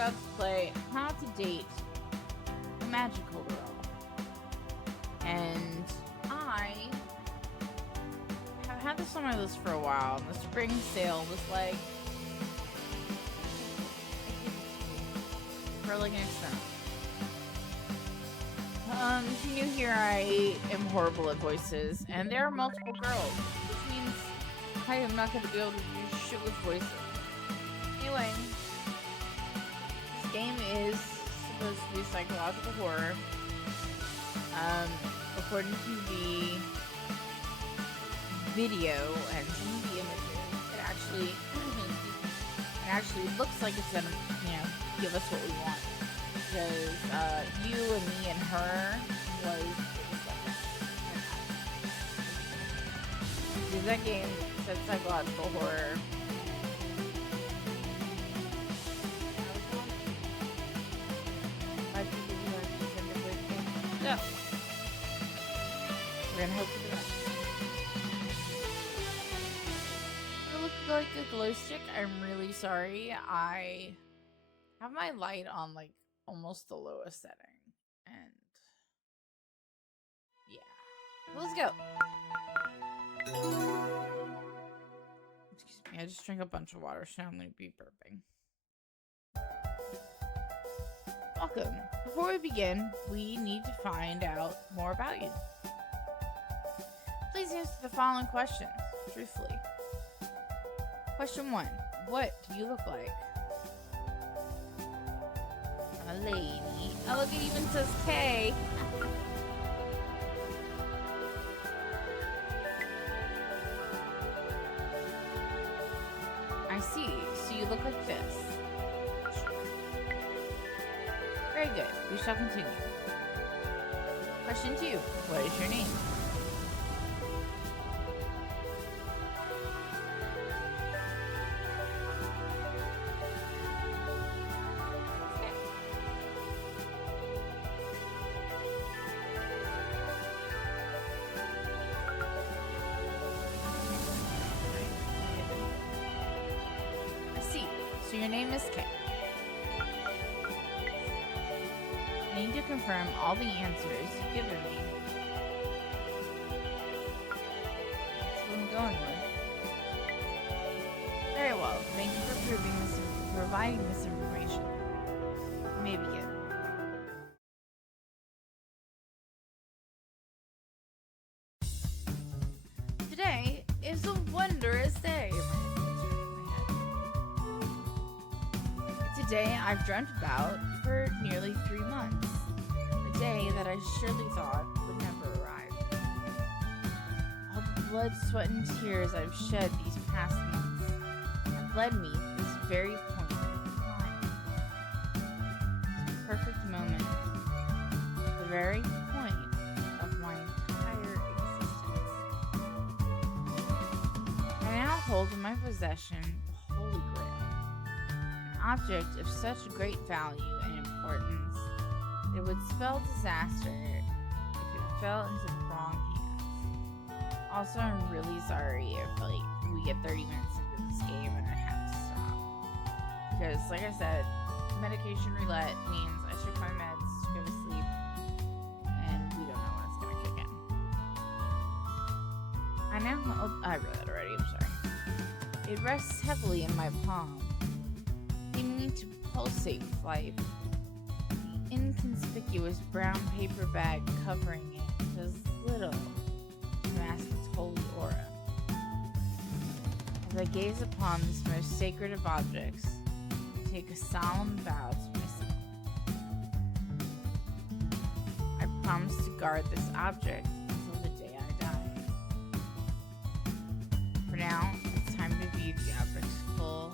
about to play How to Date a Magical Girl. And I have had this on my list for a while, and the spring sale was like, for like an extent. If you're new here, I am horrible at voices, and there are multiple girls, which means I am not going to be able to do shit with voices. Anyway, this game is supposed to be psychological horror. According to the video and some of the images, it actually looks like it's gonna, give us what we want. Because you and me and her was because that game said psychological horror. So we're gonna hope for the best. It looks like a glow stick. I'm really sorry. I have my light on like almost the lowest setting, and yeah, let's go. Excuse me, I just drank a bunch of water, so I'm gonna be burping. Welcome. Before we begin, we need to find out more about you. Please answer the following questions truthfully. Question 1. What do you look like? A lady. Oh, look, it even says K. I see. So you look like this. Very good. We shall continue. Question 2. What is your name? So your name is Kay. I need to confirm all the answers you've given me. That's what I'm going with. Very well. Thank you for providing this information. You may begin. Today is a wondrous day. Day I've dreamt about for nearly 3 months. A day that I surely thought would never arrive. All the blood, sweat, and tears I've shed these past months have led me to this very point in time. This perfect moment. The very point of my entire existence. I now hold in my possession the Holy Grail. Object of such great value and importance that it would spell disaster if it fell into the wrong hands. Also, I'm really sorry if we get 30 minutes into this game and I have to stop. Because like I said, medication roulette means I took my meds to go to sleep and we don't know when it's gonna kick in. I read that already, I'm sorry. It rests heavily in my palm, seeming to pulsate with life. The inconspicuous brown paper bag covering it does little to mask its holy aura. As I gaze upon this most sacred of objects, I take a solemn vow to myself. I promise to guard this object until the day I die. For now, it's time to view the object's full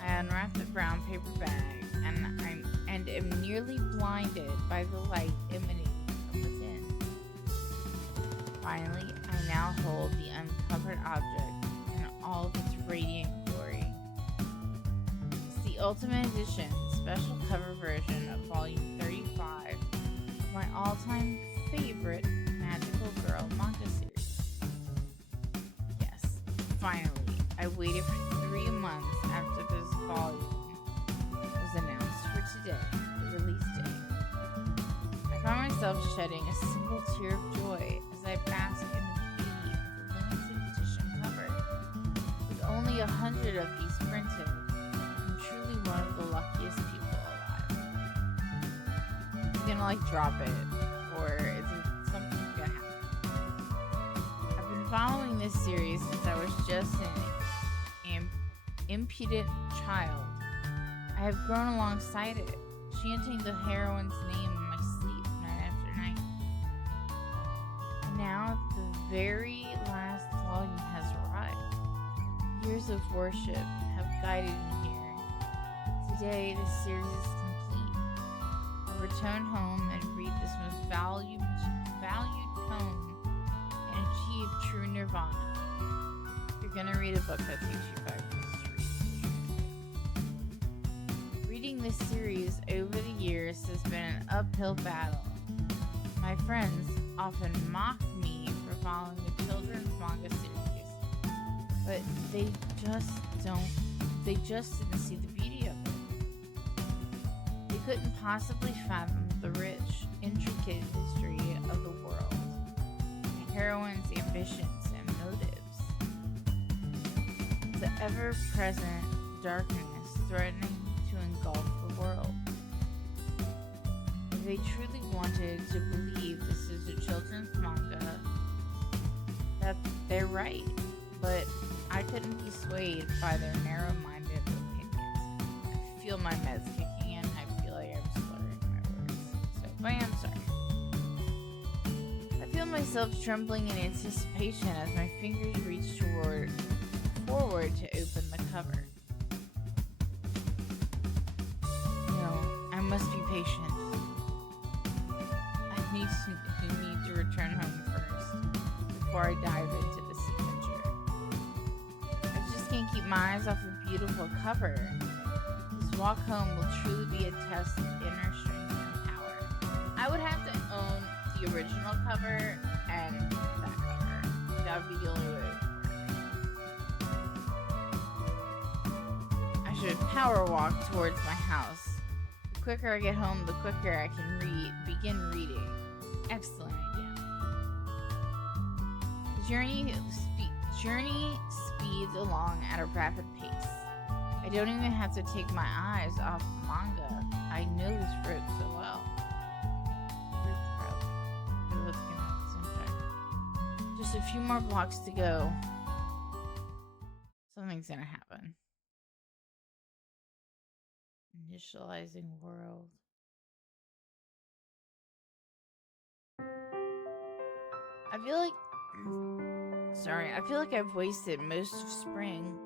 I unwrap the brown paper bag and am nearly blinded by the light emanating from within. Finally, I now hold the uncovered object in all of its radiant glory. It's the Ultimate Edition special cover version of Volume 35 of my all-time favorite Magical Girl manga series. Yes, finally, I waited for 3 months after this volume was announced for today, the release date. I found myself shedding a single tear of joy as I bask in the beauty of the limited edition cover. With only 100 of these printed, I'm truly one of the luckiest people alive. I'm gonna drop it, or is it something gonna happen? I've been following this series since I was just an impudent child. I have grown alongside it, chanting the heroine's name in my sleep night after night. And now the very last volume has arrived. Years of worship have guided me here. Today, the series is complete. I'll return home and read this most valued tome and achieve true nirvana. If you're gonna read a book that takes you 5 minutes to read. Reading this series over the years has been an uphill battle. My friends often mocked me for following a children's manga series, but they just didn't see the beauty of it. They couldn't possibly fathom the rich, intricate history of the world, the heroine's ambitions and motives, the ever-present darkness threatening to engulf the world. If they truly wanted to believe this is a children's manga, that they're right, but I couldn't be swayed by their narrow-minded opinions. I feel my meds kicking in. I feel like I'm slurring my words. So if I am, sorry. I feel myself trembling in anticipation as my fingers reach forward to open the cover. I must be patient. I need to return home first before I dive into this adventure. I just can't keep my eyes off the beautiful cover. This walk home will truly be a test of inner strength and power. I would have to own the original cover and that cover. That would be the only way it would work. I should power walk towards my house. The quicker I get home, the quicker I can begin reading. Excellent idea. The journey speeds along at a rapid pace. I don't even have to take my eyes off the manga. I know this fruit so well. Just a few more blocks to go. Something's gonna happen. Initializing world. I feel like I've wasted most of spring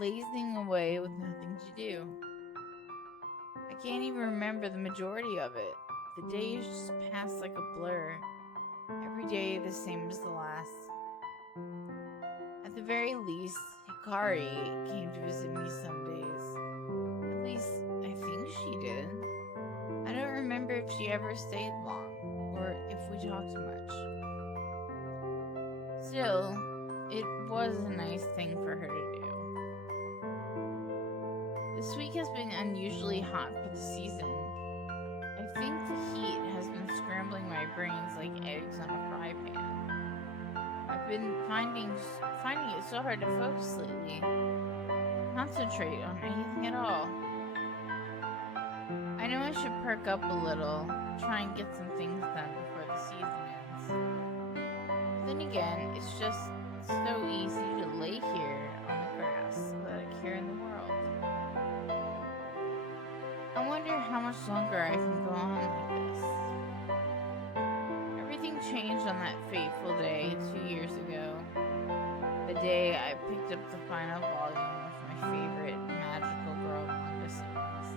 lazing away with nothing to do. I can't even remember the majority of it. The days just pass like a blur. Every day the same as the last. At the very least, Hikari came to visit me some days. At least, I think she did. I don't remember if she ever stayed long, or if we talked much. Still, it was a nice thing for her to do. This week has been unusually hot for the season. I think the heat has been scrambling my brains like eggs on a fry pan. I've been finding it so hard to focus lately. Concentrate on anything at all. I know I should perk up a little, try and get some things done before the season ends. Then again, it's just so easy to lay here on the grass without a care in the world. I wonder how much longer I can go on like this. Everything changed on that fateful day 2 years ago. The day I picked up the final volume of my favorite magical girl manga series.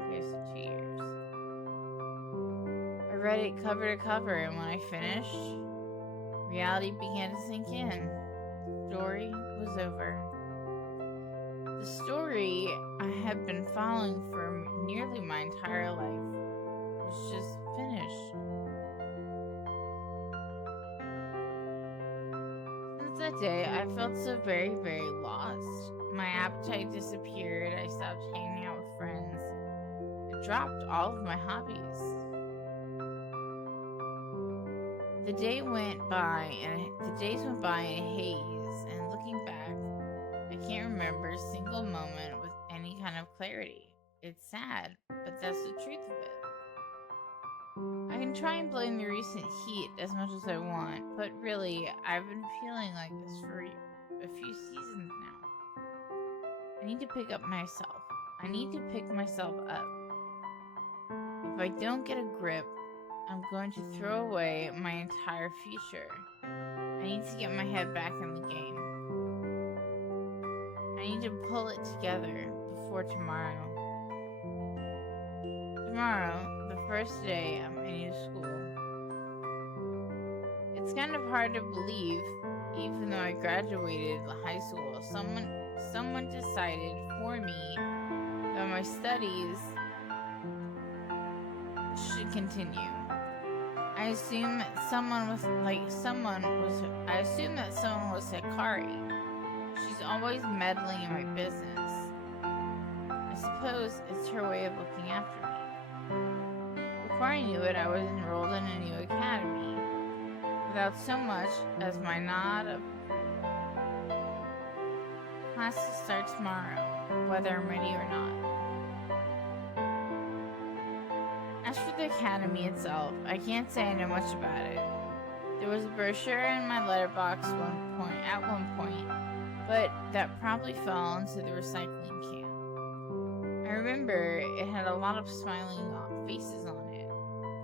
Okay, so 2 years. I read it cover to cover, and when I finished, reality began to sink in. The story was over. The story I had been following for nearly my entire life was just finished. Since that day, I felt so very, very lost. My appetite disappeared. I stopped hanging out with friends. I dropped all of my hobbies. The days went by in a haze, and looking back, I can't remember a single moment with any kind of clarity. It's sad, but that's the truth of it. I can try and blame the recent heat as much as I want, but really, I've been feeling like this for a few seasons now. I need to pick up myself. I need to pick myself up. If I don't get a grip, I'm going to throw away my entire future. I need to get my head back in the game. I need to pull it together before tomorrow. Tomorrow, the first day of my new school. It's kind of hard to believe, even though I graduated high school, someone decided for me that my studies should continue. I assumed that someone was Hikari. She's always meddling in my business. I suppose it's her way of looking after me. Before I knew it, I was enrolled in a new academy, without so much as my nod of class to start tomorrow, whether I'm ready or not. As for the academy itself, I can't say I know much about it. There was a brochure in my letterbox at one point, but that probably fell into the recycling can. I remember it had a lot of smiling faces on it.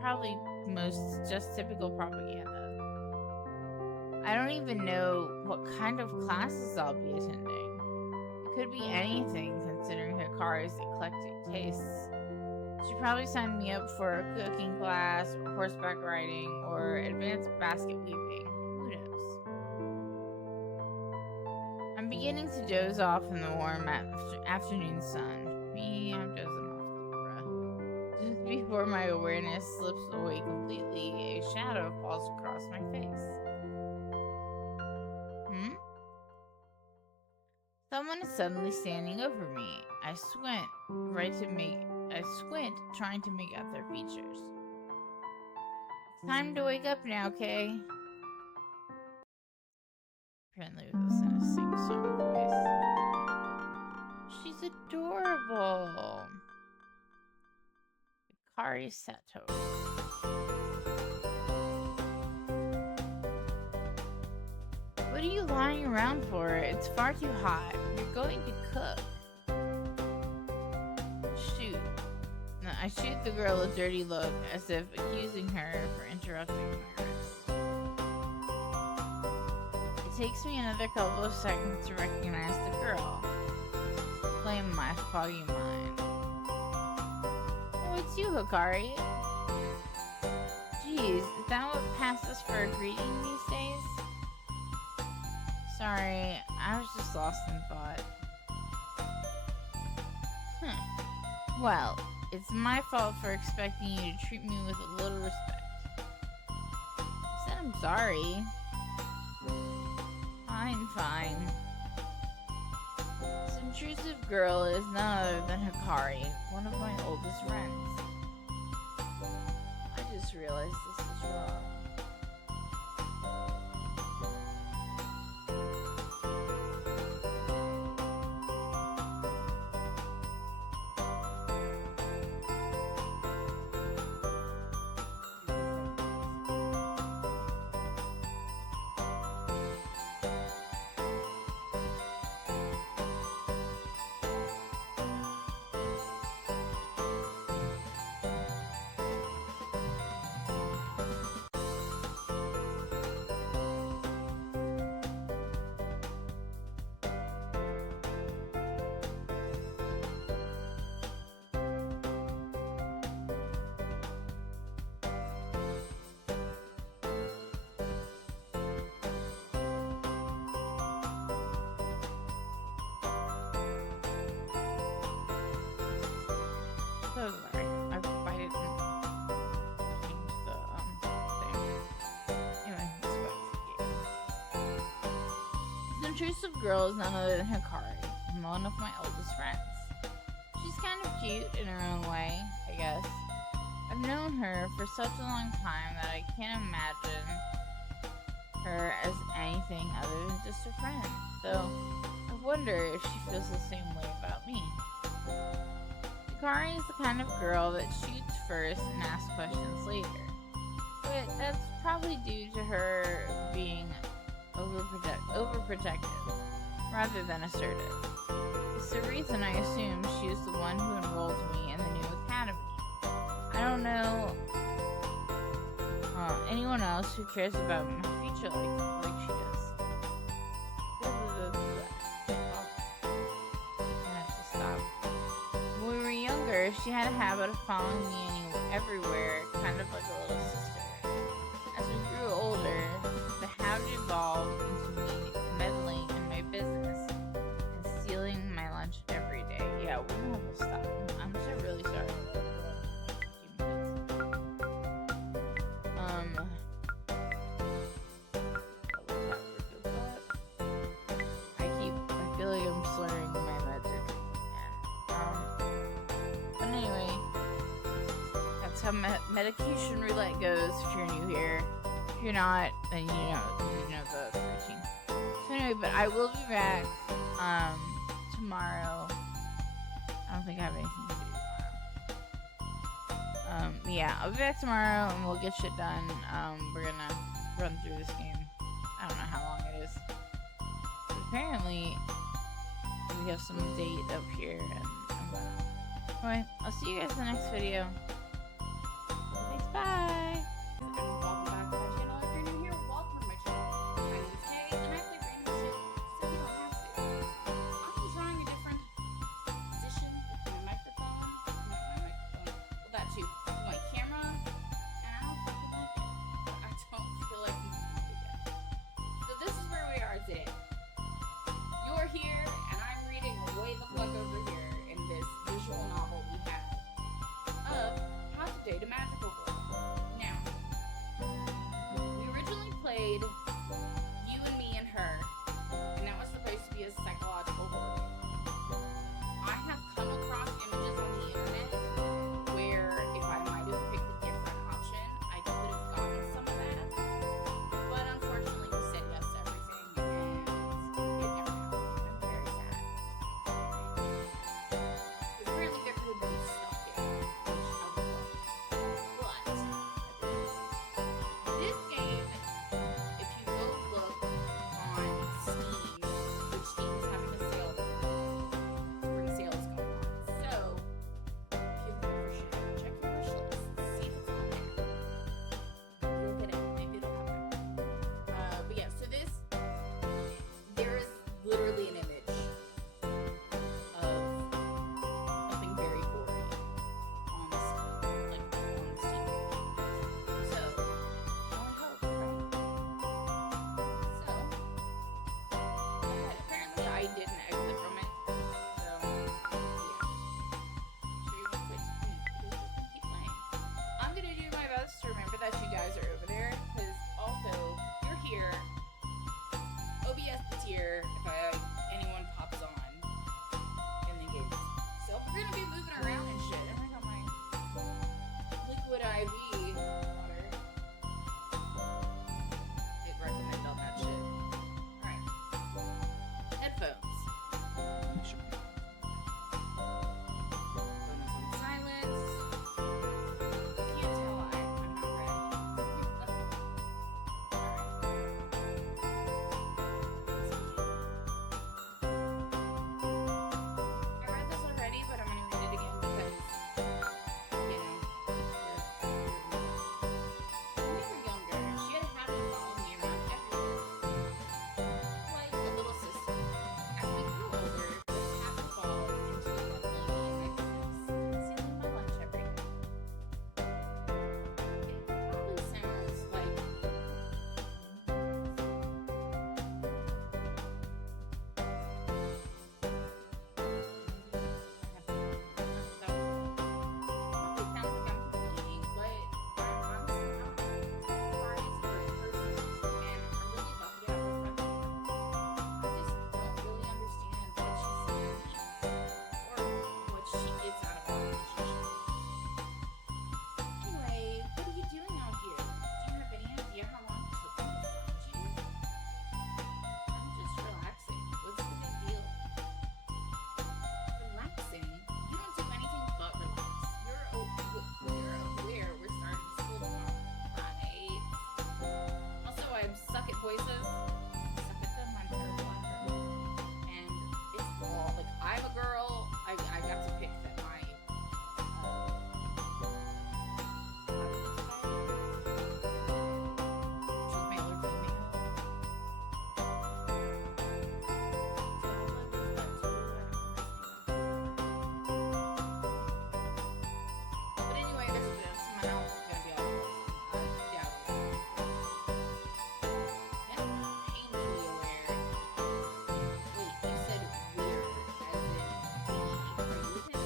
Probably most just typical propaganda. I don't even know what kind of classes I'll be attending. It could be anything considering Hikari's eclectic tastes. She probably signed me up for a cooking class, or horseback riding, or advanced basket weaving. Who knows? I'm beginning to doze off in the warm afternoon sun. I'm dozing off too, bruh. Just before my awareness slips away completely, a shadow falls across my face. Someone is suddenly standing over me. I squint, trying to make out their features. It's time to wake up now, Kay. Apparently with us in a sing-song voice. She's adorable. Hikari Sato. What are you lying around for? It's far too hot. You're going to cook. Shoot. No, I shoot the girl a dirty look, as if accusing her for interrupting my rest. It takes me another couple of seconds to recognize the girl. Blame my foggy mind. Oh, it's you, Hikari. Jeez, is that what passes for a greeting these days? Sorry, I was just lost in thought. Well, it's my fault for expecting you to treat me with a little respect. I said I'm sorry. Fine. This intrusive girl is none other than Hikari, one of my oldest friends. I just realized this is wrong. intrusive girl is none other than Hikari, one of my oldest friends. She's kind of cute in her own way, I guess. I've known her for such a long time that I can't imagine her as anything other than just a friend, though I wonder if she feels the same way about me. Hikari is the kind of girl that shoots first and asks questions later, but that's probably due to her being overprotective rather than assertive. It's the reason I assume she was the one who enrolled me in the new academy. I don't know anyone else who cares about my future like she does. I have to stop. When we were younger, she had a habit of following me everywhere, kind of like a little sister. As we grew older, the habit evolved into me meddling in my business and stealing my lunch every day. Yeah, we'll have to stop. I'm so really sorry. I feel like I'm slurring my meds again. But anyway, that's how medication roulette goes if you're new here. If you're not, then you know the routine. So anyway, but I will be back tomorrow. I don't think I have anything to do tomorrow. Yeah, I'll be back tomorrow and we'll get shit done. We're gonna run through this game. I don't know how long it is. But apparently, we have some date up here, and I'm gonna. Anyway, I'll see you guys in the next video. Thanks, bye! Welcome back to my channel. If you're new here, welcome to my channel. My name is Kay, and I play random shit, so you don't have to. I'm trying a different position with my microphone. Not my microphone. Well, that too. My camera, and I don't fucking like it. I don't feel like moving it yet. So this is where we are today. You're here, and I'm reading way the fuck over here in this visual novel we have of How to Date a Magical Girl. Now, we originally played You and Me and Her, and that was supposed to be a psychological horror. I have come across images on the internet where if I might have picked a different option, I could have gotten some of that. But unfortunately, we said yes to everything, and it never happened. I'm very sad. Because apparently there could be stuff here, which I would love. But this game, if you go look on Steam, which Steam is having a sale, spring sale is going on. So, if you're looking for shit, check your wish list, see if it's on there. Look at it, maybe it'll happen. But yeah, so there is literally an image of something very gory on the Steam, like on the Steam page. So, only hope, right? So, apparently I didn't exit from it. So, yeah. Sure you won't quit. You'll just keep playing. I'm gonna do my best to remember that you guys are over there, because also, you're here. OBS is here if anyone pops on in the game. So we're gonna be moving around and shit. And I got my liquid IV water. Hit recommend on that shit. Alright. Headphones. Phone is on silence. Can't tell I'm not ready. Alright. choices. Suck at them. I'm terrible at them. And it's all like I'm a girl. I got to pick that my choose male or female. But anyway, there's this. My mouth is gonna be all yeah. And painfully aware. Wait, you said weird, as in are you with him?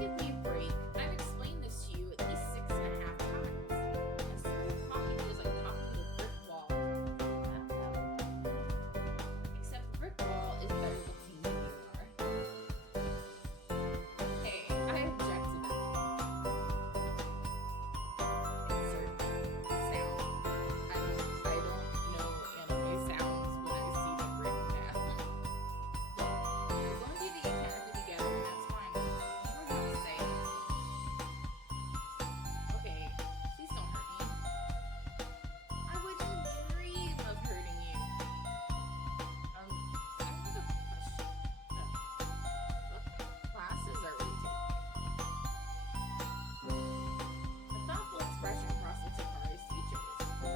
Give me a break. I've explained this to you at least 6.5 times. And smooth talking is like talking to a brick wall. Except the brick wall is better looking than you are. Hey, I object to that. Insert sound. I don't know anime sounds when I see them written down. We're going to the academy together, and that's fine. You don't have to say it. Okay, please don't hurt me. I wouldn't dream of hurting you. I have a question. What classes are we taking? A thoughtful expression crosses Sakari's features. I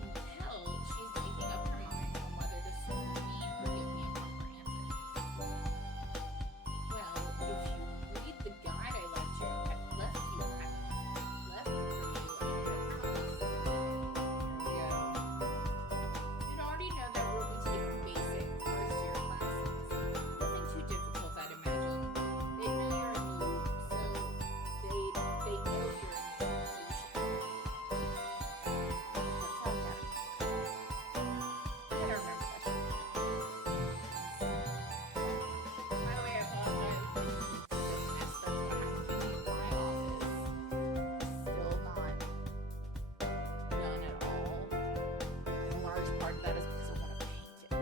can tell she's making up her mind on whether to swoon me or give me a proper answer. Well, if you read the guide I left for you at your house. There we go. You'd already know that we're going to take basic first-year classes. Nothing too difficult, I'd imagine. They know you're a noob, so they know you're a noob, so you should. That's all I gotta remember that shit. By the way, I apologize if you need to say mess. That's what happened to me in my office. Still not done at all. And a large part of that is because I want to paint it.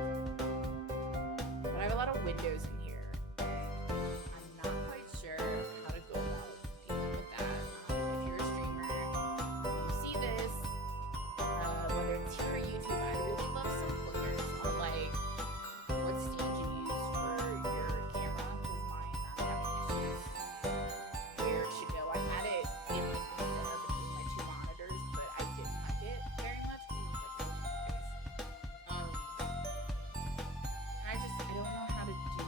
But I have a lot of windows in here. I'm not quite sure how to go about dealing with that. If you're a streamer, you see this, whether it's here or YouTube, I'd really love some pointers on like what stand you use for your camera, because mine not having issues. Where it should go. I had it in like the center between my two monitors, but I didn't like it very much because it was like really in my face. I don't know how to do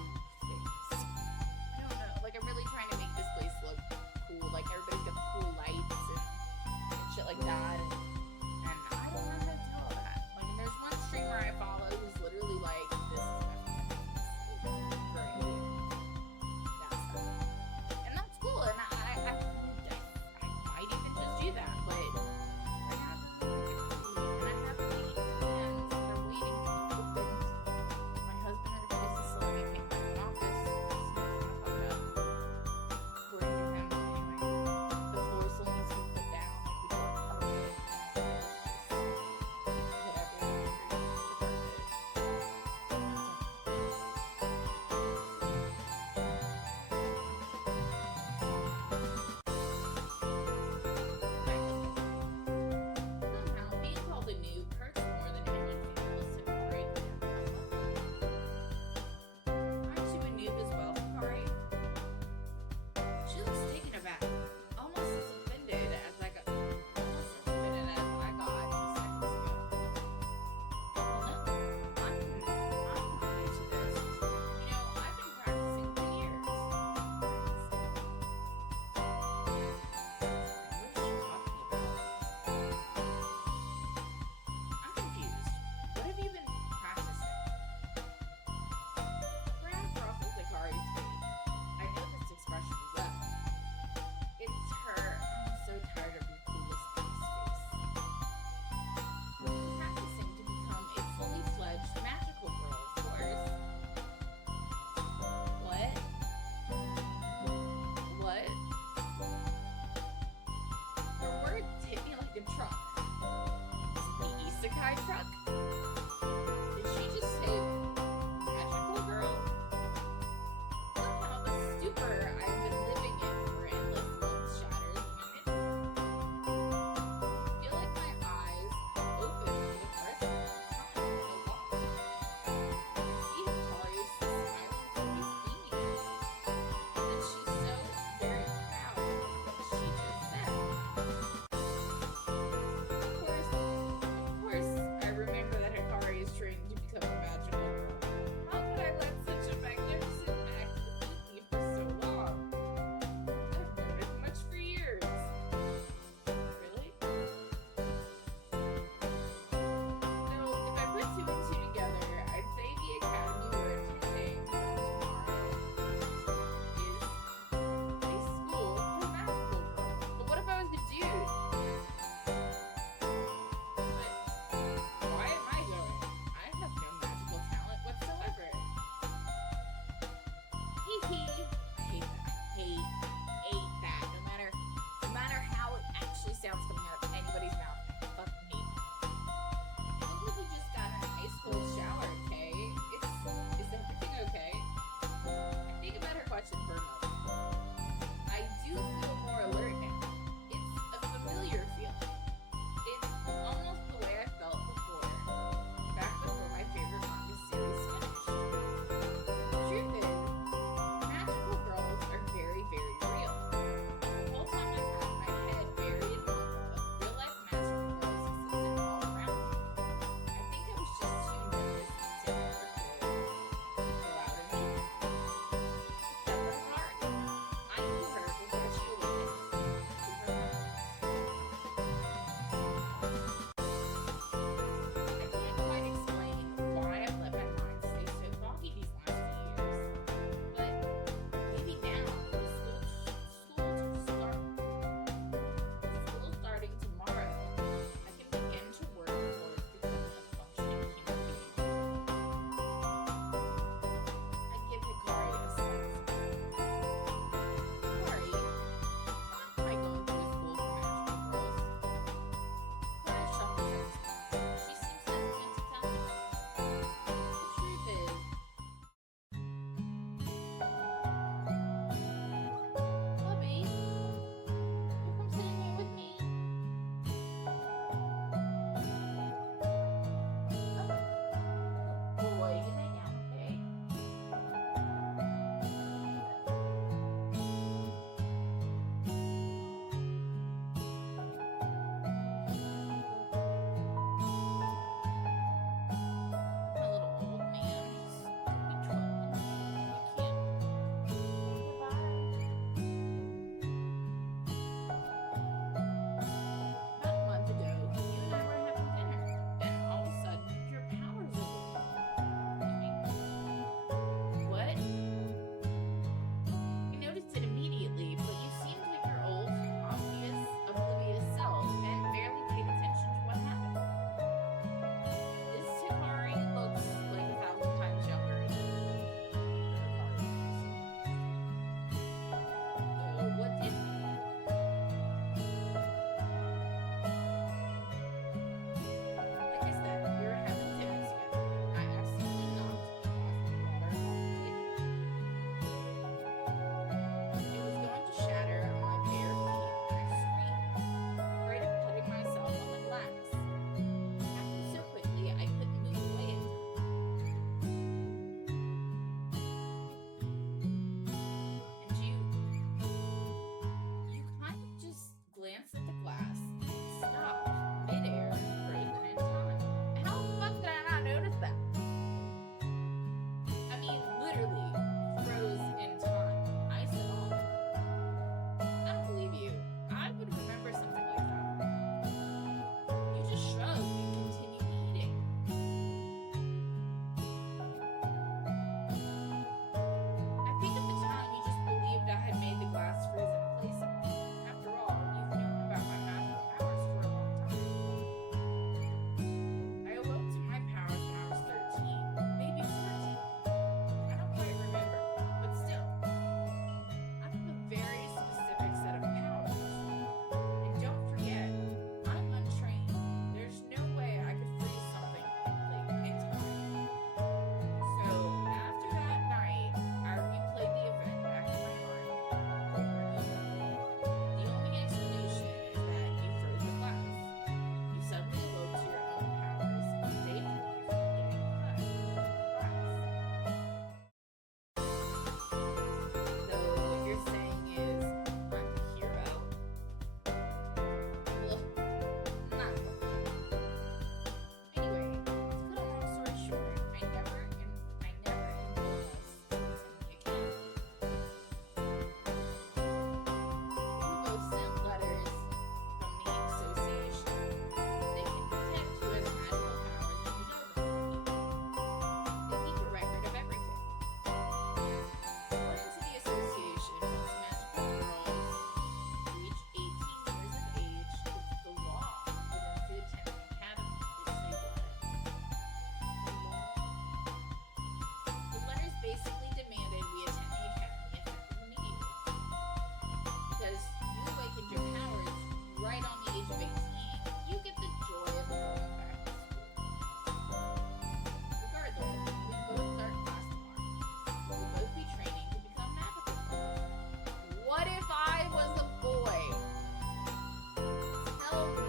Tell me.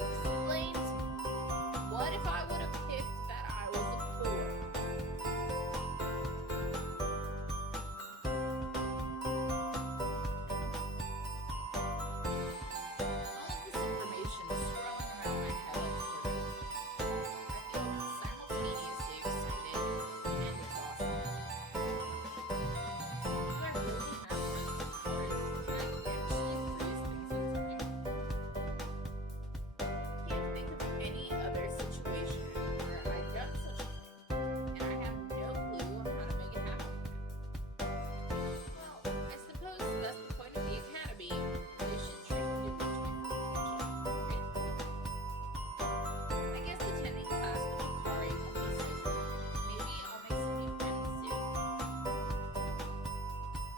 Explain to me. What if I would have picked that I was a 4? All of this information is swirling around my head like tornadoes. I feel simultaneously excited and exhausted. Do I really have more than powers? Can I actually freeze things into time? Can't think of any other situation where I've done such a thing, and I have no clue on how to make it happen. Well, I suppose that's the point of the academy. They should train me to reach my full potential, right? I guess attending class with Hikari won't be so bad. Maybe I'll make some new friends soon.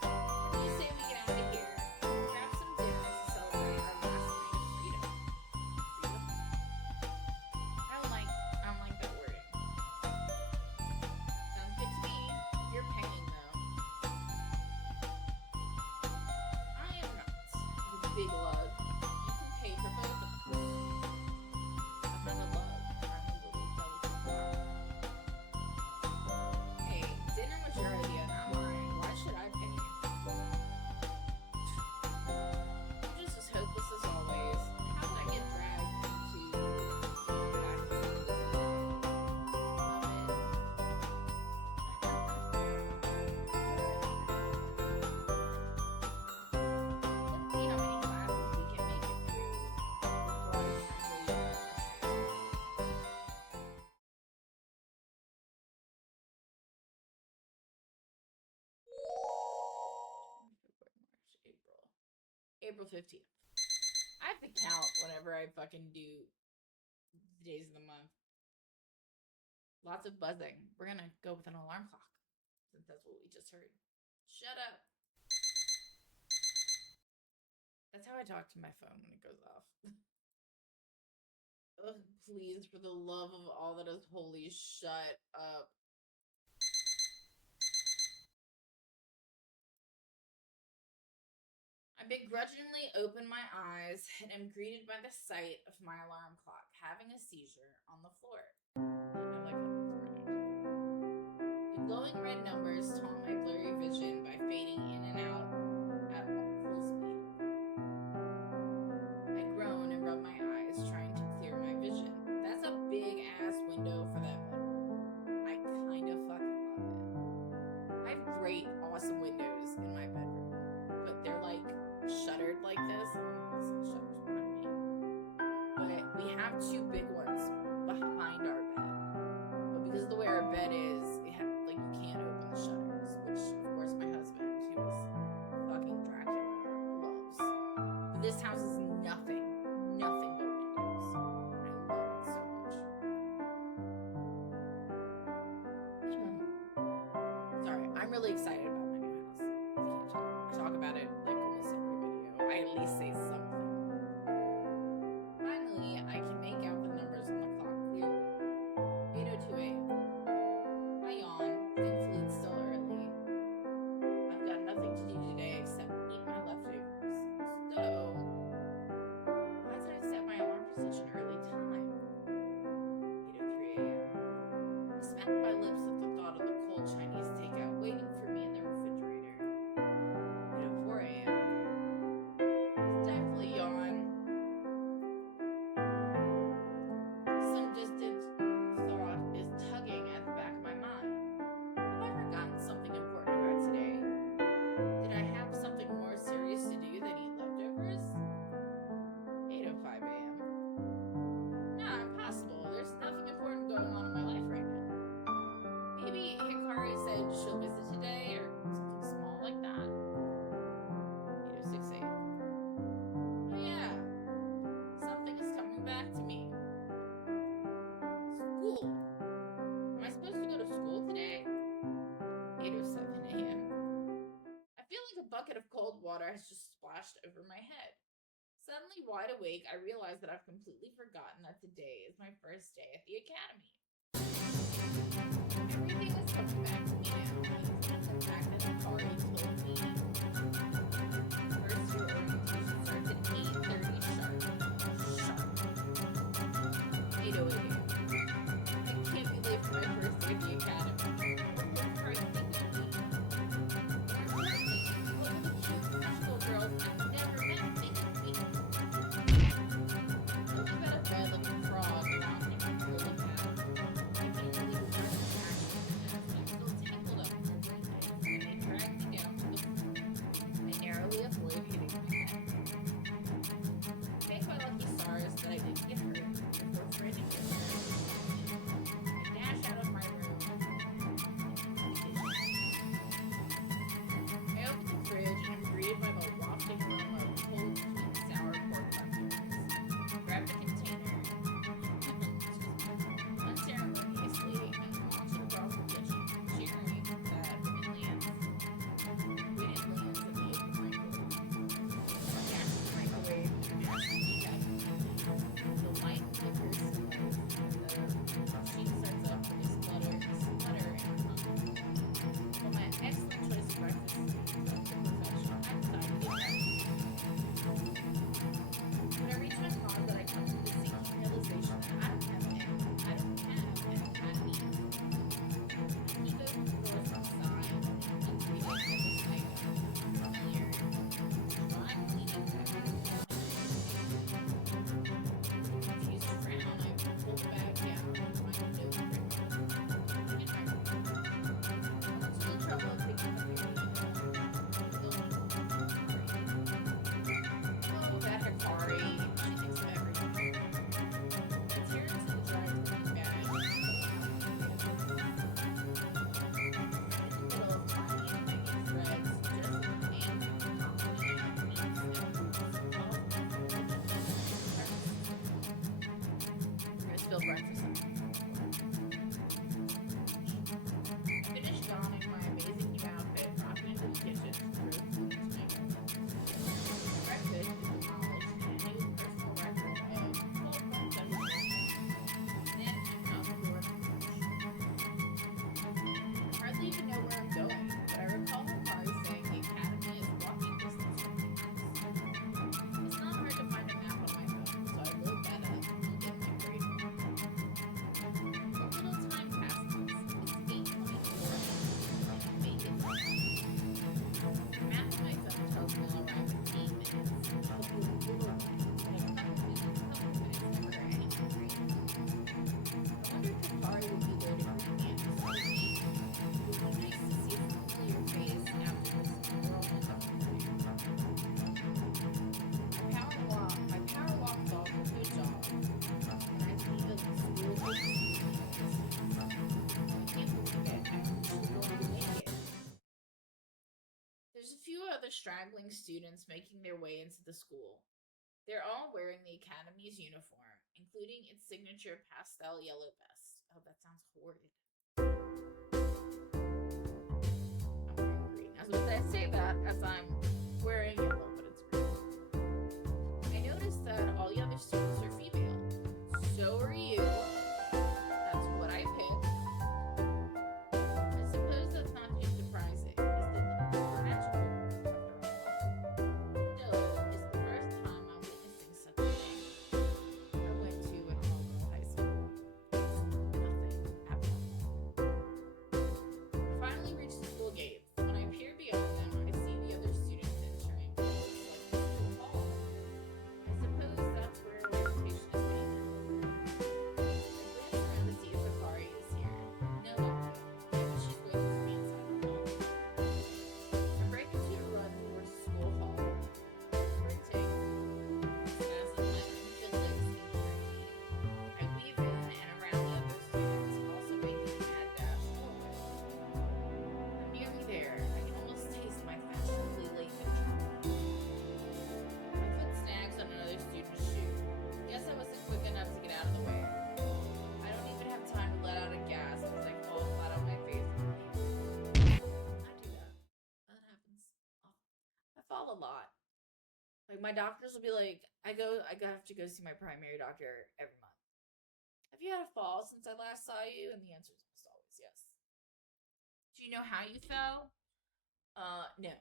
What do you say we get out of here? Grab some dinner to celebrate our last night of freedom. Freedom? I don't like that wording. Sounds good to me. You're paying though. I am not. You big love. You can pay for both of us. I'm not a love. I'm a little delicate flower. Hey, dinner was your idea, not mine. Why should I pay? I'm just as hopeless as always. How did I get dragged into practicing with you? Let's see how many classes we can make it through before it's time to leave our April 15th. I have to count whenever I fucking do the days of the month. Lots of buzzing. We're gonna go with an alarm clock, since that's what we just heard. Shut up. That's how I talk to my phone when it goes off. Ugh, please, for the love of all that is holy, shut up. I begrudgingly open my eyes and am greeted by the sight of my alarm clock having a seizure on the floor. I like how that's worded. The glowing red numbers taunt my blurry vision by fading in and out at full speed. I groan and rub my eyes, trying to clear my vision. That's a big ass window for that bedroom. I kind of fucking love it. I have great, awesome windows in my bedroom, but they're like shuttered like this. Shutters behind me. But we have two big ones behind our bed. But because of the way our bed is, you can't open the shutters, which of course my husband, who is fucking Dracula, loves. But this house is nothing but windows. I love it so much. Sorry, I'm really excited about my new house. If you can't tell, I talk about it like almost every video. I at least say something. Finally, I can make out the numbers on the clock clearly. 8:02 a.m. I yawn. Thankfully, it's still early. I've got nothing to do today except eat my leftovers. So, why did I set my alarm for such an early time? 8:03 a.m. I smack my lips at the thought of the cold Chinese takeout waiting for me in the refrigerator. 8:04 a.m. Stifle a yawn. Some distant thought is tugging at the back of my mind. Have I forgotten something important about today? Did I have something more serious to do than eat leftovers? 8:05 a.m. Nah, impossible. There's nothing important going on in my life right now. Maybe Hikari said she'll visit today or something small like that. 8:06 a.m. Oh yeah, something is coming back to me. School. Am I supposed to go to school today? 8:07 a.m. I feel like a bucket of cold water has just splashed over my head. Suddenly wide awake, I realize that I've completely forgotten that today is my first day at the academy. Everything is coming back to me now, even the fact that Hikari told me first year orientation starts at 8:30 sharp. embarrassed that I didn't get hurt before Fred and I dash out of my room. I opened the fridge and am greeted by the wafting aroma of cold, sweet, sour pork leftovers. Grab the container unceremoniously and launch it across the kitchen, cheering that when it lands in the open microwave. Gas the microwave and mash the heat up. The light flickers and the sheet starts up with a splutter, and Well, my excellent choice of breakfast is perfection. I decided to get breakfast. But every time hard that I come to the sinking realization that I don't have an academy. I keep open the doors from the side and breathing like a snake. Familiar. Dry cleaning technique. Confused frown, I pull the bag down and find a note written in my room. I went to the trouble of picking up your Oh, that Hikari. She thinks of everything. I tear into the dry cleaning bag. In the middle of tiny and hanging threads, just with the name on top of the end and we're gonna spill breakfast on Finished donning my amazing new outfit, dropping into the kitchen to throw food into my mouth. Breakfast is demolished and a new personal record of cold lunch I was then I'm out the door for lunch. I hardly even know where I'm going, but I recall Hikari saying the academy is walking distance from my house. It's not hard to find a map on my phone, so I load that up and get my grade. A little time passes. It's 8:24 and I make it home. The map on my phone tells me I'll arrive in 8 minutes. I'll be a little late, but a couple minutes never are any great. I wonder if Hikari would be there to greet me at the school gate. It would be nice to see a familiar face after this whirlwind of a morning. My power walk dog will do a jog, and I leave the school gate. I can't believe it. I'm actually going to make it. There's a few other straggling students making their way into the school. They're all wearing the academy's uniform, including its signature pastel yellow vest. Oh, that sounds horrid. I'm wearing green. As I say that as I'm wearing yellow, but it's green. I noticed that all the other students are female. So are you. That's what I picked. I suppose that's not too surprising, as they look supernatural, after all. Still, it's the first time I'm witnessing such a thing. I went to a normal high school. Nothing abnormal. I finally reached the school gates. When I peer beyond them, I see the other students entering what looks like the school hall. I suppose that's where orientation is being held. I glance around to see if Hikari is here. No luck, though. She's waiting for me inside the hall. I break into a run towards the school hall, sprinting as my unfit legs injury. I weave in and around the other students, also making a mad dash forward. I'm nearly there. I can almost taste my fashionably late neutrality. My foot snags on another student's shoe. Guess I wasn't quick enough to get out of the way. I don't even have time to let out a gasp as I fall flat on my face and leave. I do that. That happens often. I fall a lot. Like my doctors will be like, I have to go see my primary doctor every month. Have you had a fall since I last saw you? And the answer is almost always yes. Do you know how you fell? No,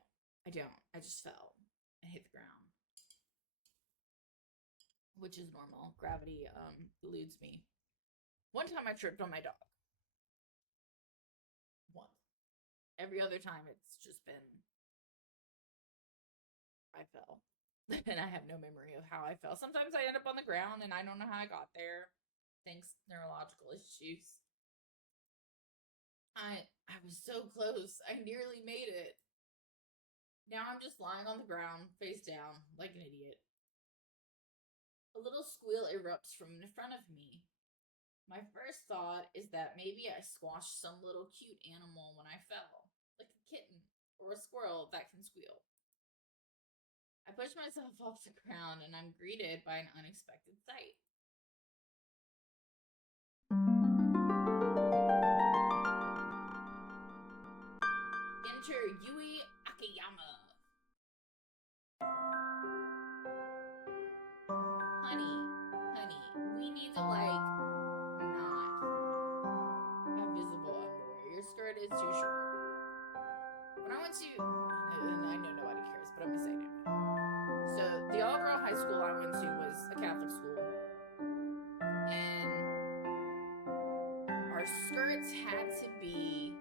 I don't. I just fell and hit the ground, which is normal. Gravity eludes me. One time I tripped on my dog. One. Every other time it's just been I fell. And I have no memory of how I fell. Sometimes I end up on the ground and I don't know how I got there. Thanks, neurological issues. I was so close. I nearly made it. Now I'm just lying on the ground, face down, like an idiot. A A little squeal erupts from in front of me. My first thought is that maybe I squashed some little cute animal when I fell, like a kitten or a squirrel that can squeal. I push myself off the ground and I'm greeted by an unexpected sight. Enter Yui Akiyama. Honey, we need to not have visible underwear. Your skirt is too short. When I went to, and I know nobody cares, but I'm gonna say it. So the all-girl high school I went to was a Catholic school, and our skirts had to be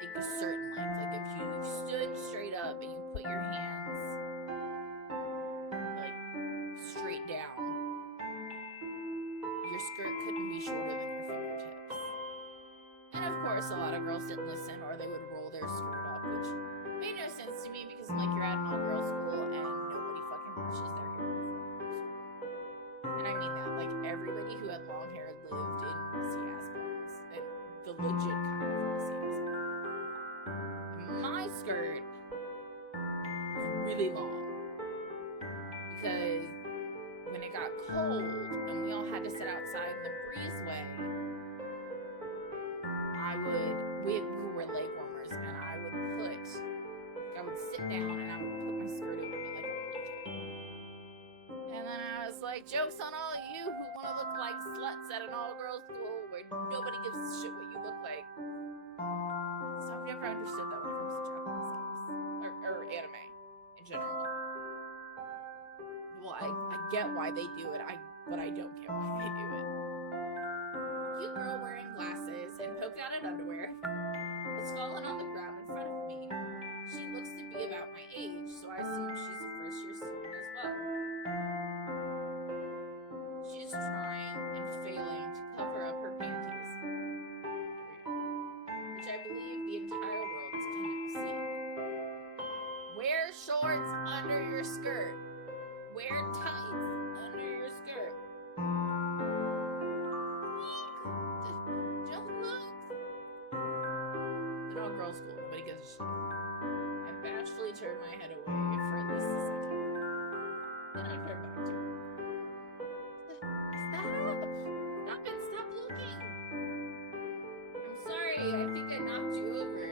like a certain length. Like if you stood straight up and you put your hands like straight down, your skirt couldn't be shorter than your fingertips. And of course, a lot of girls didn't listen, or they would roll their skirt up, which made no sense to me because like you're at an all-girl school and nobody fucking brushes their hair before. And I mean that, like everybody who had long hair lived in messy ass homes, and the legit kind of messy ass home. My skirt was really long because when it got cold and we all had to sit outside in the breezeway, we were leg warmers, and I would sit down and I would put my skirt over me like a blanket. And then I was like, jokes on all you who want to look like sluts at an all-girls school where nobody gives a shit what you look like. So I've never understood that when it comes to Japanese games. Or anime in general. Well, I get why they do it, but I don't get why they do it. A cute girl wearing glasses and polka-dotted underwear was fallen on the ground in front of me. She looks to be about my age, so I assume she's a first-year student as well. She's trying and failing to cover up her panties, which I believe the entire world can now see. Wear shorts under your skirt. Wear tights under your skirt. Just look. It's an all-girls school. Nobody gives a shit. I bashfully turned my head away for at least a second. Then I turned back to her. Stop! Stop it! Stop looking! I'm sorry. I think I knocked you over.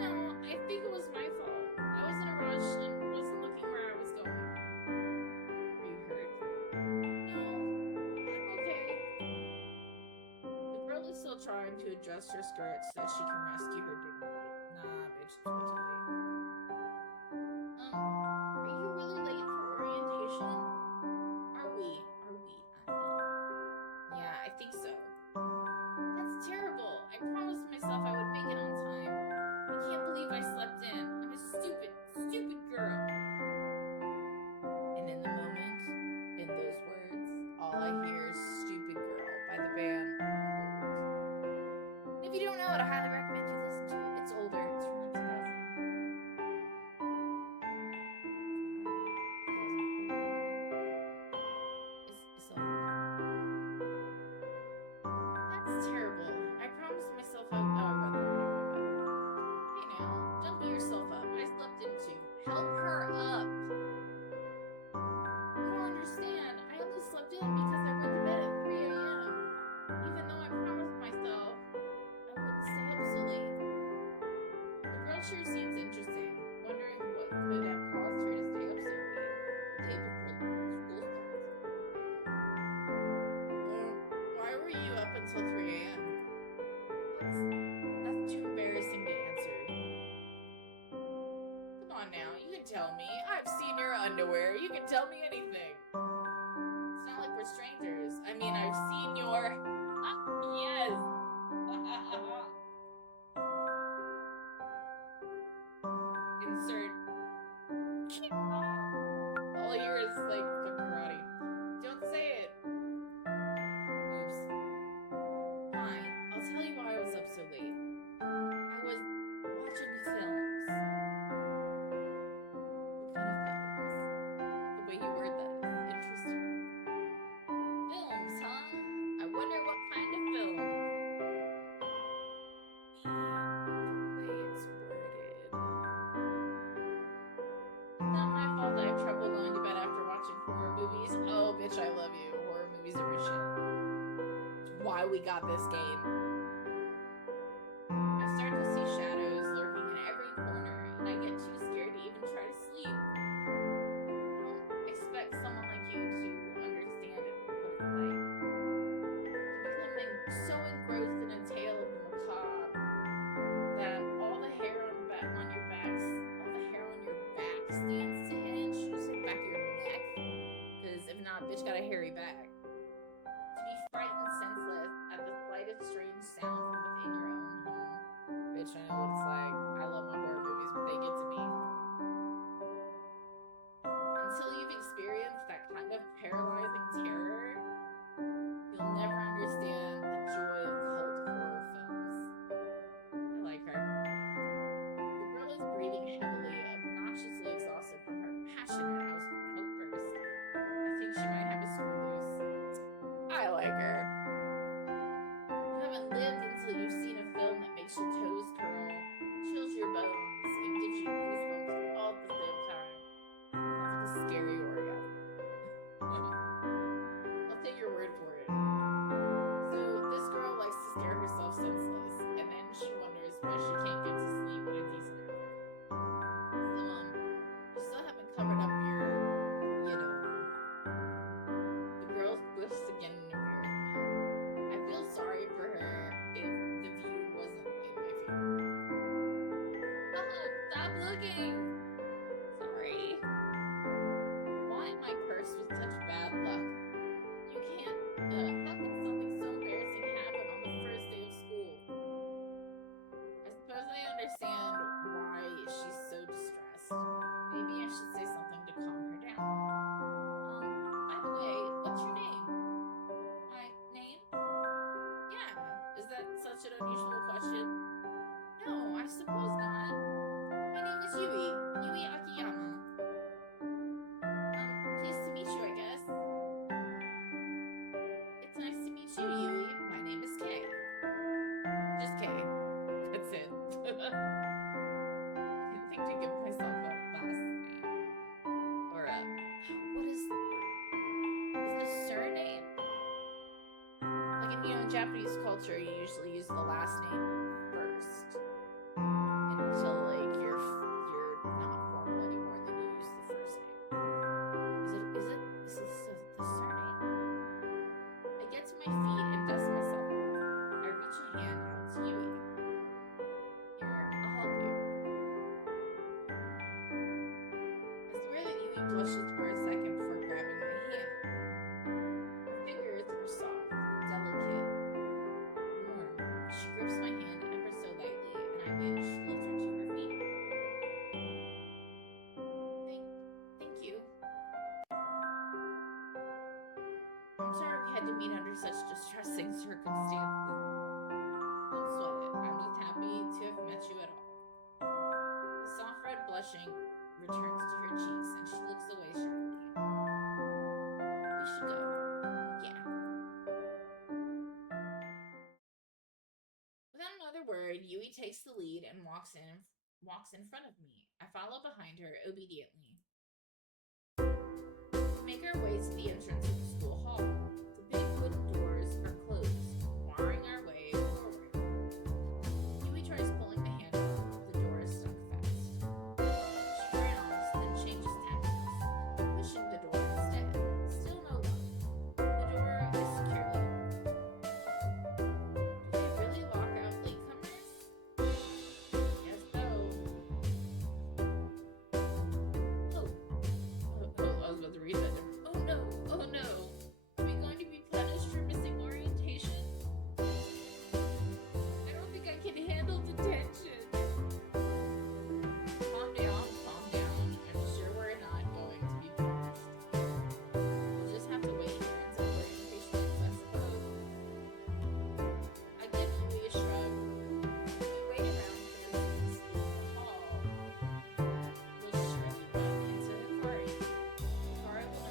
No, I think it was my fault. I was in a rush and wasn't looking where I was going. Are you hurt? No, I'm okay. The girl is still trying to adjust her skirt so that she can rescue her dignity. Nah, bitch, it's way too late. Are you really late for orientation? Are we? Yeah, I think so. That's terrible. I promised myself I would make it on time. I can't believe I slept in. I'm a stupid girl. And in the moment, in those words, all I hear is Stupid Girl by the band Cold. And if you don't know it, I highly recommend you listen to it. It's older. It's from like 2000. That's terrible. I promised myself I would read that. Hey now, don't beat yourself up. I slept in too. Help her up. You don't understand. I only slept in because I went to bed at 3 a.m. Even though I promised myself I wouldn't stay up so late. The girl sure seems interesting, wondering what could have caused her to stay up so late the day before school starts. Why were you up until 3 a.m.? That's too embarrassing to answer. Come on now, you can tell me. I've seen your underwear. You can tell me anything. It's not like we're strangers. I mean, I've seen your... yes! Insert... all yours like fucking karate. Don't say it. Oops. Fine, I'll tell you why I was up so late. I was watching films. What kind of films? The way you why we got this game. I start to see shadows lurking in every corner, and I get too scared to even try to sleep. I don't expect someone like you to understand what it's like. Becoming so engrossed in a tale of the macabre that all the hair on your back stands to hinge. Just like the back of your neck, because if not, bitch got a hairy back. To be frightened senseless at the slightest strange sound from within your own home. Bitch, I know what it's like. I love my horror movies, but they get to me. Until you've experienced that kind of paralyzing terror, you'll never understand the joy of cult horror films. I like her. The girl is breathing heavily, obnoxiously exhausted from her passionate outburst. I think she might have a screw loose. I like her. You haven't lived until you've seen a film that makes your toes curl, chills your bones, and gives you goosebumps all at the same time. Sounds like a scary orgasm. I'll take your word for it. So this girl likes to scare herself senseless, and then she wonders why she can't get to sleep at a decent hour. You still haven't covered up your, The girl's boosts again in embarrassment. I feel sorry for her if the view wasn't in my favor. Oh, stop looking! Sorry. Why am I cursed with such bad luck? You can't, how can something so embarrassing happen on the first day of school? I suppose I understand why she's so distressed. Maybe I should say something to calm her down. By the way, what's your name? My name? Yeah, is that such an unusual question? No, I suppose not. My name is Yui Akiyama. Pleased to meet you, I guess. It's nice to meet you, Yui. My name is Kay. Just Kay. That's it. I didn't think to give myself a last name. Or what is the surname? Like in Japanese culture, you usually use the last name first until like you're not formal anymore, and then you use the first name. Is this the surname? I get to my feet and dust myself off. I reach a hand out to Yui. Here, I'll help you. I swear that Yui blushes for a second before grabbing my hand. Her fingers are soft and delicate, warm. She grips my hand ever so lightly, and I manage to lift her to her feet. Thank you. I'm sorry we had to meet under such distressing circumstances. Don't sweat it. I'm just happy to have met you at all. The soft red blushing returns to her cheeks, and she looks away shyly. We should go. Yeah. Without another word, Yui takes the lead and walks in front of me. I follow behind her obediently. We make our way to the entrance of the school hall. The big wooden doors are closed, barring our way forward. Yui tries pulling the handle, but the door is stuck fast. She frowns, then changes tactics, pushing the door instead. Still no luck. The door is securely locked. Do they really lock out latecomers? Yes, so. Oh, I was about to read that. Oh no! Are we going to be punished for missing orientation? I don't think I can handle detention. Calm down. I'm sure we're not going to be punished. We'll just have to wait here until orientation ends, I suppose. I give Yui a shrug. We wait around for the school hall. We'll surely run into Hikari. Hikari will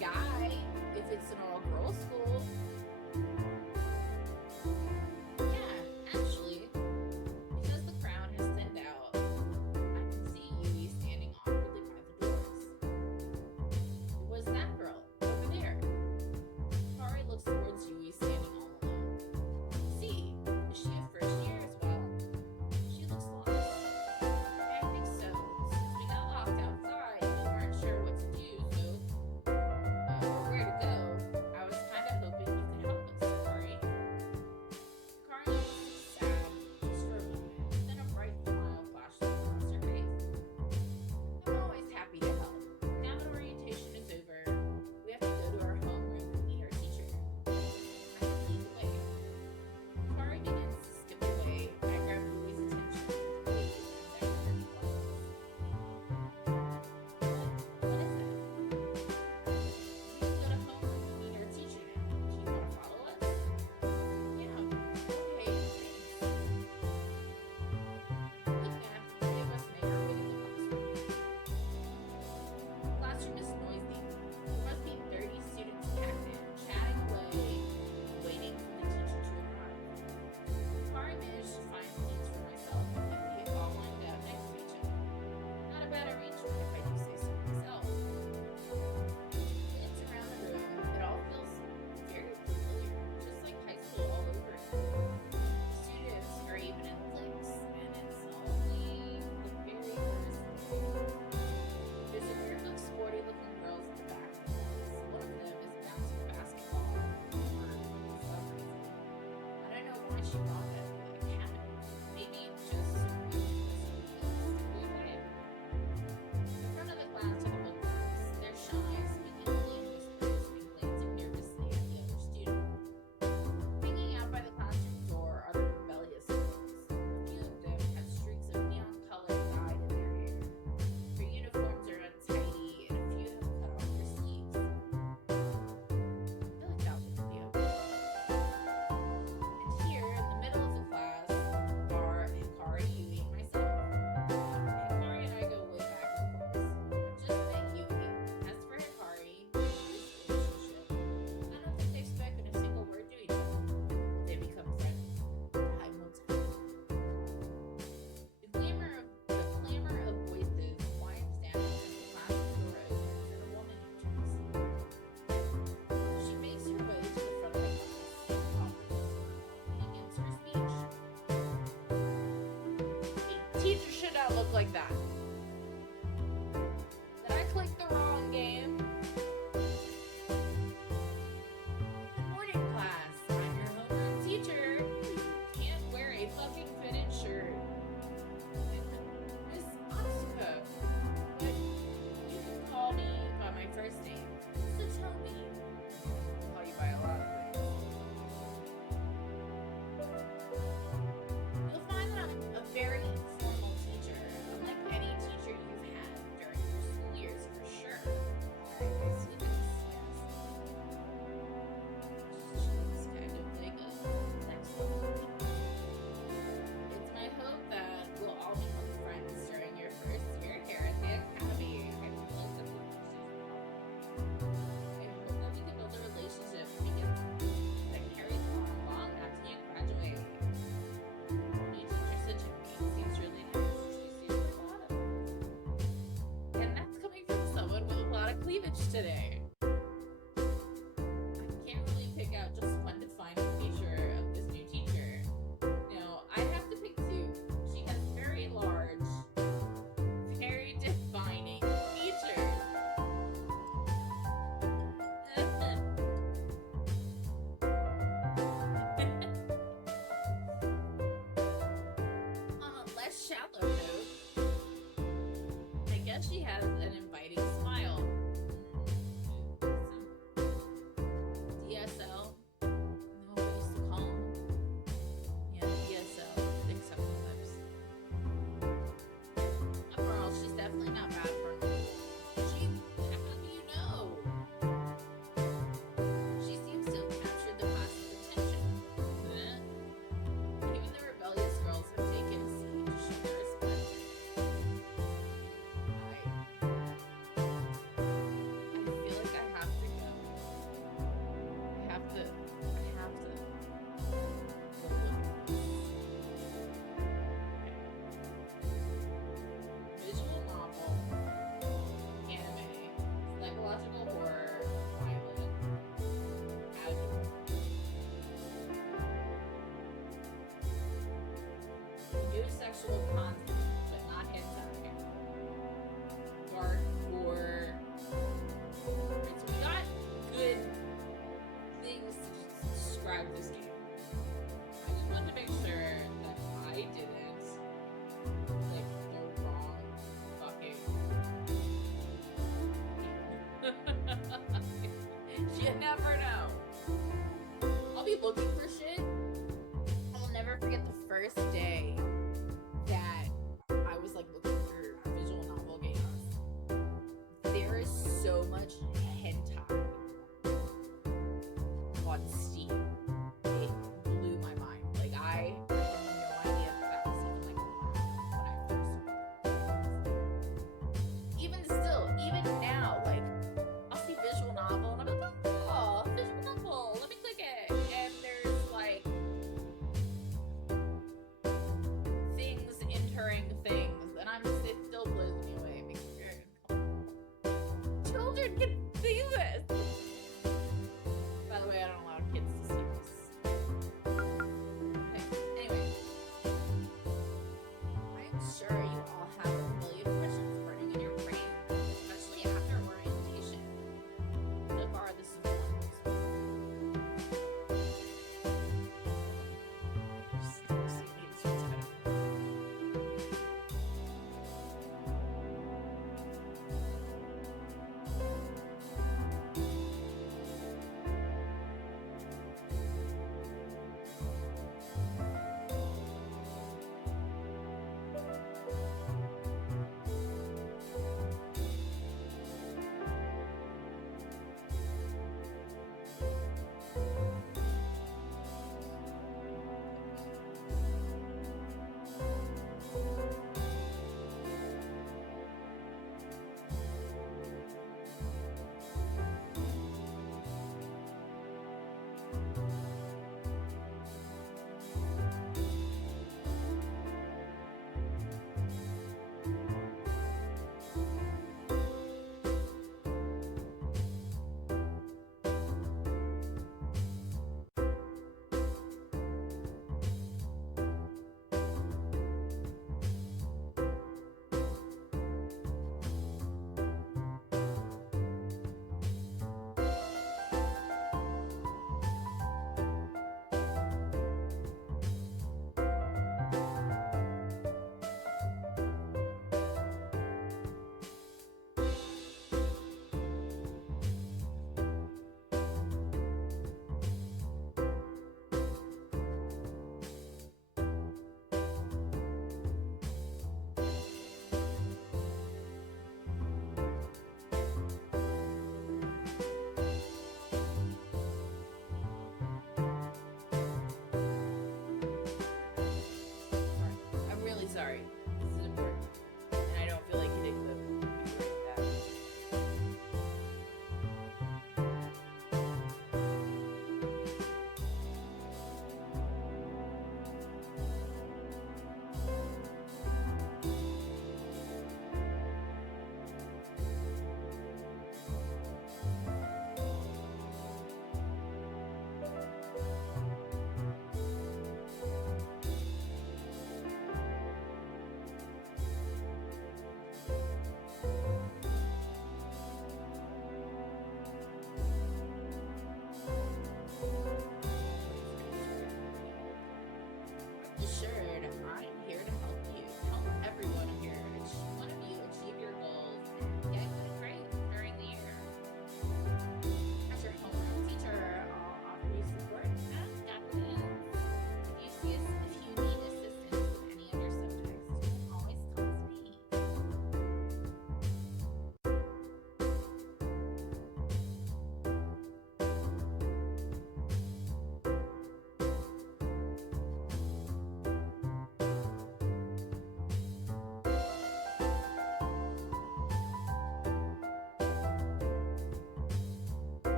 guy if it's an all girls school. Yeah, actually, because the crowd has thinned out, I can see Yui standing awkwardly by the doors. It was that girl over there. Kari looks towards Yui standing all alone. See, is she a first year as well? She looks lost. Yeah, I think so. Since we got locked outside, we weren't sure what to do, so or where to go. I was kind of hoping you could help us, Kari. Kari looks sad just for a moment, then a bright smile flashed across her face. I'm always happy to help. Now that orientation is over, we have to go to our homeroom and meet our teacher. I can lead the way. Kari begins to skip away. I grab Louie's attention with the baby and examine her clothes. What is it? We have to go to homeroom and meet our teacher now. Do you want to follow us? Yeah. Okay, thanks. With that, the three of us make our way to the classroom. The classroom is noisy. There must be 30 students packed in, chatting away, waiting for the teacher to arrive. Kari managed to find seats for myself, and we all lined up next to each other. Not a bad arrangement if I do say so myself. It's around the room. It all feels very familiar, just like high school all over again. The students are even in cliques, and it's only the very first day. There's a group of sporty-looking girls in the back of the class. One of them is bouncing a basketball for some reason. I don't know why she brought that to the academy. Maybe just so we could away. In front of the class are the bookworms. They're shy, speaking only in whispers and glancing nervously at the other student. Hanging out by the classroom door are the rebellious girls. A few of them have streaks of neon color dyed in their hair. Their uniforms are untidy, and a few have cut off their sleeves. I feel like that would be okay. And here, in the middle of the class, are Hikari, Yui, and myself. Hikari and I go way back, of course. I've just met Yui. As for Hikari, Yui's relationship, I don't think they've spoken a single word to each other. Will they become friends? Time will tell. The clamor of voices winds down as the classroom door opens and a woman enters. She makes her way to the front of the class and offers us and begins her speech. A teacher should not look like that. Did I click the wrong game? Good morning, class. I'm your homeroom teacher. You can't wear a fucking fitted shirt. Miss Asuka. But you can call me by my first name. So tell me. I'll call you by a lot of things. You'll find that I'm a very formal teacher, unlike any teacher you've had during your school years for sure. I see this, yes. She's kind of like a next level teacher. It's my hope that we'll all become friends during your first year here at the academy. I feel like that's what I hope that we can build a relationship that carries on long after you graduate. New teacher Sajimi seems really nice. She seems like a lot of things. And that's coming from someone with a lot of cleavage today. I can't really pick out just one defining feature of this new teacher. No, I have to pick two. She has very large, very defining features. On a less shallow note, I guess she has an inviting smile. DSL. No, we used to call them. Yeah, DSL. Thick supple lips. Overall, she's definitely not bad for a girl. How do you know? She seems to have captured the class's attention. Even the rebellious girls have taken a seat to show their respect. actual content, but not hentai, hardcore. Right, so we got good things to describe this game. I just wanted to make sure that I didn't click the wrong fucking. You never know. I'll be looking for shit. I will never forget the first day that I was like looking for visual novel games. There is so much hentai on Steam. It blew my mind. Like I had no idea that was even like allowed when I first. Even still, even now, like I'll see visual novel and I'm like, oh, visual novel. Let me click it, and there's like things entering things, and it still blows me away because children can see this. By the way, I don't allow kids to see this. Okay, anyway, I'm sure you all have a million questions burning in your brain, especially after orientation. So far, this is one of those.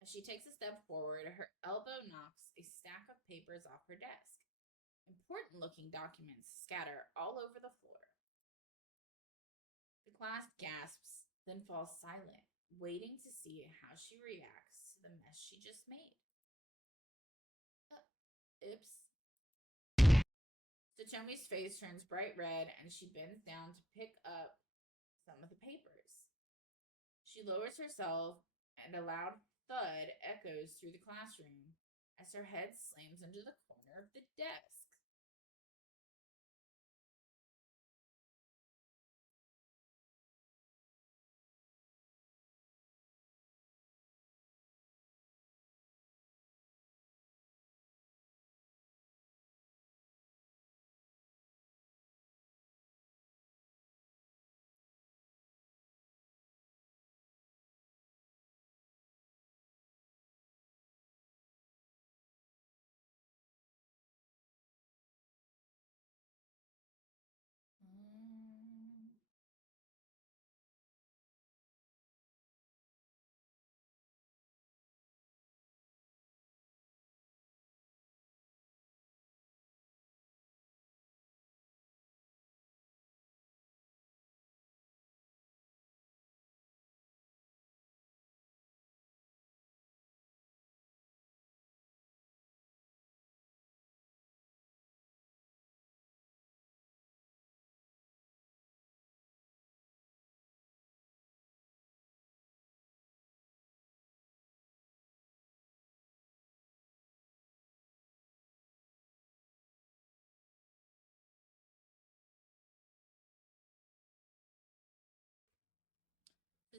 As she takes a step forward, her elbow knocks a stack of papers off her desk. Important looking documents scatter all over the floor. The class gasps, then falls silent, waiting to see how she reacts to the mess she just made. Oops. Satomi's face turns bright red and she bends down to pick up some of the papers. She lowers herself and a loud thud echoes through the classroom as her head slams into the corner of the desk.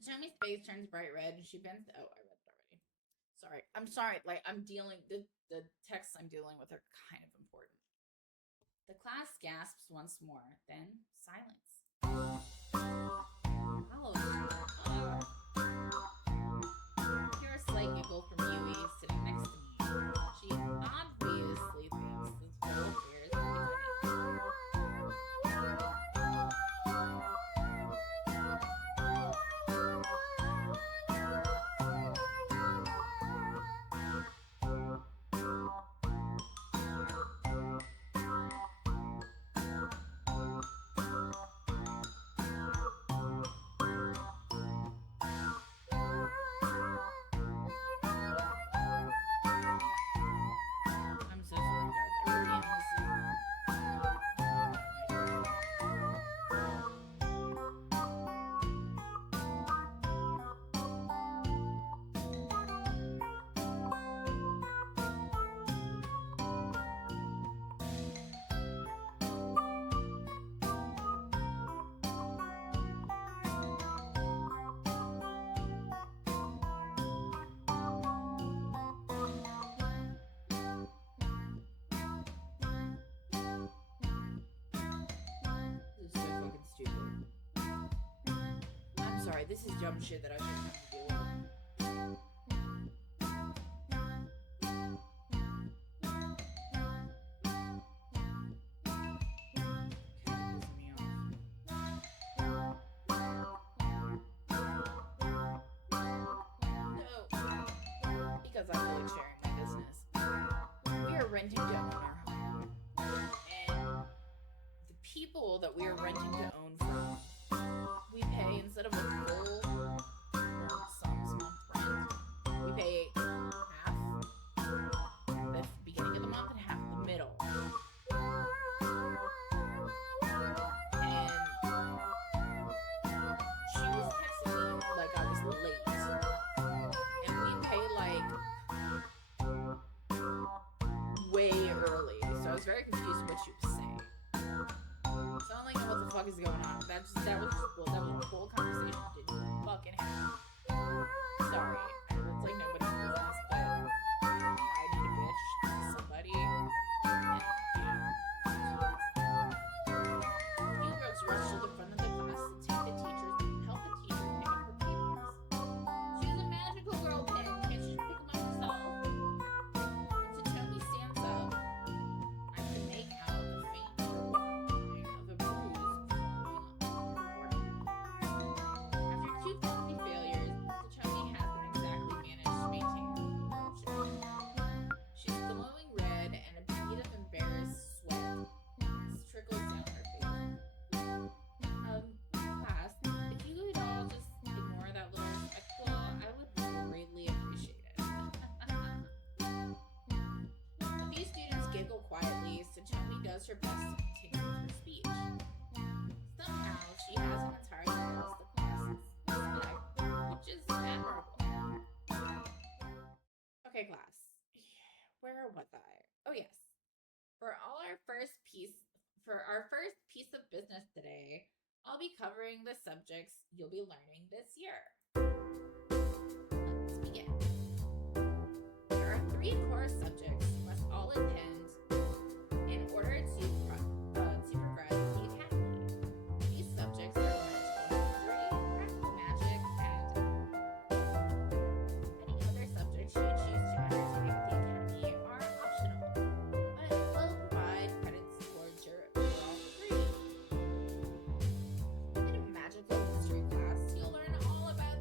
Satomi's face turns bright red and she bends. Oh, I read it already. Sorry. I'm sorry. Like, I'm dealing. The texts I'm dealing with are kind of important. The class gasps once more, then silence. Oh. Hear a slight giggle from Yui sitting next to me. She obviously thinks this whole affair is pretty funny. I'm so sorry, guys. I really am. This is so fucking stupid. I'm sorry. This is dumb shit that I shouldn't have to deal with. Because I feel like sharing my business. We are renting to own our home. And the people that we are renting to own from, we pay instead of a full lump sum month rent, we pay half the beginning of the month and half the middle. And she was texting me like I was late. And we pay like way early. So I was very confused what she was saying. So I don't like know what the fuck is going on. That was a full conversation. Didn't fucking happen. Sorry. It's like nobody's business, but I need a bitch to somebody. And you girls rushed to the front of the class to take the teachers and help the teacher pick up her papers. She's a magical girl, Pin. Can't she pick them up herself? When Satomi stands up, I can make out the faint outline of a bruise forming on her forehead. After two clumsy failures, Satomi has them exactly does her best to continue with her speech. Somehow, she hasn't entirely lost the class's respect, which is admirable. Okay, class. Where was I? Oh, yes. For our first piece of business today, I'll be covering the subjects you'll be learning this year. Let's begin. There are 3 core subjects you must all attend in order to progress in the academy. These subjects are magical history, practical magic, and any other subjects you choose to undertake at the academy are optional, but will provide credits towards your overall degree. In a magical history class, you'll learn all about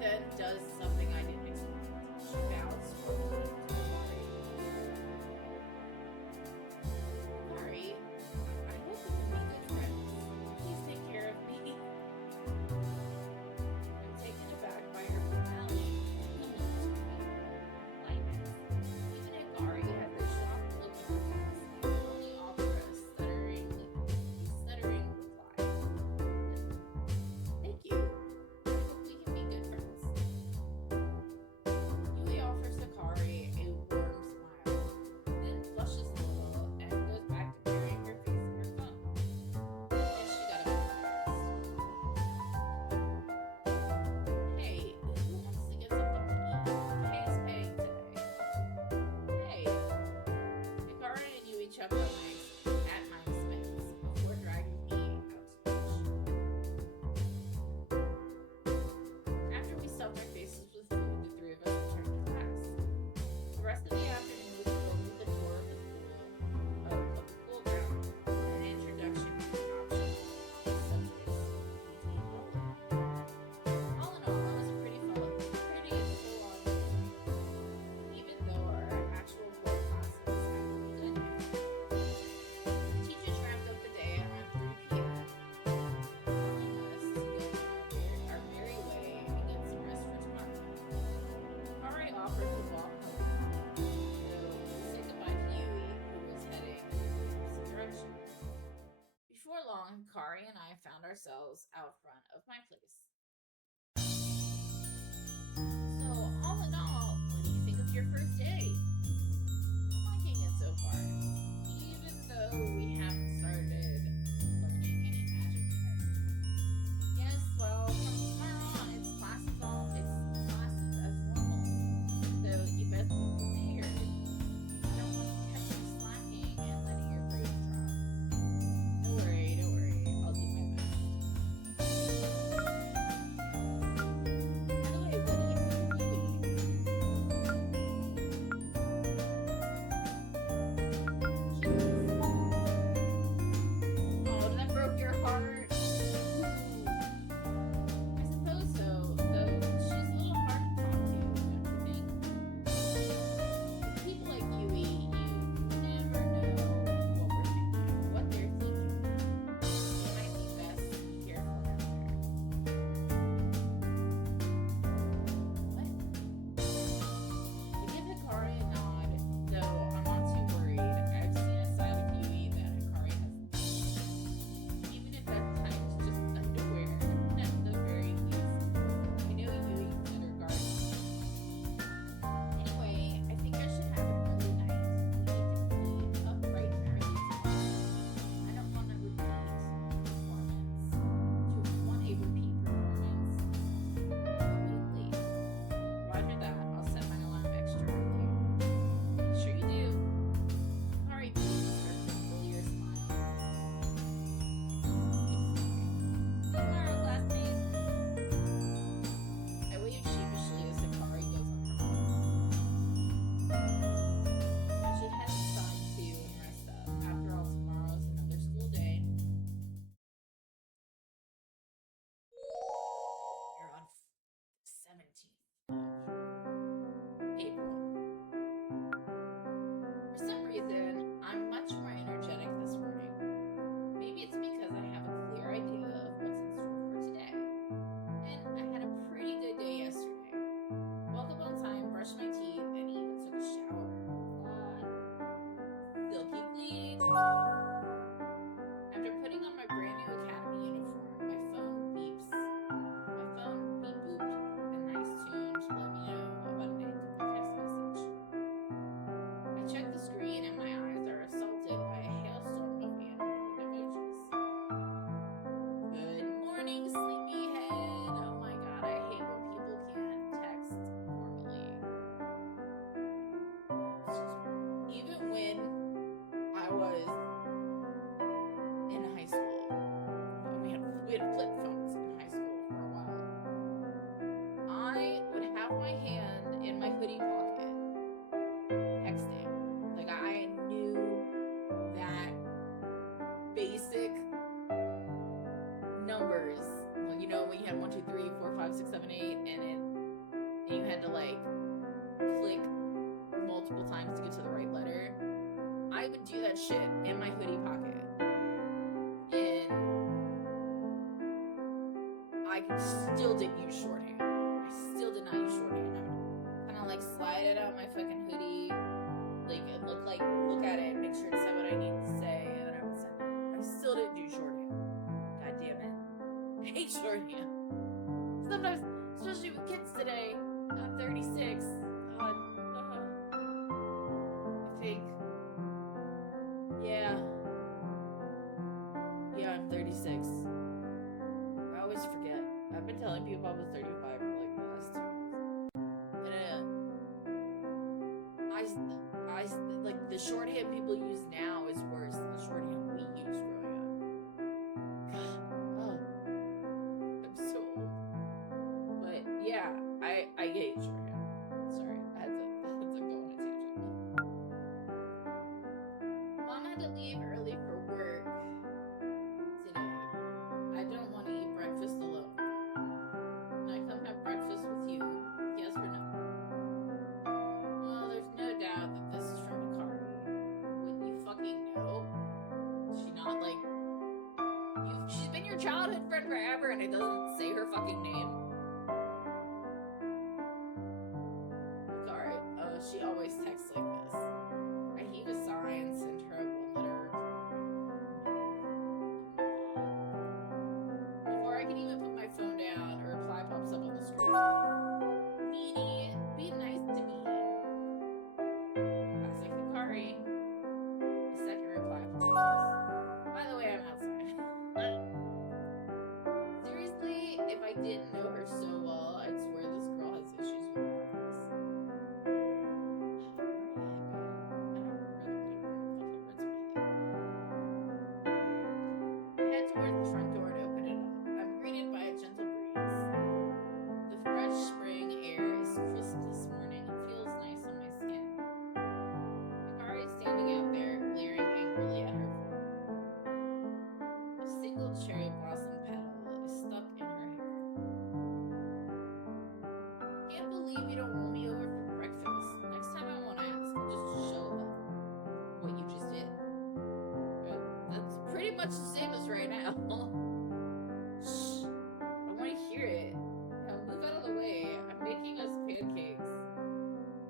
then does something I didn't expect. She bows formally to Kari. Kari, I hope we can be good friends. Please take care of me. I'm taken aback by her formality, humbleness, lightness. Even Hikari had this shocked look on her face, and only offered a stuttering reply. Thank you. I hope we can be good friends. Yui offers Hikari a warm smile, then blushes a little and goes back to burying her face in her phone. And she got a bit embarrassed. Hey, who wants to get something to eat? Pay is paying today. Hey. Hikari and Yui chuckle at my expense before dragging me out to lunch. After we stuffed our faces with food, the three of us returned to class. The rest of the afternoon was filled with the tour of the pool ground and an introduction to the optional subjects between bowling. All in all, it was a pretty and full-on evening, even though our actual work classes hadn't begun yet. Teachers wrapped up the day around 3 p.m., telling us to go on our merry way and get some rest for tomorrow. Kari offered to walk home, so we said goodbye to Yui, who was heading in the opposite direction. Before long, Kari and I found ourselves out front of my place. So, all in all, what do you think of your first day? I'm liking it so far, even though we haven't started learning any magic yet. Yes, well, from tomorrow on, it's classes as normal, so you best be prepared. I don't want to catch you slacking and letting your grades drop. Don't worry, I'll do my best. By the way, what do you think of Yui? She Oh, that broke your heart. Ooh. I suppose so, though she's a little hard to talk to, don't you think? With people like Yui, you never know what they're thinking. It might be best to be careful out there. What? I give Hikari a nod, though I'm not too worried. I've seen a side of Yui that Hikari hasn't seen. Even if that side is just underwear at the very least. I know Yui kindergarten. Anyway, I think I should have an early night. We need to be up bright and early tomorrow. I don't want to repeat performance late. Roger that. I'll set my alarm extra early. Make sure you do. Kari beams her familiar smile. See you tomorrow, classmates. I wave sheepishly as Hikari goes on her way. I should head inside too and rest up. After all, tomorrow's another school day. We're on 17th of April. For some reason, I'm much more energetic this morning. Maybe it's because I have a clear idea of what's in store for today. And I had a pretty good day yesterday. Woke up on time, brushed my teeth, and even took a shower. Silky clean. After putting on my brand new academy uniform, my phone beep booped a nice tune to let me know about an incoming text message. I check the screen and my eyes are assaulted by a hailstorm of animated emojis. Good morning, sleepyhead. Oh my god, I hate when people can't text normally. Even when I was in high school, and we had flip phones in high school for a while, I would have my hand in my hoodie pocket texting. Like, I knew that basic numbers, like, you know, when you had 1, 2, 3, 4, 5, 6, 7, 8, and it and you had to like click multiple times to get to the right letter. I would do that shit in my hoodie pocket. And I still didn't use shorthand. I still did not use shorthand. I would kind of like slide it out my fucking hoodie, like and look at it, make sure it said what I needed to say, and then I would send it. I still didn't do shorthand. God damn it. I hate shorthand. Sometimes, especially with kids today, I'm 36. God. I think. Yeah. Yeah, I'm 36. I always forget. I've been telling people I was 35 for like the last 2 years. And I like the shorthand people use now is worse than the shorthand we used growing up. God, oh, I'm so old. But yeah, I hate shorthand. Sorry, I had to go on a tangent. Mom had to leave early for work today. I don't want to eat breakfast alone. Can I come have breakfast with you? Yes or no? Well, there's no doubt that this is from Akari. Wouldn't you fucking know? Is she not like she's been your childhood friend forever and it doesn't say her fucking name? Akari. Oh, she always texts like this. I heave a sigh and send her a one-letter before I can even put my phone down, a reply pops up on the screen. Meanie, be nice to me. Classic Hikari. The second reply follows. By the way, I'm outside. Seriously, if I didn't know her so well, I'd swear this girl has issues with words. I head towards the front door and open it up. I'm greeted by a gentle breeze. The fresh spring air is crisp this morning and feels nice on my skin. Hikari is standing out there, glaring angrily at her phone. A single cherry blossom petal is stuck in her hair. Can't believe you don't want me over for breakfast. Next time I won't ask. I'll just show up. What you just did. That's pretty much the same as right now. Shh. I want to hear it. Now move out of the way. I'm making us pancakes.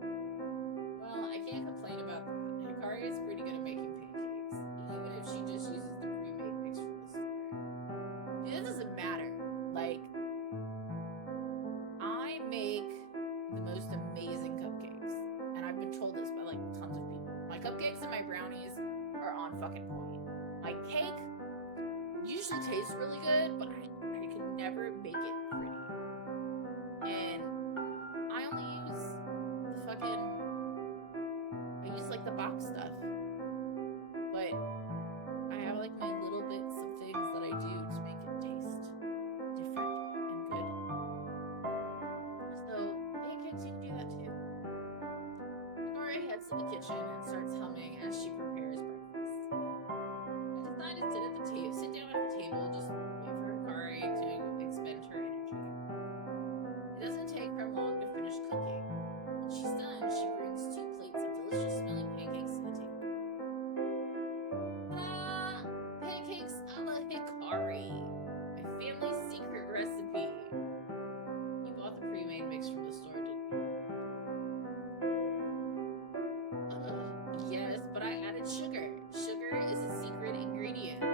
Well, I can't complain about that. Hikari is pretty good at making pancakes, even if she just uses the pre-made mix from the store. See, that doesn't matter. Like, I make the most amazing cupcakes, and I've been told this by like tons of people. My cupcakes and my brownies are on fucking point. My cake usually tastes really good, but I can never make it pretty. And I only use I use like the box stuff. But I have like my little bits of things that I do to make it taste different and good. So pancakes, you can do that too. Nora heads to the kitchen and starts humming as she prepares breakfast. I decide to sit down at the table, just wait for Hikari to expend her energy. It doesn't take her long to finish cooking. When she's done, she brings 2 plates of delicious smelling pancakes to the table. Ta-da! Pancakes a la Hikari, my family's secret recipe. You bought the pre-made mix from the store, didn't you? Yes, but I added sugar. Sugar is a secret ingredient. I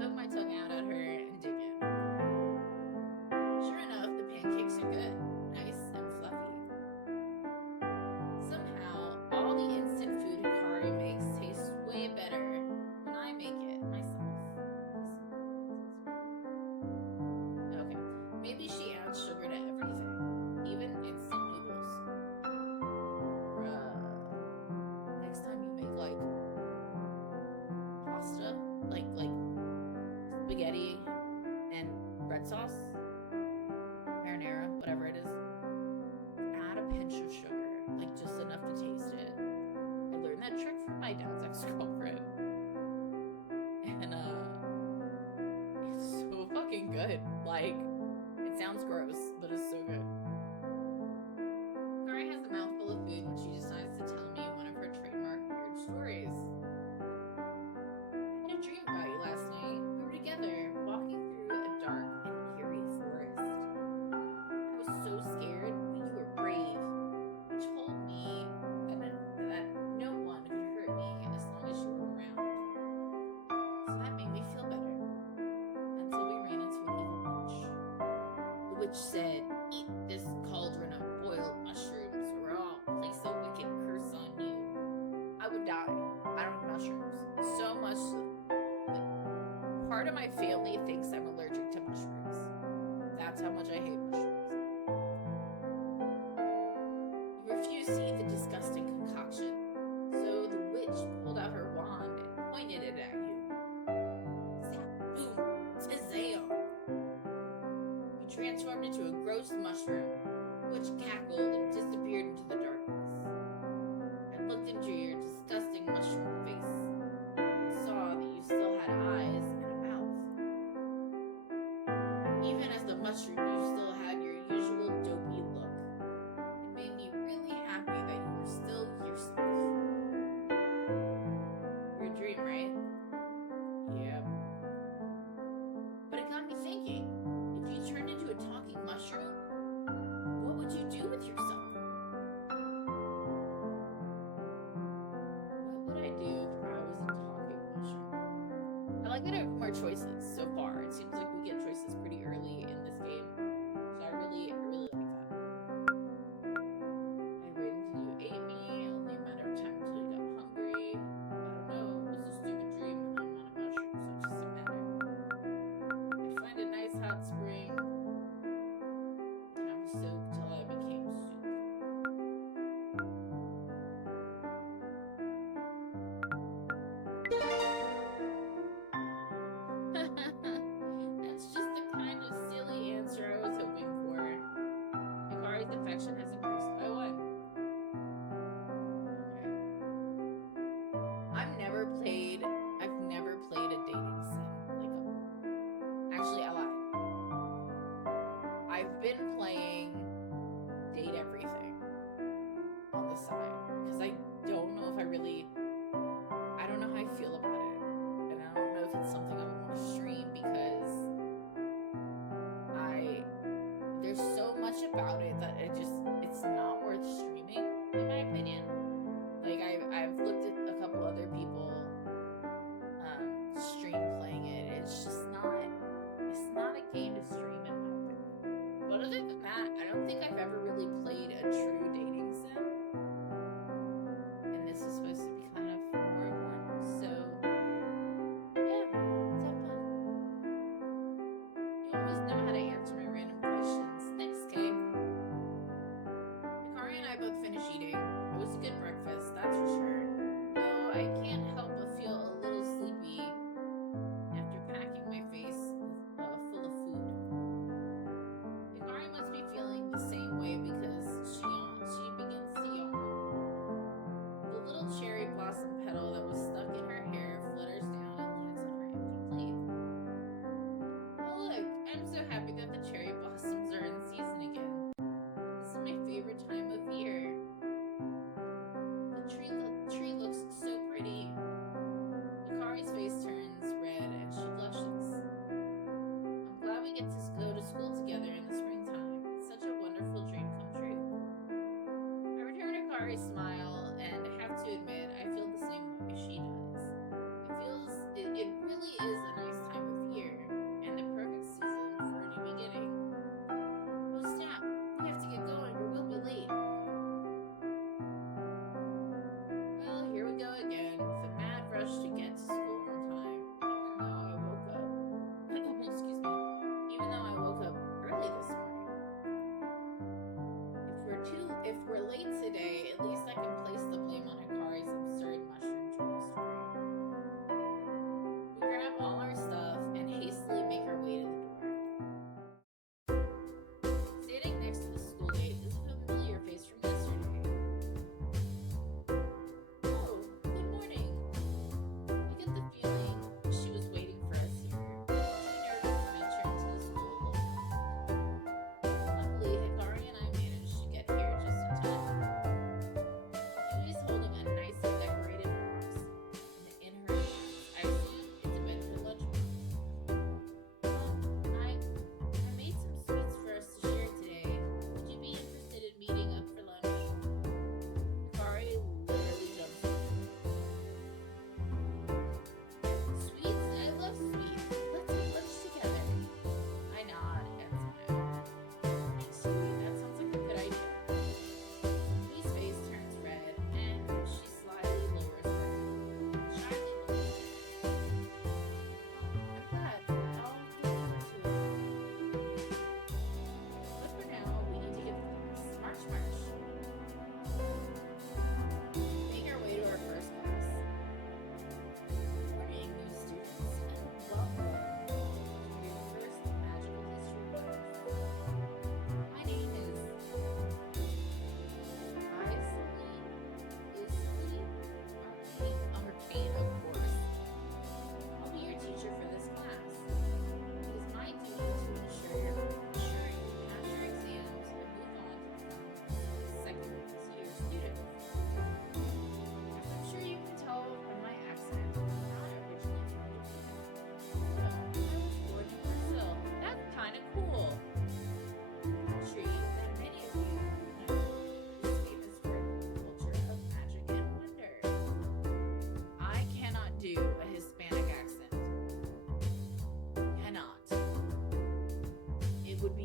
poke my tongue out at her and dig in. Sure enough, the pancakes are good. Nice and fluffy. Somehow, all the instant food Hikari makes tastes way better when I make it myself. Okay, maybe she adds sugar to everything, even instant noodles. Next time you make like pasta, like spaghetti and red sauce, marinara, whatever it is, add a pinch of sugar, like just enough to taste it. I learned that trick from my dad's ex-girlfriend, and it's so fucking good. Like, it's sounds gross, but it's so good. Kari has a mouthful of food when she decides to tell me one of her trademark weird stories. I had a dream about you last night. We were together, walking through a dark and eerie forest. I was so scared, but you were brave. You told me that no one could hurt me as long as you were around. So that made me feel better. Until we ran into an evil witch. The witch said, "Eat this cauldron of boiled mushrooms or I'll place a wicked curse on you." I would die. I don't eat mushrooms. So much that part of my family thinks I'm allergic to mushrooms. That's how much I hate mushrooms. You refuse to eat the disgusting concoction. So the witch pulled out her wand and pointed it at you. Zap, boom, tazam! You transformed into a gross mushroom, which cackled and disappeared into the darkness. I looked into your disgusting mushroom face and saw that you still had eyes and a mouth. Even as the mushroom, you still had your usual dopey look. It made me really happy that you were still yourself. Weird dream, right? Yeah. But it got me thinking, if you turned into a talking mushroom, what would you do with yourself? What would I do if I was a talking mushroom? I like that I have more choices so far. It seems like we get choices pretty early in this game. So I really like that. I'd wait until you ate me, only a matter of time until you got hungry. I don't know, it was a stupid dream and I'm not a mushroom, so it just doesn't matter. I'd find a nice hot spring and have a soak till I became soup. That's just the kind of silly answer I was hoping for. Hikari's affection has increased by 1. Okay. I've never played a dating sim. Actually, I lied. I've been playing Date Everything on the side because I don't know how I feel about it, and I don't know if it's something I would want to stream because there's so much about it that it's not worth streaming in my opinion. Like I've looked at a couple other people stream playing it. It's not a game to stream in my opinion. But other than that, I don't think I've ever really played a true dating sim. And this is supposed to be kind of more of one. So yeah, let's have fun. You always know how to answer my random questions. Thanks, Kay. Hikari and I both finished eating. It was a good breakfast, that's for sure. Though I can't help but feel a little sleepy after packing my face full of food. Hikari must be feeling the same way because she begins to yawn. The little cherry blossom petal that was stuck in her hair flutters down and lands on her empty plate. Oh look, I'm so happy that the cherry blossoms are in season again. This is my favorite time of year. The tree looks so pretty. Hikari's face turns red and she blushes. I'm glad we get to go to school together in the springtime. It's such a wonderful dream come true. I return Hikari's smile and have to admit I feel the same way she does. It really is a nice time of year and the perfect season for a new beginning. Oh snap, we have to get going or we'll be late. Well, here we go again, the mad rush to get to school on time, even though I woke up early this morning. If we're late today, at least I can place the blame on Hikari's absurd mushroom dream story. We grab all our stuff and hastily make our way to the door. Standing next to the school gate is a familiar face from yesterday. Oh, good morning. I get the feeling she was waiting for us here. She nervous to venture into the school alone.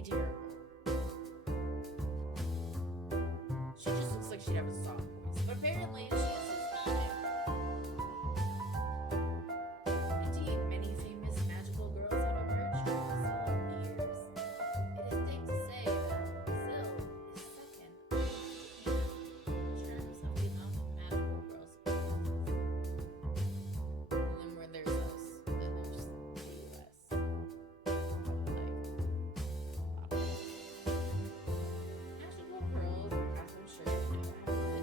terrible. She just looks like she'd have a soft voice, but apparently she is Hispanic. Indeed, many famous magical girls have emerged from Brazil over the years. It is safe to say that Brazil is second in terms of the amount of magical girls. And then where there's us, then there's the US. Probably like a lot of magical girls, as I'm sure you know, have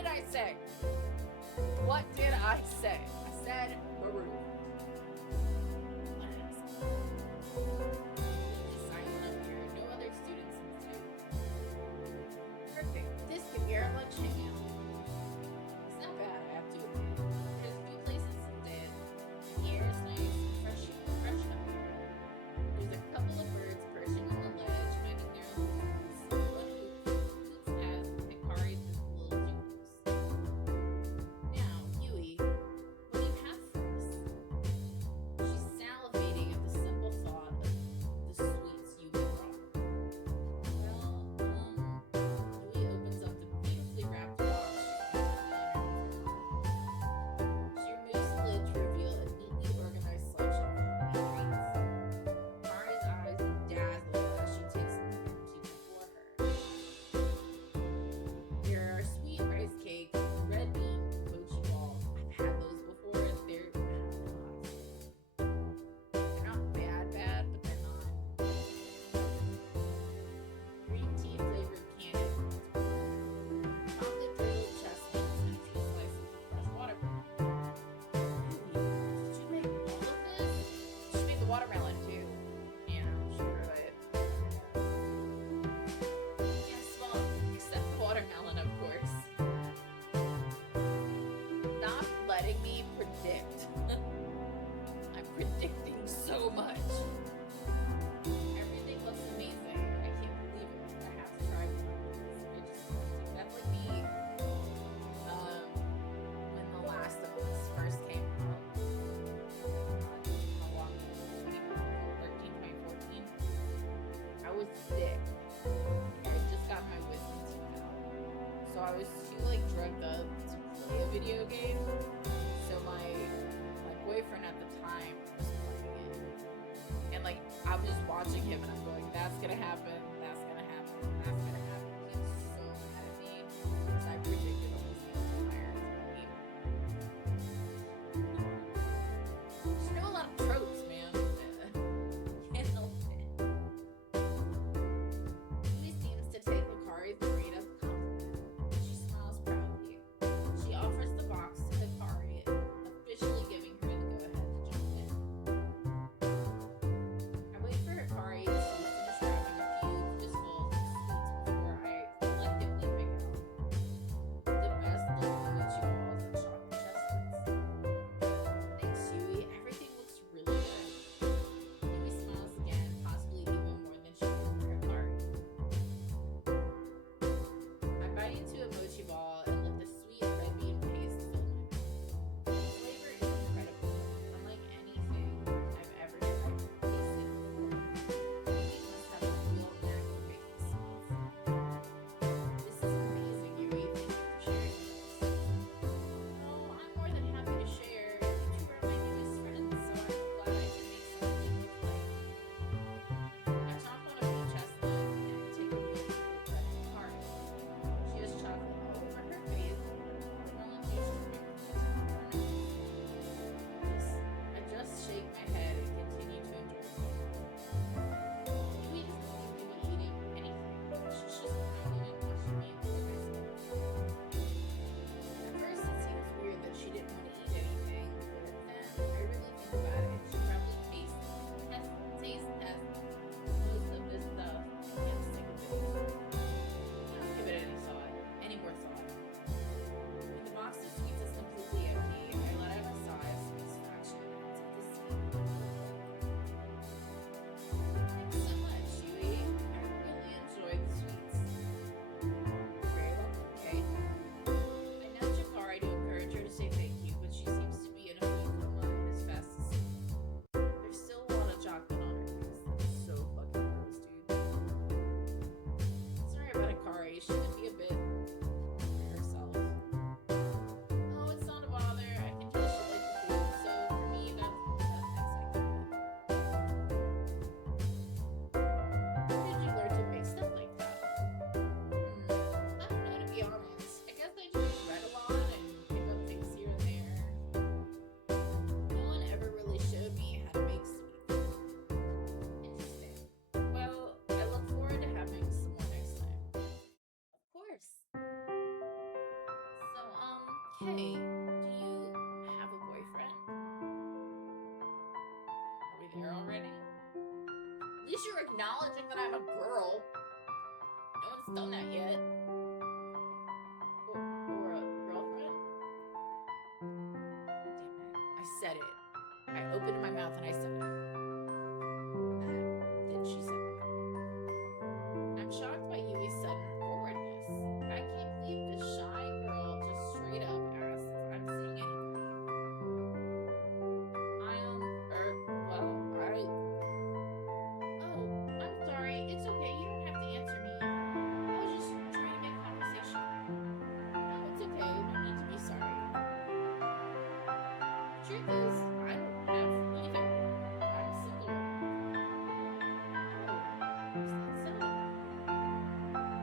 did I say? What did I say? I said Baru. What did I say? Silent up here. No other students in the studio. Perfect. This could be our lunch hangout. It's not bad, I have to admit. There's a few places to sit. The air is nice and fresh up here. There's a couple of birds perching on the ledge, minding their own business. One hoots as Hikari's his little jingles. Now, Yui, what do you have for us? She's salivating at the simple thought of the sweets Yui brought. Well, Yui opens up the beautifully wrapped box she removes the lid to reveal a neatly organized selection of homemade treats. Mari's eyes dazzle as she takes them empty before her. There are sweet rice cakes, red bean mochi balls. I've had those before. They're not bad, but they're not. Green tea flavored candy, chocolate drizzled chestnuts, and a few slices of fresh watermelon. Did you make all of this? She made the watermelon too. Yeah, sure, but yes, well, except the watermelon, of course. Stop letting me predict. I'm predicting so much. Everything looks amazing. I can't believe it. I have to try one of these. That's like me when The Last of Us first came out. How long ago? 2013, 2014. I was sick. I just got my wisdom teeth out. So I was too drugged up to play a video game. So my boyfriend at the time was playing it. And I was just watching him and I'm going, that's gonna happen, that's gonna happen, that's gonna happen. He was so mad at me because I predicted almost the entire game. Just know a lot of tropes, man. Can't help it. He seems to take Hikari's grade as a compliment. She smiles proudly. She offers the box to Hikari, officially giving her the go-ahead to jump in. I wait for Hikari to finish wrapping a few Hey, do you have a boyfriend? Are we there already? At least you're acknowledging that I'm a girl. No one's done that yet. Or a girlfriend? Damn it. I said it. I opened my mouth and I said it. Then she said that. I'm shocked by Yui's sudden forwardness. I can't believe this shy girl just straight up asked if I'm seeing anybody. Oh, I'm sorry. It's okay. You don't have to answer me. I was just trying to make conversation. No, it's okay. No need to be sorry. The truth is, I don't have either. I'm single. Oh, is that so?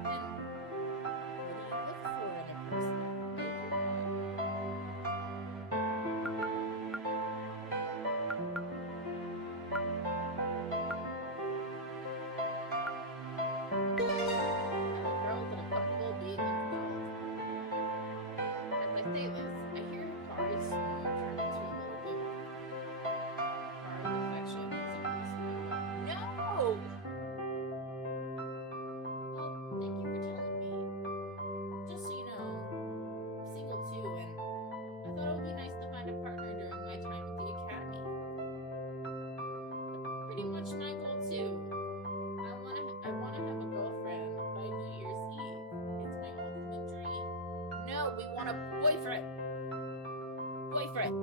Then, what do you look for in a person? Oh, dear God. I'm a girl that I'm comfortable being involved. As I say this, I hear Hikari's snore turn into a little bit of affection as it breathes through my mouth. No! Well, thank you for telling me. Just so you know, I'm single too, and I thought it would be nice to find a partner during my time at the academy. That's pretty much my goal too. I wanna have a girlfriend by New Year's Eve. It's my ultimate dream. No, we want a boyfriend. Boyfriend.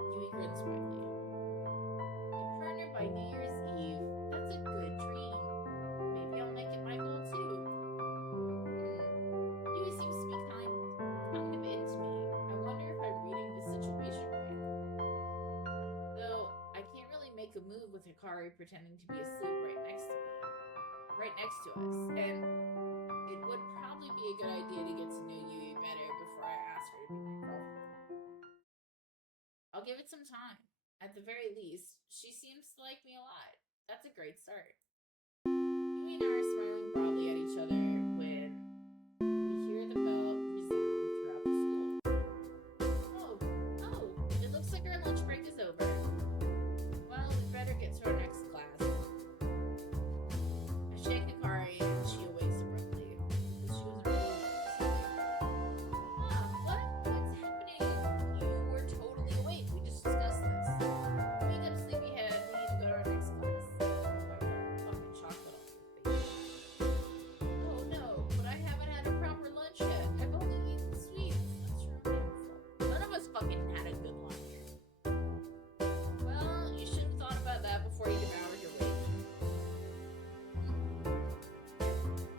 Yui grins widely. A partner by New Year's Eve. That's a good dream. Maybe I'll make it my goal too. Yui seems to be kind of into me. I wonder if I'm reading the situation right. Though I can't really make a move with Hikari pretending to be asleep right next to us, and it would probably be a good idea to get to know Yui better before I ask her to be my girlfriend. I'll give it some time. At the very least, she seems to like me a lot. That's a great start. Yui and I are smiling broadly at each other when we hear the bell resound throughout the school. Oh, it looks like our lunch break is over. Well, we better get to our next class. I shake Hikari and she awakes abruptly because she was really what's happening? You were totally awake. We just discussed this. Wake up, sleepyhead. We need to go to our next class. Fucking chocolate all over your face. Oh no, but I haven't had a proper lunch yet. I've only eaten sweets. That's your own fault. None of us fucking had a good lunch. Well, you should have thought about that before you devoured your weight.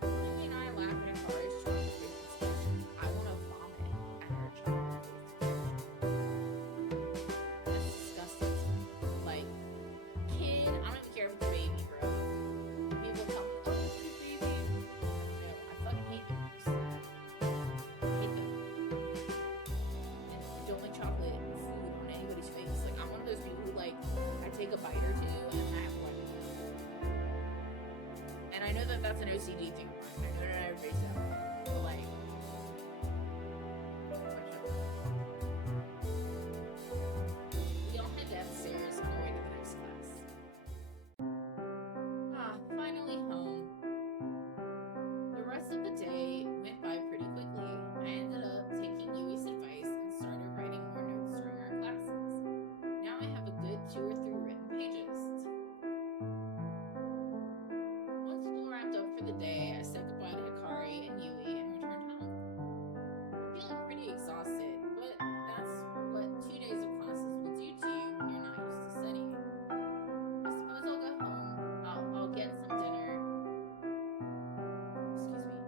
Yui and I laugh at Hikari's chocolate-based discussion. I want to vomit at her chocolate-based discussion. That's disgusting to me. Like, kid, I don't even care if it's a baby, bro. People tell me, oh, it's your baby. No, I fucking hate babies. I hate them. And I don't like chocolate food on anybody's face. Like, I'm one of those people who, like, I take a bite or two and I have to wipe it down. And I know that that's an OCD thing of mine. I know not everybody's that way. But, like, we all head downstairs on our way to the next class. Finally home. The rest of the day went by pretty quickly. I ended up taking Yui's advice and started writing more notes during our classes. Now I have a good 2 or 3 written pages. Once school wrapped up for the day, I said goodbye to Hikari and Yui and returned home. I'm feeling pretty exhausted, but that's what 2 days of classes will do to you when you're not used to studying. I suppose I'll go home. I'll get some dinner.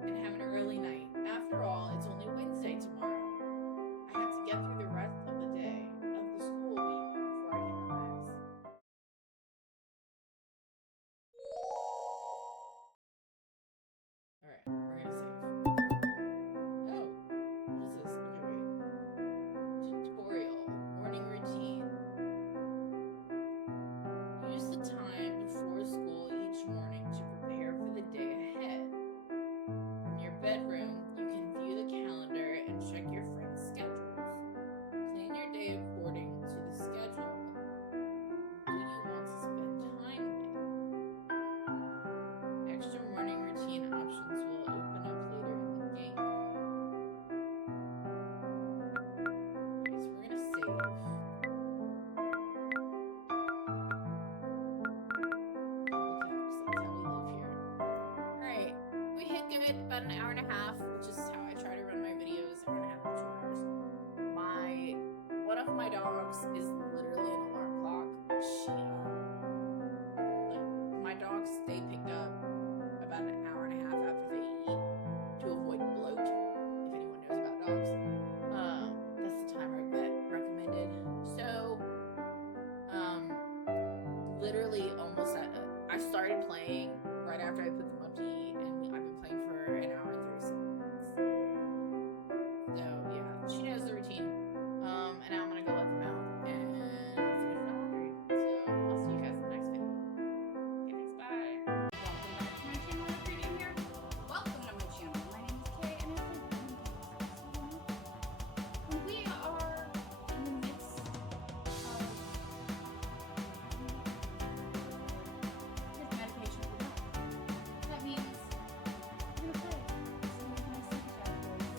And have an early night. After all, it's only Wednesday tomorrow. I have to get through the rest of the day of the school week before I can relax. Alright, we're gonna save. Oh, what is this? Okay, wait. Tutorial. Morning routine. Use the time before school each morning to prepare for the day ahead. From your bedroom, you can view the calendar and about an hour and a half, which is how I try to run my videos, hour and a half to 2 hours. One of my dogs is literally an alarm clock. My dogs stay picked up about an hour and a half after they eat to avoid bloat, if anyone knows about dogs. That's the timer that recommended. So, literally almost I started playing right after I put them up to eat, and I've been playing for an hour and 37 minutes. So yeah, she knows the routine. And now I'm gonna go let them out and finish my laundry. So I'll see you guys in the next video. Okay, thanks, bye. Welcome back to my channel. If you're new here, welcome to my channel. My name is Kay, and I play brewing. We are in the midst of his medication for dog. That means we're gonna play some of my secret categories.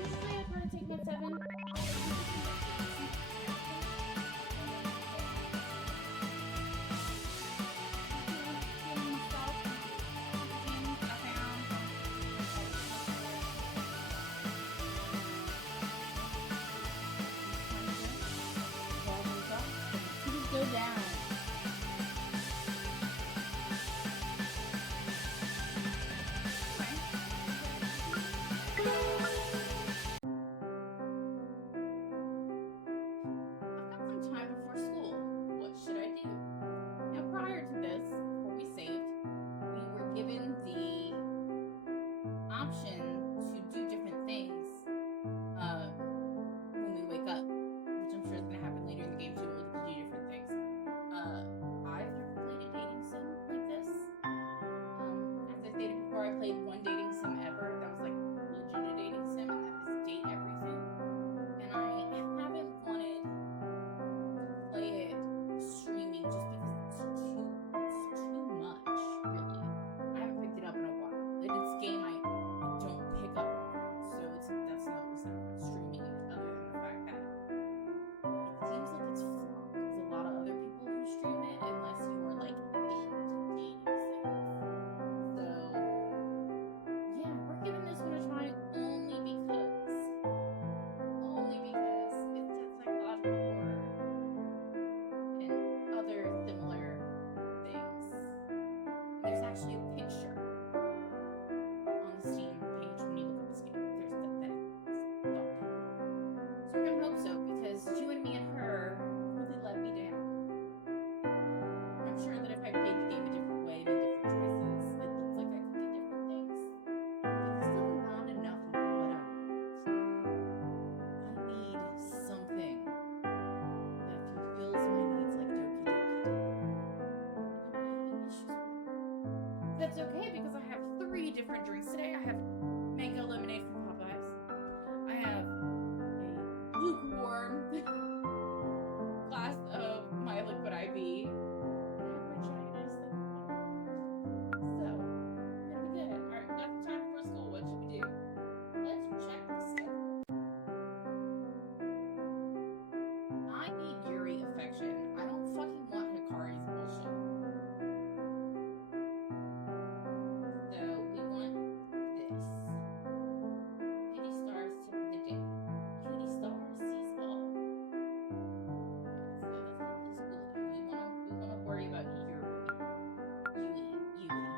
Usually I try to take my 7. Go down. I've got some time before school. What should I do? Now, prior to this, before we saved, we were given the option to do different things when we wake up, which I'm sure is going to happen later in the game too. We'll get to do different things. I've never played a dating sim like this. As I stated before, I played one dating sim ever. That was like legit a dating sim, and that is date everything. And I haven't wanted to play it streaming just because it's too much, really. I haven't picked it up in a while. Like, it's a game I don't pick up, so it's not streaming it, other than the fact that it seems like it's flopped with a lot of other people who stream it, unless you are like into dating sims. So yeah, we're giving this one a try only because it's that psychological horror and other similar things. And there's actually a picture on the Steam page when you look up this game. There's that dog. So we're gonna hope so, because you and me and her really let me down. I'm sure that if I played the game a different way, made different choices, it looks like I could do different things. But it's still not enough of what I want. I need something that fulfills my needs like Doki Doki did. And I'm having issues with it. That's okay, because I have 3 different drinks today. I have mango lemonade from Popeyes. I have a lukewarm glass of my liquid IV. And I have my giant ice liquid water. So, we're gonna be good. Alright, we got the time before school. What should we do? Let's check the schedule. I need Yuri affection. I don't fucking want Hikari's bullshit. So, we want this. Kitty Star's tip of the day. Kitty Star sees all. So let's look at the school day. We wanna worry about Yuri. Yui. You're here.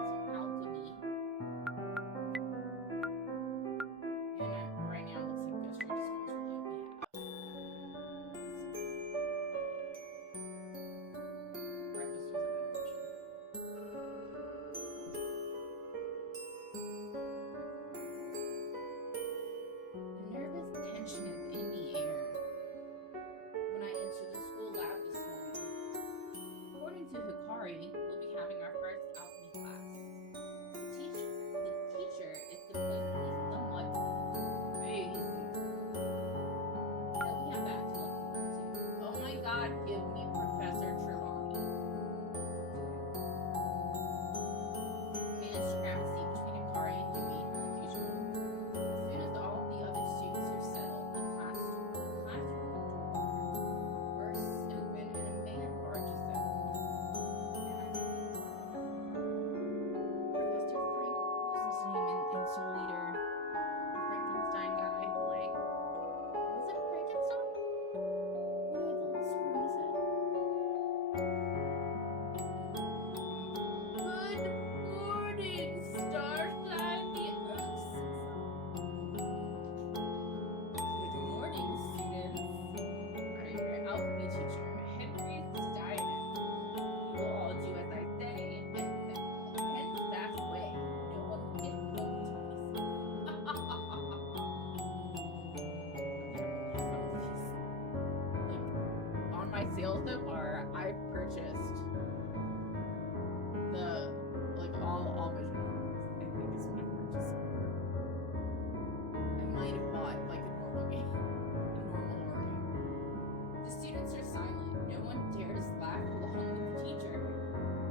So alchemy. And right now it looks like go straight to school is really all we have. Breakfast was an option. The nervous tension is in the air when I entered the school lab this morning. According to Hikari, we'll be having our first alchemy class. The teacher is supposedly somewhat crazy. Yeah, we have that to look forward to. Oh my god, give me Professor Trelawney. sales so far, I've purchased the all visual. I think is what I've purchased. I might have bought like a normal game, a normal horror game. The students are silent. No one dares laugh along with the teacher.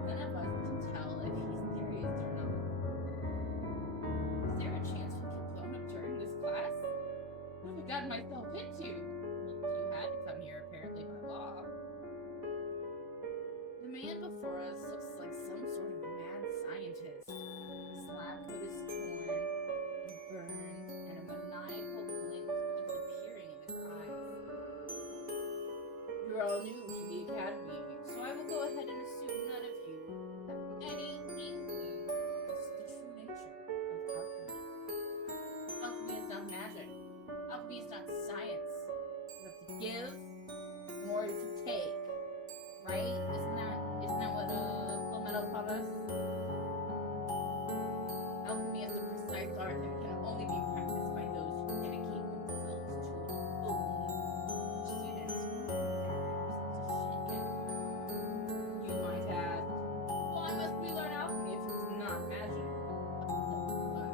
None of us can tell if he's serious or not. Is there a chance we can phone up during this class? What have I gotten myself into? Well, you had to come here apparently by law. The man before us looks like some sort of mad scientist. His lab coat is torn and burned, and a maniacal glint keeps appearing in his eyes. You're all new to the academy, so I will go ahead and assume none of you have any inkling as to the true nature of alchemy. Alchemy is not magic. Alchemy is not science. You have to give in order to take, right? Isn't that what Full Metal taught us? Alchemy is the precise art that can only be practiced by those who dedicate themselves to it only. Students who dedicate themselves to shit. You might ask, why must we learn alchemy if it's not magic? Why?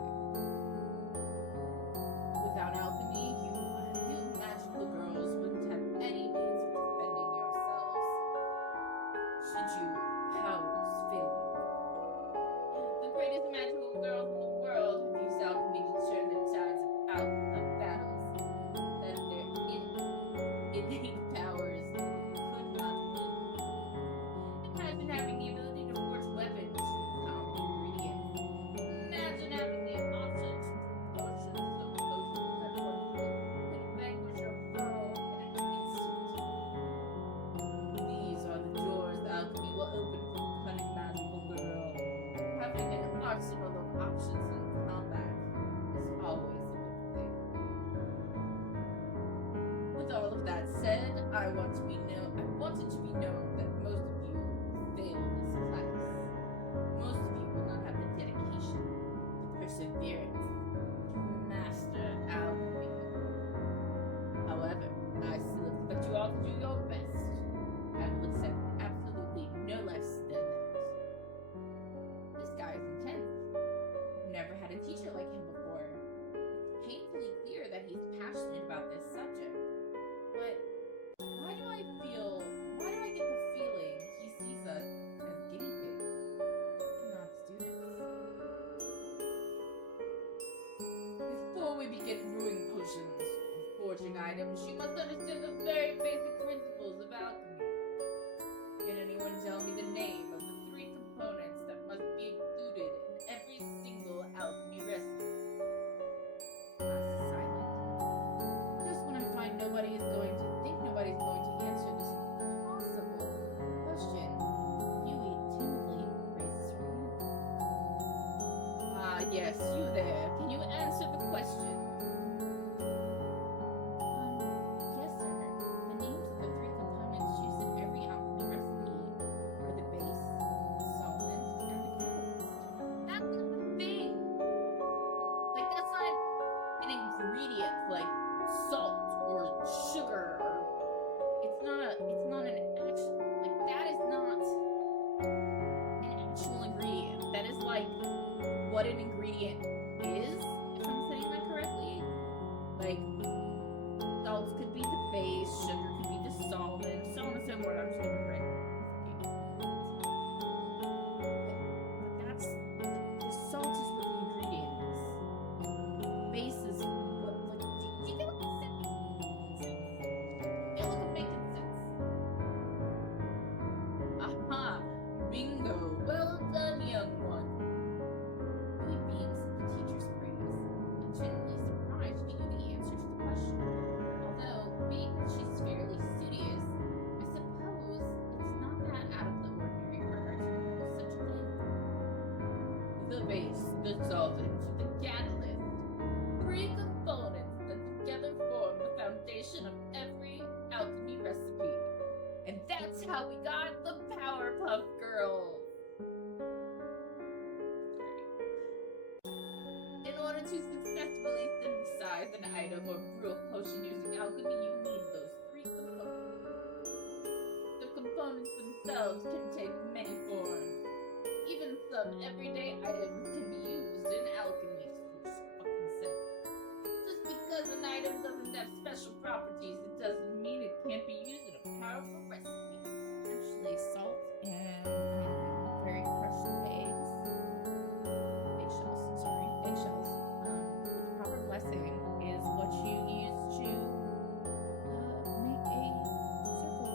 Without alchemy, you magical girls wouldn't have any means of defending yourselves. Should you powers fail you? The greatest magical girls in the world have used alchemy to turn the tides of battles that their innate powers could not win. Imagine having the ability to forge weapons from common ingredients. Imagine having the option to brew potions so potent that one could vanquish your foe in an instant. These are the doors alchemy will open for the cunning magical girl. Having an arsenal of options in combat is always a good thing. With all of that said, I wanted to be known that most of you fail this class. Most of you will not have the dedication, the perseverance to master alchemy. However, I still expect you all to do your best. I will accept absolutely no less than that. This guy is intense. I've never had a teacher like him before. It's painfully clear that he's passionate about this subject. But why do I get the feeling he sees us as guinea pigs and not students? Before we begin brewing potions or forging items, you must understand the very basic principles of alchemy. Can anyone tell me the name of the 3 components that must be included in every single alchemy recipe? Class is silent. Just when I find nobody's going to answer this impossible question, Yui timidly raises her hand. Ah, yes, you there. Can you answer the question? Yes, sir. The names of the 3 components used in every alchemy recipe are the base, the solvent, and the catalyst. That's not a thing! Like, that's not an ingredient like salt or sugar or it's not an actual, like, that is not an actual ingredient. That is like what an ingredient is, if I'm saying that correctly. Like, salts could be the base, sugar could be the solvent, so on and so forth. I'm just gonna write but that's the salt is what the ingredient is. Base is what, like, do you get what I'm saying? Yeah, look, I'm making sense. Aha! Bingo! Well done, young one. Yui beams at the teacher's praise. I'm genuinely surprised she knew the answer to the question. Although, being that she's fairly studious, I suppose it's not that out of the ordinary for her to know such a thing. The base, the solvent, the catalyst. 3 components that together form the foundation of every alchemy recipe. And that's how we got the Powerpuff Girls. In order to successfully synthesize an item or brew a potion using alchemy, you need those 3 components. themselves can take many forms. Even some everyday items can be used in alchemy. Fucking sick. Just because an item doesn't have special properties, it doesn't mean it can't be used in a powerful recipe. Actually, salt and very crushed eggshells, with the proper blessing is what you use to make a circle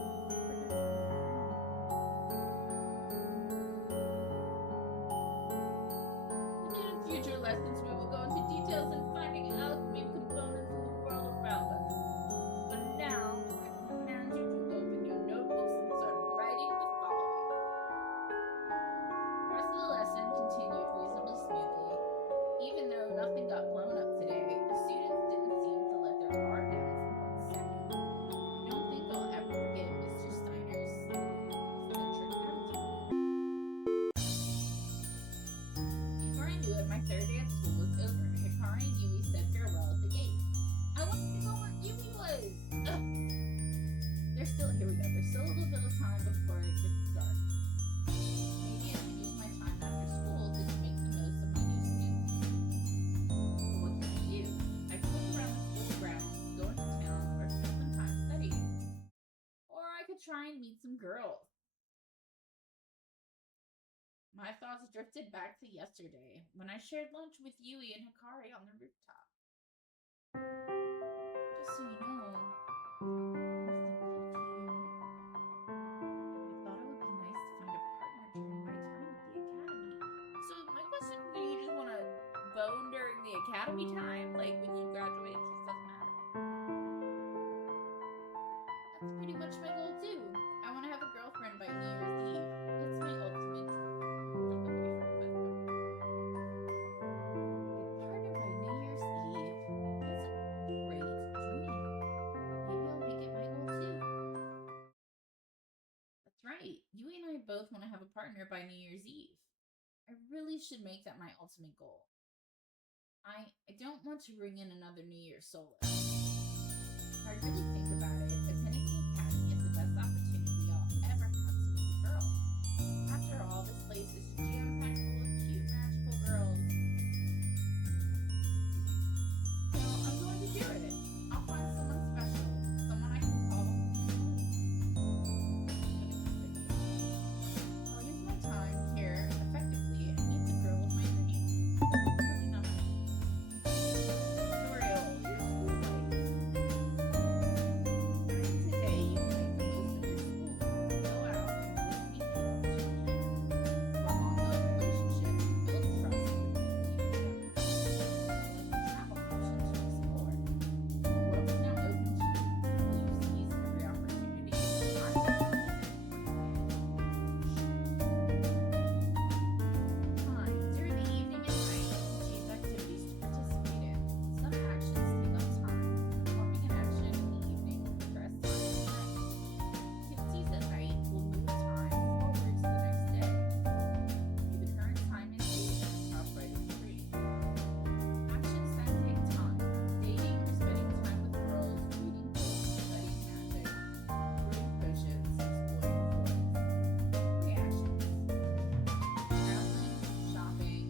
And in future lessons, we will go into details in finding alchemy components in the world around us. But now, I command you to open your notebooks and start writing the following. The rest of the lesson continued reasonably smoothly. Even though nothing got blown up today, the students didn't seem to let their guard down for 1 second. I don't think I'll ever forget Mr. Steiner's eccentric attitude. Before I knew it, my third day at school was over. Hikari and Yui said farewell at the gate. I wanted to go where Yui was! Ugh. There's still a little bit of time before it gets dark. Maybe I should use my time after school to make the most of my new students. But what can I do? I could look around the school grounds, go into town, or spend some time studying. Or I could try and meet some girls. My thoughts drifted back to yesterday, when I shared lunch with Yui and Hikari on the rooftop. Just so you know, I thought it would be nice to find a partner during my time at the academy. So my question, do you just want to bone during the academy time? Like when you graduate, it just doesn't matter. That's pretty much my goal too. I want to have a girlfriend by New Year's Eve. That's my ultimate dream. Like a boyfriend, but okay. A partner by New Year's Eve. That's a great dream. Maybe I'll make it my goal too. That's right. Yui and I both want to have a partner by New Year's Eve. I really should make that my ultimate goal. I don't want to ring in another New Year solo. If I really think about it, attending the academy is the best opportunity I'll ever have to meet a girl. After all, this place is jam-packed full of cute, magical girls. So I'm going to do it. I'll find someone special, someone I can call. I'll use my time here effectively and meet the girl of my dreams. Really not tutorial, your school life. During today, you can make the most of your school. Go out and meet people, form ongoing relationships, and build trust with people you meet. Select a travel option to explore. The world is now open to you. Will you seize every opportunity? I will. Time. During the evening and night, you can choose activities to participate in. Some actions take up time. Performing an action in the evening will progress time to the night. Activities at night will move time forward to the next day. View the current time and date at the top right of the screen. Actions that take time. Dating or spending time with girls, reading books, studying magic, brewing potions, exploring the forest. Reactions. Traveling, shopping,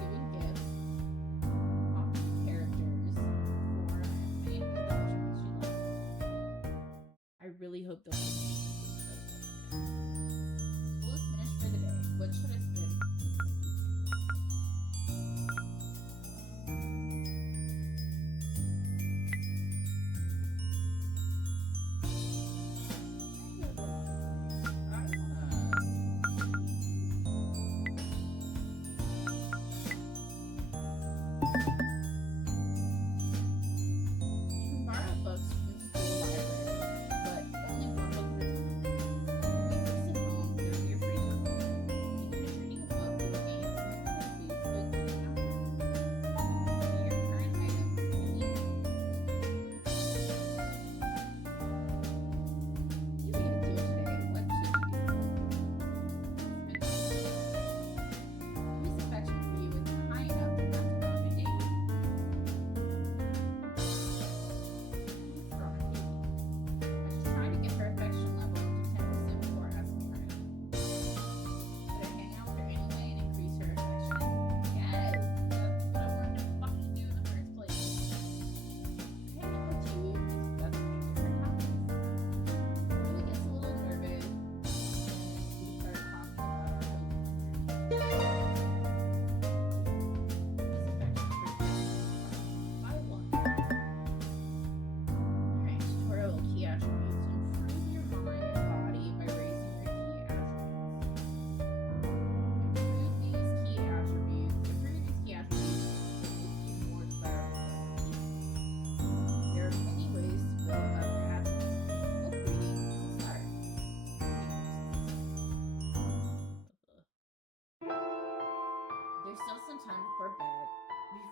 giving gifts, talking to characters, or many other options you like. I really hope they'll make me School is finished for the day. What should I spend? You can borrow books from the school library, but only one book at a time.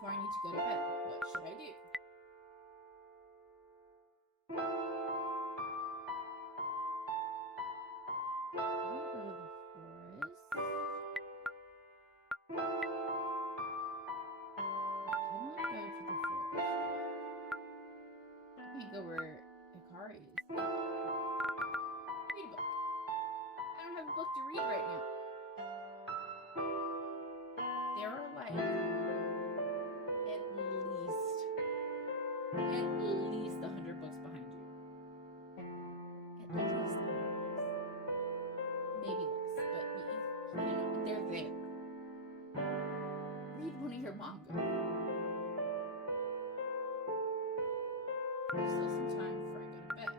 before I need to go to bed. What should I do? I'm gonna go to the forest. I cannot go to the forest. I can't go where Hikari is. Read a book. I don't have a book to read right now. There are like at least 100 books behind you. At least 100 books. Maybe less, but you know, they're there. Read one of your manga. There's still some time before I go to bed.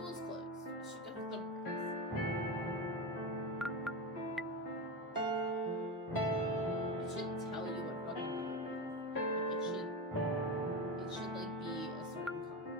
School's closed. I should go somewhere else. It should tell you what fucking day it is. Like it should like be a certain color.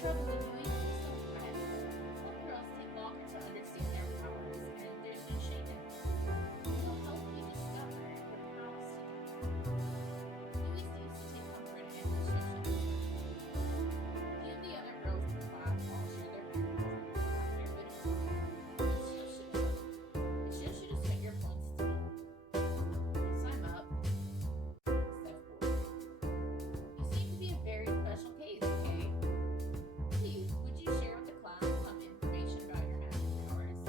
trouble when you ain't so fast. Some girls take longer to understand their powers, and there's no shame in it. It'll help you discover your powers today. Louis seems to take comfort in his sister. Few of the other girls in the class all share their feelings after a bit of time. It's just you to set your points to me. Yes, I'm up, said Ford. You seem to be a very special case, okay? Please, would you share with the class some information about your magic powers?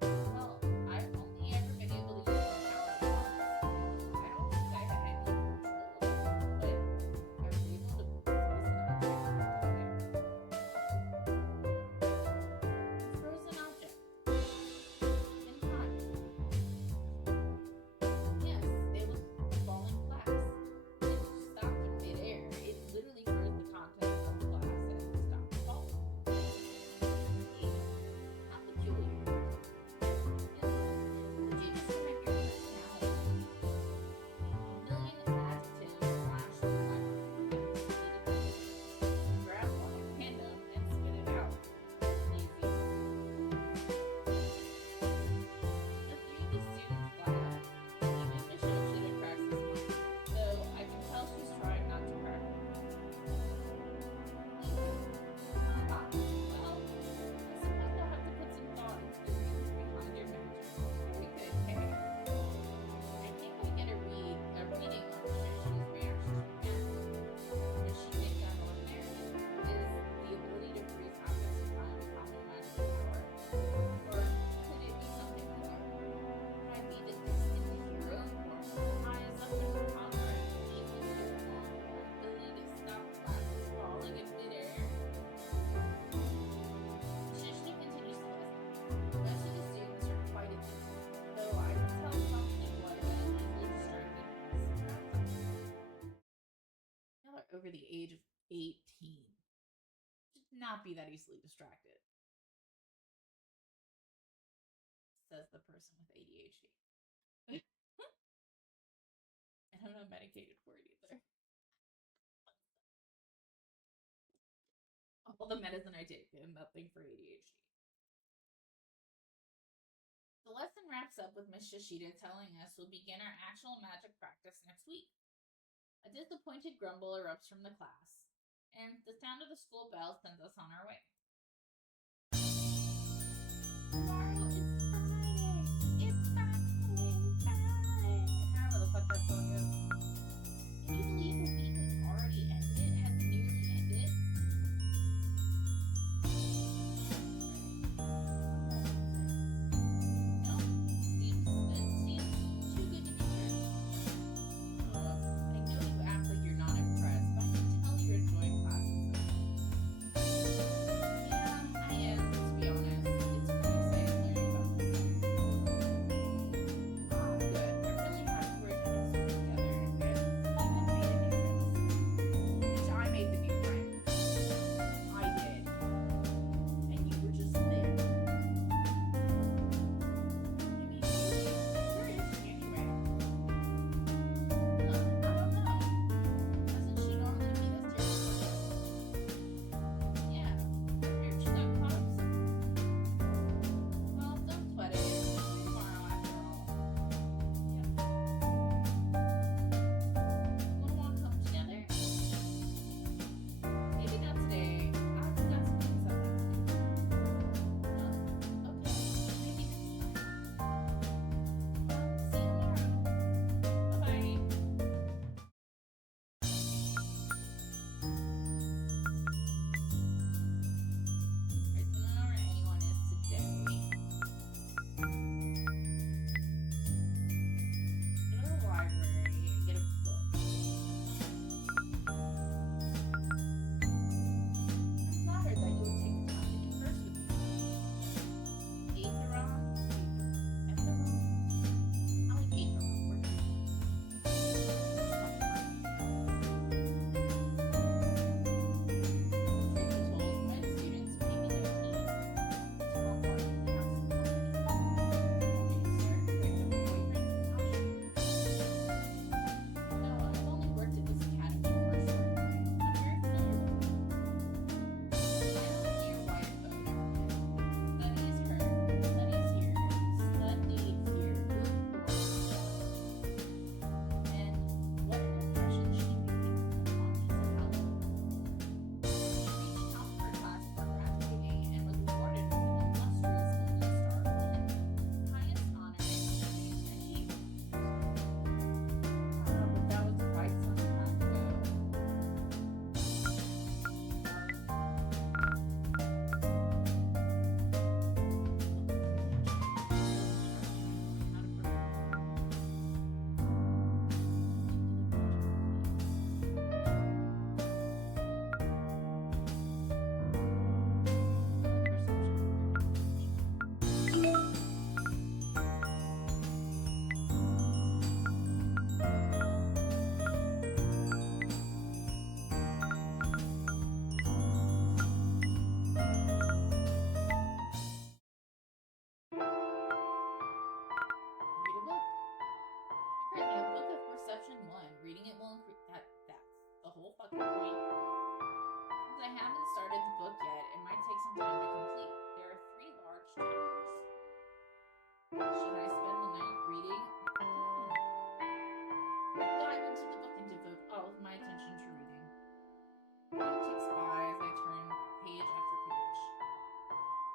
Well, I've only ever been able to use my power once. I don't think I had any control over it, but I was able to freeze an object. In time. Yes, it was a falling glass. It stopped in midair. It literally froze the contents of the glass and stopped falling. How peculiar. Would you describe your personality? A million adjectives flashed through my mind. I grabbed one at random and spit it out. Lazy. A few of the students laughed. Even Michelle Shida cracks this one, though I can tell she's trying not to crack. Ah, well, I suppose I'll have to put some thought into the reasons behind your magic. Very good, hey. I think I get a reading on Shish's reactions right now. Does she think I'm ordinary? Is the ability to freeze objects in time a common magical power? Or could it be something more? Could I be the distant hero who highs up in the conquer and leaves the uniform with my ability to stop glasses falling in midair? Shishni continues to listen. The rest of the students are quite attentive, though I can tell some people are getting easily distracted. Y'all are over the age of 18. Should not be that easily distracted, says the person with ADHD. And I'm not medicated for it either. All the medicine I take and nothing for ADHD. The lesson wraps up with Miss Shishida telling us we'll begin our actual magic practice next week. A disappointed grumble erupts from the class, and the sound of the school bell sends us on our way. Tomorrow is Friday. It's Friday. However the fuck that song is. Can you believe the week has already ended? Has nearly ended? No, seems too good to be true. I know you act like you're not impressed, but I can tell you're enjoying classes so much. Should I spend the night reading? Dive into the book and devote all of my attention to reading. Time ticks by as I turn page after page.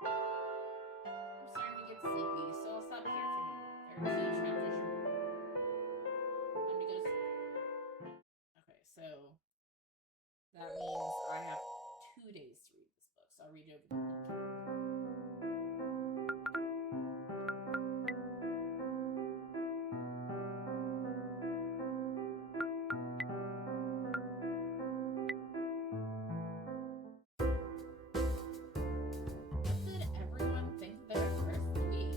I'm starting to get sleepy, so I'll stop here for now. There are 2 chaptures remaining. Time to go to sleep. Okay, so that means I have 2 days to read this book, so I'll read it over the weekend. What did everyone think of their first week?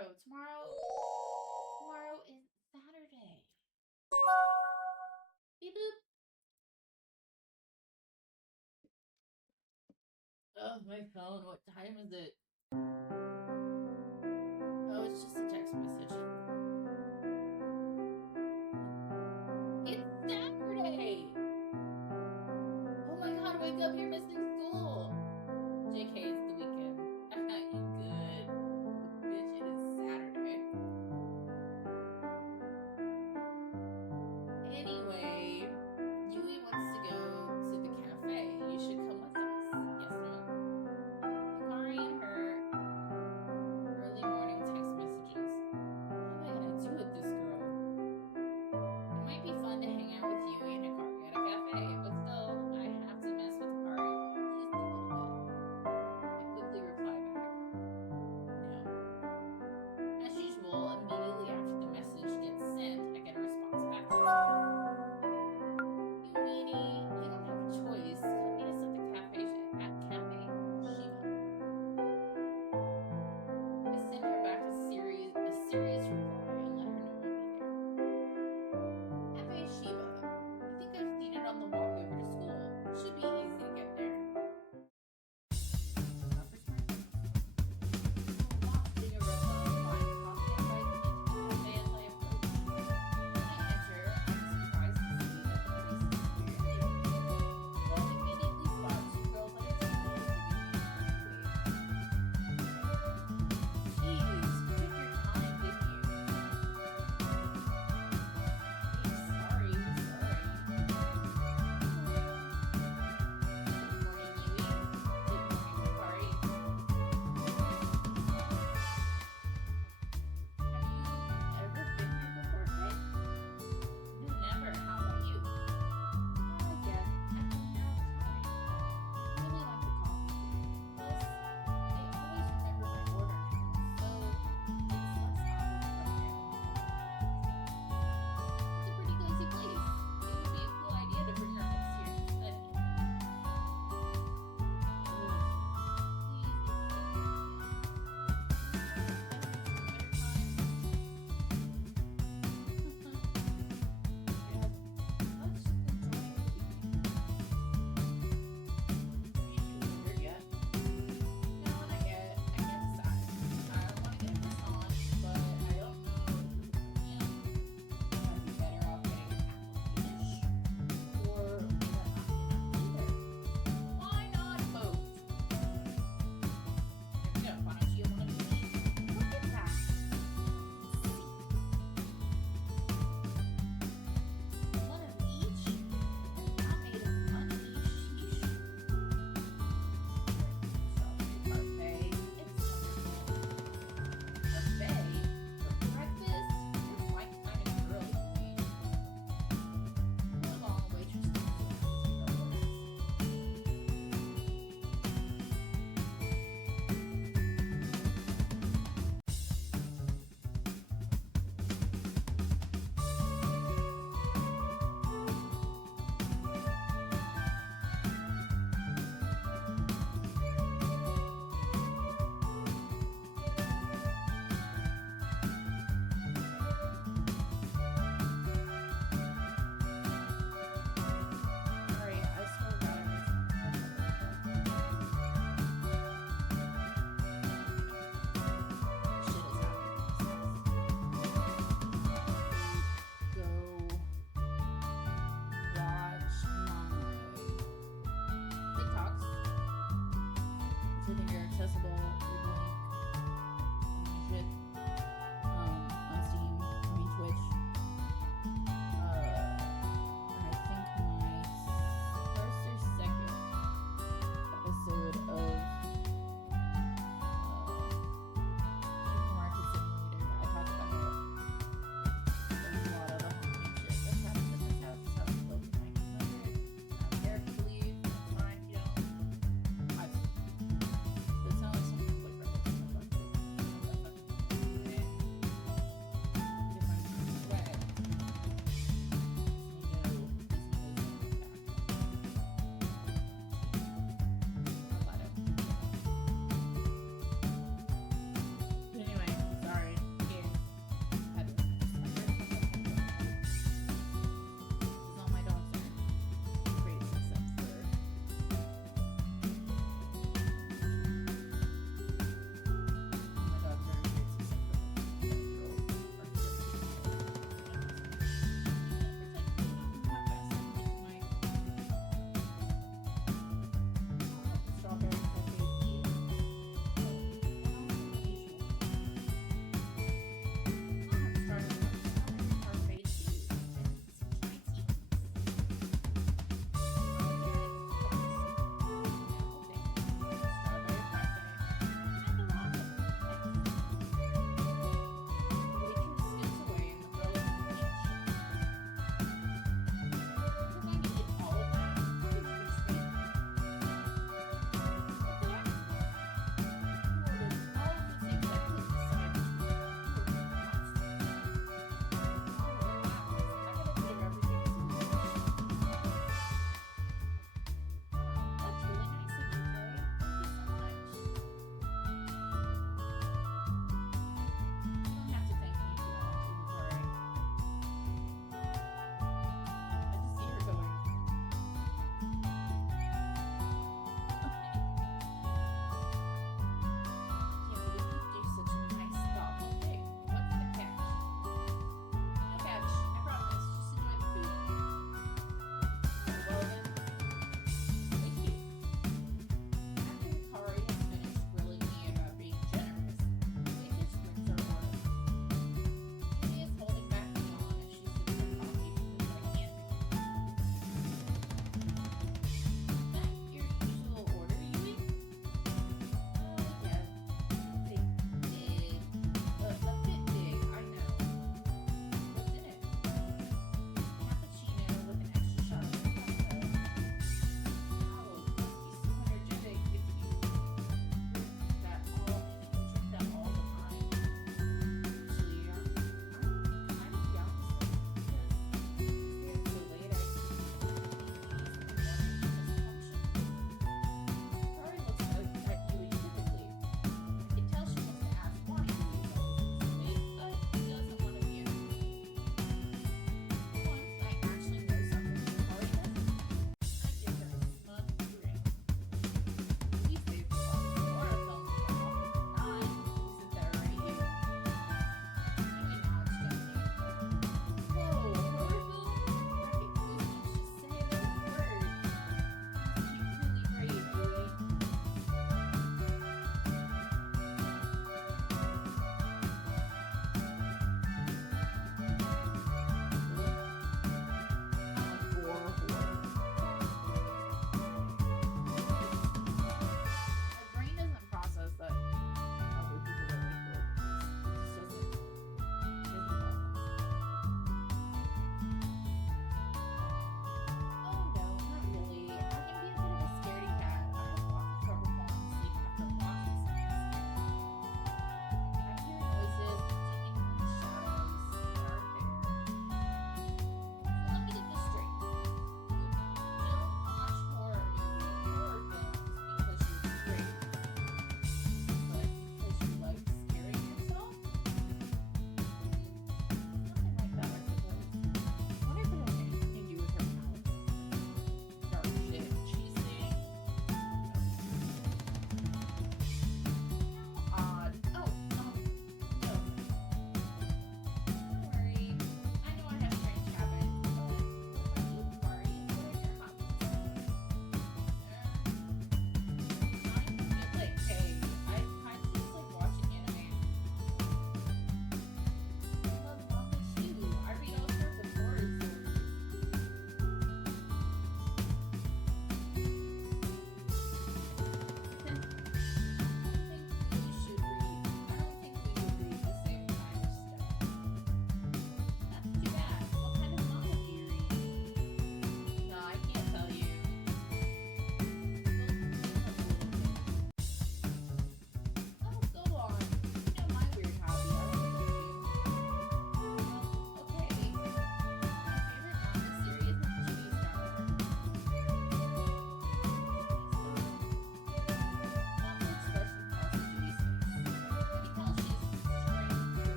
tomorrow? Tomorrow is Saturday. Beep boop. Oh, my phone. What time is it? Oh, it's just a text message. It's Saturday! Oh my god, wake up, you're missing school! JK, it's the weekend. You good. Bitch, it is Saturday. Anyway, Yui wants to go to the cafe. You should come with us. Yes, no? Hikari and her early morning text messages. How am I gonna do with this girl? It might be fun to hang out with Yui and Hikari at a cafe, but still, I have to mess with Hikari at least a little bit. I quickly reply back. No. As usual, immediately after the message gets sent, I get a response back. You meanie, you don't have a choice. Come meet us at the cafe at Cafe Shiba. I send her back a serious reply and let her know I'll be there. Cafe Shiba. I think I've seen it on the walk over to school. Should be easy to get there. Watching a restaurant, buying coffee, and inviting me to the cafe as I approach. When I enter, I'm surprised to see that the place is clearly empty. Well, immediately spot two girls at a table giving me a wave. Jeez, take your time, did you?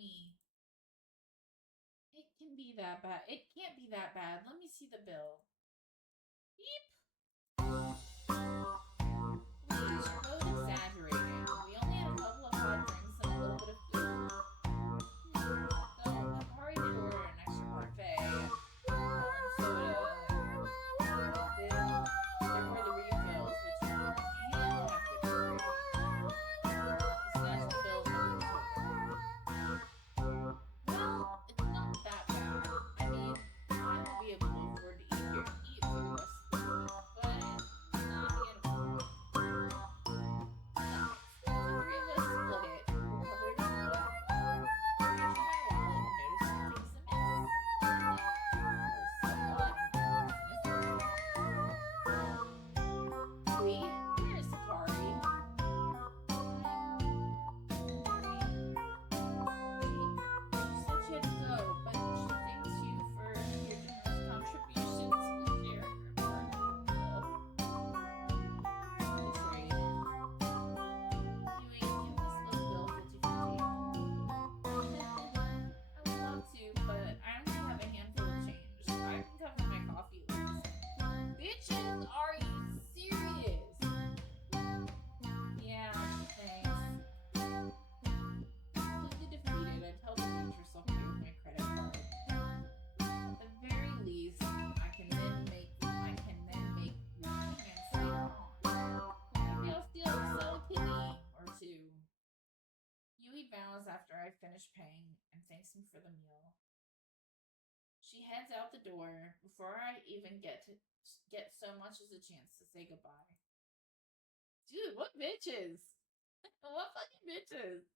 me. It can be that bad. It can't be that bad. Let me see the bill. Beep. Please, you're both exaggerating. We only had a couple of hot drinks and a little bit of food. Though Akari did order an extra parfait, and soda. Then there were the refills, which you can't have good for free. He snatched the bill from the toilet. Well, it's not that bad. I mean, I won't be able to afford to eat here, eat for the rest of the week, but it's not the end of the world. Besides, the three of us split it. We're covered in blood. I reached in my wallet and noticed something's amiss. Or somewhat Wait, where is Sakari? She said she had to go, but she thanks you for your generous contributions to the care of her bill. She's right. Yui, give me split the bill 50-50. I would love to, but I only have a handful of change. I can cover my coffee at least. Bitches, are you serious? Yeah, thanks. Completely defeated, I tell the waitress I'll pay with my credit card. At the very least, I can then make routine and stay calm. Maybe I'll sell a kidney or two. Yui bows after I finish paying and thanks him for the meal. She heads out the door before I even get so much as a chance to say goodbye. Dude, what bitches? What fucking bitches?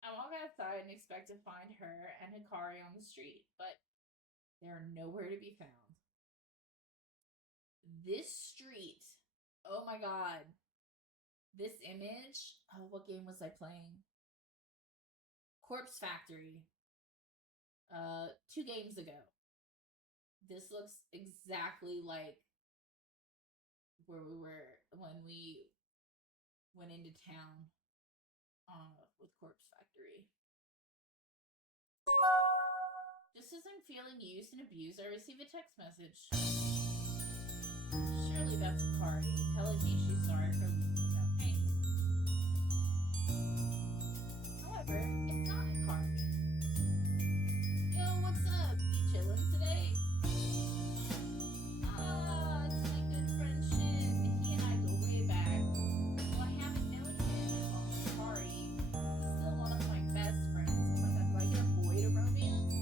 I walk outside and expect to find her and Hikari on the street, but they're nowhere to be found. This street, oh my god. This image, oh, what game was I playing? Corpse Factory. 2 games ago. This looks exactly like where we were when we went into town with Corpse Factory. Just as I'm feeling used and abused, I receive a text message. Surely that's Akari telling me she's sorry for leaving without paying. However, it's not Akari. Yo, what's up? You chillin' today? It's my good friend Shin. He and I go way back. Well, I haven't known him as long as Akari. He's still one of my best friends. Oh my god, do I get a boy to romance?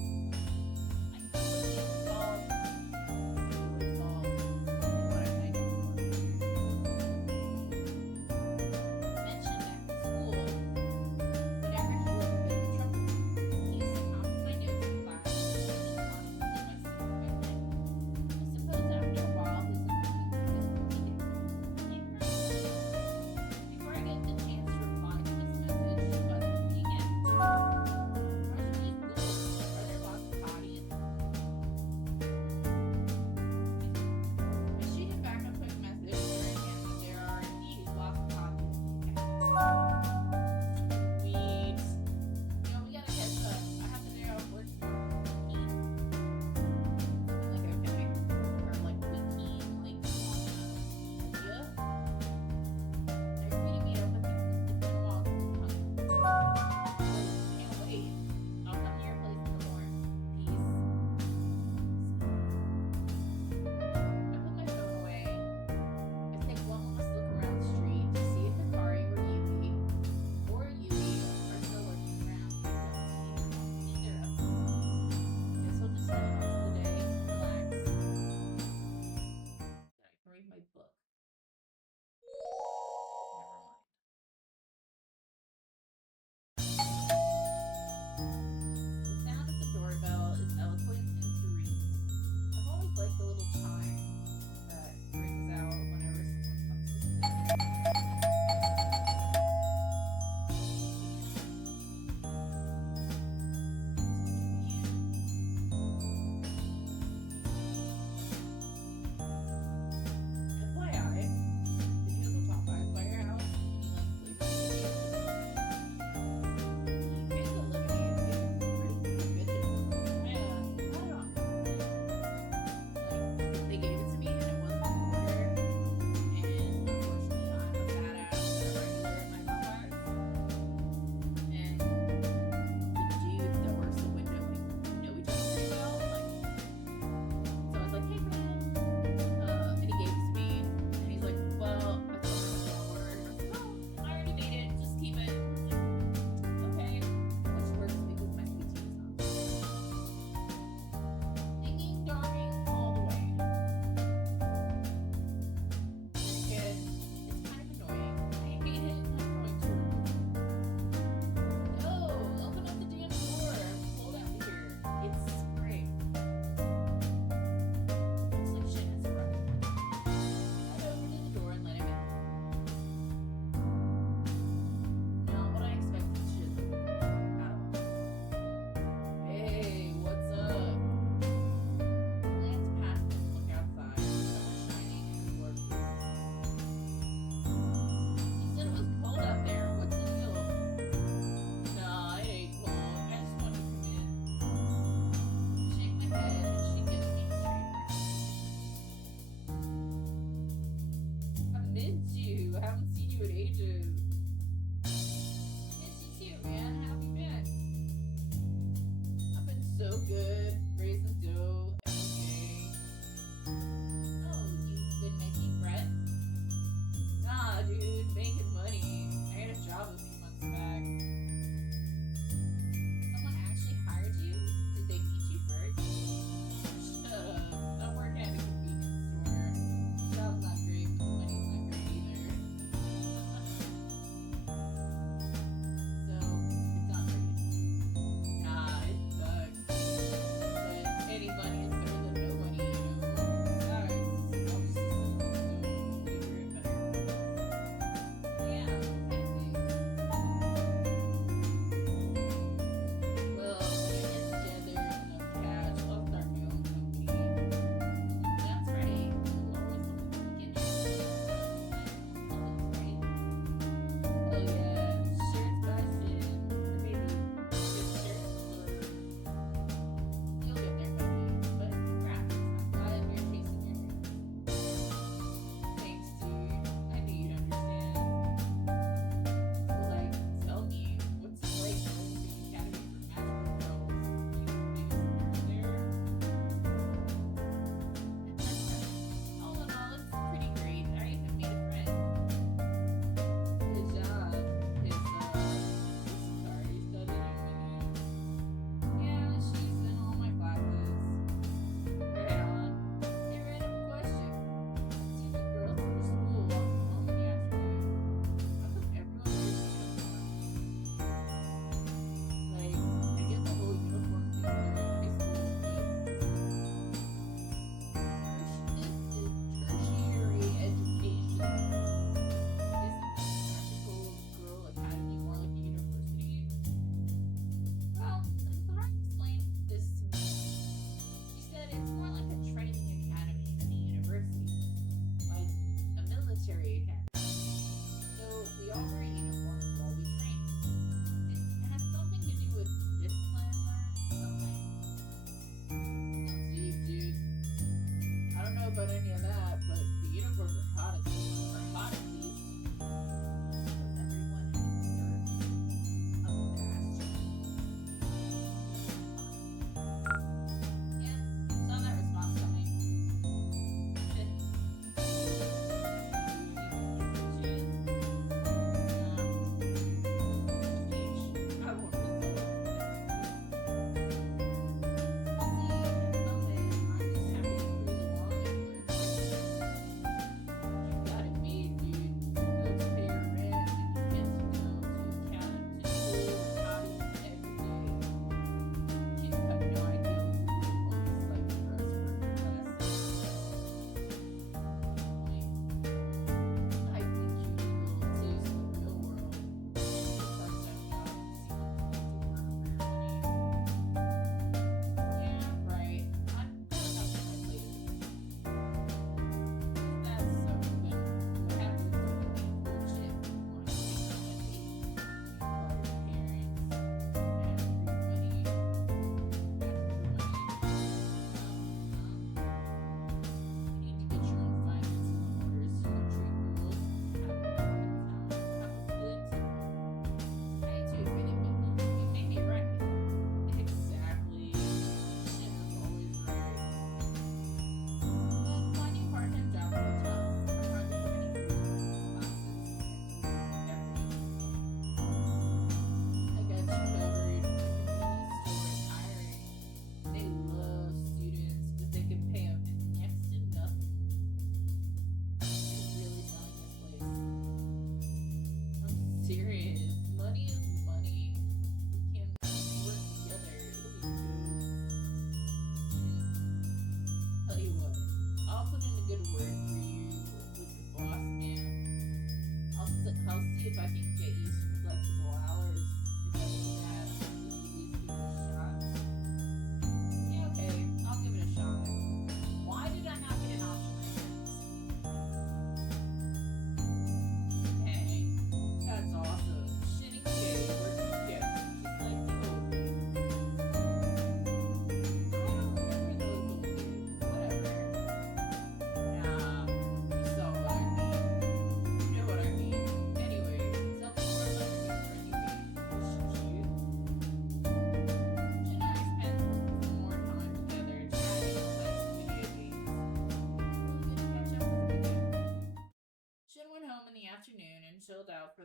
I can go with his dog. His dog. What I think of for. Mentioned back in school. good. Raise the dough. Okay. Oh, you've been making bread? Nah, dude, making money. I had a job a few months back. Someone actually hired you? Did they meet you first? Shut up. I'm working at a convenience store. Job's not great, but money's not great either. So, it's not great. Nah, it sucks.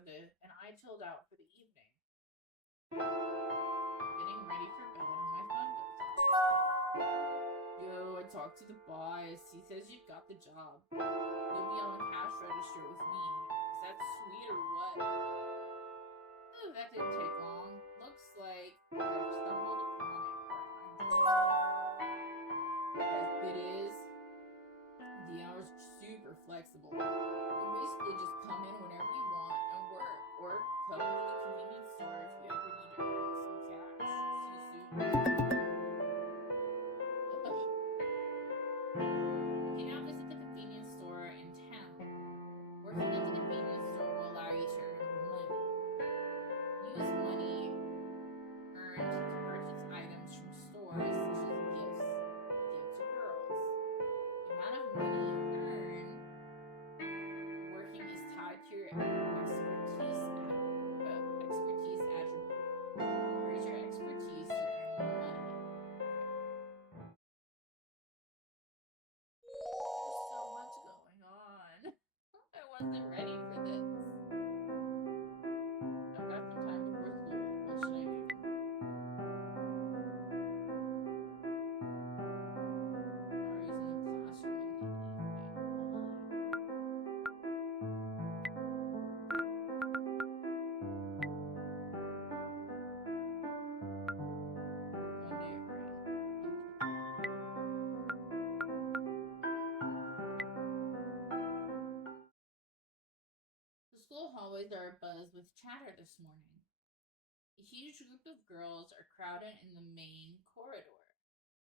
and I chilled out for the evening. Getting ready for bed and my phone goes off. Yo, I talked to the boss. He says you've got the job. You'll be on the cash register with me. Is that sweet or what? Oh, that didn't take long. Looks like I've stumbled upon a part-time job. Yes, it is. The hours are super flexible. You basically just come in whenever you want and work, or come into the convenience store if you ever need to earn some cash. See you soon. You can now visit the convenience store in town. Working at the convenience store will allow you to earn money. Use money earned to purchase items from stores such as gifts to give to girls. The amount of money you earn working is tied to your expertise attribute. Where's your expertise to earn more money? There's so much going on. I wasn't ready for this. I've got some time before school. What should I do? Ari's in the classroom in the evening. One day of rain. The school hallways are abuzz with chatter this morning. A huge group of girls are crowded in the main corridor,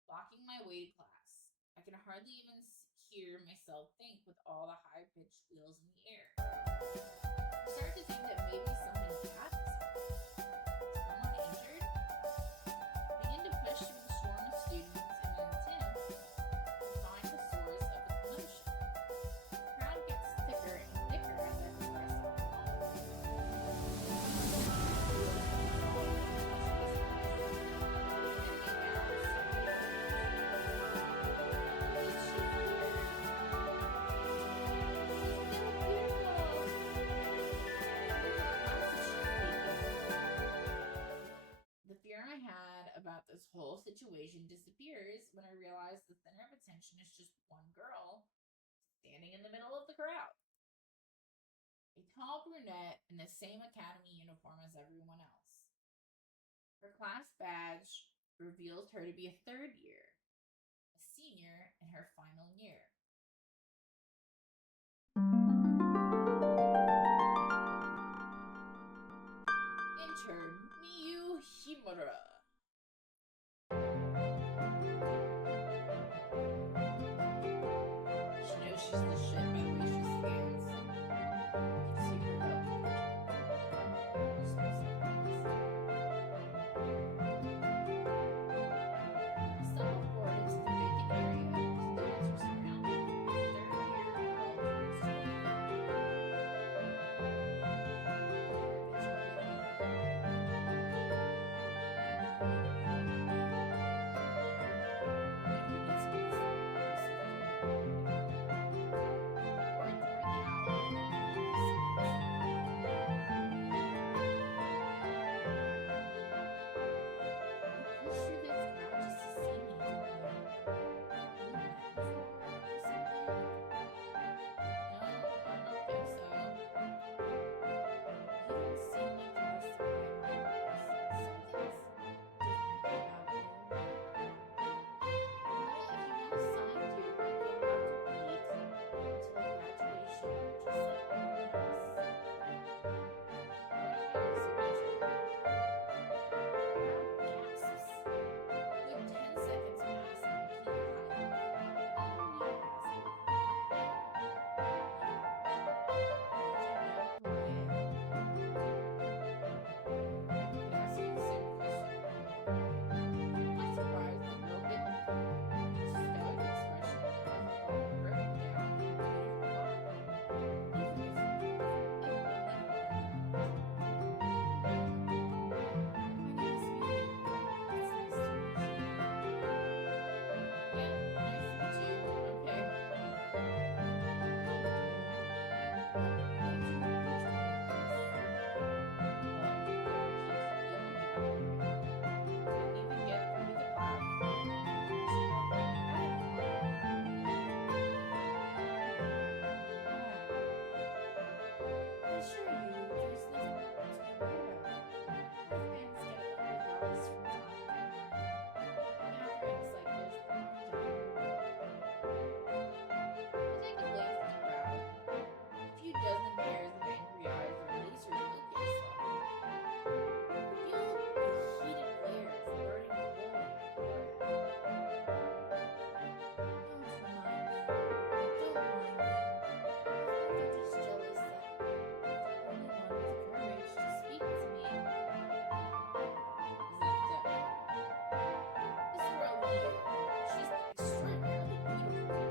blocking my way to class. I can hardly even hear myself think with all the high-pitched wheels in the air. I start to think that maybe something bad has happened. Someone injured? I begin to push through the swarm of students in an attempt to find the source of the commotion. The crowd gets thicker and thicker as I progress along the hallway. The fear I had about this whole situation disappears when I realize the center of attention is just one girl standing in the middle of the crowd. A tall brunette in the same academy uniform as everyone else. Her class badge reveals her to be a third year, a senior in her final year. Enter Miyu Himura. She knows she's the shit by the way she stands. You can see her I stumble forward into the vacant area. Students are surrounded. Third-year girl turns to palace from time to time, gatherings like those throng down her walkway. I take a glance at the crowd. A few dozen pairs of angry eyes are laser focused on me. I feel the heated glares burning a hole in my forehead. Don't remind them. Don't mind them. I think they're just jealous that you're the only one with courage to speak to me. Is that so? This girl Liu, she's extraordinarily beautiful.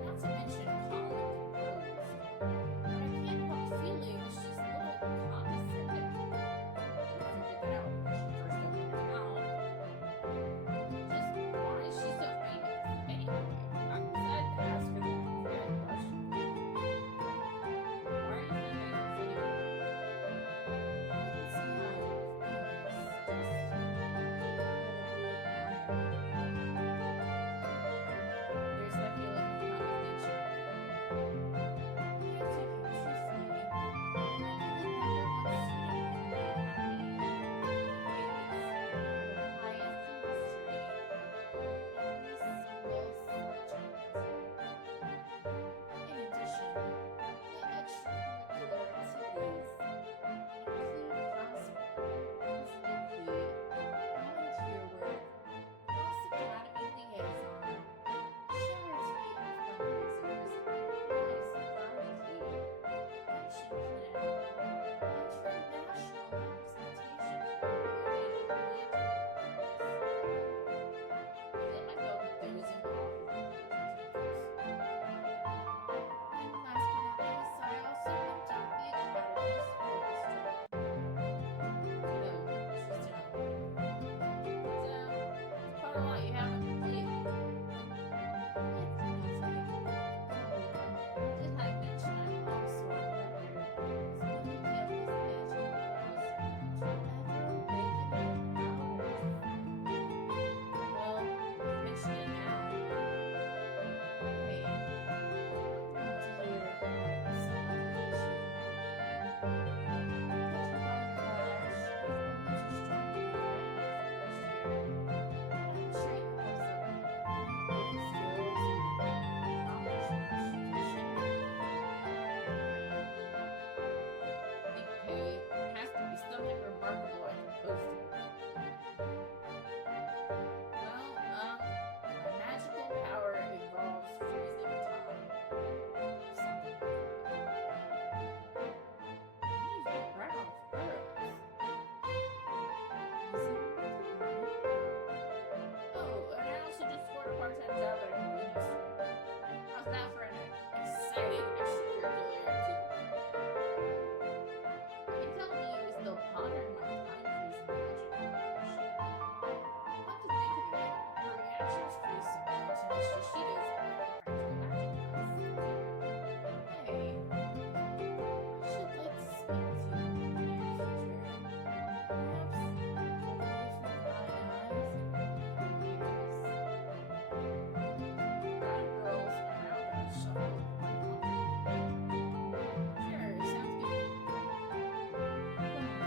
Not to mention calm and composed. But I can't help feeling she's a little condescending. I figured that out when she first opened her mouth. Just why is she so famous? Anyway, I decided to ask her the very question. Why are you so famous anyway? Wouldn't say I'm famous, just incredibly admired. There's that feeling of condescension again. To answer you truthfully, I'm only the number one student in the academy. Grades are the highest in history every single subject. In addition, my extracurricular activities include classwork, music theory, volunteer work, cross-academy liaison, charity and fundraisers, nice pharmacy, pension plan, international representation for United Atlantic Congress. I feel myself dozing off as the music continues. And last but not least, I also conduct the Academy's orchestra. No, she's telling me. It's quite a lot you haven't completed. It's nothing. Oh, did I mention I'm also on record as one of the youngest magical girls to ever awaken their powers? Well, you mention it now. Hey, I want to hear a salutation. Judging by your badge, you've only just joined the academy as a first year, but I'm sure you have some noteworthy skills and accomplishments you can share. Okay, there has to be something remarkable I can boast about. Well, my magical power involves freezing time, or something like that. These brow furrows. Freezing time? Oh, and I also just scored a part-time job at a convenience store. How's that for an exciting extracurricular activity? I can tell Liu is still pondering my time freezing magic accomplishment. Come to think of it, her reaction is pretty similar to Miss Yoshida's back in practical magic class. Hey, I should like to speak to you in the near future. Perhaps away from prying eyes and eager ears. Brown girls around us shuffled uncomfortably. Sure, sounds good. Until then.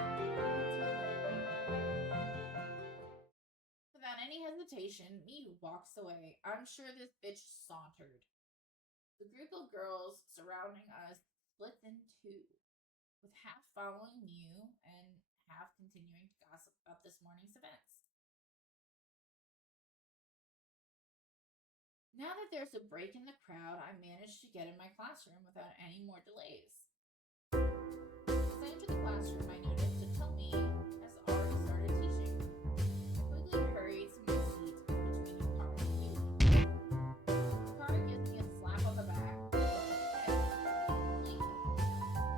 Without any hesitation, Miyu walks away. I'm sure this bitch sauntered. The group of girls surrounding us splits in two, with half following Miyu and half continuing to gossip about this morning's events. Now that there's a break in the crowd, I manage to get in my classroom without any more delays. As I enter the classroom, I notice that Tomi has already started teaching. I quickly hurry to my seat between Yukari and Yui. Yukari gives me a slap on the back. Hey, leave.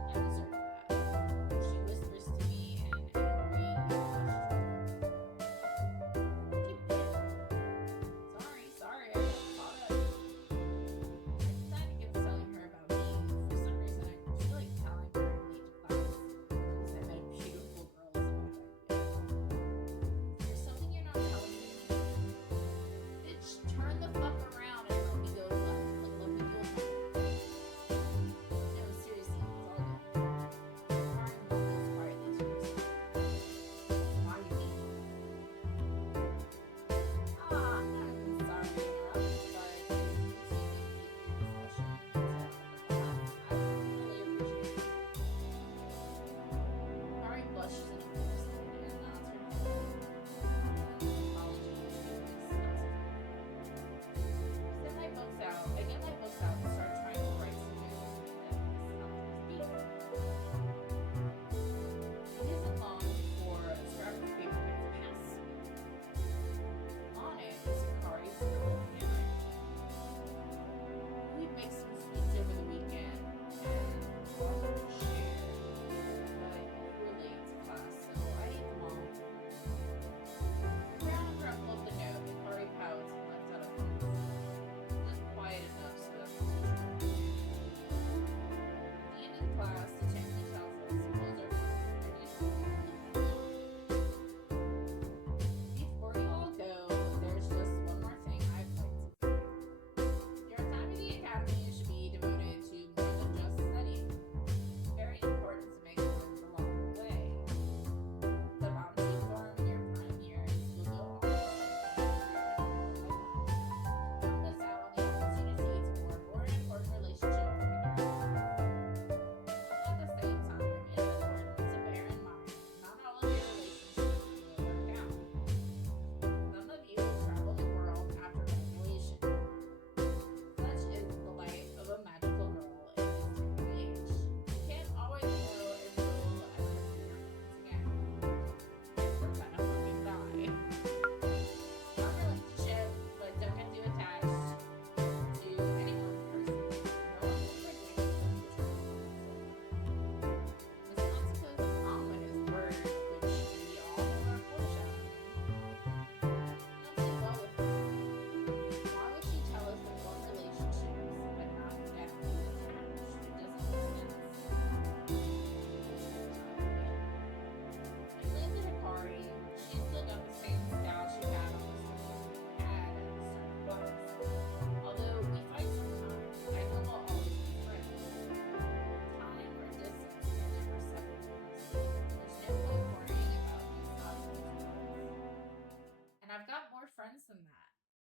I deserve that. She whispers to me in an angry and flushed tone. Where have you been? Sorry, I got caught up. I decided against telling her about me. For some reason, I feel like telling her I'm late to class because I met a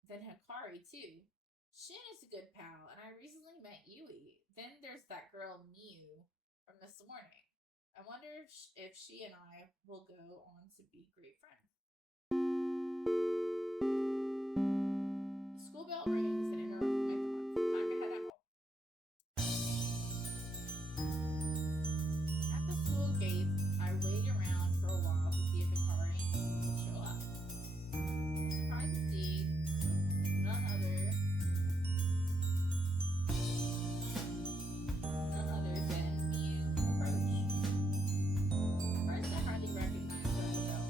Then Hikari, too. Shin is a good pal, and I recently met Yui. Then there's that girl Miu from this morning. I wonder if she and I will go on to be great friends. The school bell rings and interrupts my thoughts. Time to head out. At the school gates, I wait around for a while to see if Hikari and Miu will show up. Surprised to see none other than Miu approach. At first, I hardly recognized her at all.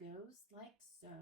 goes like so.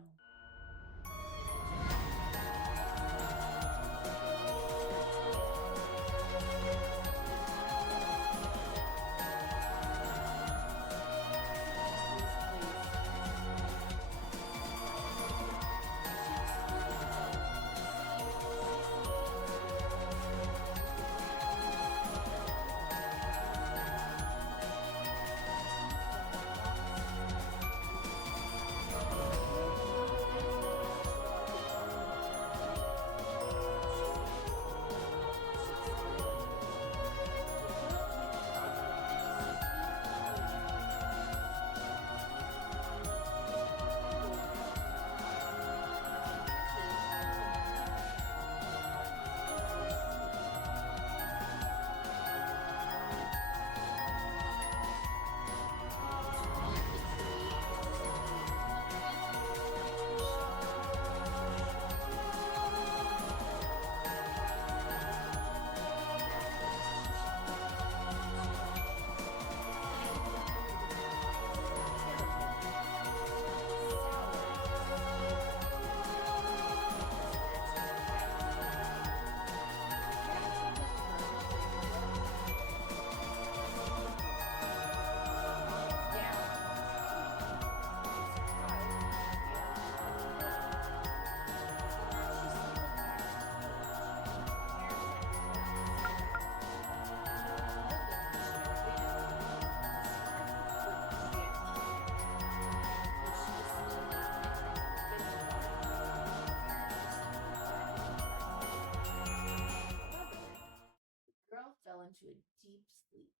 Fell into a deep sleep.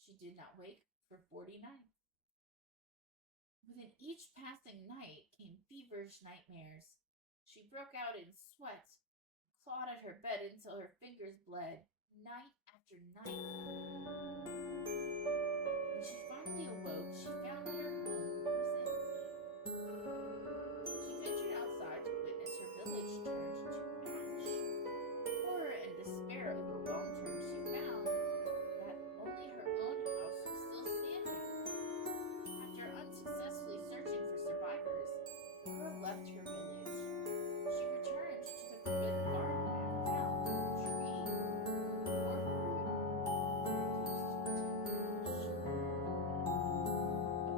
She did not wake for 40 nights. Within each passing night came feverish nightmares. She broke out in sweat, clawed at her bed until her fingers bled, night after night. When she finally awoke, she found that her home was empty. She ventured outside to witness her village turned to ash. Horror and despair overwhelmed her. She found that only her own house was still standing. After unsuccessfully searching for survivors, the girl left her village. She returned to the forbidden garden and found that the tree bore fruit reduced to ash. A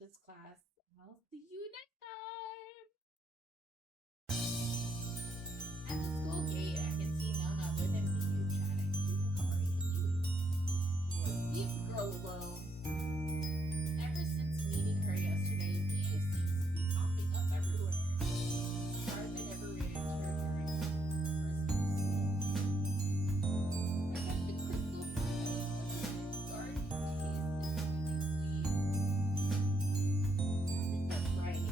with this class. I'll see you next time. At the school gate, I can see none other than Miyu chatting to Hikari and Yui. Leave the girl alone. Ever since meeting her yesterday, Miyu seems to be popping up everywhere. Sorry they never ran into her during Christmas. I bet the crystal fruit garden taste is really sweet. I think that's right.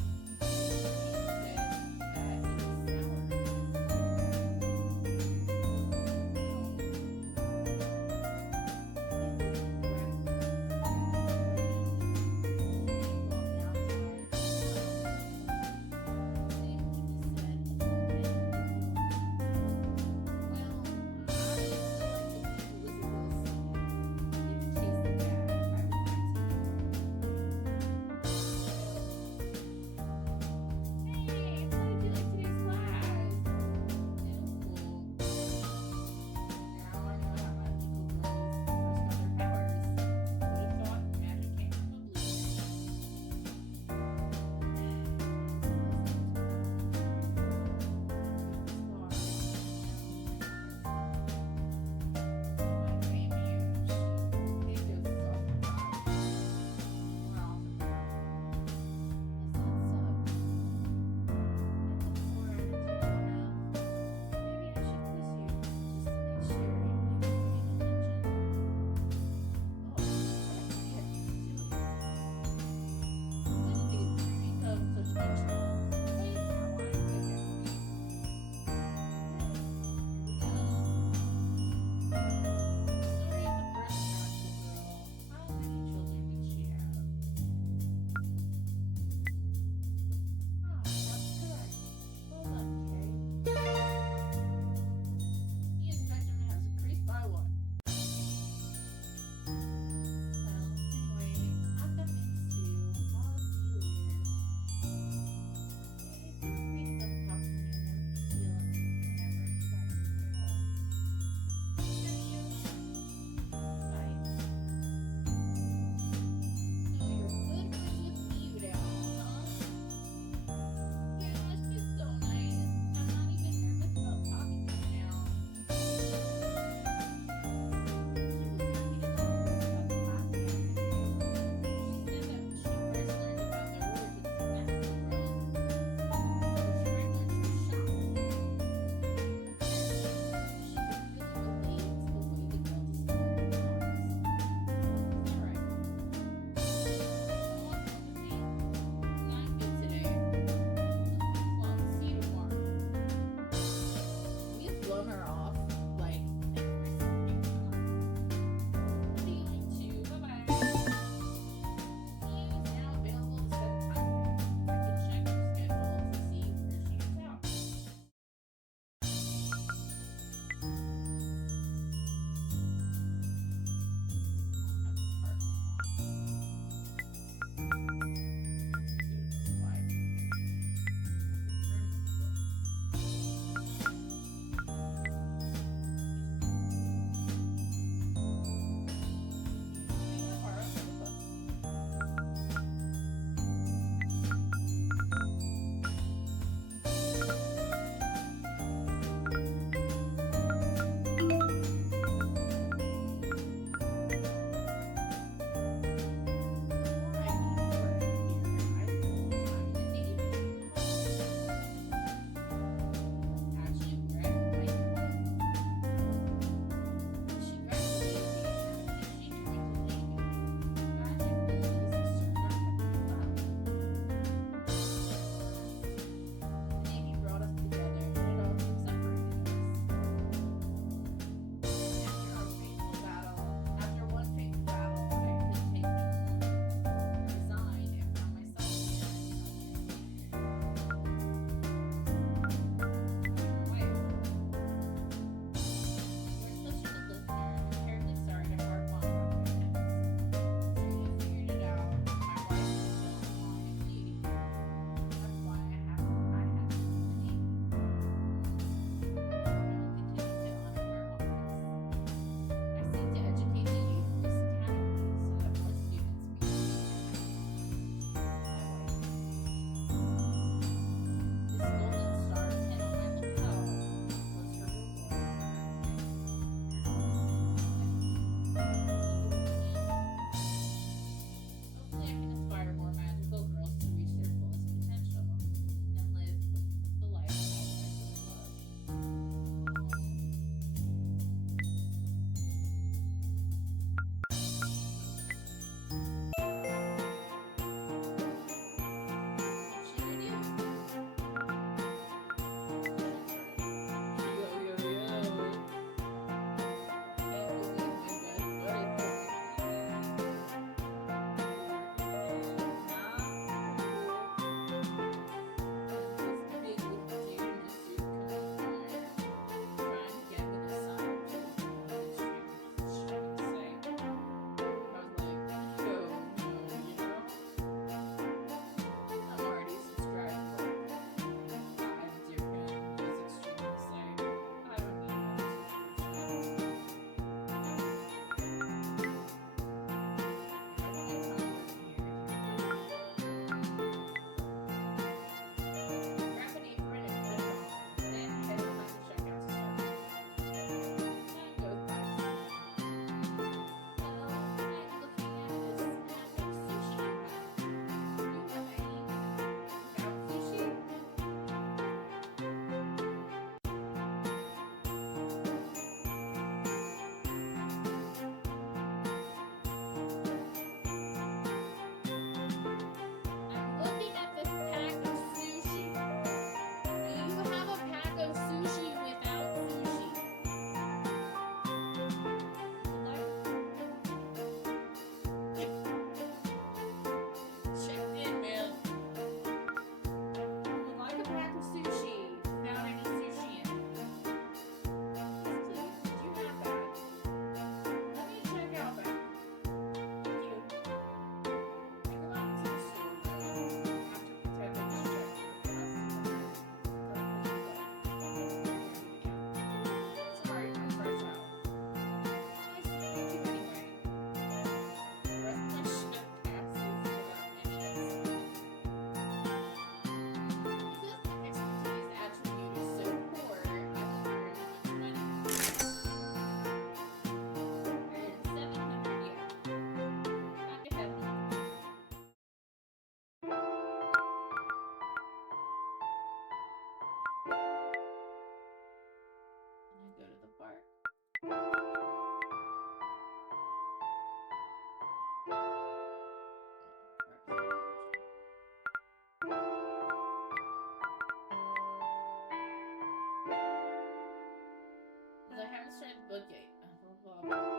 And I go to the park. Because I haven't started the book yet. Blah, blah, blah, blah.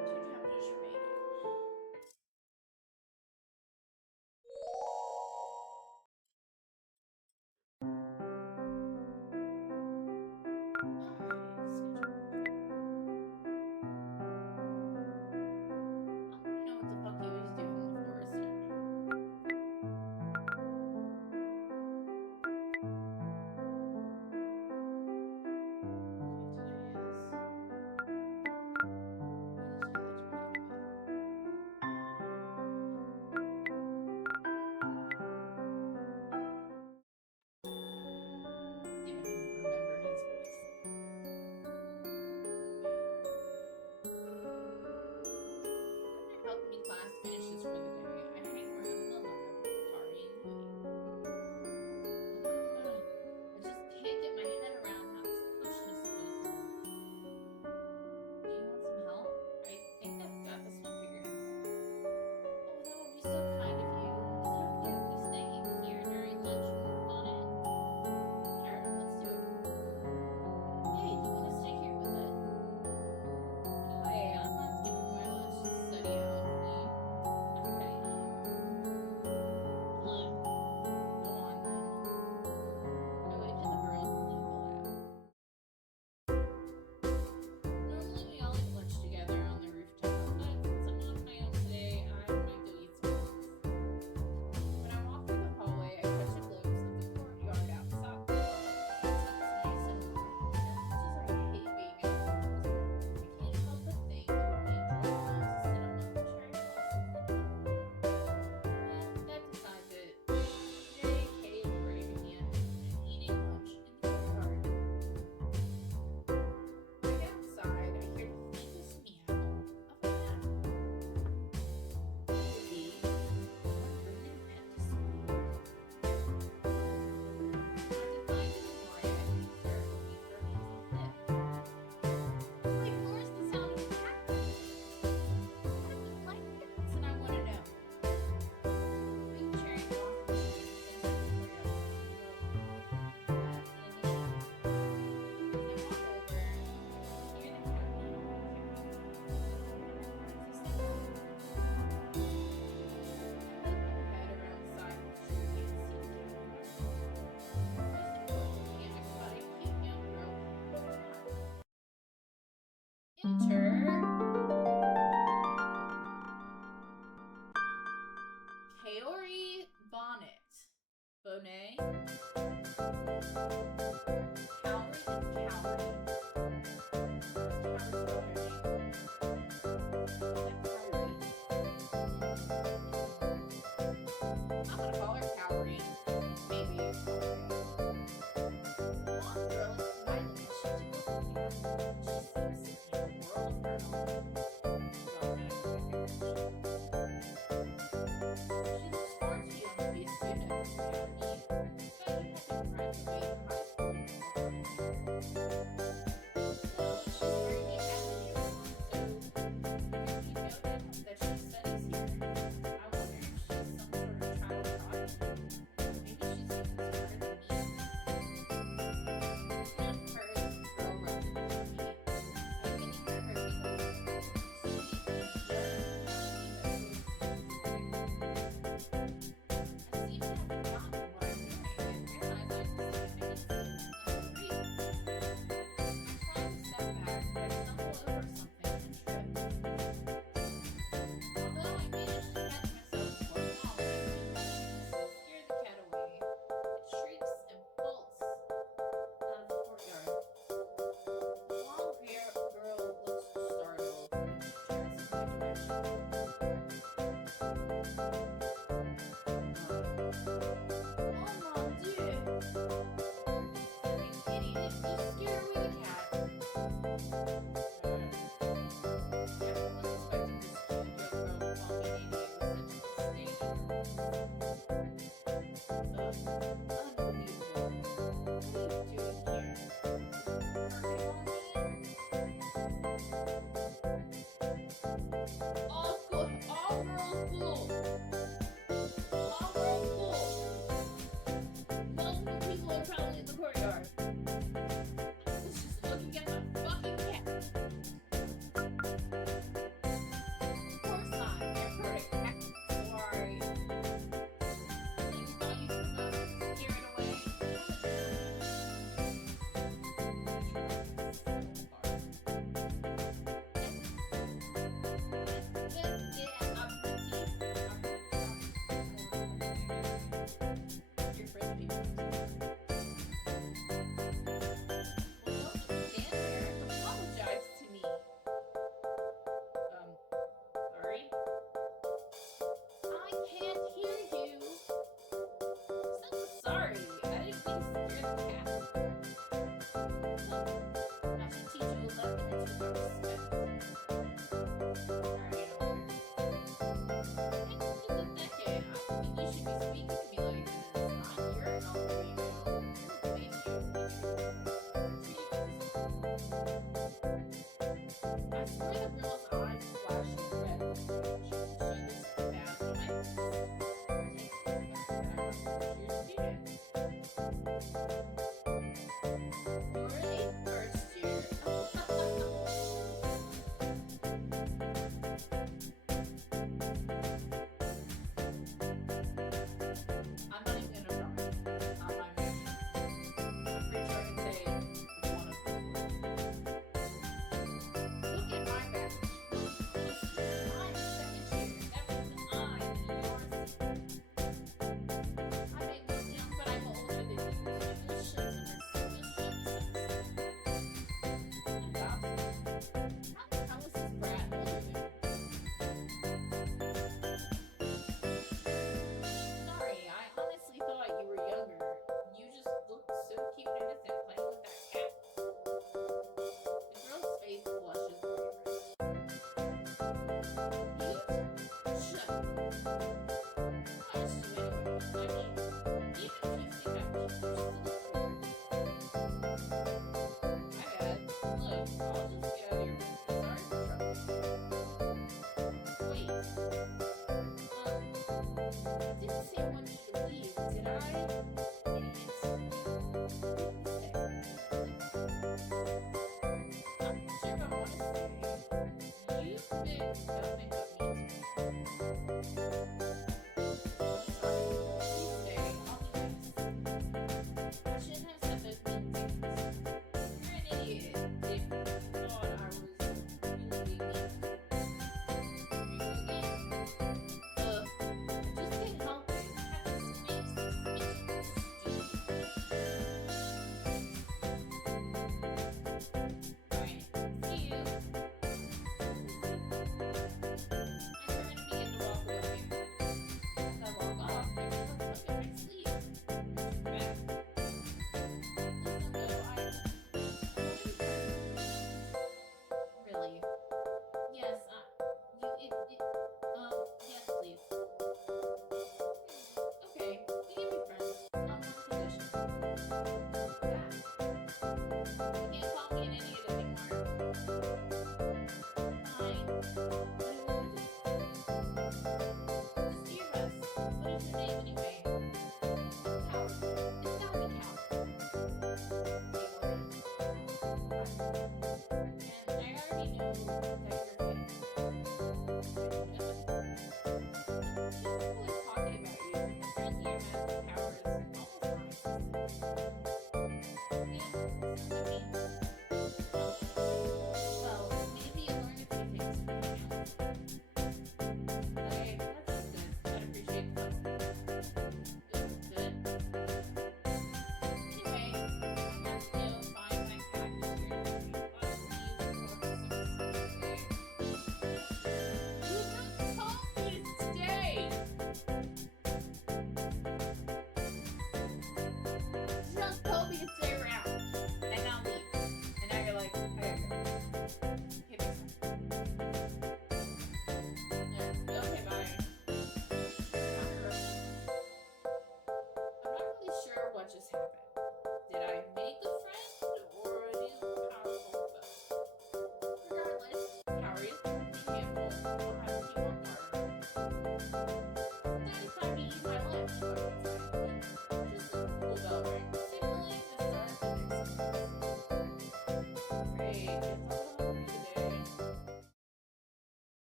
Two chapters remaining. Class finishes for the day, I hang around in the lab, Kari and Louie. I just can't get my head around how this push is supposed to work. Do you want some help? I think I've got this one figured out. Oh, that would be so kind of you. Is it okay if we stay here during lunch and work on it? Sure, let's do it. Hey, do you want to stay here with us? Anyway, I'm not skipping my lunch to study out. Enter Kaori Bonnet. Bonet. Cowrie and Cowrie. I'm gonna call her Cowrie. Maybe. One girl is smiling and she took a look at me. She seems to be in a world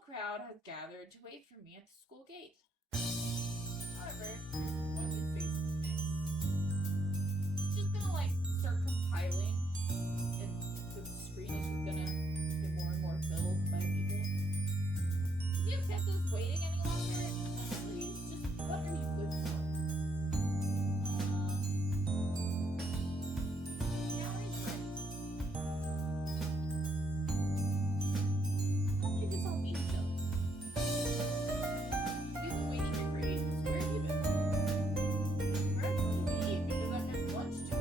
full crowd has gathered to wait for me at the school gate. However, there's one new face in the mix. It's just gonna like start compiling, and the screen is just gonna get more and more filled by people. If you have kept us waiting any longer, please, just what are you good for? Yeah, he's right. How did this all mean so? We've been waiting here for ages. Where have you been? Where have you been? Because I've missed lunch too.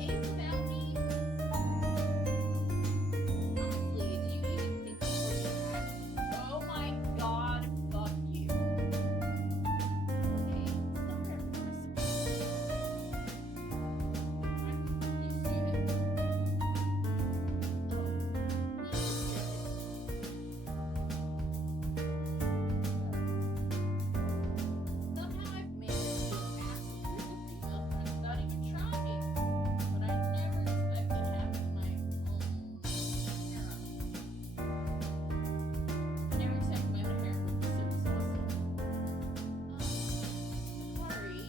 Ate without me? Honestly, do you even think before you act? Oh my god, fuck you. Hey, stop there for the rest of us. I'm new student. Oh, somehow I've managed to amass a group of female friends without even trying. But I never expected having my own harem. I never expected my own harem would be so exhausting. Sorry.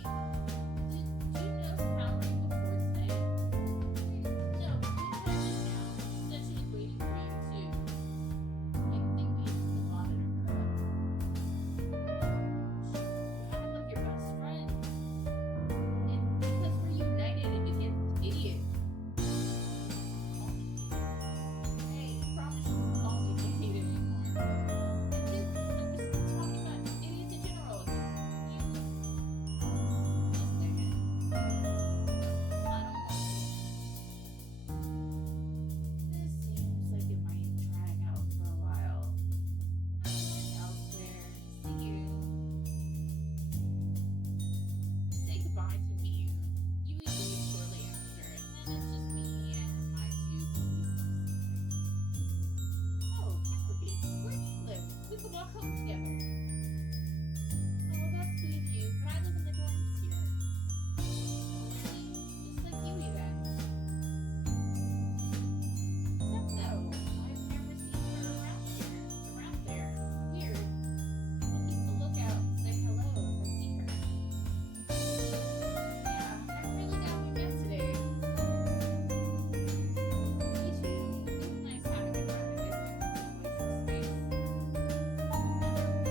Did you notice powering before today? No, we had just now. She said she was waiting for you too. I think we used the monitor for that. Shoot, you act like your best friend. It's because we're united against idiots. Call me idiot. Hey, promise you won't call me idiot anymore. I'm just talking about idiots in general. You just a second. I don't want to. This seems like it might drag out for a while. I'm going elsewhere. See you. Say goodbye to Miyu. Yui leaves shortly after, and then it's just me and my two police substitutes. Oh, Cappy, where do you live? We could walk home together. Oh, that's sweet of you, but I live in the dorms here. Oh, really? Just like Yui then. Except so, I've never seen her around there. Weird. I'll keep a lookout and say hello if I see her. Yeah, I'm really glad we met today. Me too. It was nice having a friend that gives me a little voice and space. I've never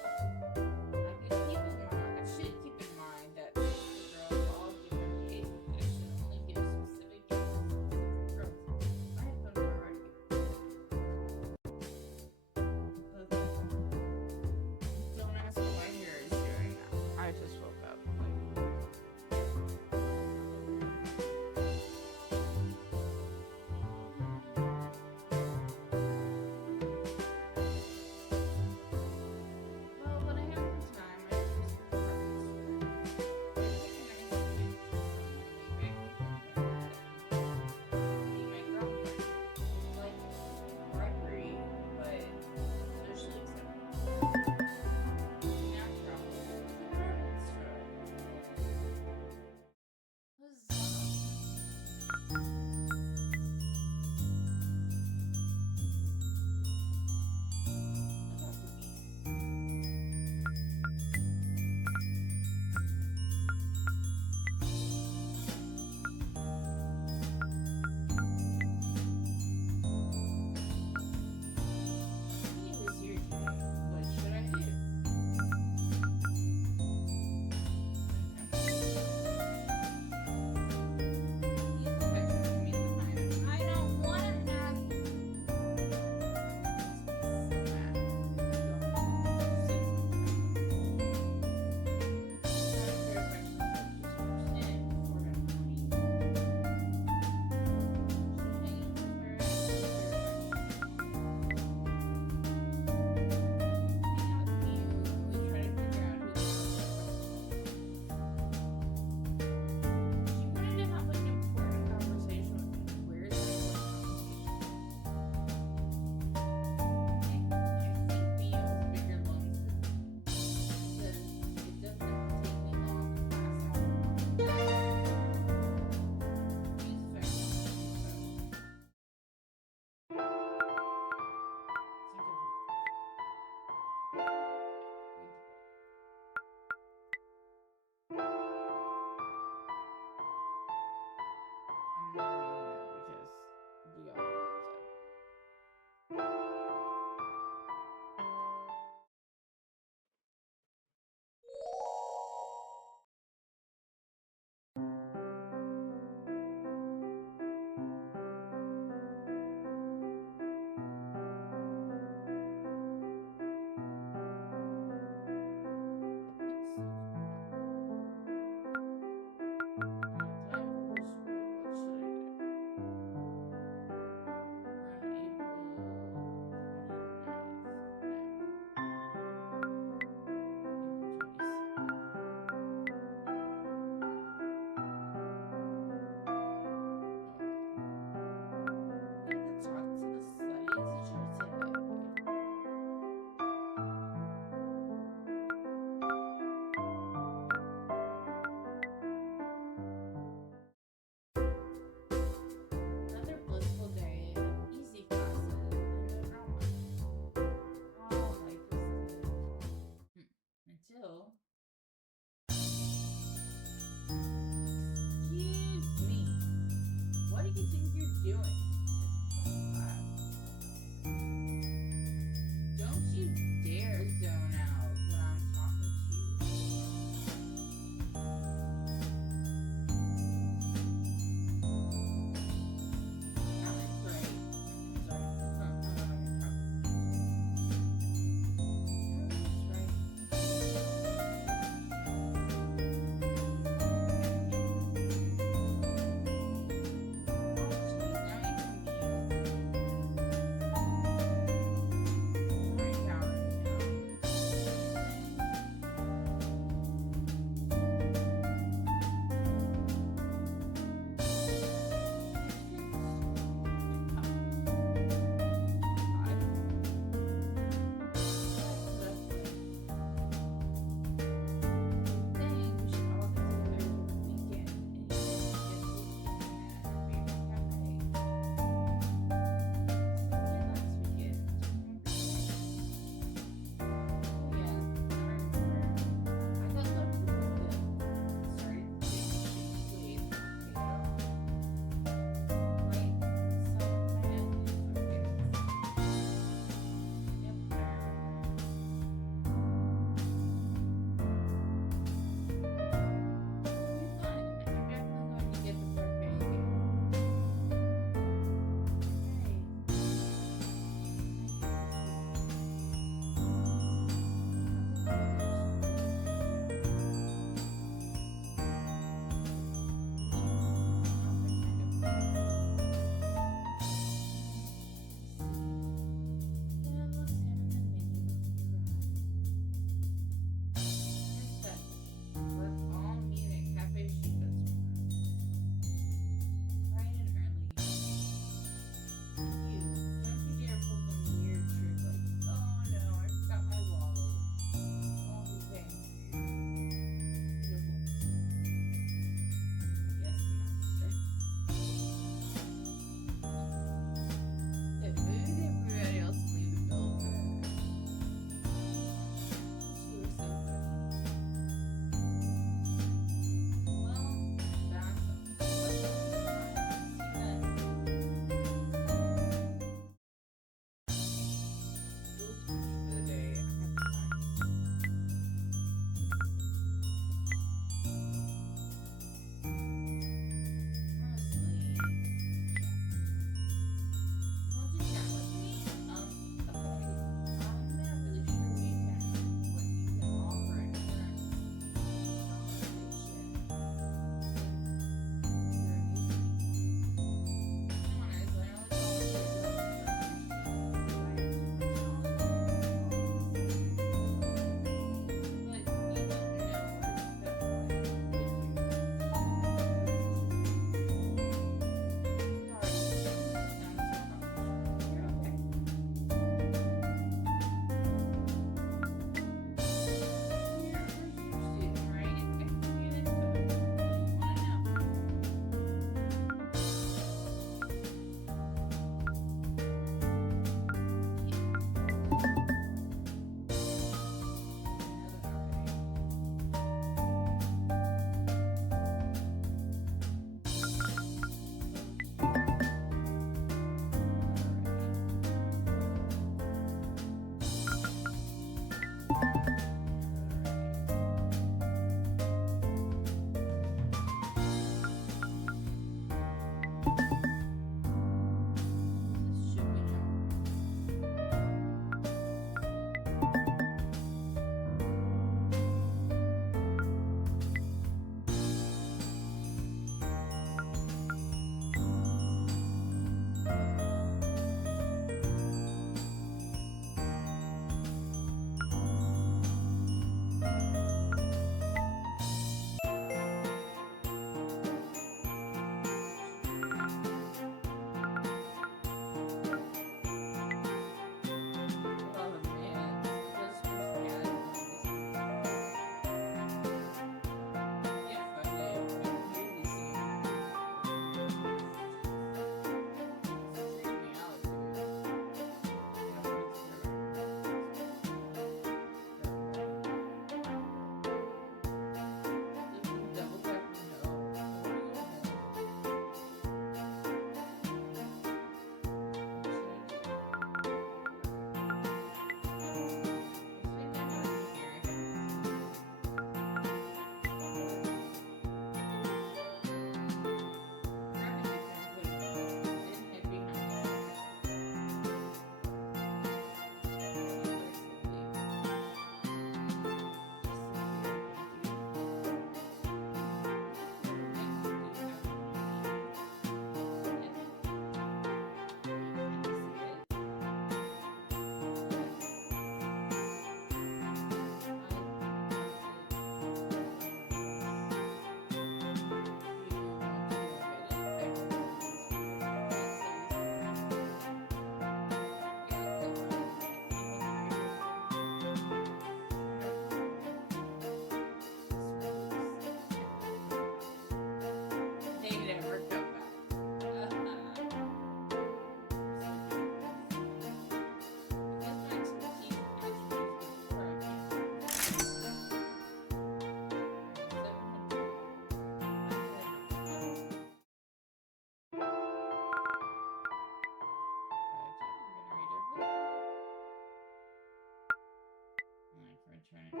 turn.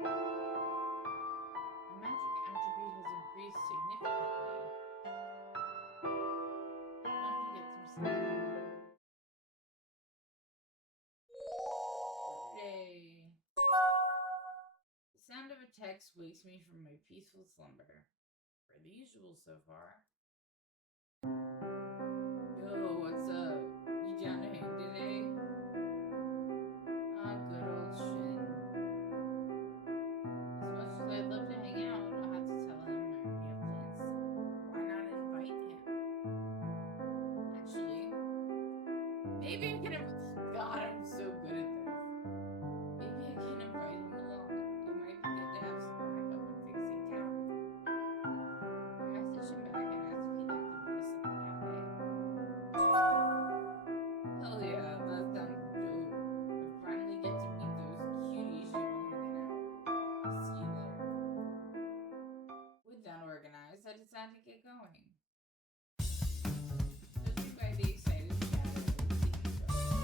My magic attribute has increased significantly. Time to get some sleep. Hooray! The sound of a text wakes me from my peaceful slumber. Per the usual so far. Yo, what's up? You down to hang today? Ah, good old Shin. As much as I'd love to hang out, I'll have to tell him I already have plans set. Why not invite him? Actually, maybe I can. God, I'm so good at this. Maybe I can invite him along. It might be good to have some backup when fixing Cafe. I messaged him back and asked if he'd like to meet us at the cafe. Hell yeah, that sounds dope. I finally get to meet those cuties you've been hanging out with. I'll see you there. With that organized, I decided to get going. Judging by the excited chatter, it was taking forever.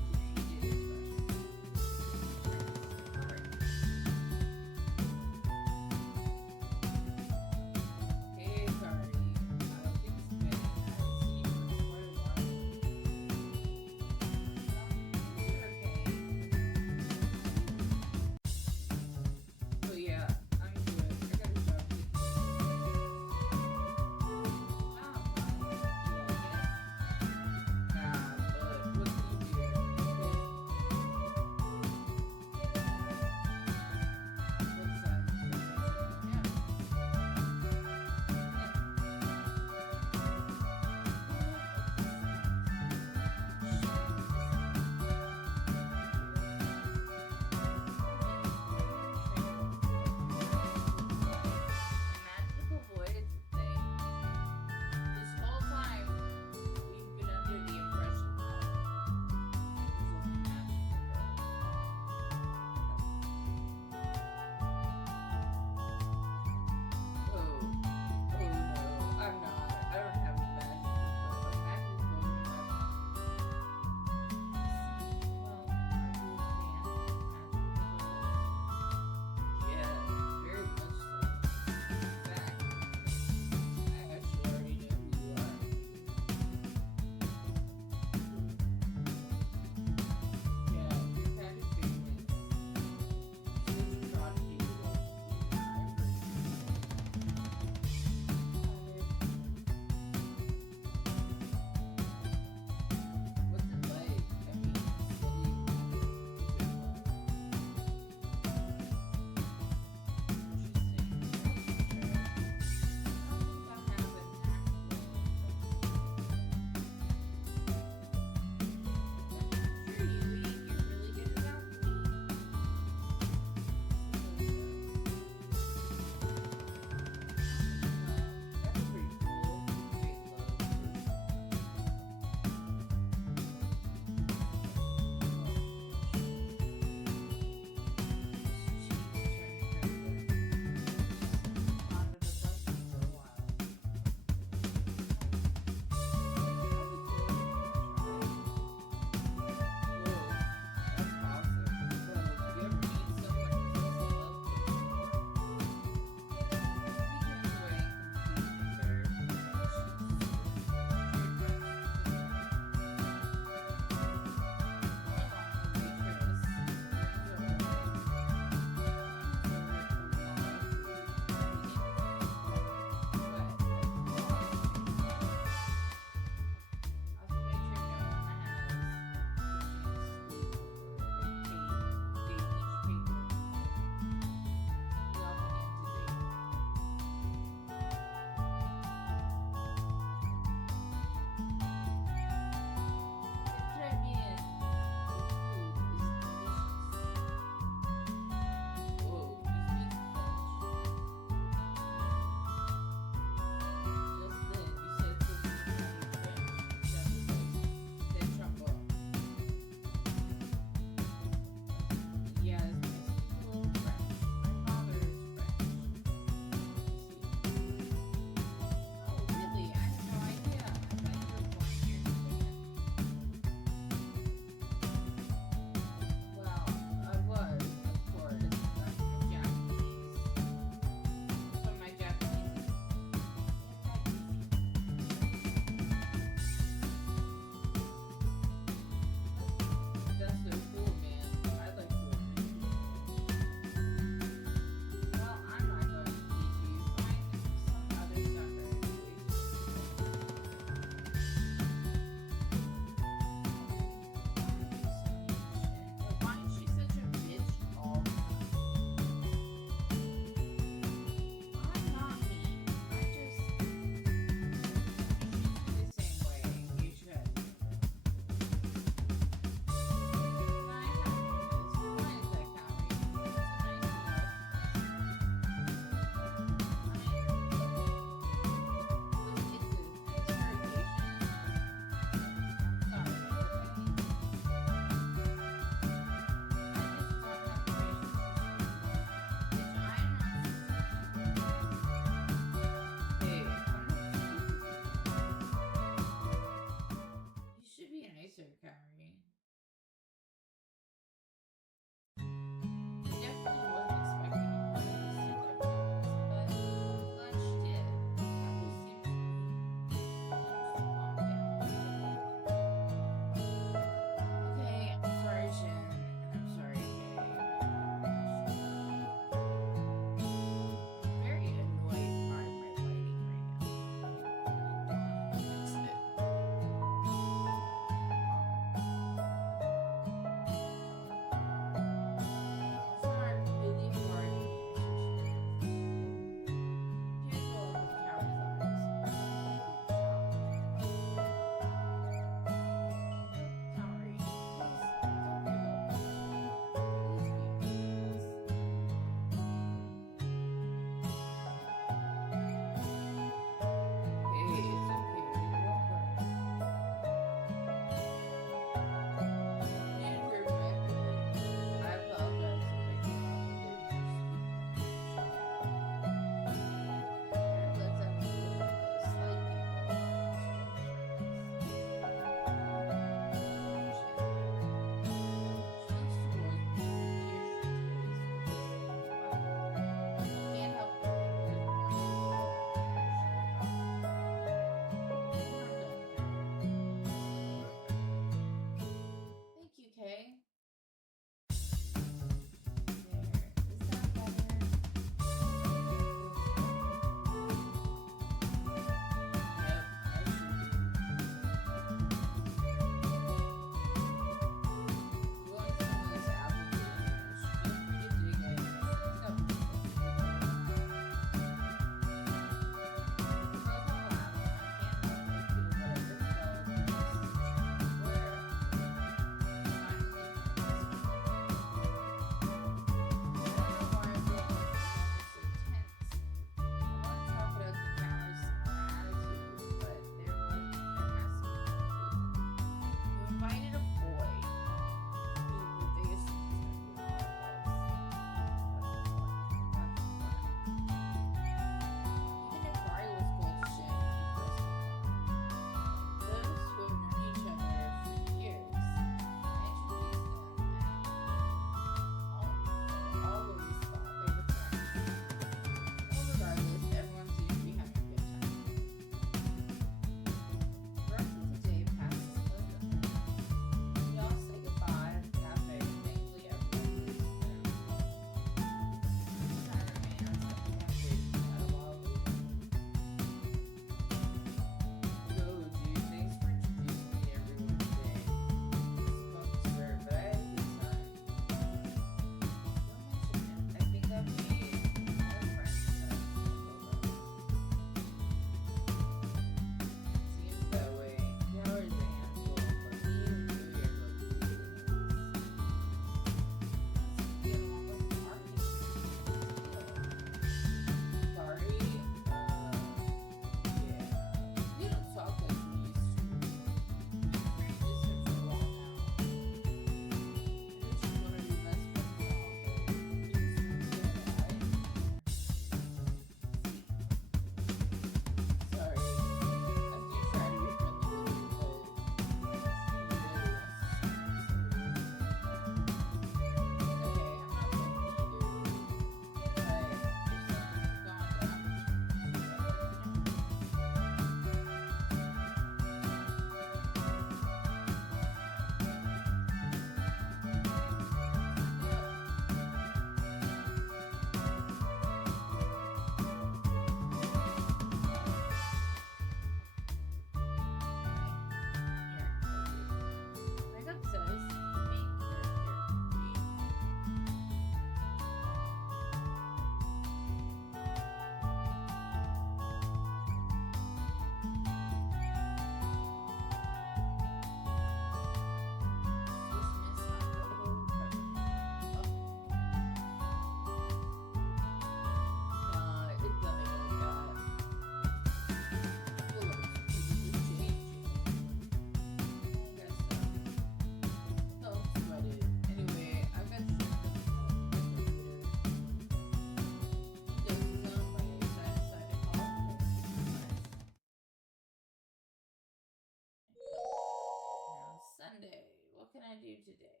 what can I do today?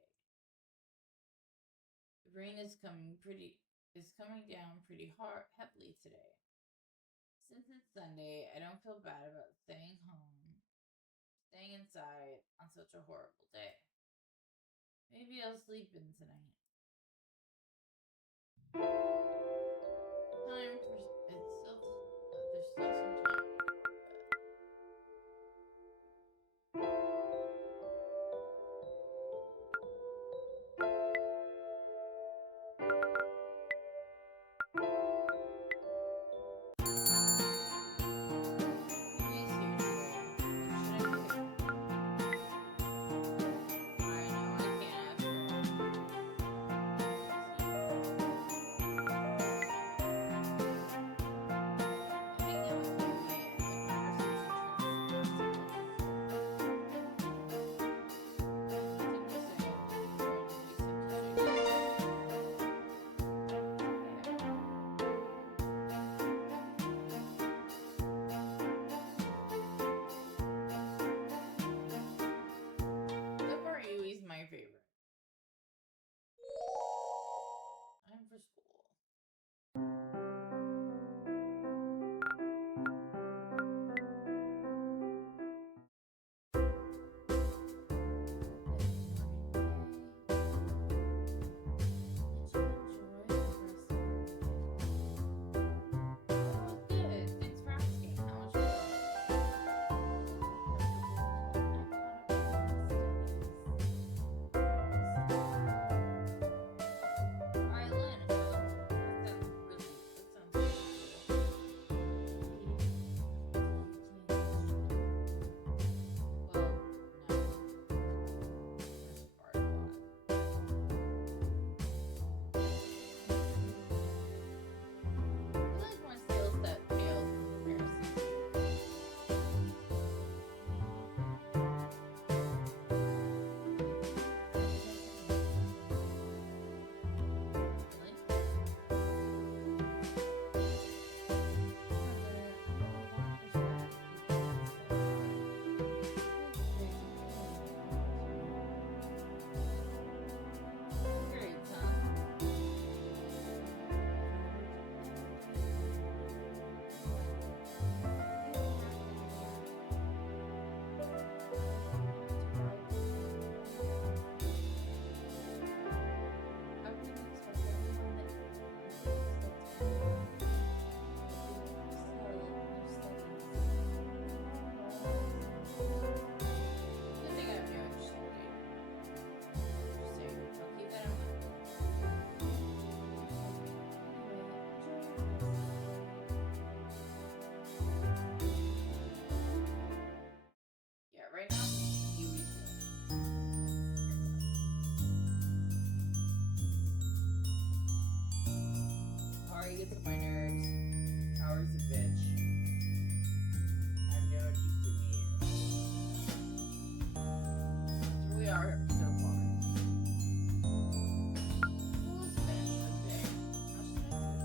The rain is coming down pretty hard heavily today. Since it's Sunday, I don't feel bad about staying inside on such a horrible day. Maybe I'll sleep in tonight. There's still some time. My favorite. Time for school. Right now, Ari gets on my nerves. Power's a bitch. I have no interest in you. Here we are so far. Let's finish for the day. How should I spend the evening?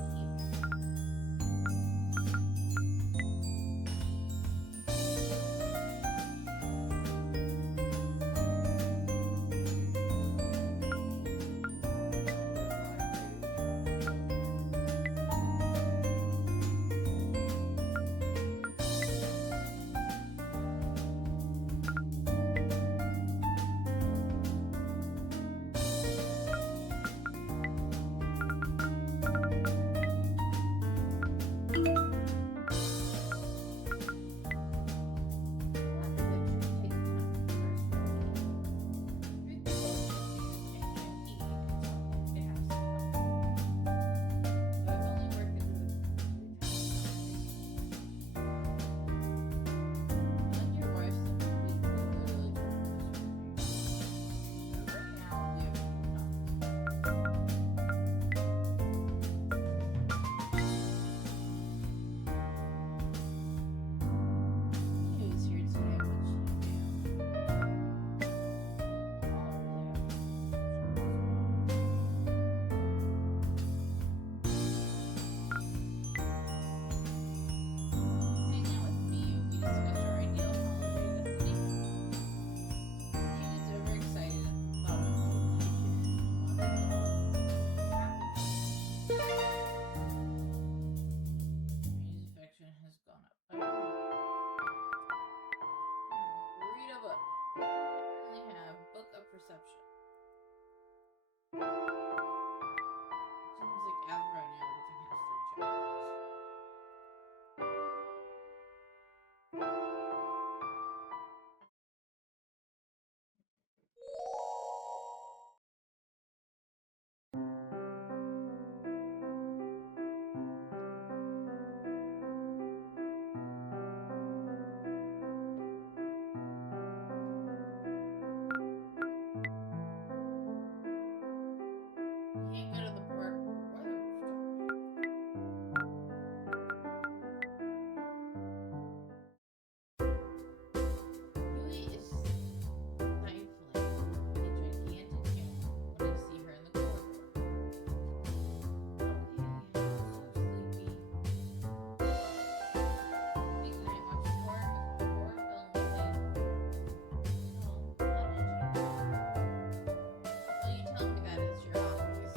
can't go to the park or the rooftop. Huey is stifling a gigantic yawn when I see her in the corridor. Oh, hey, I'm so sleepy. Late night watching horror films late. Oh, how did you know? Well, you tell me that it's your hobbies.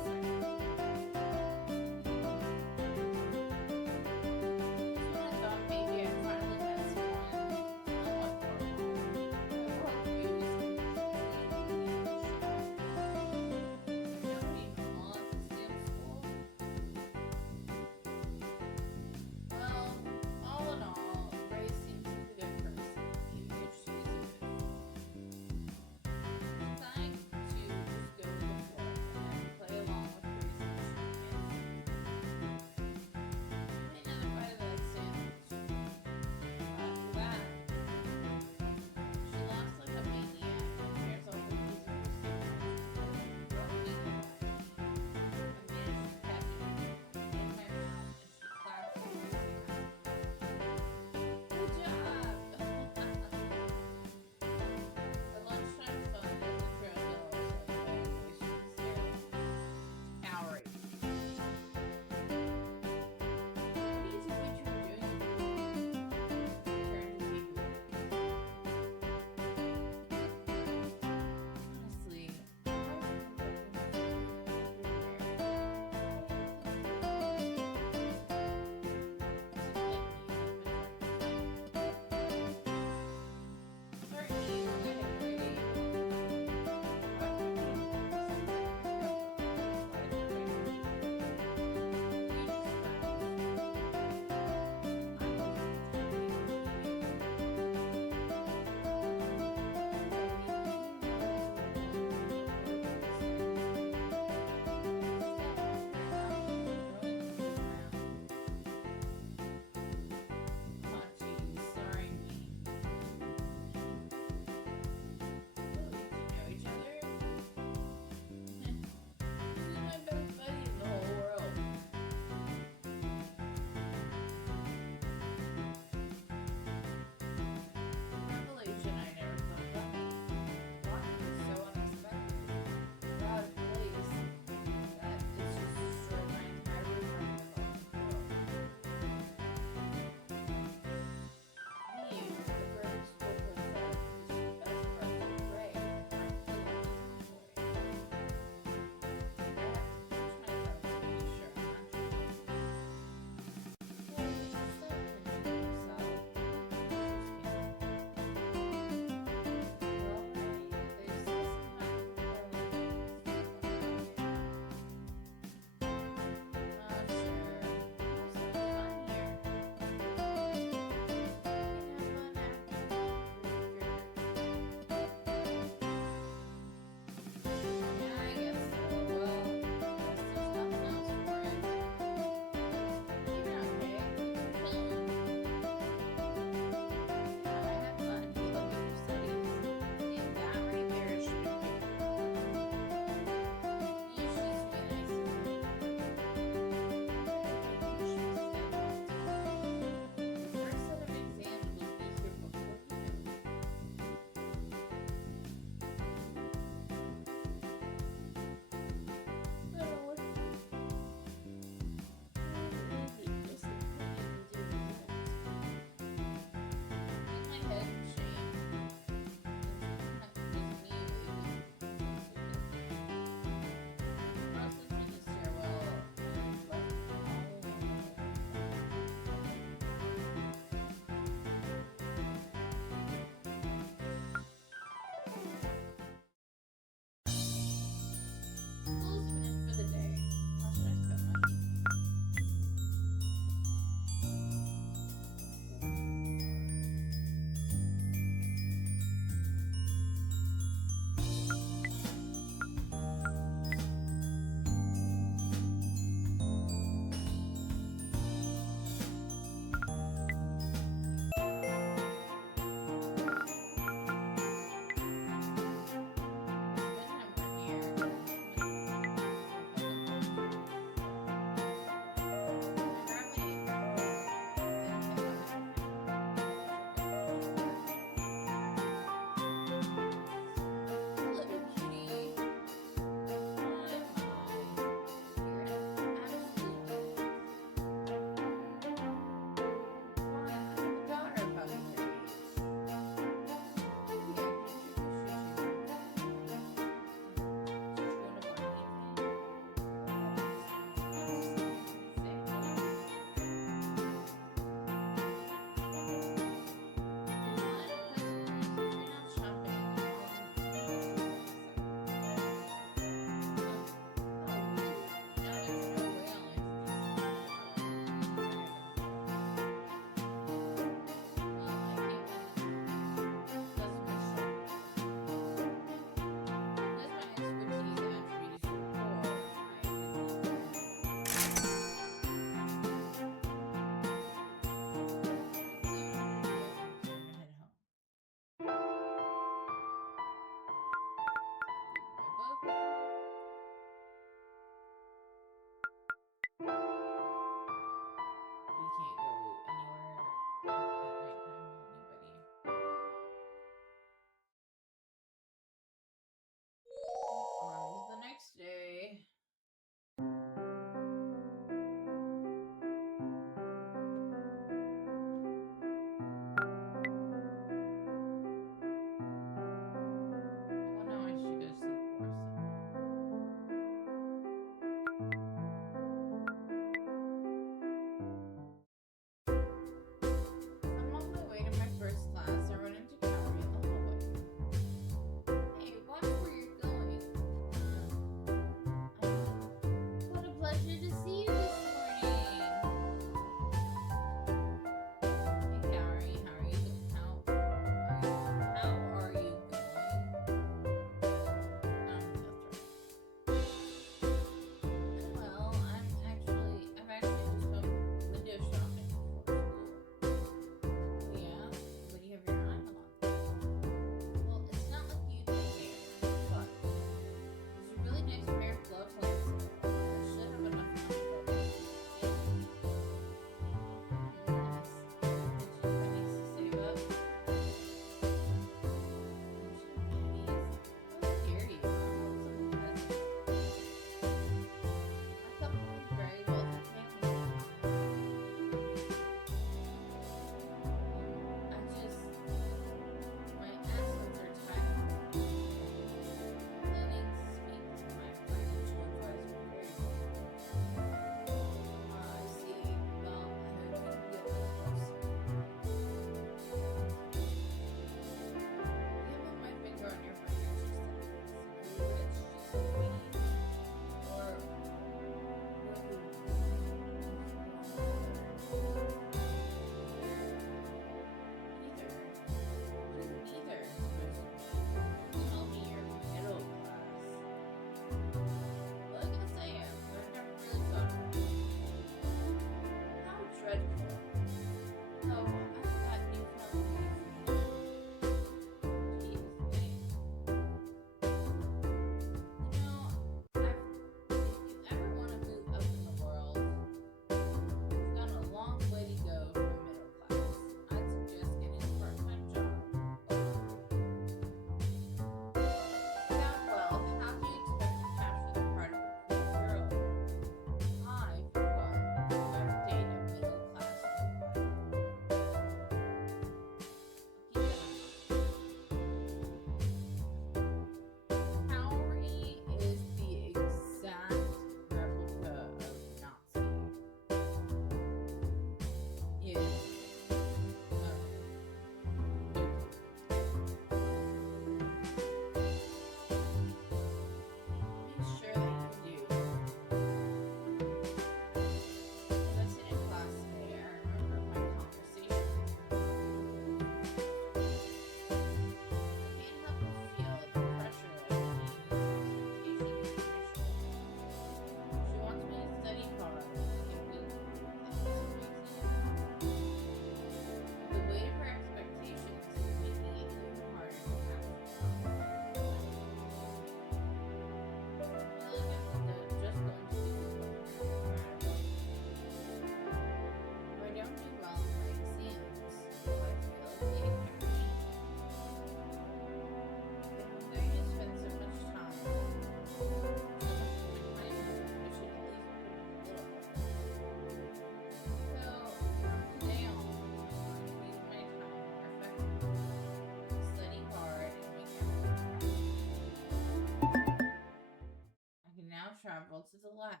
lab,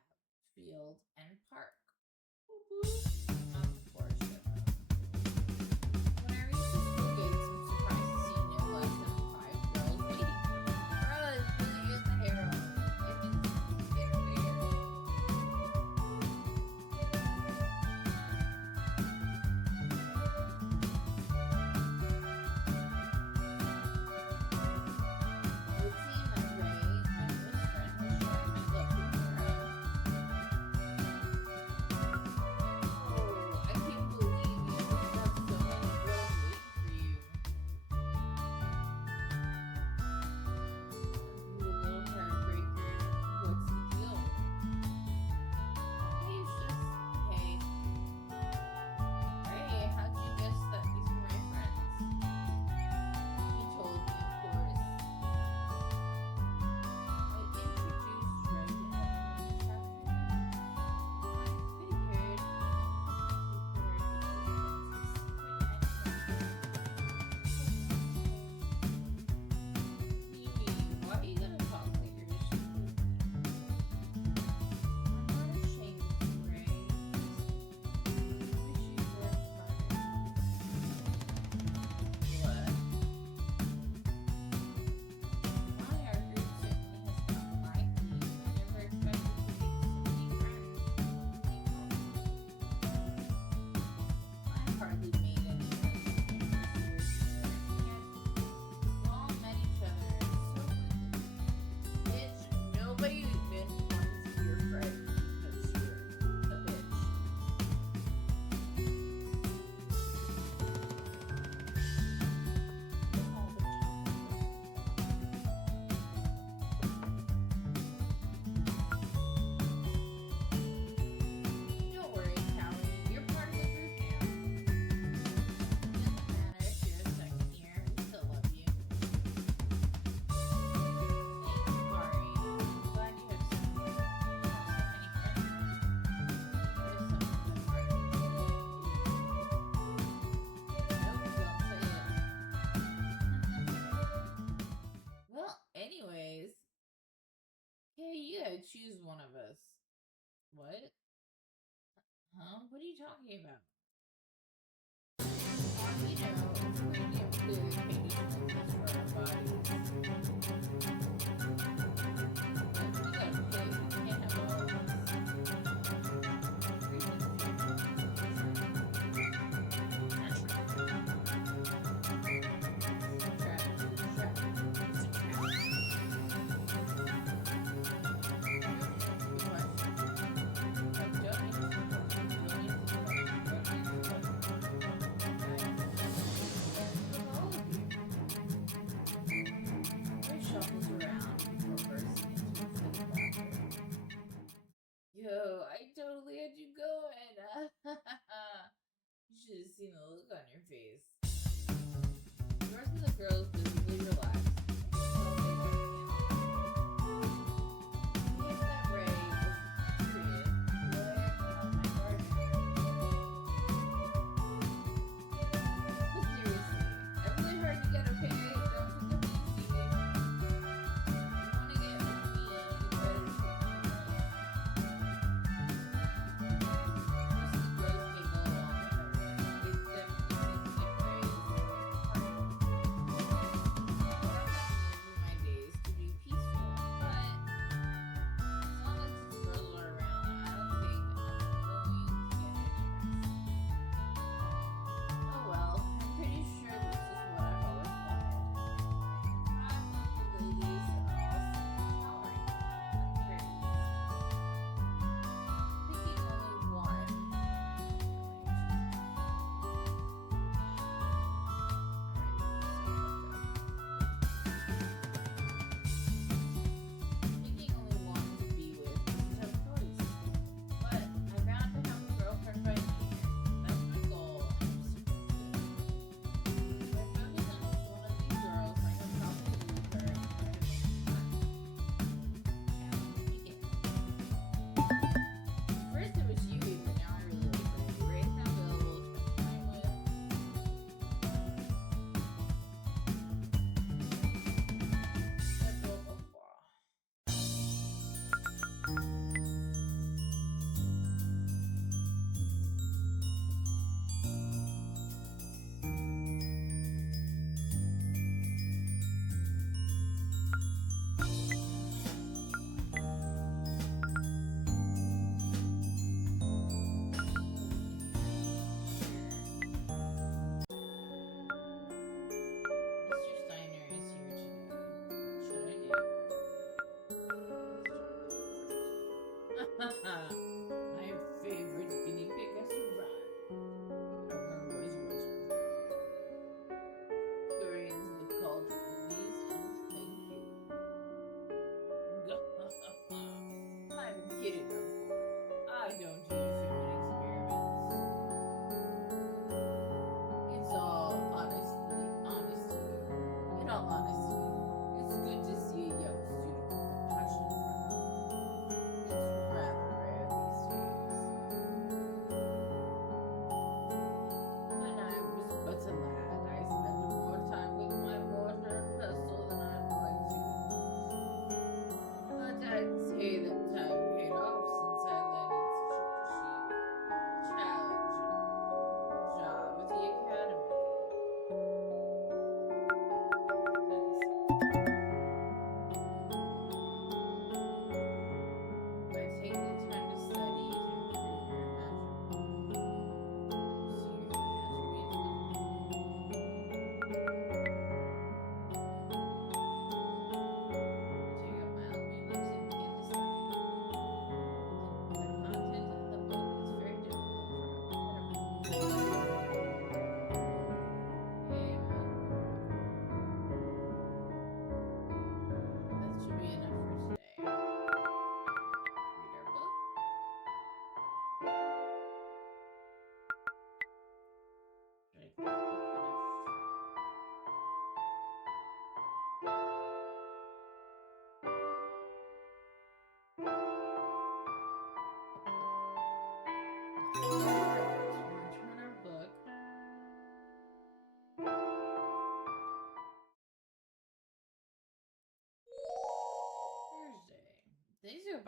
field, and park. Not the forest Shiba. When I reached the school gates, I'm surprised to see no less than 5 girls waiting for me. Bruh, this really is the hero. It's weird. It would seem that Ray, my newest friend, was showing my local hero. Oh, I can't believe you have so many girls waiting for you. You little heartbreaker. What's the deal? Hey, it's just, hey. Ray, how'd you guess that these were my friends? He told me, of course. I introduced Ray to everyone this afternoon. I figured Mimi, why are you gonna talk like you're ashamed of me? I'm not ashamed of you, Ray. I wish you'd work harder. What? My our group certainly has gotten lively. I never expected to make so many friends. I hardly made any friends in my first year, yet we all met each other so quickly. Bitch, nobody even wants to be your friend because you're a bitch. All the Don't worry, Callie. You're part of the group now. Doesn't matter if you're a second year, we still love you. Thanks, Kari. I'm glad you have so many friends. There's some of them hard to do. Nope, don't say it. Well, anyways. Hey, you gotta choose one of us. What? Huh? What are you talking about? You know, we give good conditions for our bodies. But we gotta pick. We can't have all of us. We're just Yo, I totally had you going. You should have seen the look on your face. The rest of the girls visibly relaxed. I could tell they were me and that Ray was serious. Lawyer, not my gardener. But seriously, I really heard you got a pay. Don't take them easy. If you want to get with me, you better treat me right. Most of the girls giggle along with her. It's definitely seems to get Ray is a party.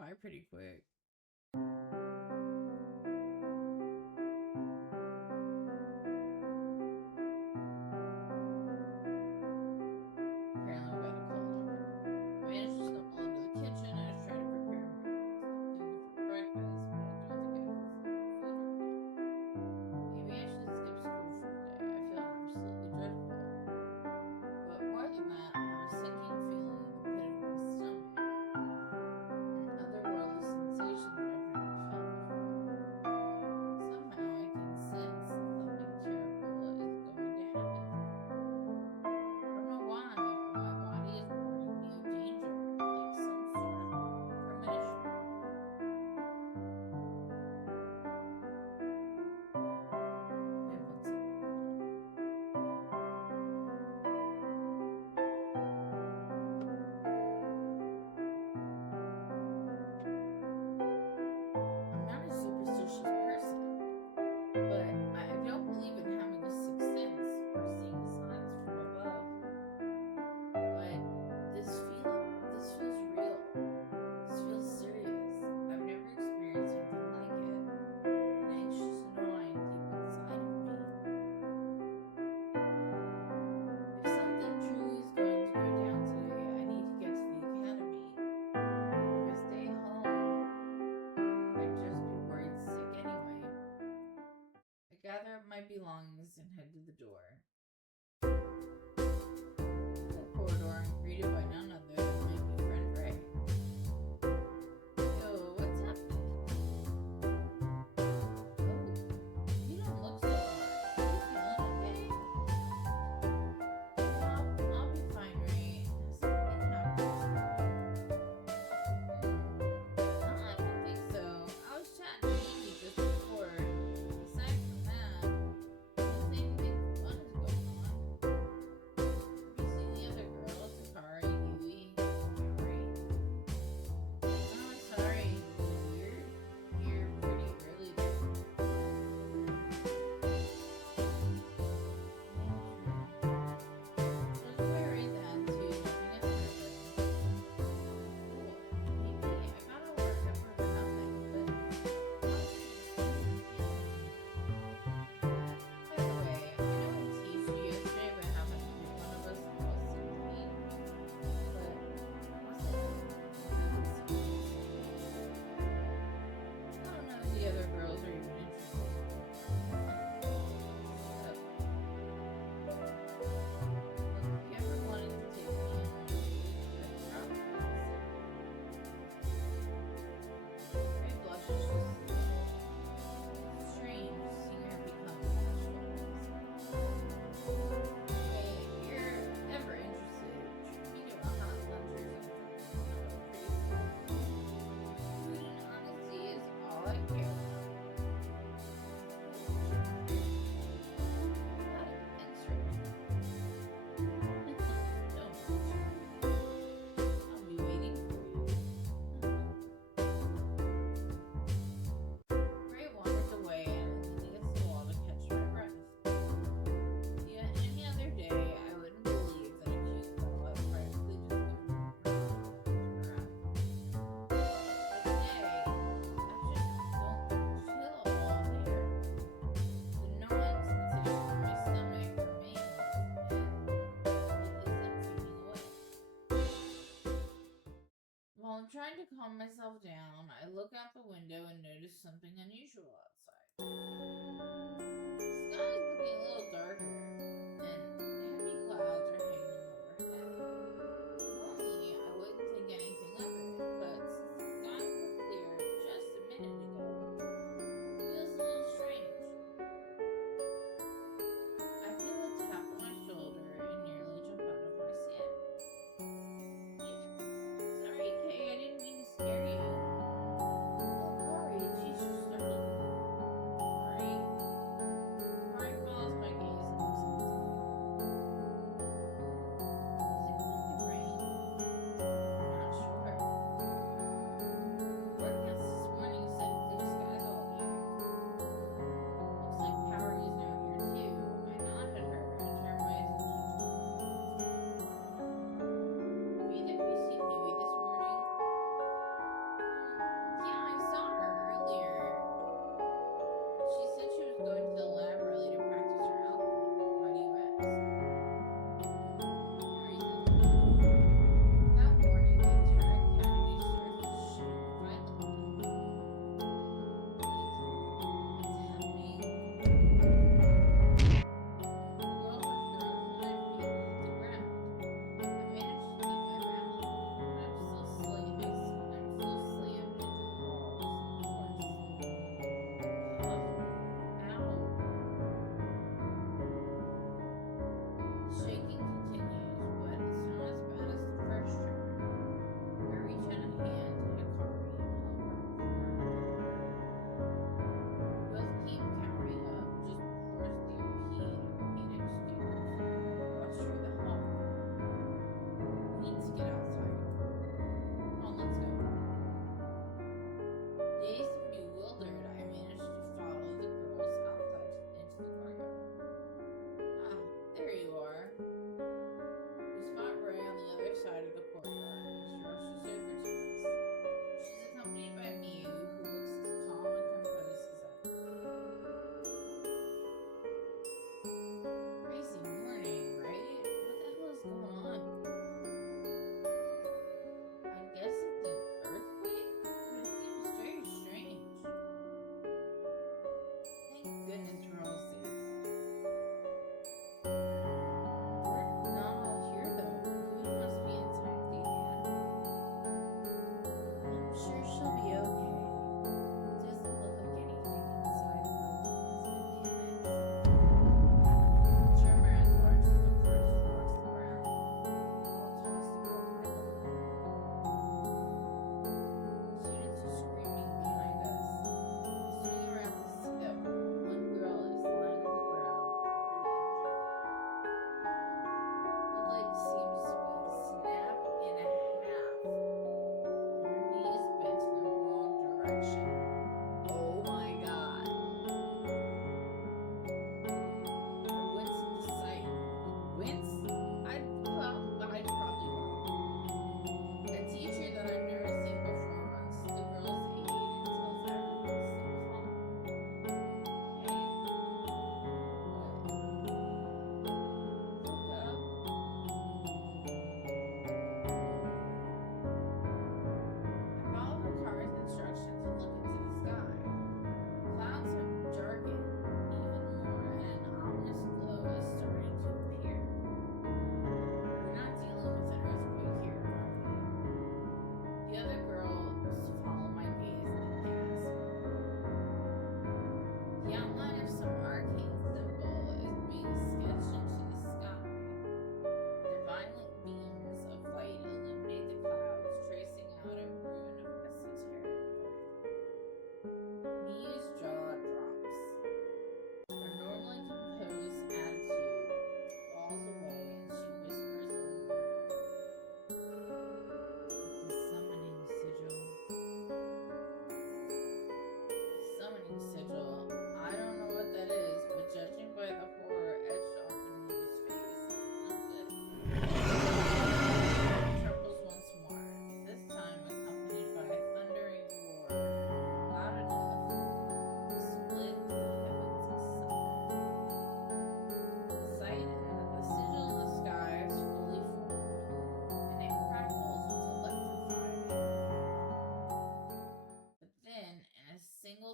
by pretty quick. Apparently, we got a caller. I managed to stumble into the kitchen. I was trying to prepare something for breakfast, but I don't think I can food right now. Maybe I should skip school for the day. I feel absolutely dreadful. But more than that, I have a sinking feeling in the pit of my stomach, an otherworldly sensation that I've never felt before. Somehow I can sense that something terrible is going to happen to me. I don't know why, but my body is warning me of danger, like some sort of premonition. Wait one second. I'm not a superstitious person, but I don't believe in having a sixth sense or seeing signs from above. But this feels real. This feels serious. I've never experienced anything like it. An anxious gnawing deep inside of me. If something truly is going to go down today, I need to get to the academy. If I stay home, I'd just be worried sick anyway. I gather up my belongings and head to the door. In the corridor, I'm greeted by none other than my new friend Ray. Yo, what's happening? Oh, you don't look so alright. You feeling okay? I'll be fine, Ray. Has something happened this morning? I don't think so. I was chatting to Amy just before. Aside from that, nothing big fun is going on. Have you seen the other girls? Akari, Yui, Ray? Oh, sorry. You're here pretty early this morning. There's Ray then too, jumping at service. Cool. Maybe I gotta work up for nothing, but how's the feeling? By the way, I know I teased you yesterday about how much one of us all seemed to me, but I wasn't really serious. I don't know if the other girls are even interested. Shut up. Look, if you ever wanted to take me in on a date, I'd probably consider it. Ray blushes just a little. It's strange seeing her become casual all of a sudden. Hey, if you're ever interested, treat me to a hot lunch or something. Nothing crazy. Food and honesty is all I care about. Got it. Thanks, Ray. Don't mention it. I'll be waiting for you. Ray wanders away and I'm leaning against the wall to catch my breath. Yeah, any other day, I wouldn't believe that a cute girl had practically just given her permission to around. But today, I just don't feel all there. The gnawing sensation in my stomach remains, and it isn't fading away. While I'm trying to calm myself down, I look out the window and notice something unusual outside. The sky is looking a little darker, and heavy clouds are hanging overhead. Normally, I wouldn't think anything of it, but since the skies were clear just a minute ago, it feels a little strange. I feel a tap on my shoulder and nearly jump out of my skin. Sorry, Kay, I didn't mean to scare you. Oh, Corey, geez, you're startled me. Sorry.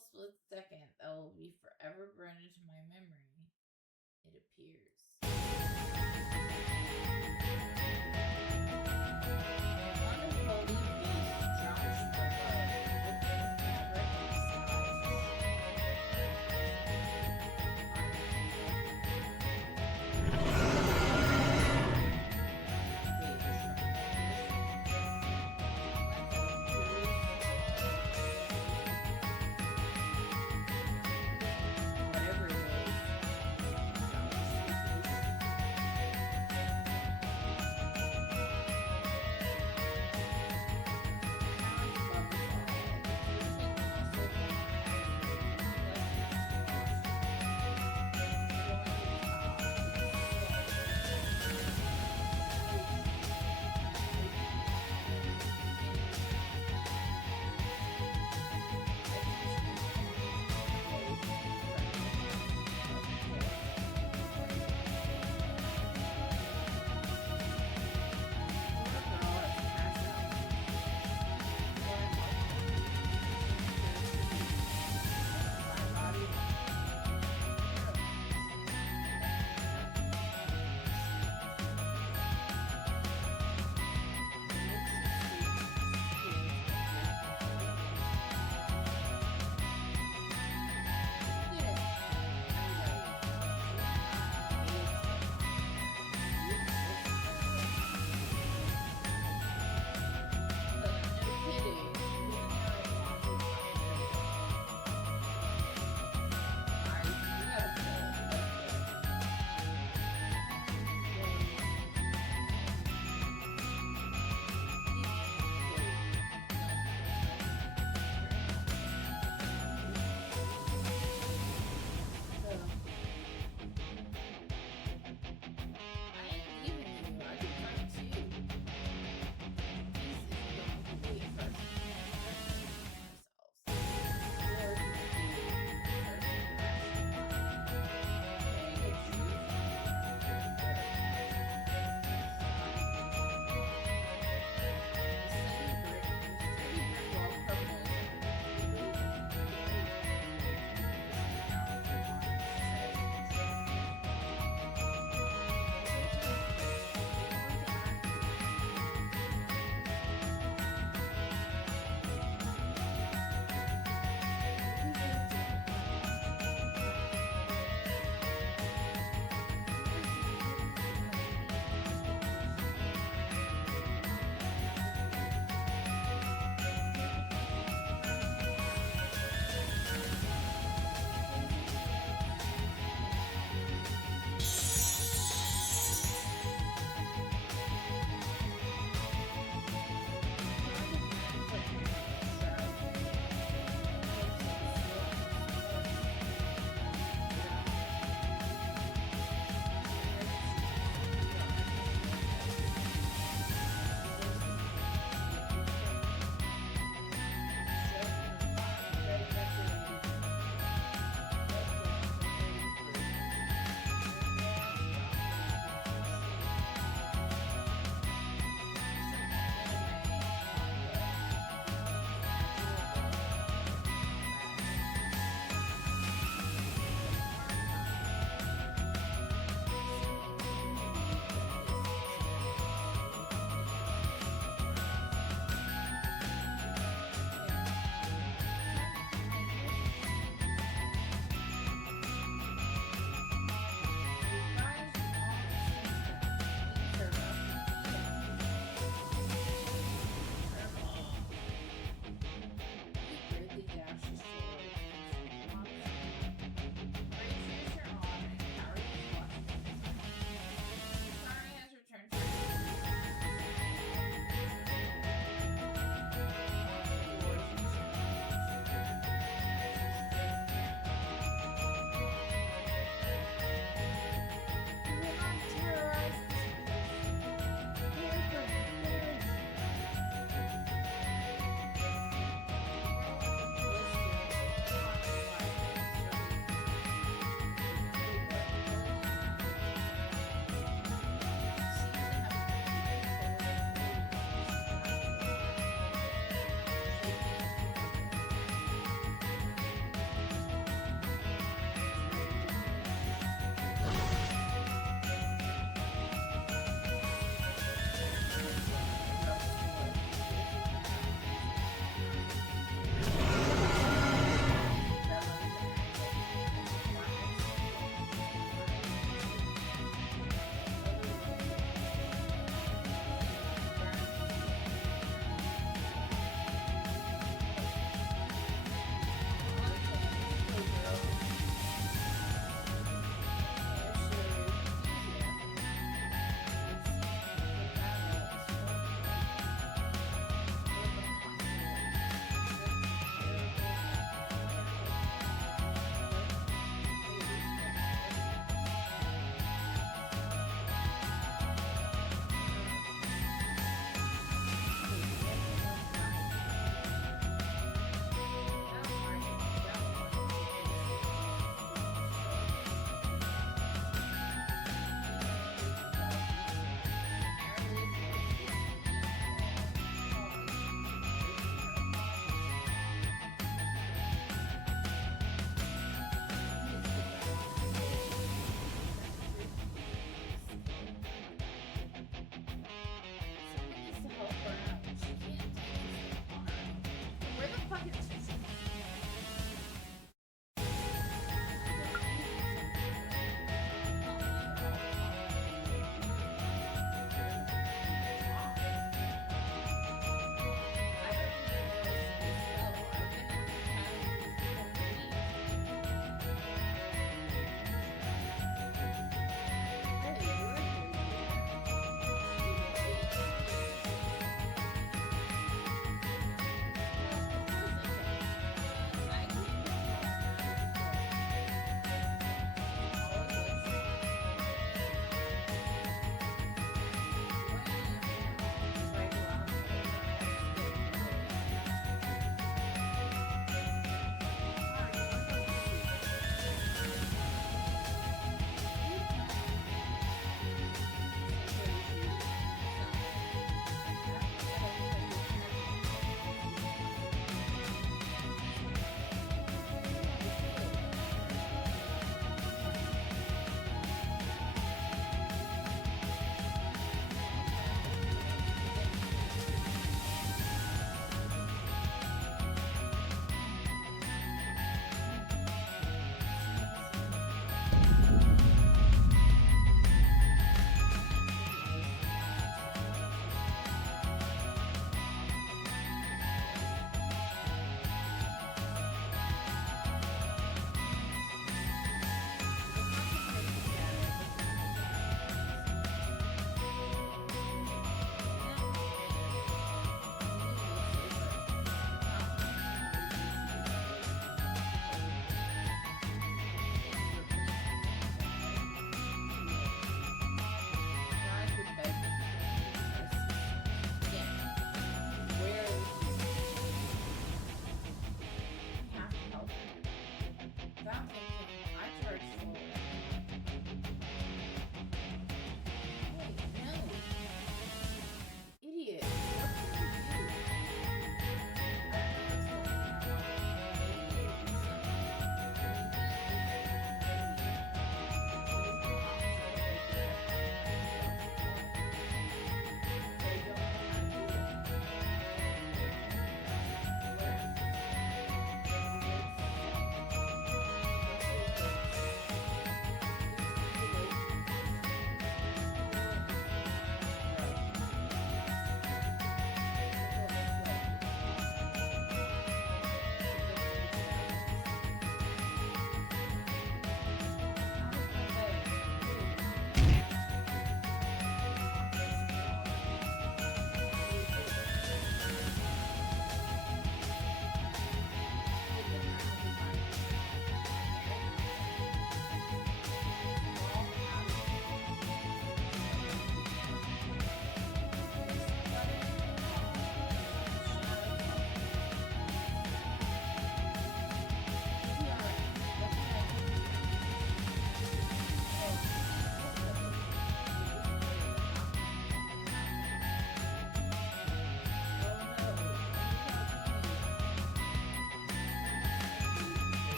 split second that will be forever burned into my memory, it appears. On the holy beast, Joshua with the fabric of whatever it is,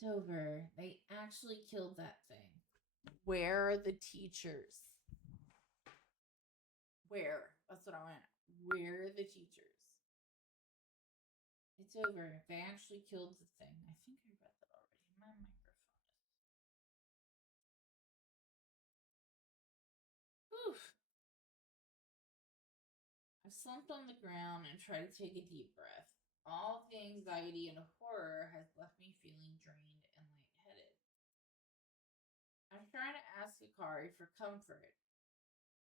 It's over. They actually killed that thing. Where are the teachers? Where? That's what I want. Where are the teachers? It's over. They actually killed the thing. I think I read that already. My microphone is. Oof. I slumped on the ground and tried to take a deep breath. All the anxiety and horror has left me feeling drained and lightheaded. I'm trying to ask Akari for comfort,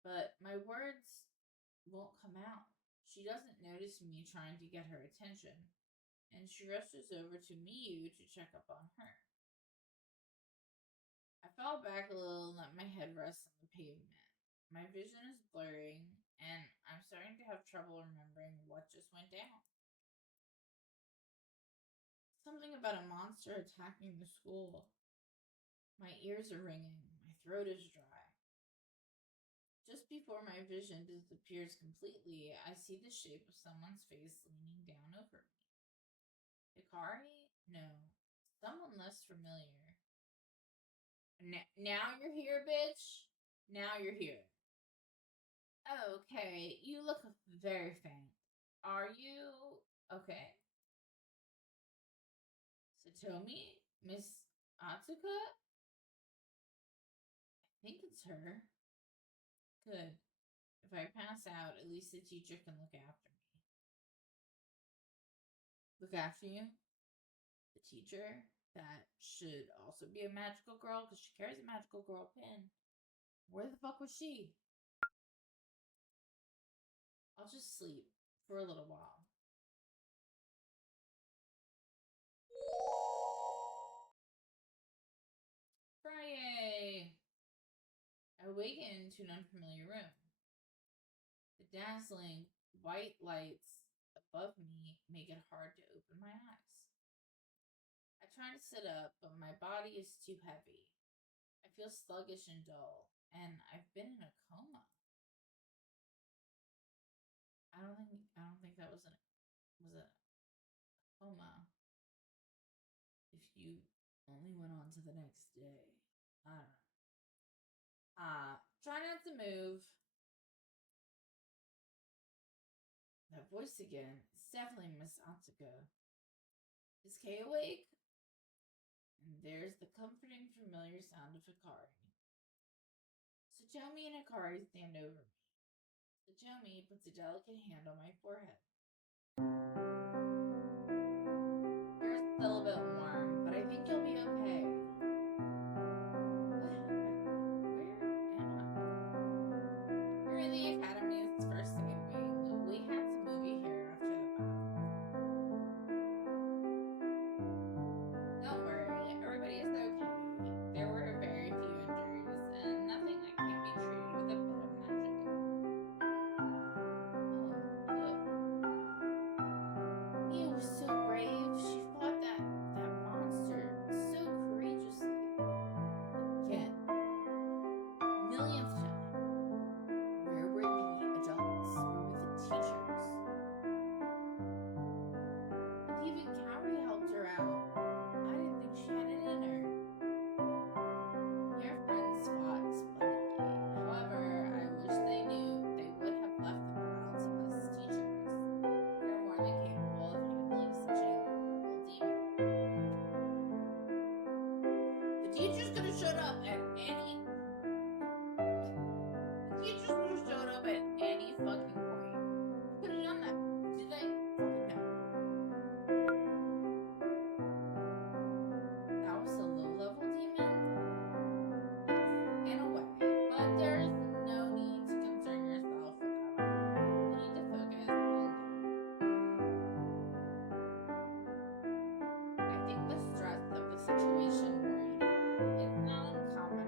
but my words won't come out. She doesn't notice me trying to get her attention, and she rushes over to Miyu to check up on her. I fell back a little and let my head rest on the pavement. My vision is blurring, and I'm starting to have trouble remembering what just went down. Something about a monster attacking the school. My ears are ringing. My throat is dry. Just before my vision disappears completely, I see the shape of someone's face leaning down over me. Hikari? No. Someone less familiar. Now you're here, bitch? Now you're here. Okay, you look very faint. Are you okay? Satomi? Miss Atsuka? I think it's her. Good. If I pass out, at least the teacher can look after me. Look after you? The teacher? That should also be a magical girl because she carries a magical girl pin. Where the fuck was she? I'll just sleep for a little while. Friday! I awaken to an unfamiliar room. The dazzling white lights above me make it hard to open my eyes. I try to sit up, but my body is too heavy. I feel sluggish and dull, and I've been in a coma. I don't think that was a coma. If you only went on to the next day. I don't know. Try not to move. That voice again. It's definitely Miss Atsuka. Is Kay awake? And there's the comforting, familiar sound of Hikari. Sajomi and Hikari stand over me. Sajomi puts a delicate hand on my forehead. You're still a bit warm, but I think you'll be okay. What? Where am I? You're in the Academy's first aid wing. We had to move you here after the battle. Don't worry, everybody is okay. There were very few injuries, and nothing that can't be treated with a bit of magic. Oh, look. Mia was so brave. She fought that monster so courageously. Again. Millionth time. Where were the adults? Where were the teachers? And even Kaori helped her out. I didn't think she had it in her. Your friends fought splendidly. However, I wish they knew they would have left the battle to us teachers. We are more than capable of handling such a low-level demon. The teachers could have showed up at any... The teachers could have showed up at any fucking point. Who could have done that? Did they? Fucking no. That was a low-level demon? Yes, in a way. But there's no need to concern yourself with that. You need to focus on them. I think the stress of the situation worried her. It's not uncommon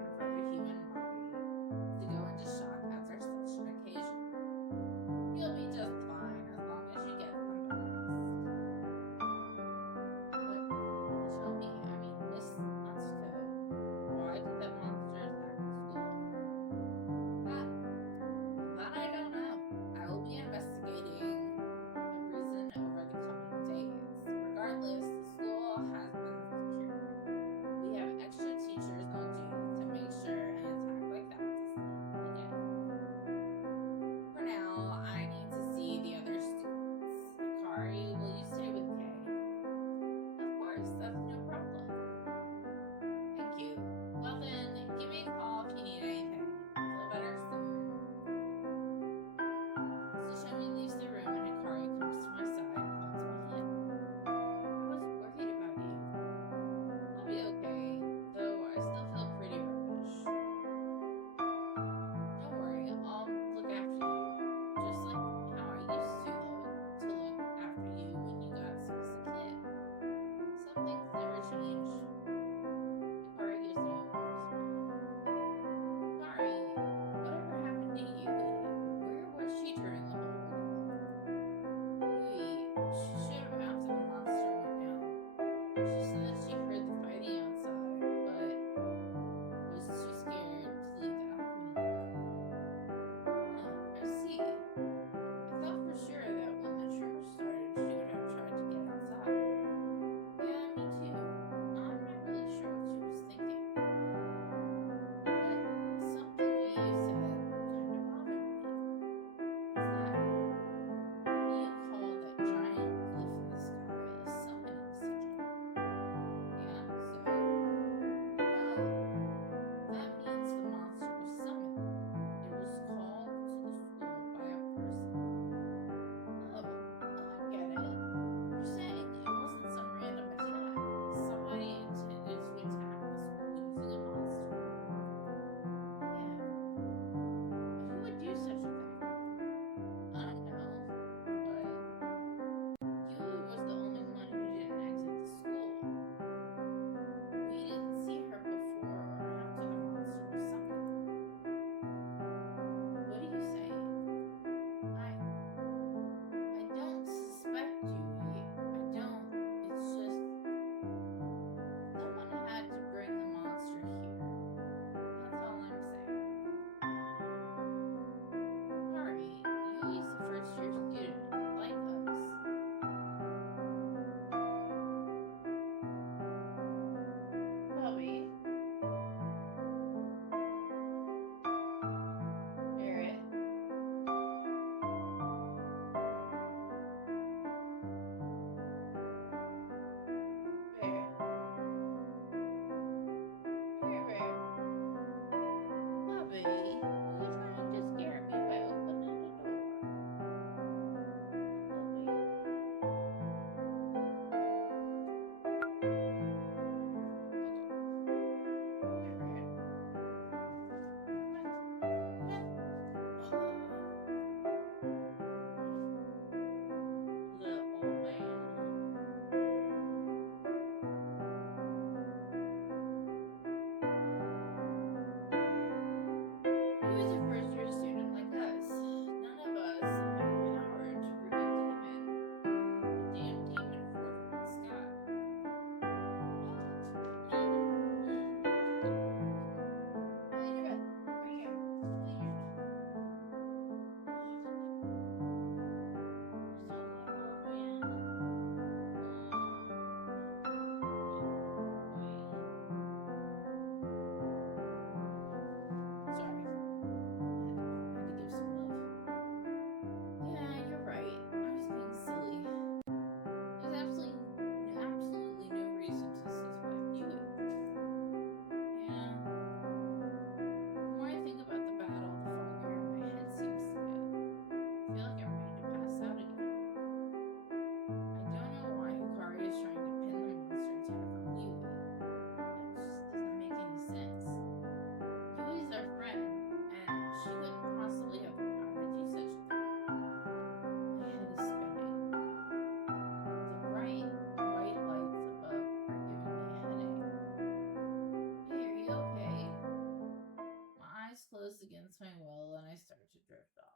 little and I start to drift off.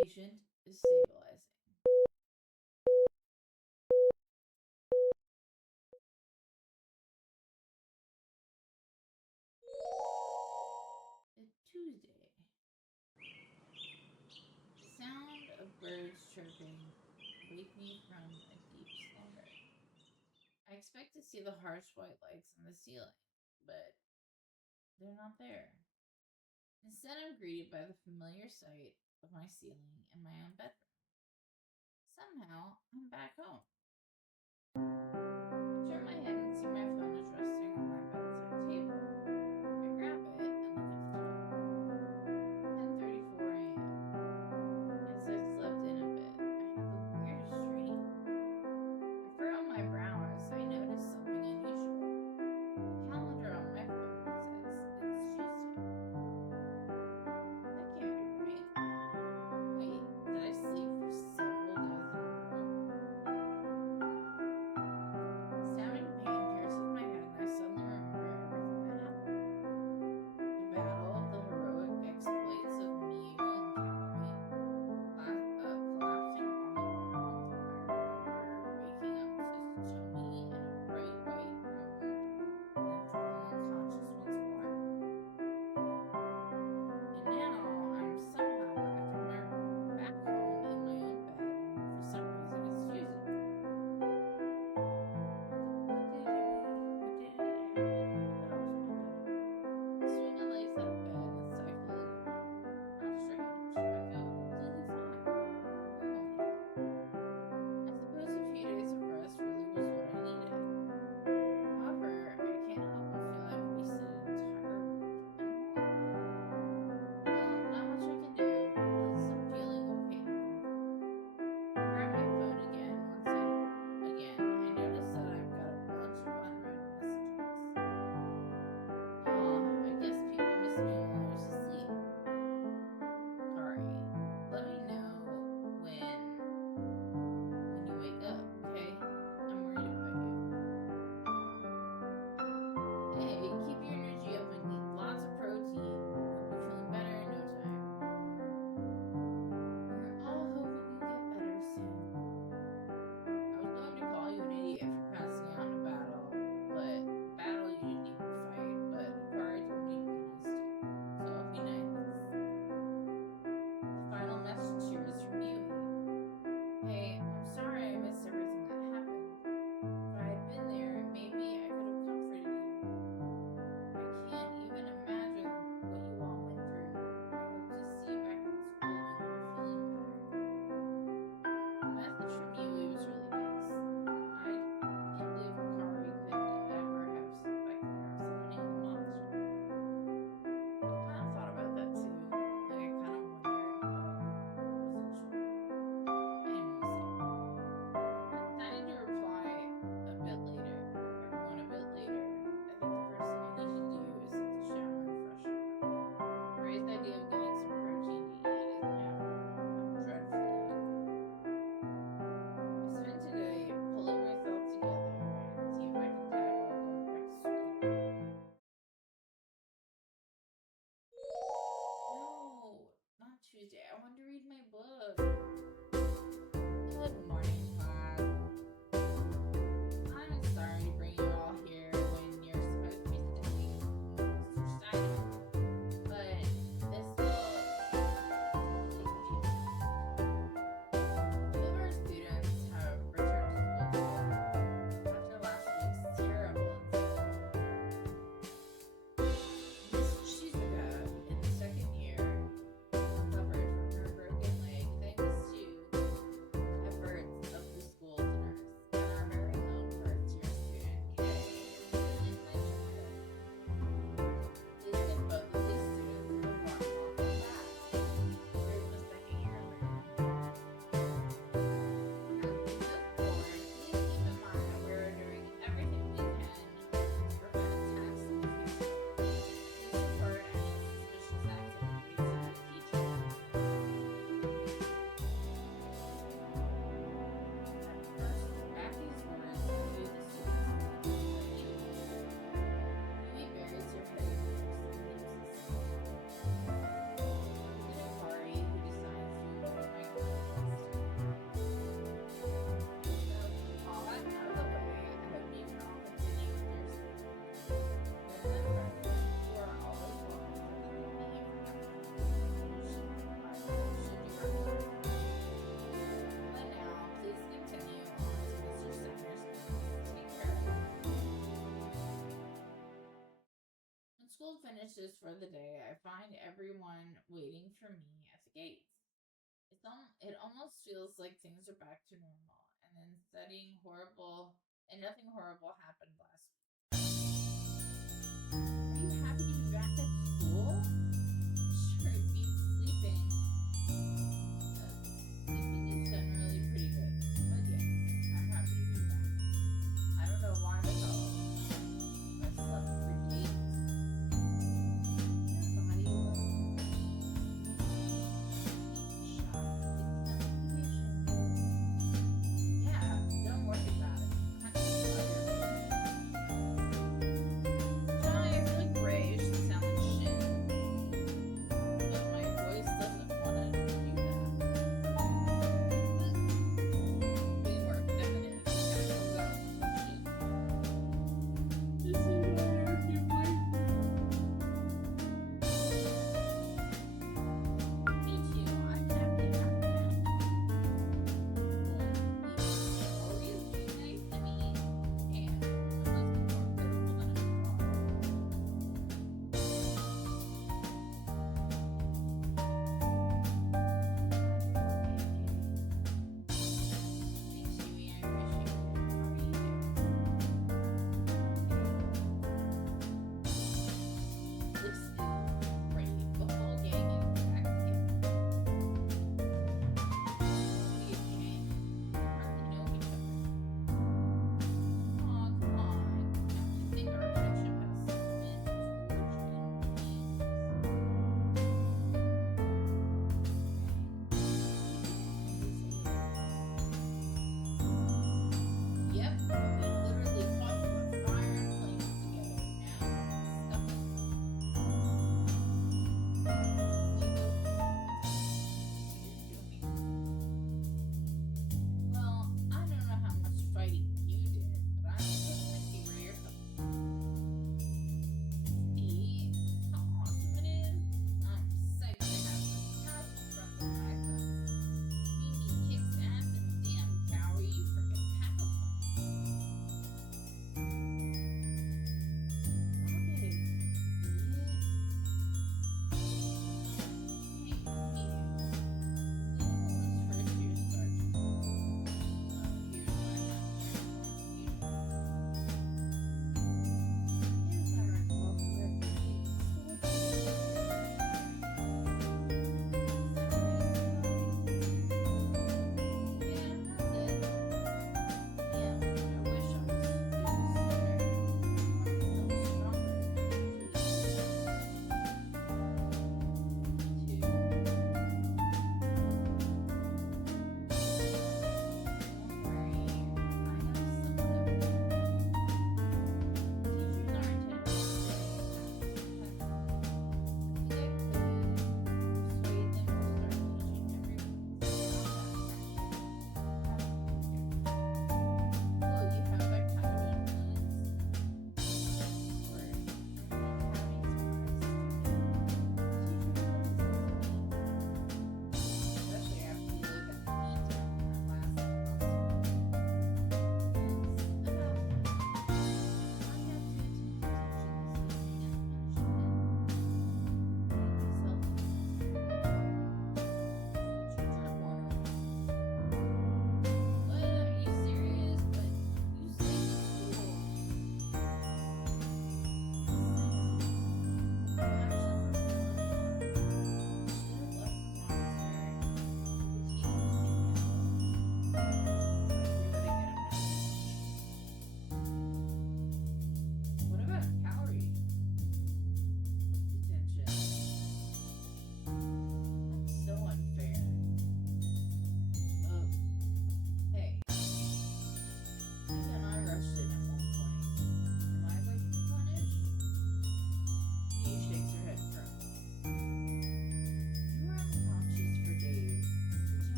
Patient is stabilizing. It's Tuesday. The sound of birds chirping wake me from a deep slumber. I expect to see the harsh white lights on the ceiling, but they're not there. Instead, I'm greeted by the familiar sight of my ceiling in my own bedroom. Somehow, I'm back home. I turn my head and see my phone is resting on my bedside table. I grab it and look at the time. 10:34 a.m. Yes, I slept in a bit. I had the weirdest dream. I furrow my brow as I notice something unusual. The calendar on my phone says it's Tuesday. That can't be right. Wait, did I sleep for several days in a row? Stabbing pain pierces my head and I suddenly remember everything that happened. The battle, the heroic exploits of Mew and Cameron, collapsing on the ground. I remember waking up to Tommy in a bright white room and then falling unconscious once more. And now I'm somehow back home in my own bed, and for some reason it's Tuesday. What day did it happen? I thought it was Monday. I swing my legs out of bed and stifle a yawn. How strange. I feel completely fine. Normal even. I suppose a few days of rest really was what I needed. However, I can't help but feel I've wasted an entire week and more. Well, not much I can do. At least I'm feeling okay now. I grab my phone again. I notice that I've got a bunch of unread messages. Aw, I guess people miss me while I was asleep. Kari, let me know when you wake up, okay? I'm worried about you. Hey, keep your energy up and eat lots of protein. You'll be feeling better in no time. We're all hoping you get better soon. I was going to call you an idiot for passing out in a battle you didn't even fight, but Hikari told me to be nice to you, so I'll be nice. The final message here is from Yui. Hey, I'm sorry I missed everything that happened. If I had been there, maybe I could have comforted you. I can't even imagine what you all went through. I hope to see you back in school when you're feeling better. The message from Yui was really nice. I can't believe Hikari could ever have suspected her of summoning a monster. I've kind of thought about that too. Like, I kind of wondered, but wasn't sure. Anyway, we'll see. I decided to reply everyone a bit later. I think the first thing I need to do is hit the shower and freshen up. Ray's idea of getting some protein to eat is my favorite. I'm dreadfully hungry. I spent today pulling myself together and see if I can tackle going back to school. No, not Tuesday. I want to read my book. Good morning, class. I'm sorry to bring you all here when you're supposed to be studying Mr. Steiner, but this will take a few minutes. Two of our students have returned to school today after last week's terrible incident. Miss Shizuka, in the second year, recovered from her broken leg thanks school finishes for the day, I find everyone waiting for me at the gates. It almost feels like things are back to normal, and then nothing horrible happened last week. Are you happy to be back at school? Sure, it beats sleeping. Sleeping is generally pretty good, but yes, I'm happy to be back. I don't know why the hell I slept for days. Your body was shocked. It's nothing to be ashamed of. Yeah, don't worry about it. I'm kind of tired.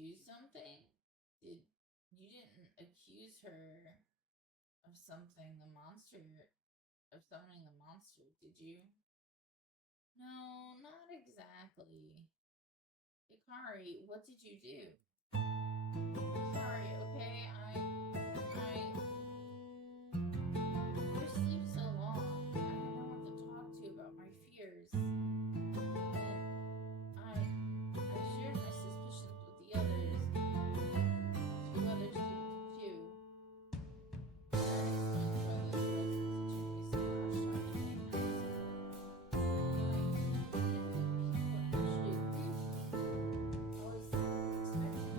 do something? You didn't accuse her of something the monster of summoning the monster, did you? No, not exactly. Hikari, what did you do? Sorry, okay, you sleep so long. I had no one to talk to about my fears. And I shared my suspicions with the others. Two others did too. That explains why those presents took me so crushed on me. I was expecting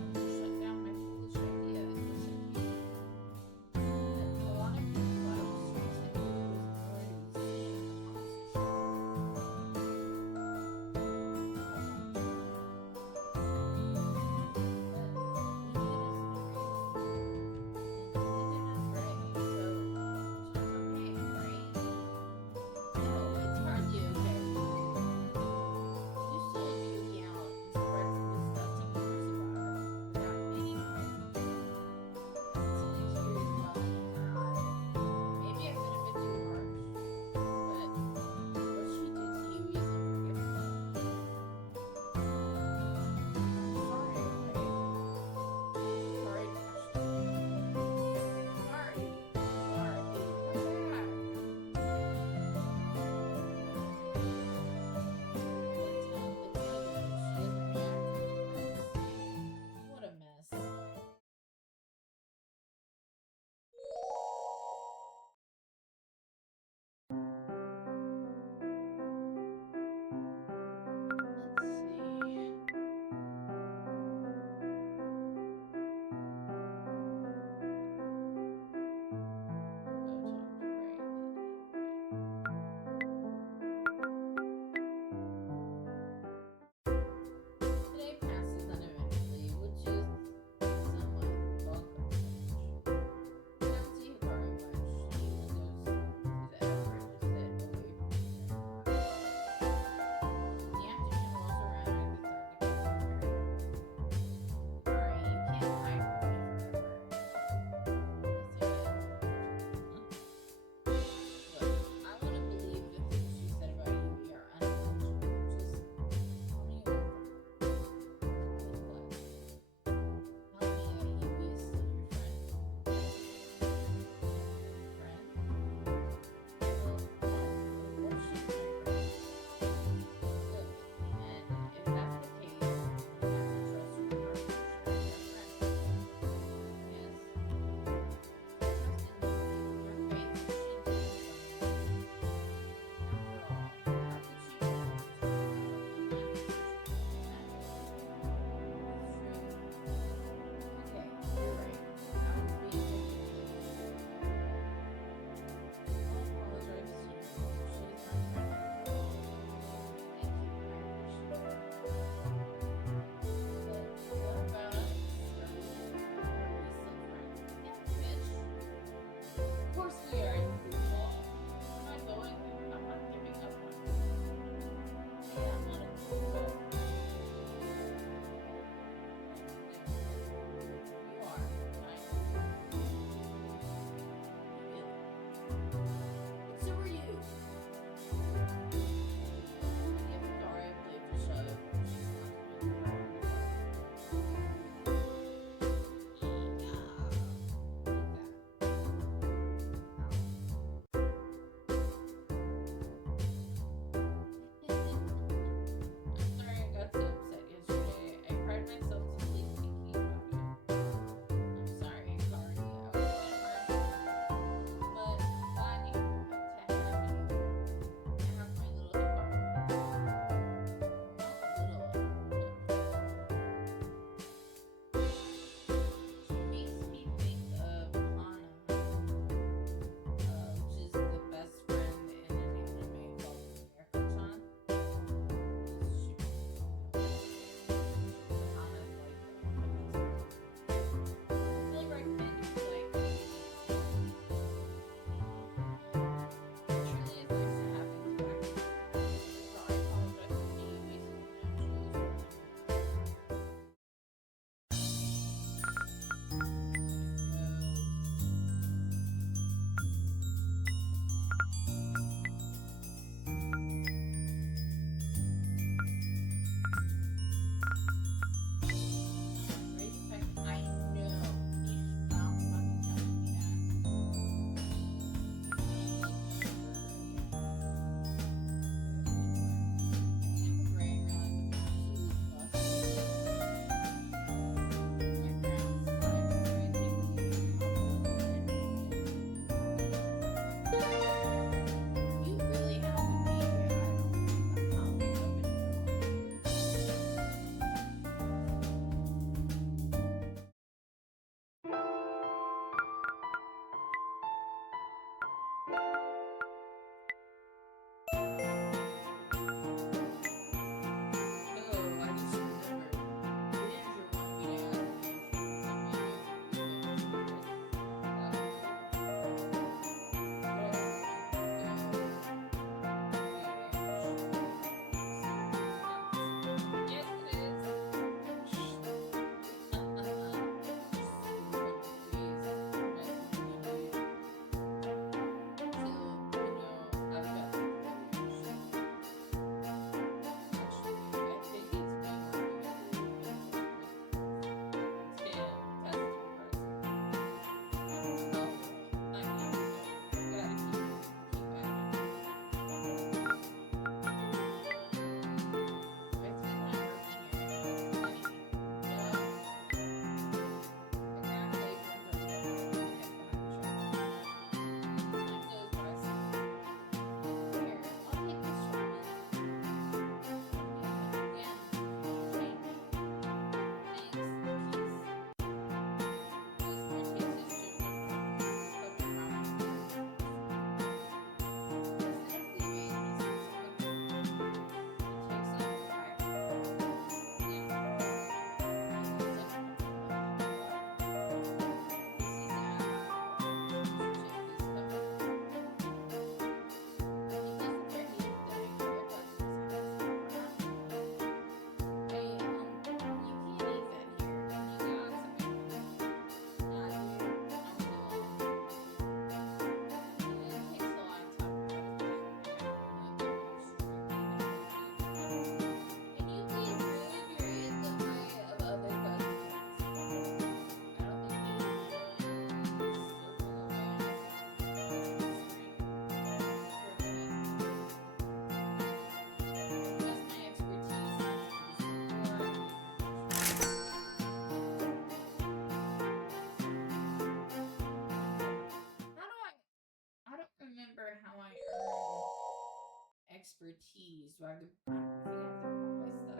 expertise? Do I have to? I think I have to buy stuff.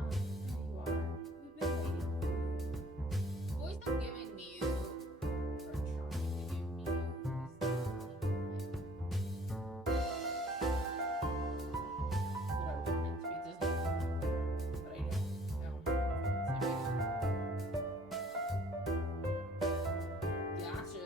Oh, there you are. We've been waiting for you. Boys not giving me you, or trying to give me you, is not what I want it to be. It doesn't look, but I don't know if it's gotcha.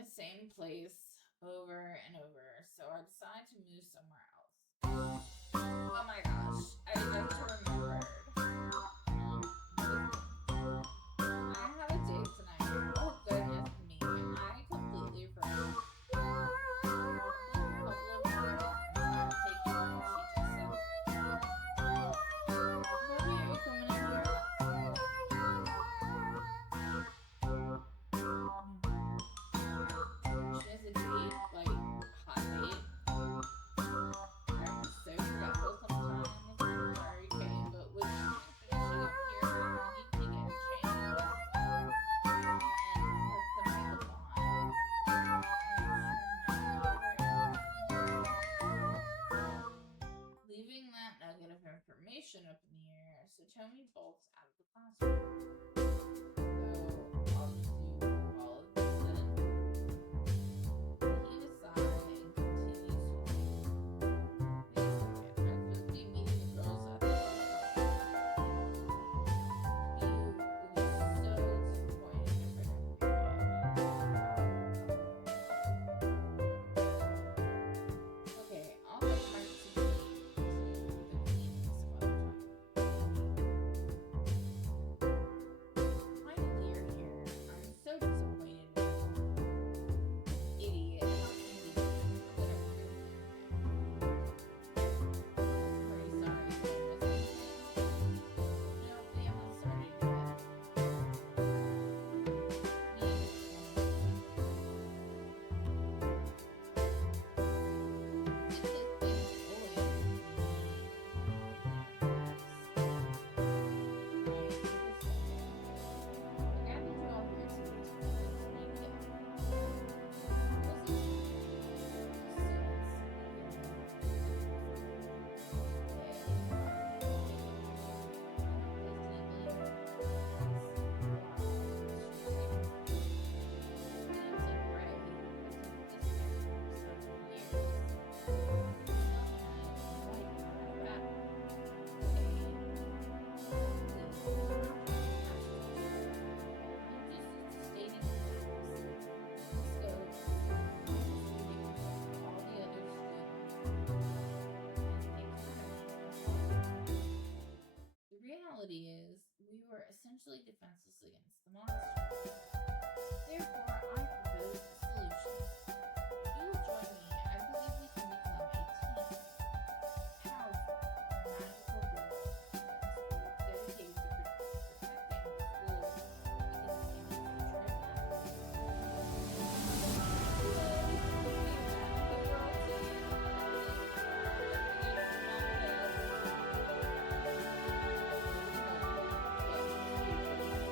the same place over and over, so I decided to move somewhere else. Oh my gosh, I just remembered. I have a date tonight. Oh goodness me, I completely forgot. Leaving that nugget of information up in the air, so Tony bolts out of the classroom. So I'll just do all of this then. He decides and continues to leave. Wait a second, I'm supposed to be meeting the girls at the He was so disappointed in Okay, I'll get back to the meeting some other time. Final year here, I'm so disappointed in you. Idiot. Pretty sorry, no, we haven't started yet. The reality is, we were essentially defenseless against the monster. Therefore, I propose a solution. If you will join me, I believe we can become a team. Powerful, magical girls dedicated to protecting the school against any future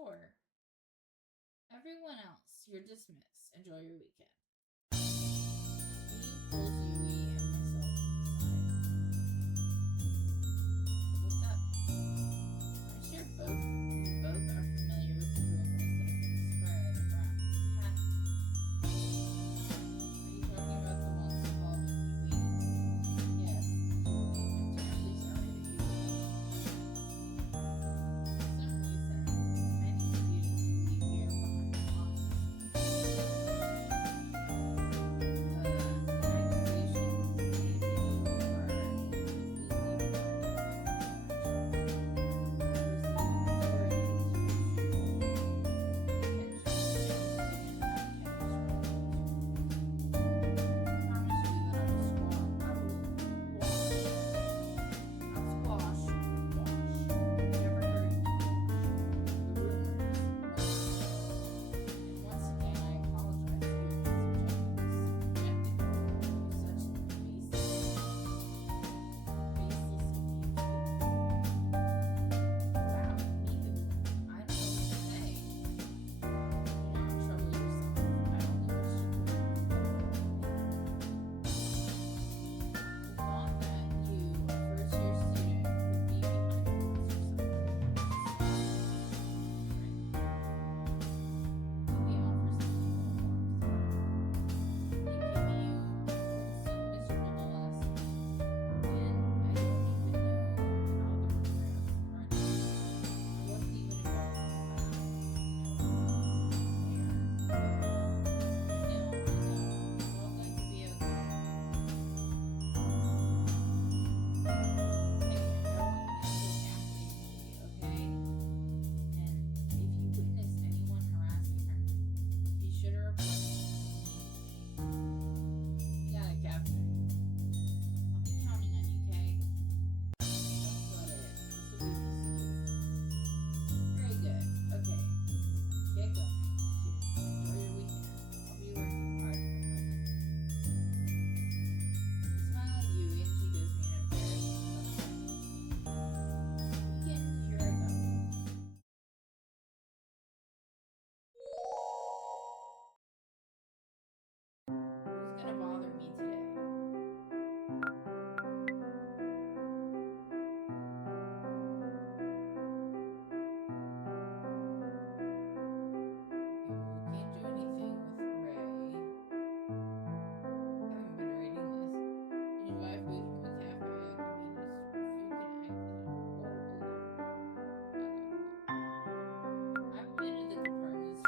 store. Everyone else, you're dismissed. Enjoy your weekend. He pulls Yui and myself aside. What's up? I'm sure you both are familiar with the rumors that have been spread around Cafe. Are you talking about the ones involving Yui? Yes, I'm terribly sorry that you were for some reason, many students believe we are behind the losses. Accusations made that you are misleading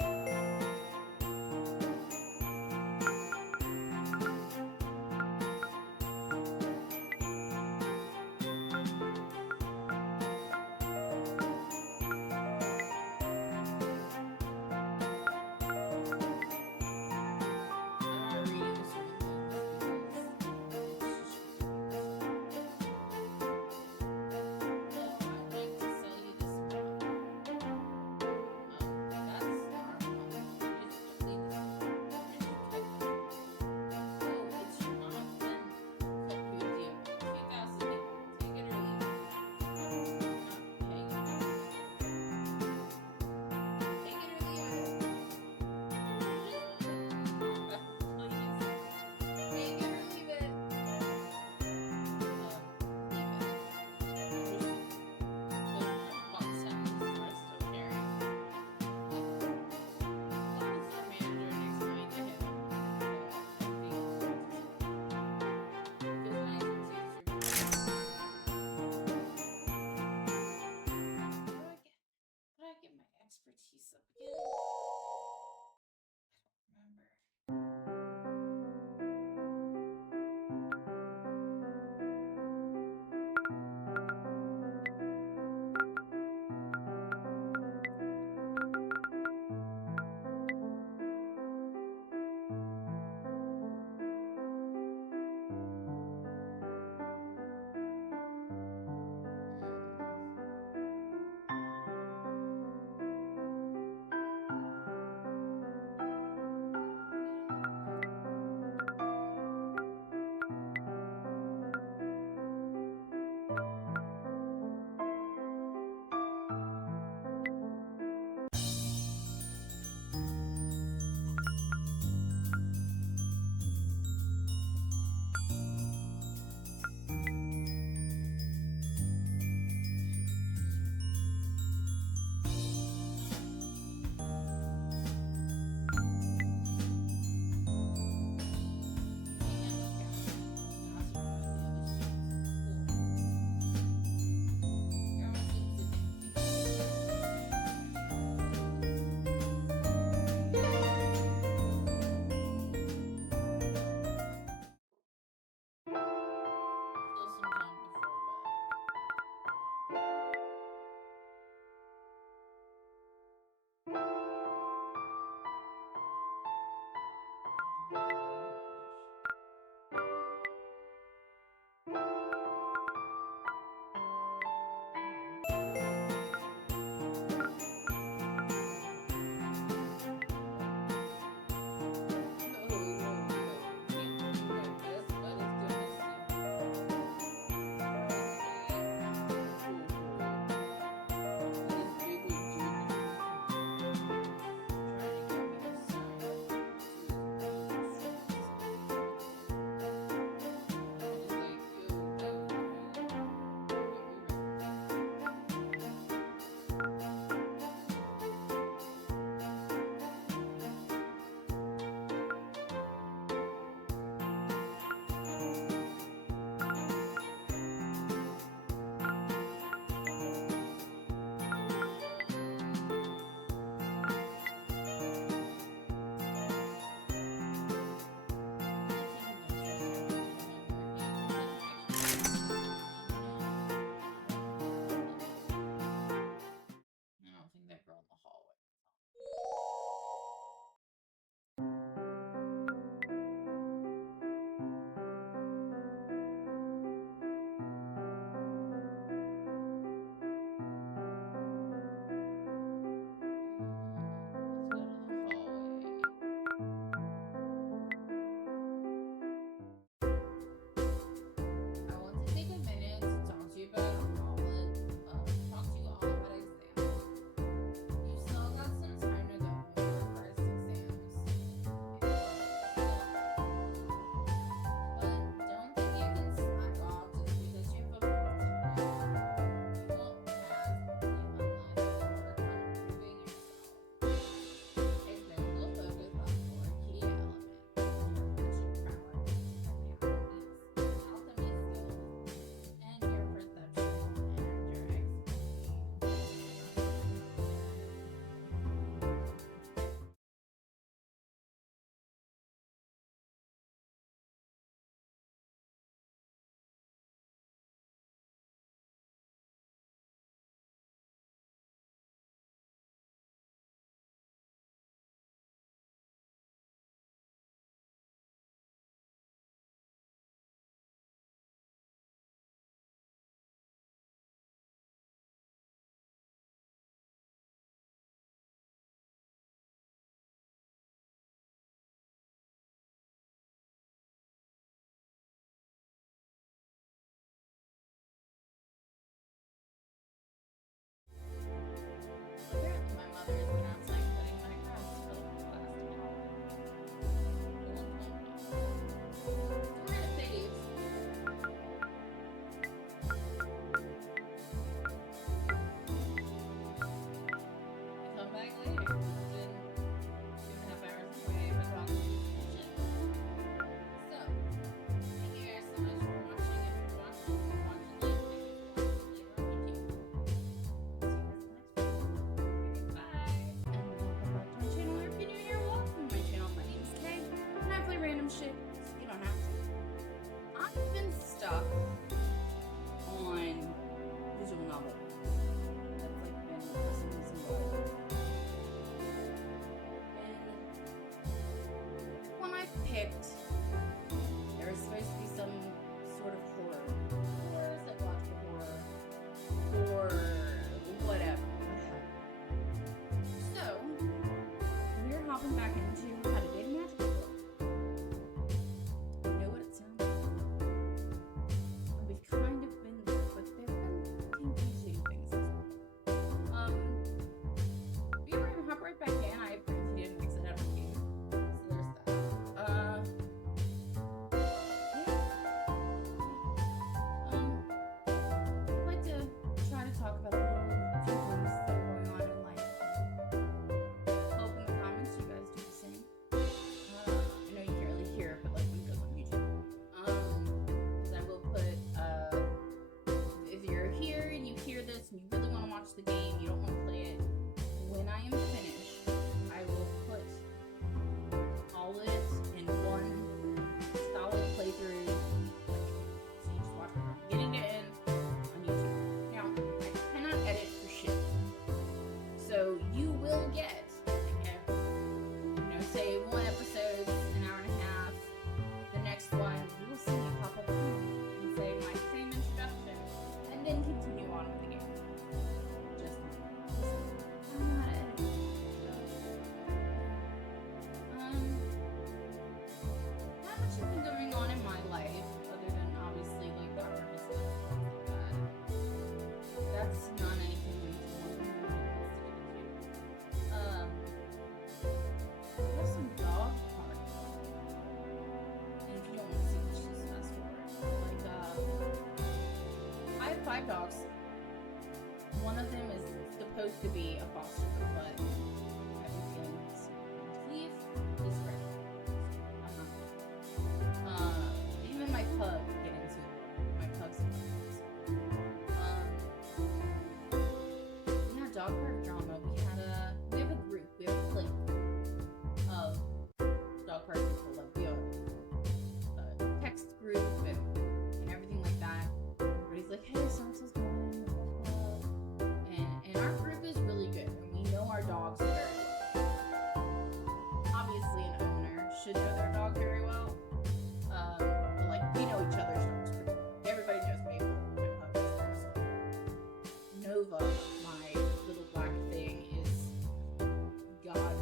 I'm not reading certain things because it's just confusing. Oh, I'd like to sell you this mug. That's our mug. You just clean this mug. Where did you get that? Oh, it's your mom. Then cut your deal. 2,000 yen. Take it or leave it. Not paying you back. Take it or leave it. Please. Take it or leave it. Leave it. Just close my sentence. The rest of caring. Call the manager and explain to him everything is going to feels nice and says how do I get my expertise up again? I don't remember. Still some time before bed. I don't think that girl in the hallway. Let's go to the hallway. I want to take a minute to talk to you about talk to you all about exam. You picked. There was supposed to be some sort of horror. Or psychological horror. Or whatever. So, we're hopping back into How to Date a Magical Girl. You know what it sounds like? We've kind of been there, but there have been kinky things as well. We were gonna hop right back in. I briefly didn't exit out of the game. So there's that. I'd like to try to talk about a few things that are going on in life. Hope in the comments you guys do the same. I know you can't really hear it, but like when it goes on YouTube. Because I will put, if you're here and you hear this and you really want to watch the game, you don't want to play it, when I am finished, I will put all of it in one solid playthrough. So you just watch it from beginning to end on YouTube. Now, I cannot edit for shit. So you will get, say one episode, an hour and a half. The next one, you will see me pop up here and say my same introduction, and then continue on with the game. Just I'm not editing. Not much has been going on in my life, other than obviously like the harvest and stuff like that. That's not anything we need to get into. I have some dog parts. And if you don't want to see this, just fast forward. I have 5 dogs. One of them is supposed to be a foster, but I have a feeling he's going to leave. He's ready. I'm not. Even my pug get into it. My pug's a pug. We had dog park drama. We have a group. We have a clique of dog park people. Like we have a text group and everything like that. Everybody's like, hey, so-and-so's going, blah, blah, blah. And our group is really good, and we know our dogs very well. Obviously, an owner should know their dog very well. But like, we know each other's dogs pretty well. Everybody knows Mabel, my pug is there. Nova, my little black thing, is God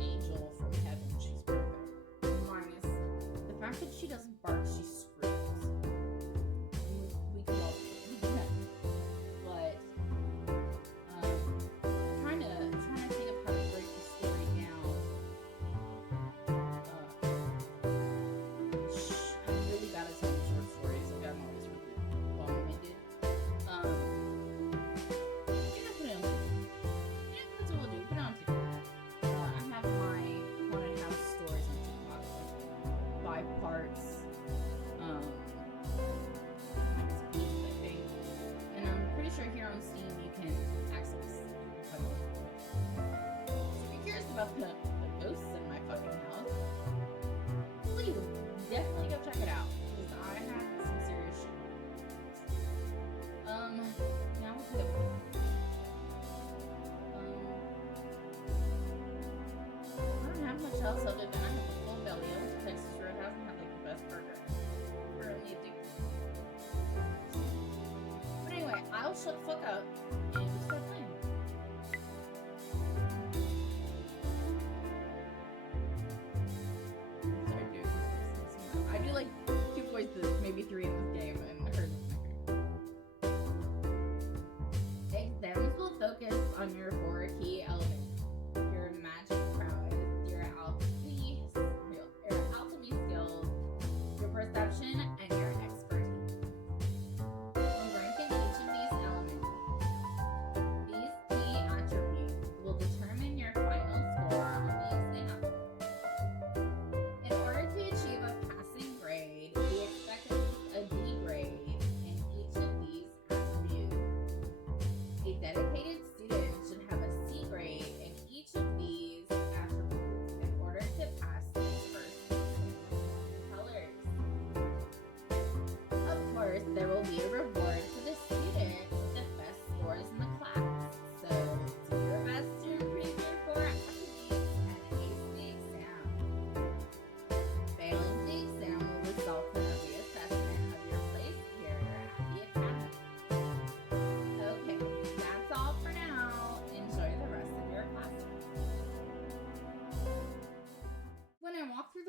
angel from heaven. She's perfect. Minus the fact that she doesn't bark, she screams. We can all do that. But trying to think of how to break the story down. I'm really bad at telling short stories. Like I'm always really long-winded. You're not putting it on TV. Yeah, that's what we'll do. Put it on TV. I have my haunted house stories on TikTok, like 5 parts. It's weeks, I think. And I'm pretty sure here on Steam you can access. So if you're curious about the ghosts in my fucking house, please definitely go check it out. Because I have some serious shit. Now what's the other one? I don't have much else other than I have a full belly. I went to Texas Roadhouse and had like the best burger. Currently addicted. But anyway, I'll shut the fuck up and start playing. Sorry, dude. I do like 2 voices, maybe 3 in this game, and hers is my favorite. Exams will focus on your 4 key elements. Your magic prowess, your alchemy skills, your perception, and your expertise. When ranking each of these elements,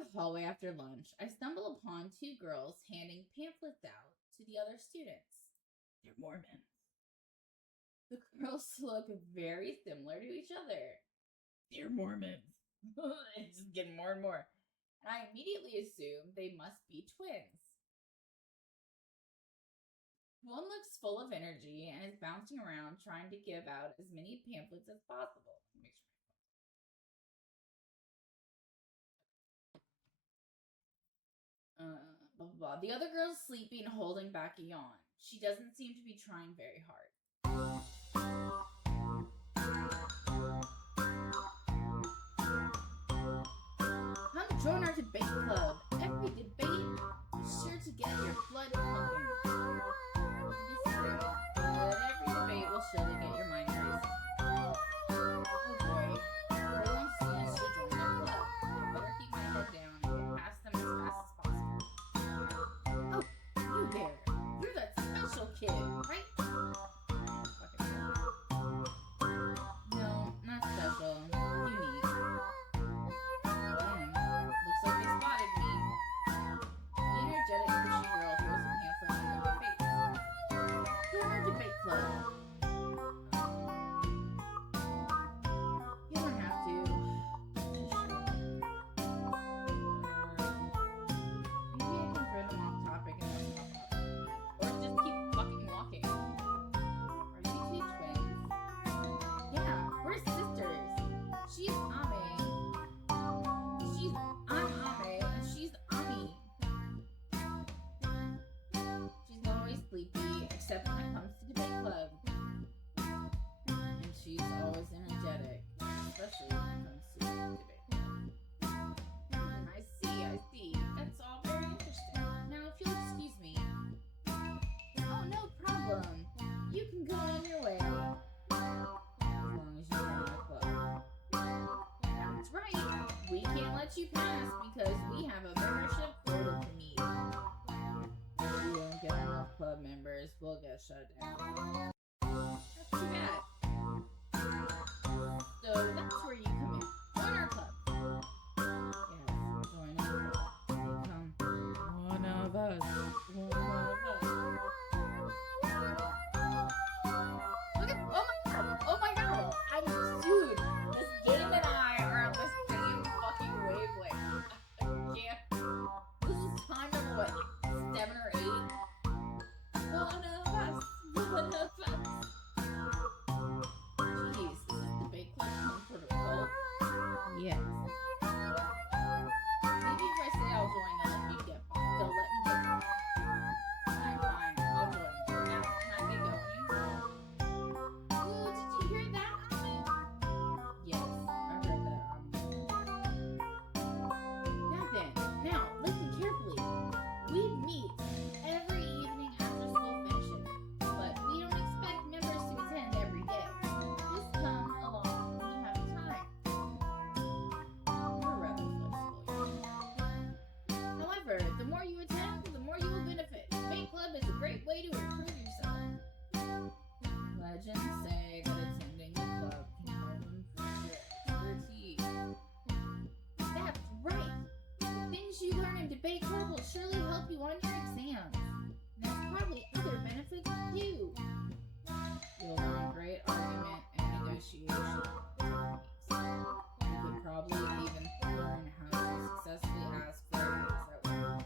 the hallway after lunch, I stumble upon two girls handing pamphlets out to the other students. They're Mormons. The girls look very similar to each other. They're Mormons. It's just getting more and more. And I immediately assume they must be twins. One looks full of energy and is bouncing around trying to give out as many pamphlets as possible. Blah, blah, blah. The other girl's sleeping, holding back a yawn. She doesn't seem to be trying very hard. Come join our debate club. Every debate is sure to get your blood pumping. This is great, but every debate will surely get your mind racing. Oh boy, everyone seems to join their club. I better keep my head down and get past them as fast as possible. Oh, you there. You're that special kid, right? No, not special. Unique. Looks like they spotted me. The energetic, pushy girl throws a pamphlet in my face. Join our debate club. You don't have to. Maybe I can throw them off topic and then talk about it. Or just keep fucking walking. Are you two twins? Yeah, we're sisters. She's Ame. I'm Ame, and she's Ami. She's always sleepy, except when it comes to debate club. And she's always energetic, especially when it comes to debate club. I see. That's all very interesting. Now, if you'll excuse me. Oh, no problem. You can go on your way. As long as you join our club. That's right. We can't let you pass because we have a membership quota to meet. If we don't get enough club members, we'll get shut down. That's too bad. So that's where you come in. Join our club. Yes, join our club. Become one of us. Look at, oh my god, dude, this game and I are on the same fucking wavelength. I can't, this is time number what, 7 or 8? One of us. Jeez, is this debate club some sort of cult? Yes. Maybe if I say I'll join, they'll let me get back. Fine, I'll join. Now, can I get going? Ooh, did you hear that, Ami? Yes, I heard that, Ami. Now then, listen carefully. We meet every evening after school finishes, but we don't expect members to attend every day. Just come along when you have time. We're rather flexible. However, the more you attend, the more you will benefit. Debate club is a great way to improve yourself. Legends say that attending the club can help improve your expertise. That's right. The things you learn in debate club will surely help you on your exams. And there's probably other benefits too. You'll learn great argument and negotiation techniques. You could probably even learn how to successfully ask for ideas at work.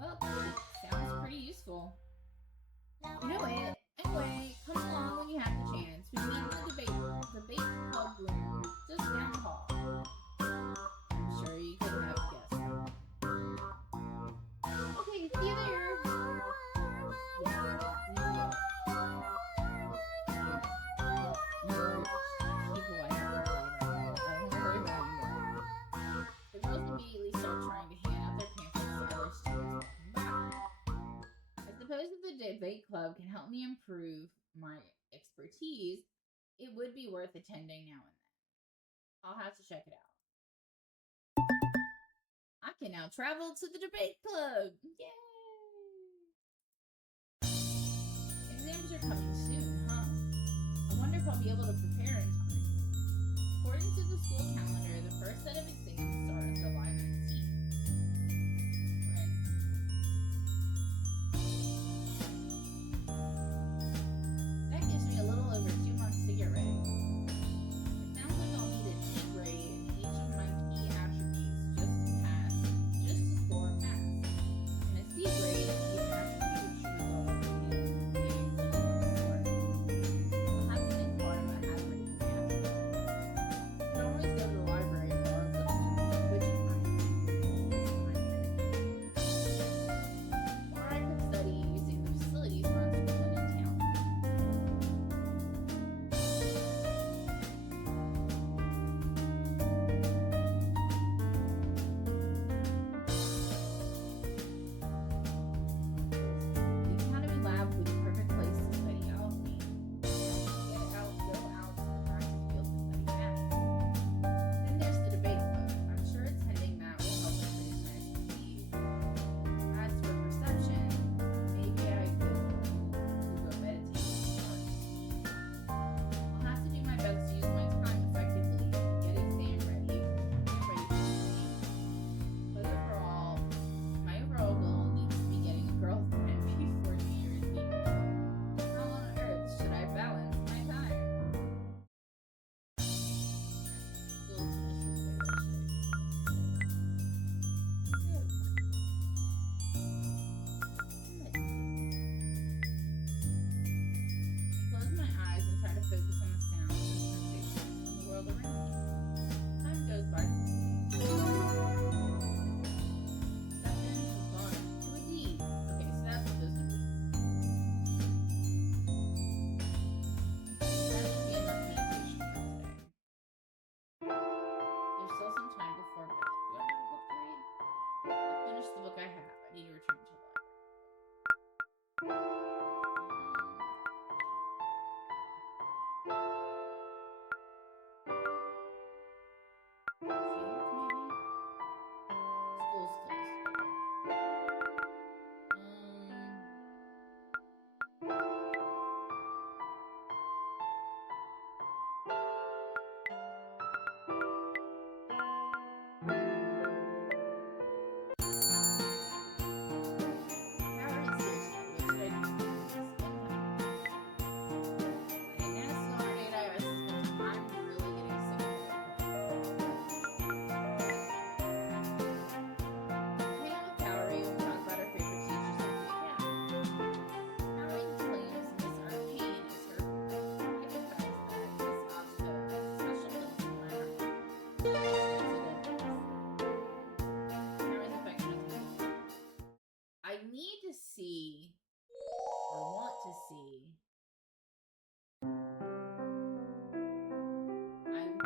Well, sounds pretty useful. You know it. Anyway, come along when you have the chance. We meet in the debate club room just down the hall. I'm sure you could have guessed. Okay, see you there. Yeah, see you there. More people I have to worry about. I don't worry about anymore. The girls immediately start trying to hand out their pamphlets to other students walking by. I suppose if the debate club can help me improve my expertise, it would be worth attending now and then. I'll have to check it out. I can now travel to the debate club. Yay! Exams are coming soon, huh? I wonder if I'll be able to prepare in time. According to the school calendar, the first set of exams start in July 9th.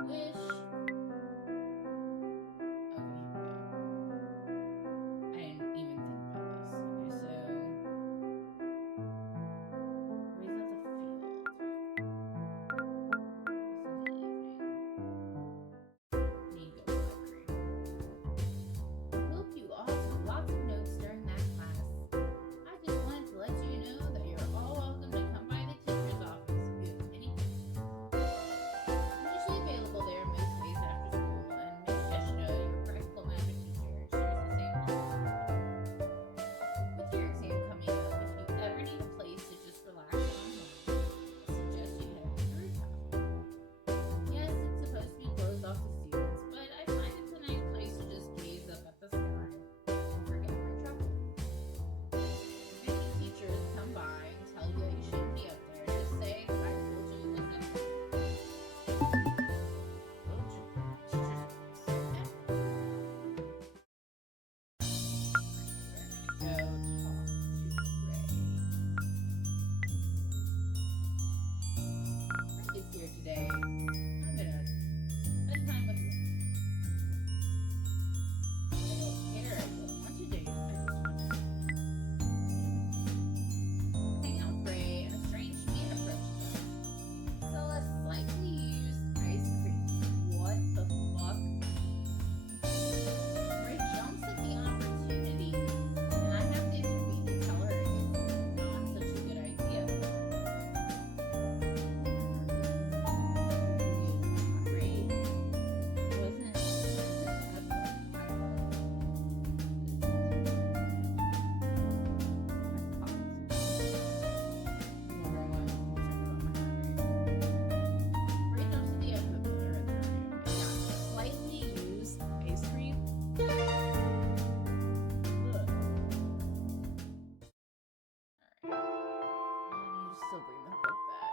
wish. Okay, here we go. I didn't even think about this. Okay, so raise out the field. It's in the evening. Need to go to the library. Hope you all took lots of notes during that class. I just wanted to let you know that you're all welcome to come by the teacher's office if you have any questions. I'm usually available there most days after school, and Miss Sheshna, your practical magic teacher, shares the same office. With your exam coming up, if you ever need a place to just relax and unwind, I suggest you head to the rooftop. Yes, it's supposed to be closed off to students, but I find it's a nice place to just gaze up at the sky and forget my troubles. If any teachers come by and tell you that you shouldn't be up there, just say that I told you it was empty. Go to the teacher's office. Okay? We're gonna go talk to Ray. Ray is here today. I'm gonna spend time with Ray. I don't care what want to date. I just want to hang out with Ray, and a strange man approaches us. Sell us slightly used ice cream. What the fuck? Ray jumps at the opportunity, and I have to intervene to tell her it's not such a good idea. Ray wasn't Ray jumps at the slightly used ice cream. Ugh. Alright. I need to still bring the book back.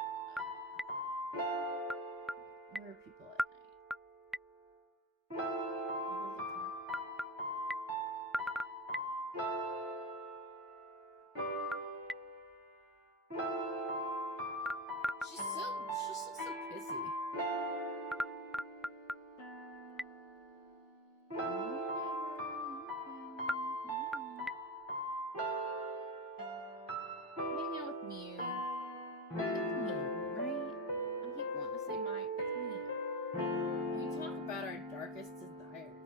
Where are people at night? She's so pissy. Hang out with Mew. It's me, right? I keep wanting to say Mike. It's me. We talk about our darkest desires.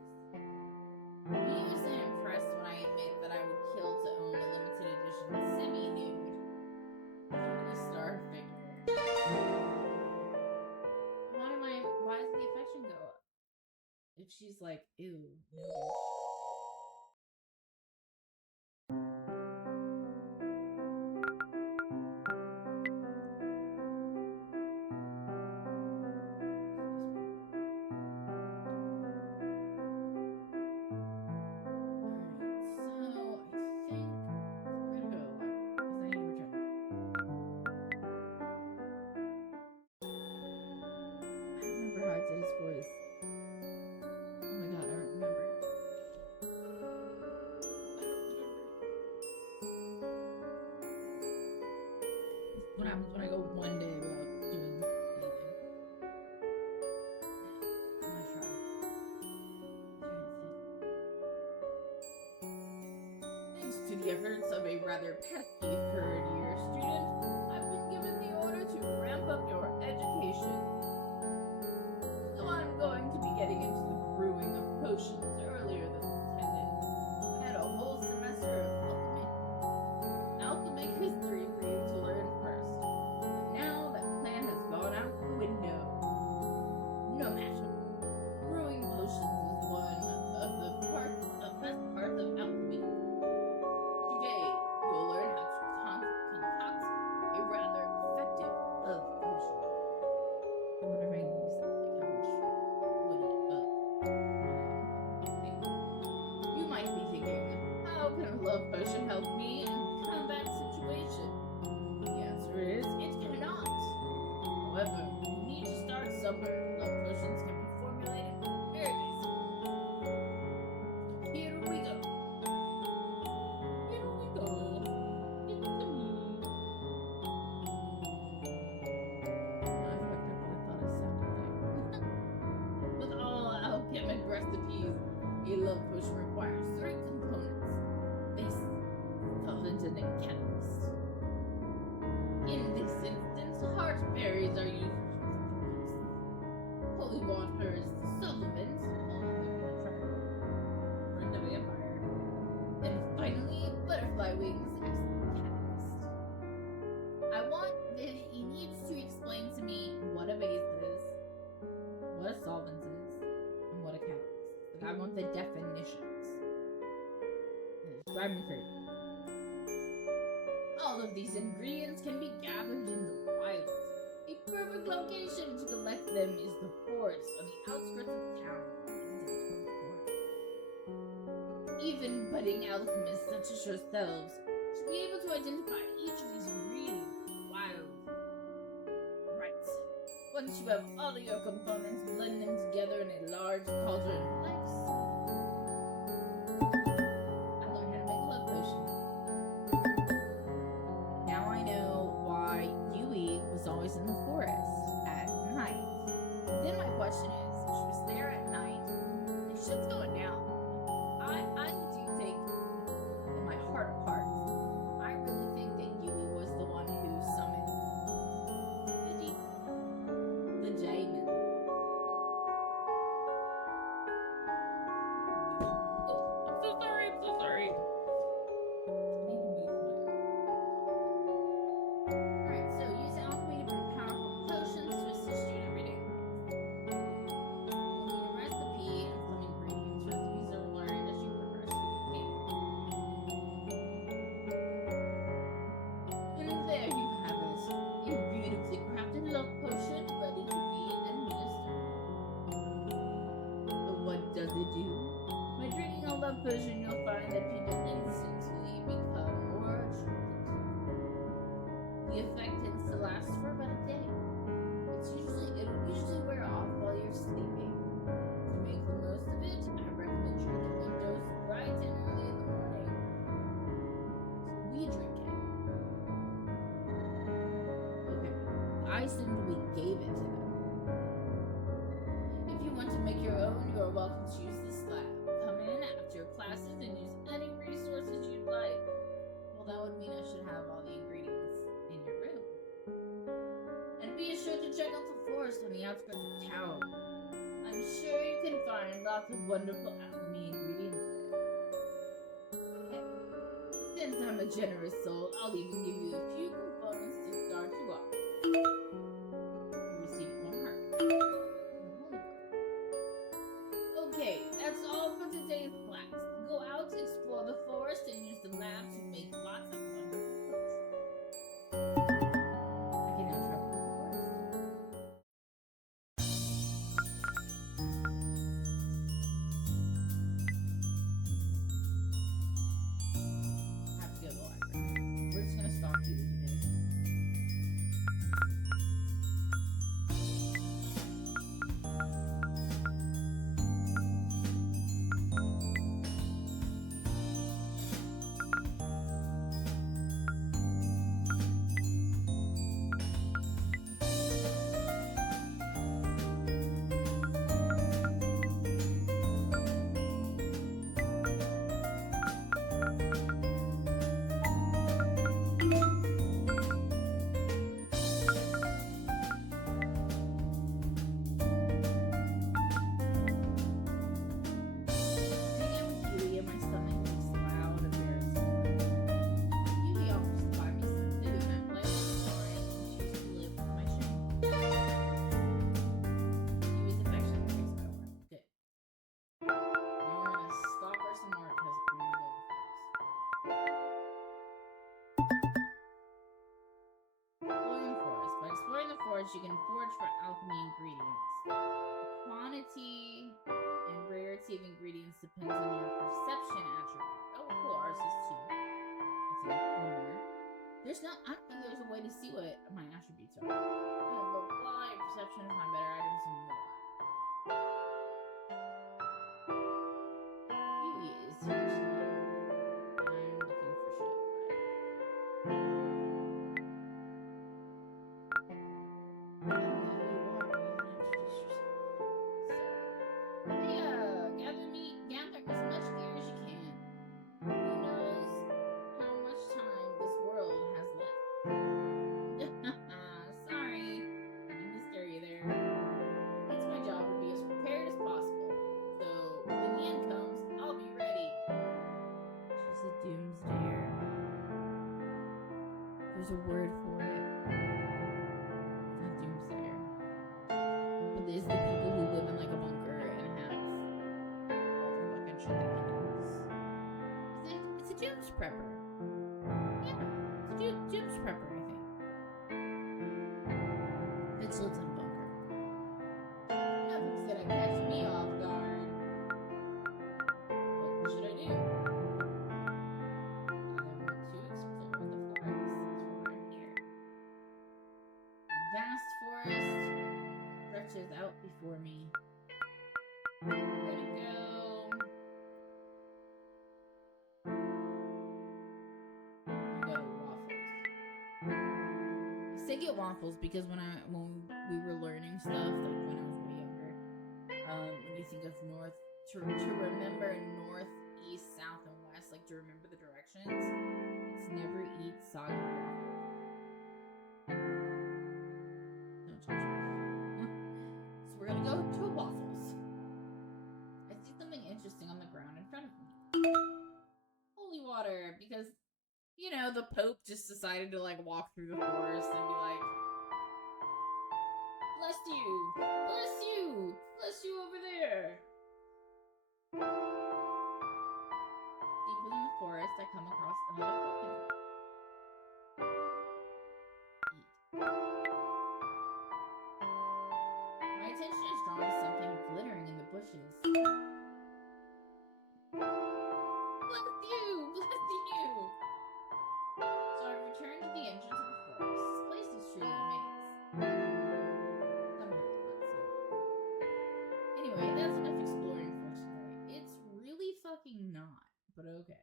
Mew isn't impressed when I admit that I would kill to own a limited edition semi-nude Julie Star figure. Why does the affection go up? If she's like, ew, no bitch. What happens when I go one day without doing anything? I'm gonna try. Thanks to the efforts of a rather pesky third-year student, I've been given the order to ramp up your education. So I'm going to be getting into the brewing of potions earlier than intended. I had a whole semester of alchemic history for you to learn first. But now that plan has gone out the window. No matter. Brewing potions is one of the best parts of alchemy. Today, you'll learn how to recipes, a love potion requires 3 components: this, solvent, and a catalyst. In this instance, heart berries are used to produce holy water is the solvent, friend of a vampire, and finally, butterfly wings as the catalyst. He needs to explain to me what a base is, what a solvent is, and what a catalyst is. Like, I want the definitions. Describe me crazy. All of these ingredients can be gathered in the wild. A perfect location to collect them is the forest on the outskirts of town. Even budding alchemists such as yourselves should be able to identify each of these ingredients wild. Right. Once you have all of your components, blend them together in a large cauldron like so. I learned how to make a love potion. Now I know why Yui was always in the forest at night. Then my question is, if she was there at night, and shit's going down. I do think, in my heart of hearts, I really think that Yui was the one who summoned the demon, the Jamin. Oh, I'm so sorry. I need to move my. Alright, so use alchemy to brew powerful potions to assist you in everyday life. You'll need a recipe and some ingredients. Recipes are learned as you progress through the game. And there you have it, a beautifully crafted love potion ready to be administered. But what does it do? By drinking a love potion, you'll find that people instantly become more attracted. The effect tends to last for about a day. It'll usually wear off while you're sleeping. To make the most of it, I recommend drinking a dose bright and early in the morning. So we drink it. Okay, I assumed we gave it to them. If you want to make your own, you are welcome to use this lab. Come in after your classes and use any resources you'd like. Well, that would mean I should have all the ingredients in your room. And be sure to check out the forest on the outskirts of town. I'm sure you can find lots of wonderful alchemy ingredients there. Okay. Since I'm a generous soul, I'll even give you a few components to start you off. You receive 1 heart. Okay, that's all for today's class. Go out, explore the forest, and use the lab to make lots of wonderful potions. I can now travel to the forest. Have to go to the library. We're just gonna stalk you today. You can forage for alchemy ingredients. The quantity and rarity of ingredients depends on your perception attribute. Oh, cool, ours is 2. I see 1 more. I don't think there's a way to see what my attributes are. But blind perception of my better items and more. Yui is here today. I'm looking for shit. There's a word for it. It's not doomsayer. But it's the people who live in like a bunker and have all the fucking shit they can use. It's a dooms prepper. Yeah, it's a dooms prepper, I think. Bitch lives in a bunker. Nothing's gonna catch me off guard. What should I do? I want to explore the forest. That's why I'm here. A vast forest stretches out before me. Where to go? We go to Waffles. I say get Waffles because when we were learning stuff, like when I was way younger, when you think of north, to remember north, east, south, and west, like to remember the directions, it's never eat soggy waffles. Don't judge me. So we're gonna go to Waffles. I see something interesting on the ground in front of me. Holy water, because you know the Pope just decided to like walk through the forest and be like, "Bless you, bless you, bless you over there." Deep within the forest, I come across another coconut. Eat. My attention is drawn to something glittering in the bushes. Bless you! Bless you! So I return to the entrance of the forest. This place is truly a maze. Somehow, not so. Anyway, that's enough exploring for today. It's really fucking not, but okay.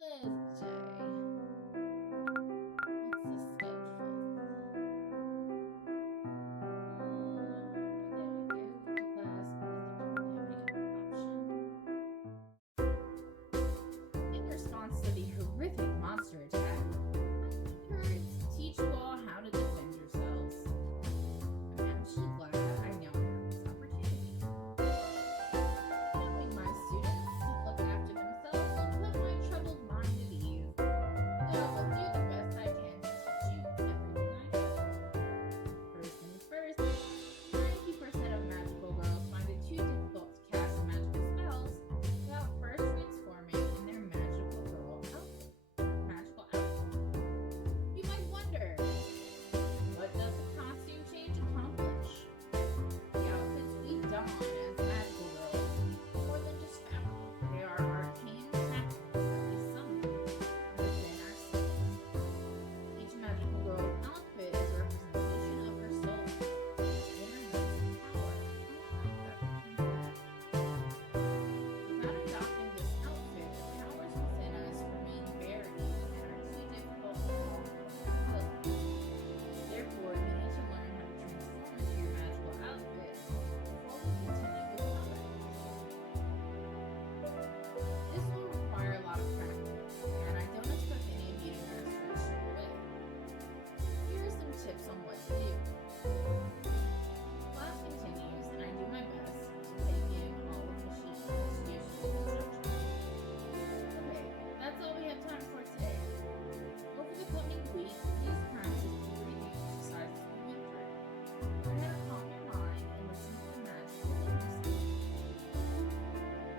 Thursday. What's the schedule? I gotta go to class because I don't have any other option. In response to the horrific monster attack, I'm here to teach you all how to defend yourselves. I'm actually glad that I now have this opportunity. Helping my students to look after themselves will put my troubled mind at ease. And I will do the best I can to teach you everything I know. First things first, 90% of magical girls find it too difficult to cast magical spells without first transforming in their magical girl outfit. You might wonder, what does the costume change accomplish? The outfits we don as magical girls are more than just fabric. They are arcane tactics that we summon within ourselves. Each magical girl outfit is a representation of her soul, inner power, without adopting this outfit, the powers within us remain buried and are too difficult to call forth. Therefore, you need to learn how to transform into your magical outfit before we continue with combat. This will require a lot of practice, and I don't expect any of you to master it straight away. Here are some tips on what to do. Class continues, and I do my best to take in all of the sheets to give you instructions. Okay, that's all we have time for today. Over the coming week, please practice the breathing exercises we went through. Learn how to calm your mind and listen to the magic within yourself.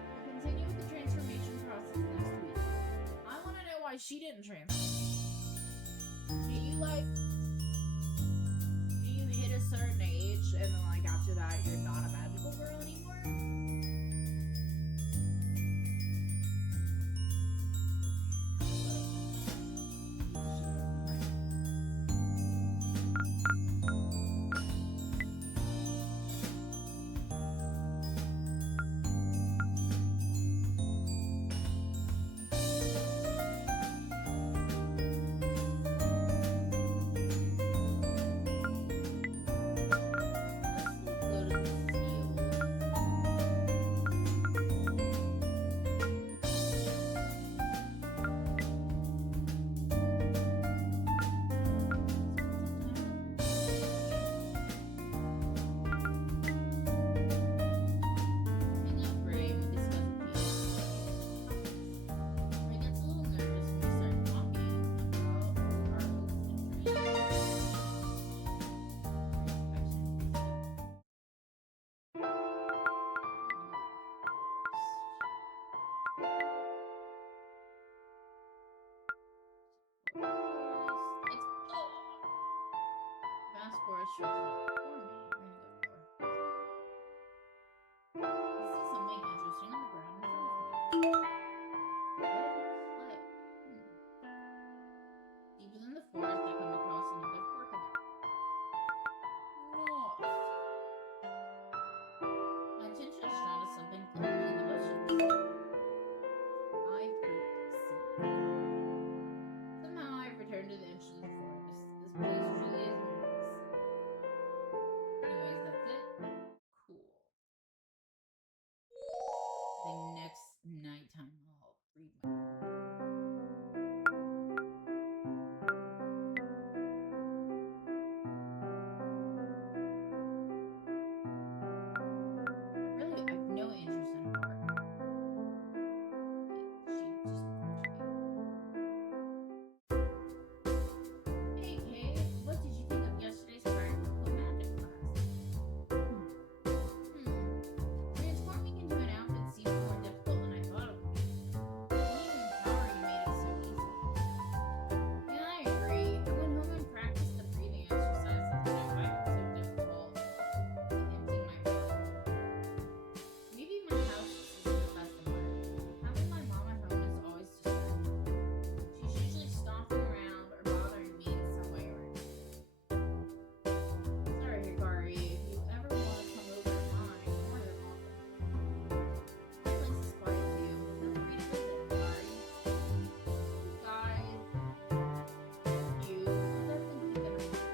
We'll continue with the transformation process next week. I want to know why she didn't transform. Do you hit a certain age and then like after that you're not a magical girl anymore? instructions for me. We're gonna go for. I see something interesting on the ground in front of me. Red clay. Deeper than the forest, I come across another fork of it. Lost. My attention is drawn to something glittering in the bushes. I fruit seed. Somehow I've returned to the entrance of the forest. This place truly is a maze. Anyways, that's it. Cool. The next nighttime I'll read my I've no interest in art. She just Hey Kate, what did you think of yesterday's practical magic class? Transforming into an outfit seemed more difficult than I thought it would be. Being empowering made it so easy. Yeah, I agree. I went home and practiced the breathing exercises that I find so difficult. Emptying my bottle. Maybe my house just isn't the best environment. Having my mom at home is always distracting. She's usually stomping around or bothering me in some way or another. Sorry, Hikari, if you ever want to come over to mine, you're more than welcome. My place is quiet too. Feel free to visit, Hikari. Guys, you, I'll definitely keep that in mind.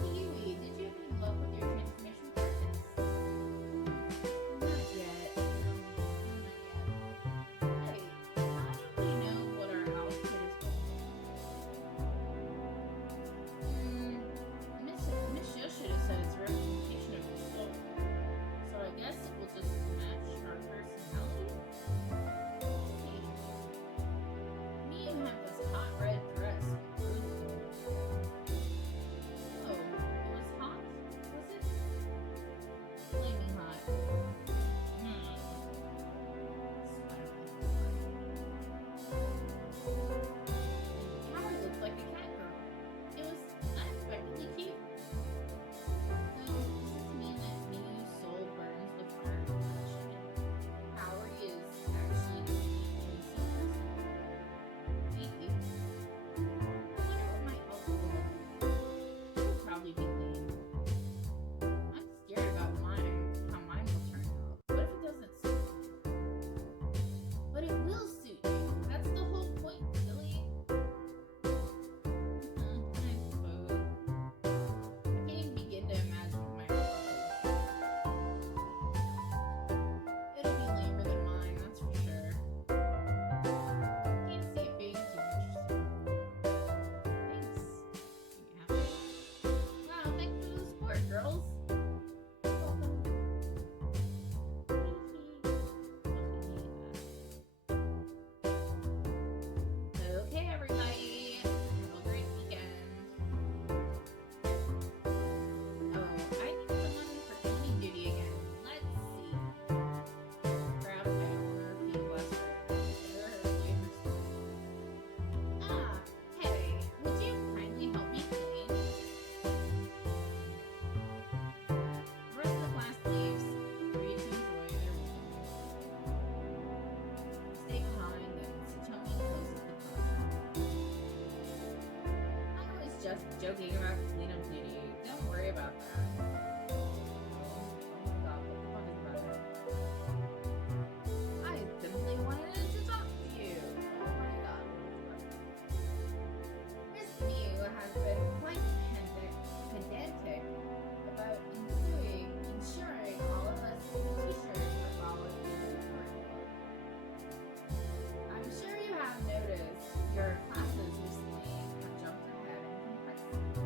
Kiwi, did you have any luck with your transformation practice? Not yet. No, not yet. Hey, how do we know what our outfit is going to be? Miss Yoshida said it's a representation of the soul. So I guess it will just match our personality? Hey, me and have this hot red dress with rose gold. Oh, it was hot? Was it? Flaming hot. Howard looked like a cat girl. It was unexpectedly cute. So, does this mean that Miyu's soul burns with fire compassion and Howard is actually the innocent? Maybe. I wonder what my outfit will look like. It will probably be lame. I'm scared about how mine will turn out. What if it doesn't suit me? But it will suit you. That's the whole point, silly. I suppose. I can't even begin to imagine what my outfit will look like. It'll be lamer than mine, that's for sure. Can't see it being too interesting. Thanks. You happy? Wow, thanks for the support, girls. Welcome. Okay, everybody. Have a great weekend. Oh, I need someone for cleaning duty again. Let's see. Grab my owner, Pink Western. Consider her flavor store. Ah, hey, would you kindly help me clean? The rest of the class leaves, free to enjoy their weekend. Stay behind and Satomi closes the class. I was just joking about cleanup duty. Don't worry about that. Oh my god, what the fuck is the matter? I simply wanted to talk to you. Oh my god. Miss Miu has been quite pedantic about ensuring all of us t-shirts are followed in the curriculum. I'm sure you have noticed your classes recently have jumped ahead in complexity.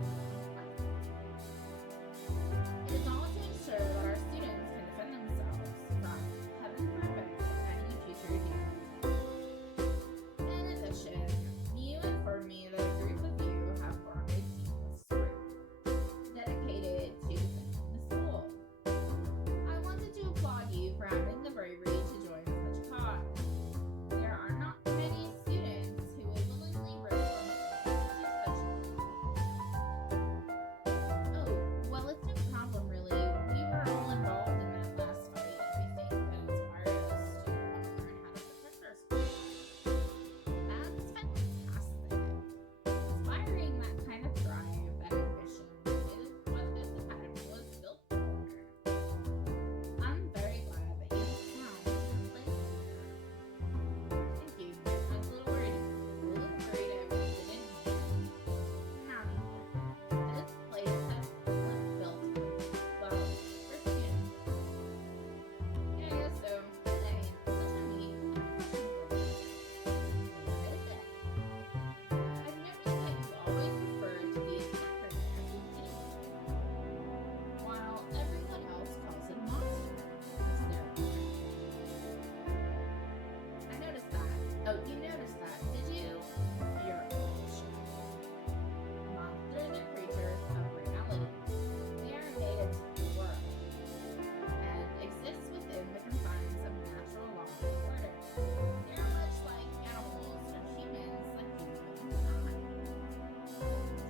you noticed that, did you? You're monsters are creatures of reality. They are native to the world and exist within the confines of natural law and order. They are much like animals or humans like you and I.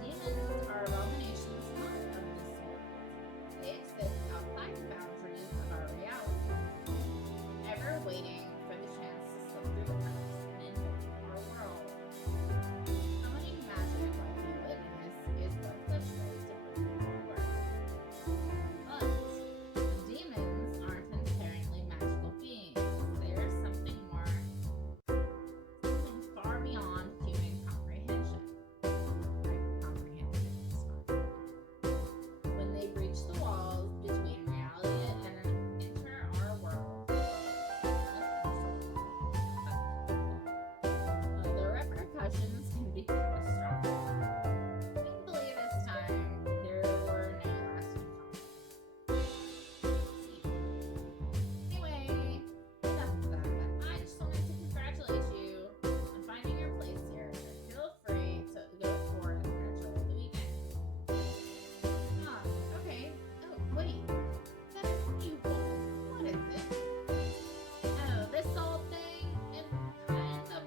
Demons are abominations not of this world. They exist outside the boundaries of our reality, ever waiting for the chance to slip through the cracks and invade our world. Summoning magic like you witness is what such ways to bring forward. But demons aren't inherently magical beings. They are something more, something far beyond human comprehension. When they breach the walls between reality and enter our world, the repercussions can be catastrophic. Thankfully, this time there were no lasting consequences. Anyway, enough of that. I just wanted to congratulate you on finding your place here. Feel free to go forth and enjoy the weekend. Ah, okay. Oh, wait. That you what is it? Oh, this old thing is kind of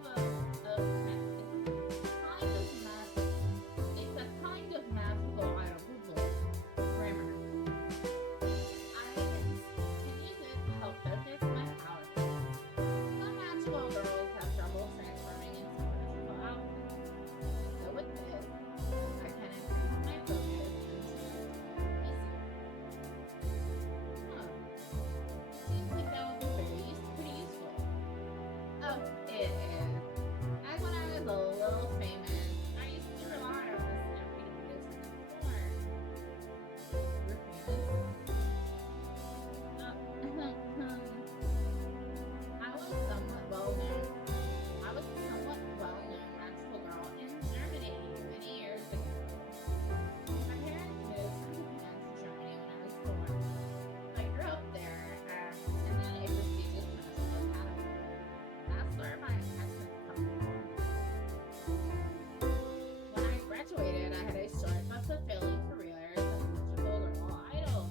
it's a kind of magical grammar. I can use it to help focus my powers. Some magical girls have trouble transforming into magical outfits. So with this, I can increase my focus and easier. Huh. Seems like that would be pretty useful. Oh, it is. Back when I was a little famous, I used to rely on this every business before. You're famous? I was somewhat well known. I was a somewhat well known magical girl in Germany many years ago. My parents moved from Japan to Germany when I was born. I grew up there and attended a prestigious magical academy. That's where my attachment comes from. When I graduated, I had a short but fulfilling career as a magical girl idol.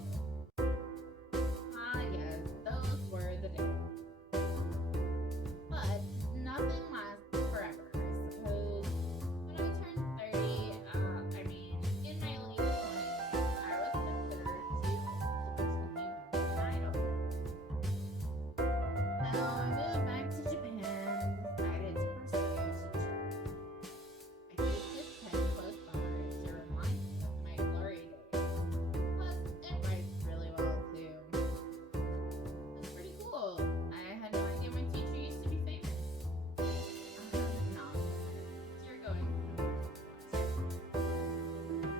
Ah, yes, those were the days. But nothing lasts forever, I suppose. When I turned 30, in my late 20s, I was considered too old to continue being an idol. So I moved back to Japan and decided to pursue teaching. I keep this pen close by to remind me of my glory days. Plus, it writes really well too. It's pretty cool. I had no idea my teacher used to be famous. Nonsense. You're going.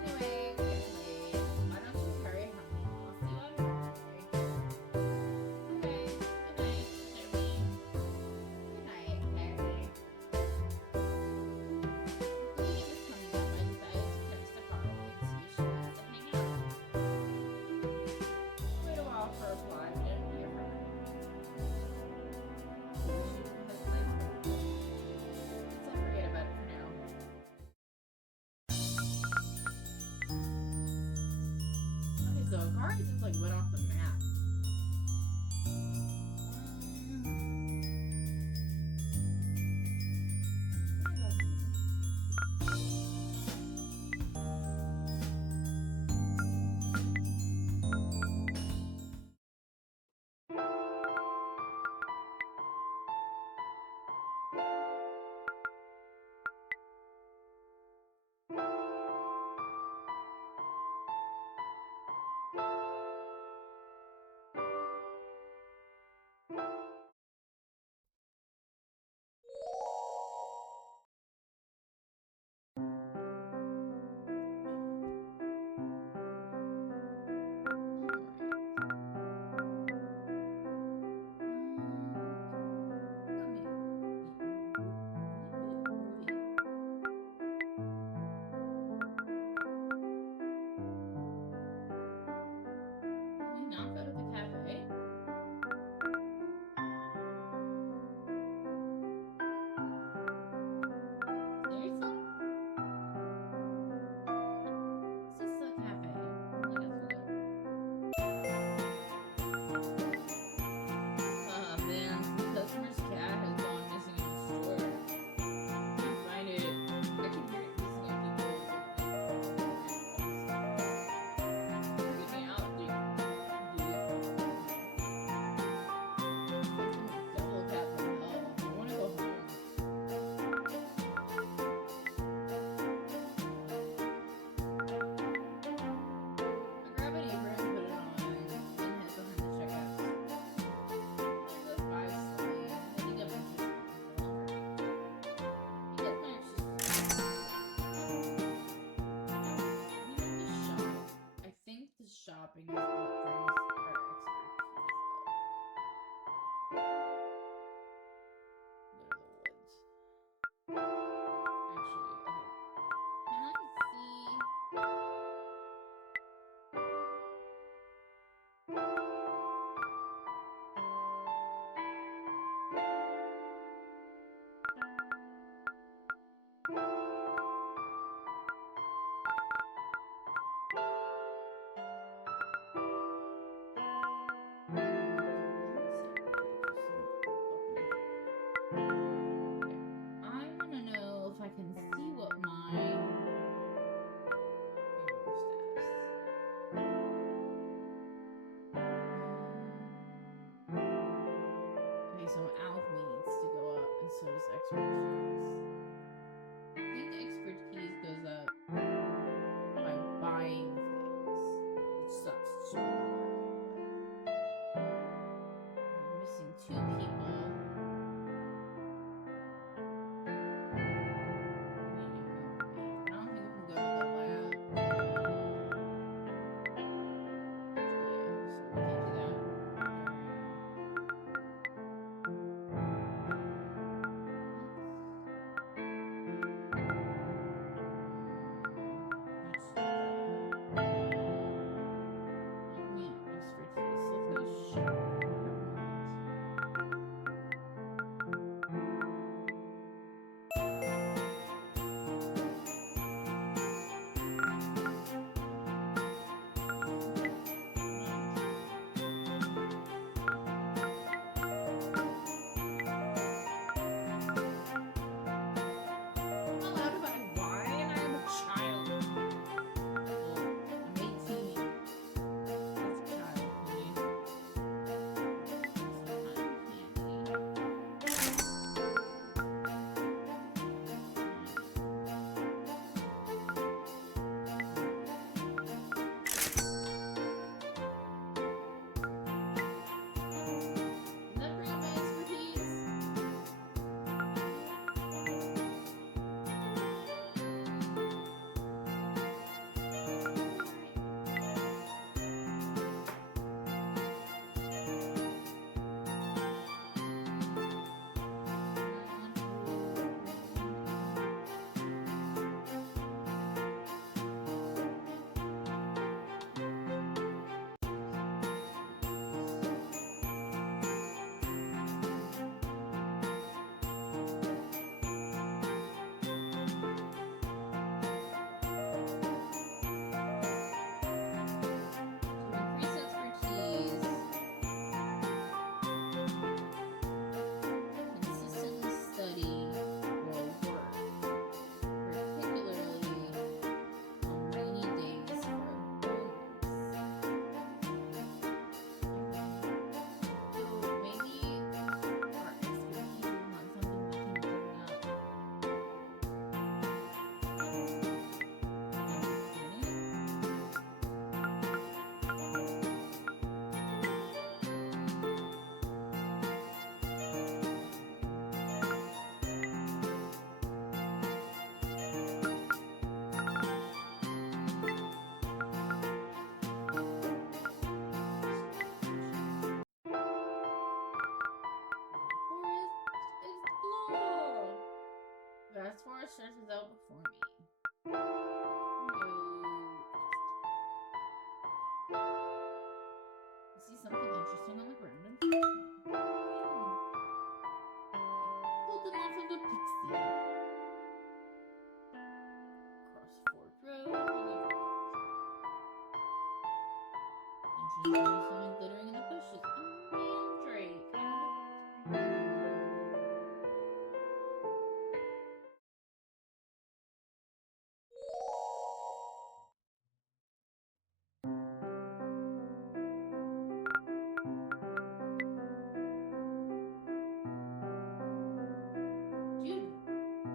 Anyway, it's getting late. Why don't you hurry home? I'll see you on Monday. Okay. Good night, Jimmy. Good night, Kay. Including this coming up, I decided to text the car and see if she wants to hang out. Wait a while for a reply, but didn't hear from her. Maybe she has plans. Guess I'll forget about it for now. Okay, so Akari just like went off the map. is what brings our expertise up. Go to the woods. Actually, okay. Can I see? I want to know if I can see what my status. Okay, so alchemy needs to go up, and so does expertise. I think expertise goes up by buying things, which sucks. I'm missing 2 people. I don't think we can go to the lab. So we can do that. Fast forward stretches out before me. I see something interesting on the ground and pulled them off of a pixie. Cross Fork Road. Interesting, something glittering in the bushes. A mandrake. Dude,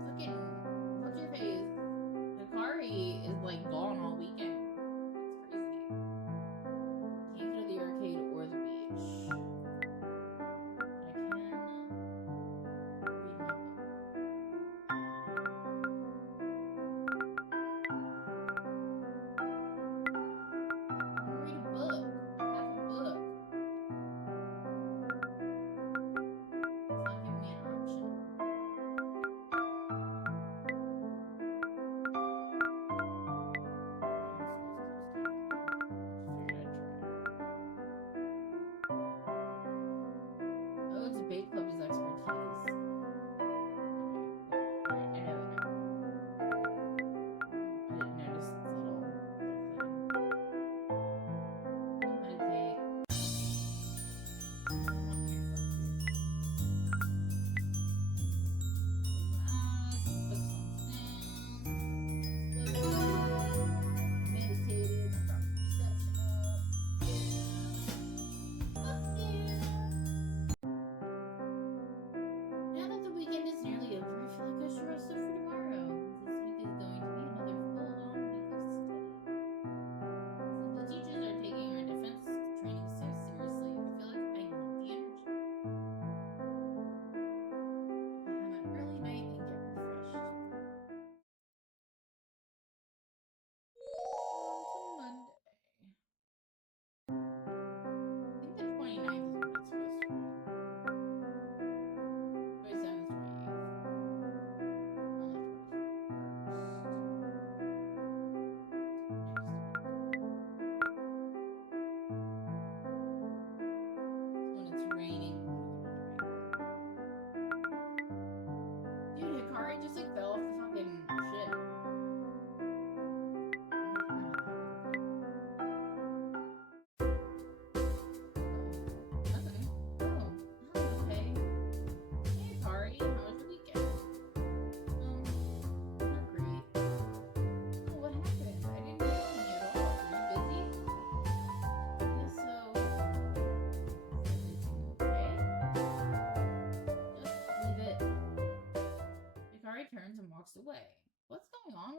fucking, what's your face? Hikari is like gone all weekend. That's crazy. Can't go to the arcade or the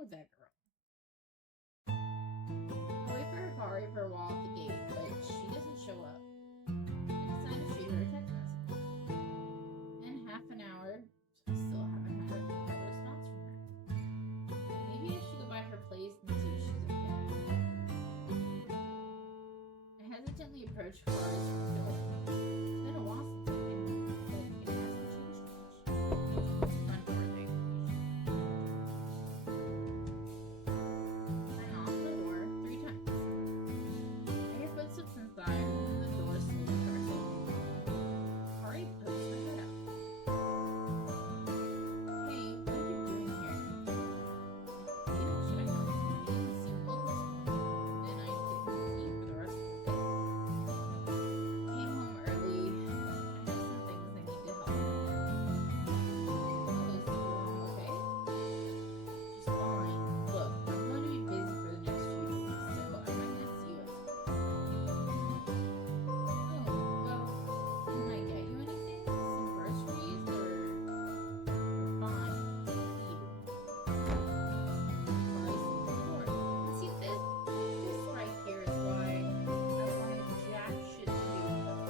with that girl? I wait for Hikari for a while at the gate, but she doesn't show up. I decide to shoot her a text message. In half an hour, I still haven't had a response from her. Maybe I should go by her place and see if she's okay. I hesitantly approach Hikari's front door. It's been a while since I've been here, but it hasn't changed much. It's a front door thing. I knock on the door 3 times. I hear footsteps inside, and the door slowly cracks open. Hikari pokes her head out. Hey, what are you doing here? I came to check on you. You didn't seem well this morning. Then I didn't see you for the rest of the day. Came home early. I have some things I need to help with. Is everyone okay? She's fine. Look, I'm going to be busy for the next few days, so I'm not going to see you as Oh, well, can I get you anything? Some groceries or fine? See you. See this? This right here is why I wanted jack shit to do with them.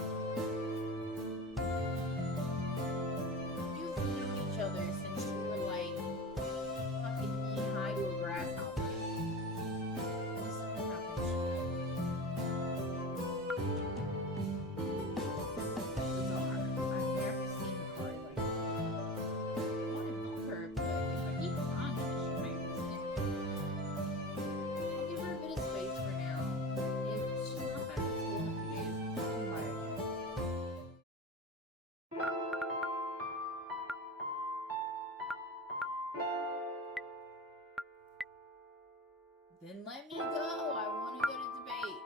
You've known each other since you were like fucking knee-high to a grasshopper. This is what happened to you. Bizarre. I've never seen Hikari like that. I want to help her, but if I keep trying, she might resent me. I'll give her a bit of space for now. If she's not back at school in a few days, I'll come by again. Then let me go. I want to go to debate.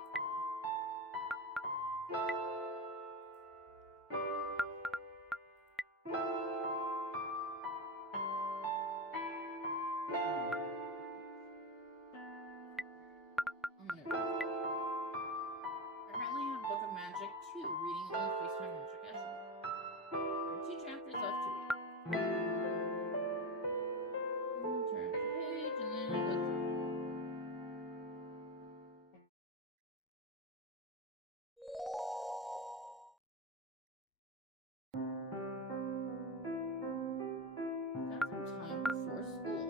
I'm gonna read it. I currently have Book of Magic 2. Reading will increase my magic essence. There are 2 chapters left to read. I'll turn the page and then it goes. Got some time before school.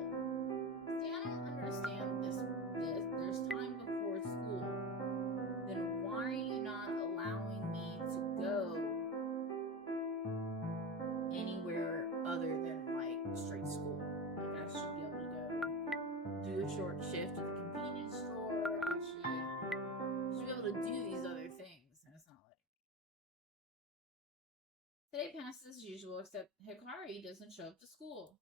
See, I don't understand this. There's time before school. Then why are you not allowing me to go anywhere other than like straight school? Like I should be able to go do a short shift at the convenience store. I should be able to do these other things, and it's not letting me. Today passes as usual, except Hikari doesn't show up to school.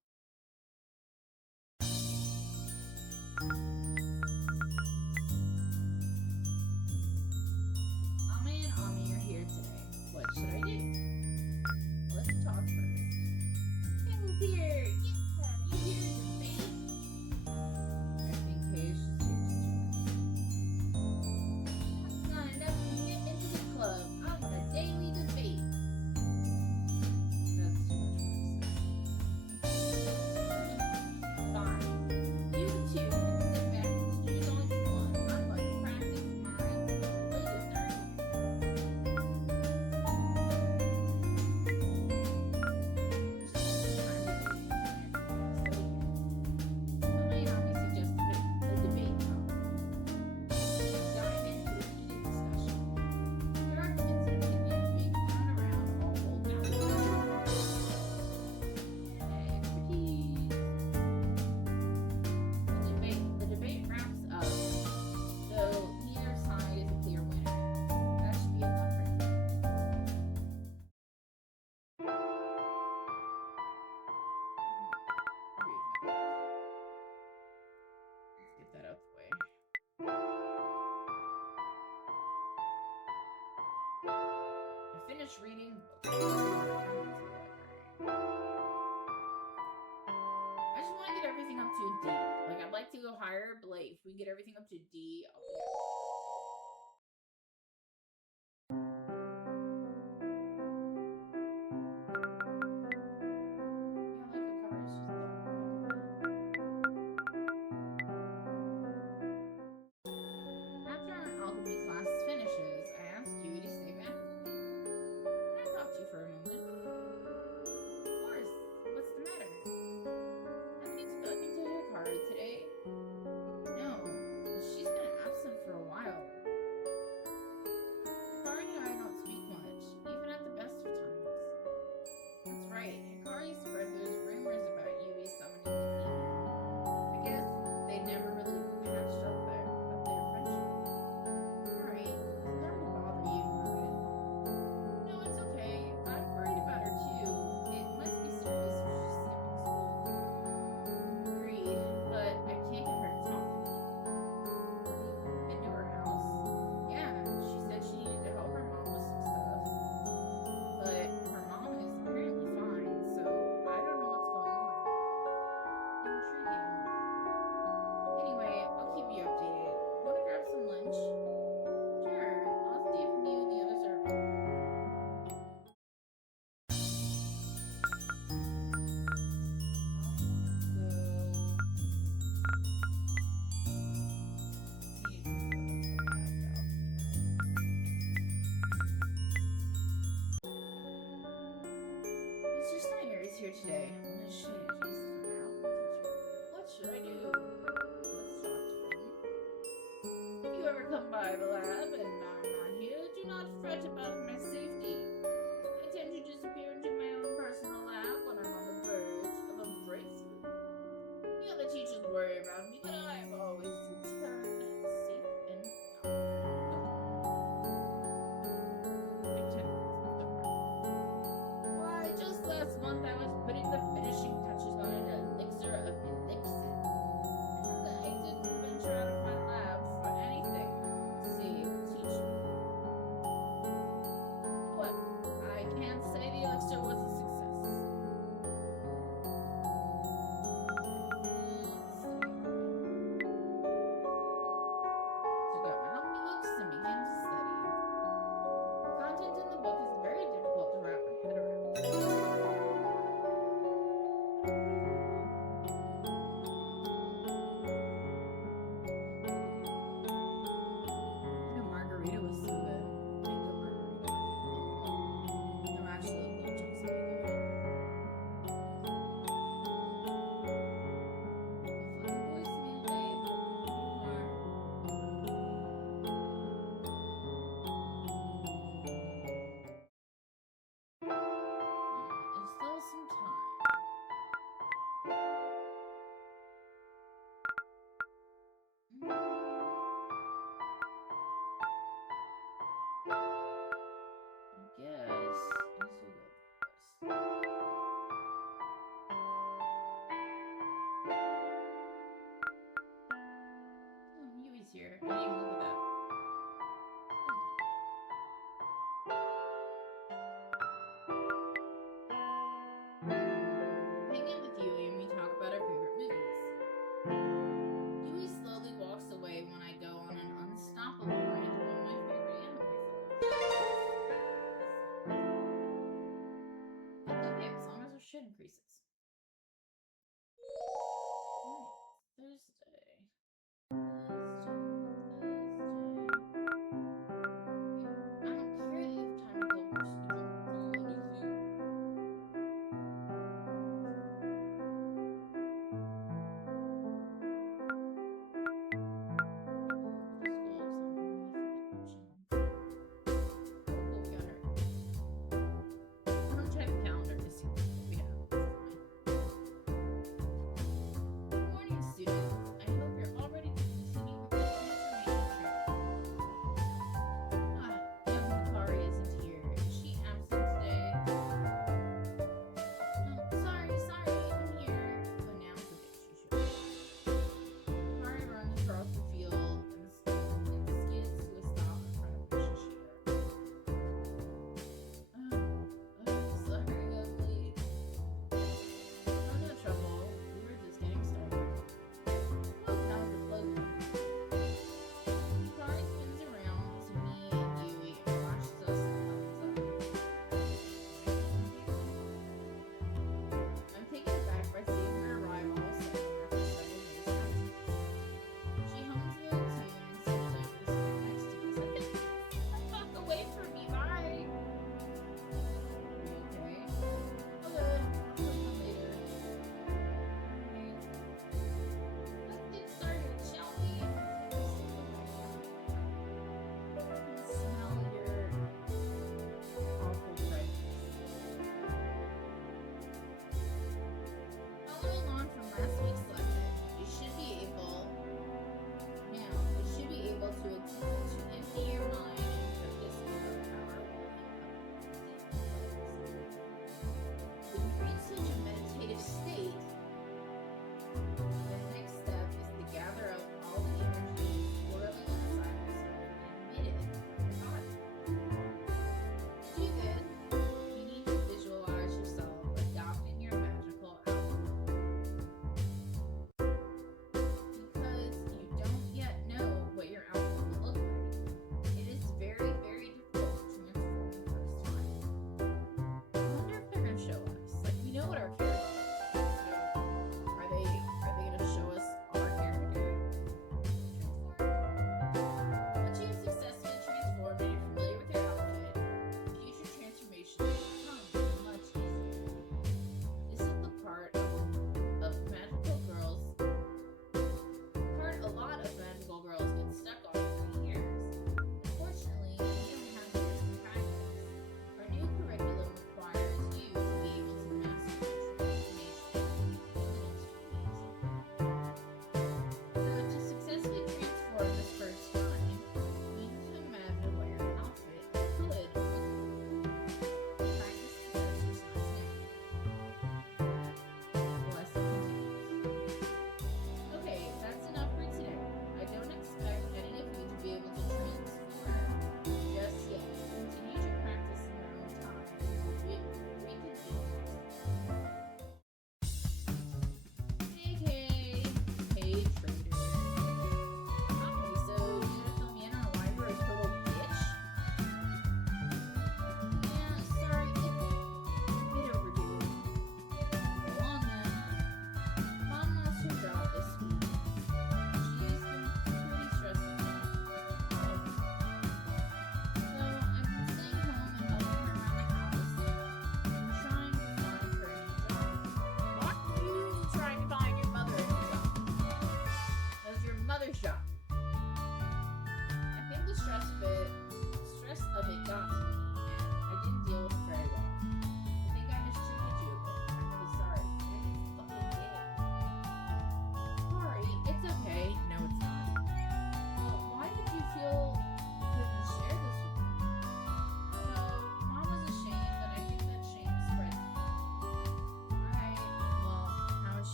Ami and Ami are here today. What should I do? Let's talk first. Who's here? Yeah, you here to debate? I think Paige is here to chat. That's not enough to get into the club. I want a daily debate. That's too much for Fine. You two can sit back and choose all you want. I'm going to practice my latest argument. Somebody suggested a debate topic. Dive into a heated discussion. Your arguments and opinions being thrown around all hold value. Expertise. The debate wraps up, though neither side is a clear winner. That should be enough for today. Let's get that out the way. I finished reading book. I just want to get everything up to a D. Like, I'd like to go higher, but like, if we get everything up to D, I'll be happy. Yeah, like a car is just here today. Oh, shit, he's the biology teacher. What should I do? Let's talk to him. If you ever come by the lab and I'm not here, do not fret about my safety. I tend to disappear into my own personal lab when I'm on the verge of a breakthrough. The other teachers worry about me, but I am always determined, safe, and why, just last month I was putting the finishing touches on an elixir of elixir. And I didn't venture out of my lab for anything save teaching.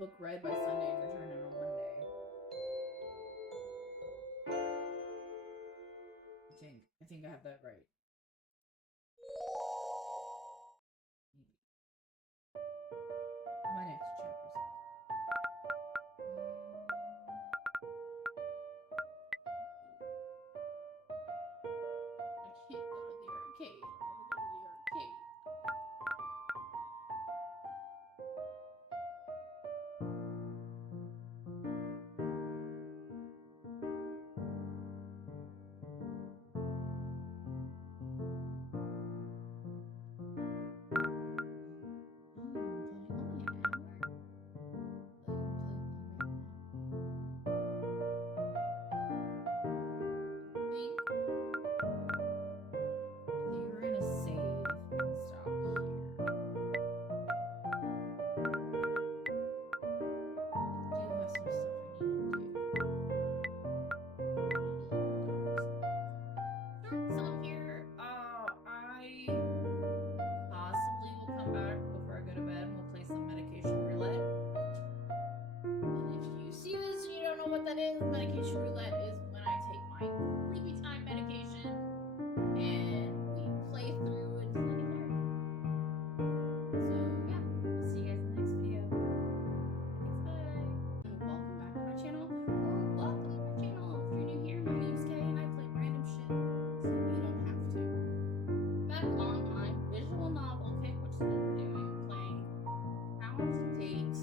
book read by Sunday and return it on Monday. I think I have that right. Maybe. My next chapter. I can't go to the arcade. I want to go to the arcade. That is medication roulette is when I take my sleepy time medication and we play through until I get there. So yeah, I'll see you guys in the next video. Thanks, bye. And welcome back to my channel, or welcome to my channel. If you're new here, my name's Kay and I play random shit so you don't have to. Back on my visual novel kick, which is what we're doing, playing How to Date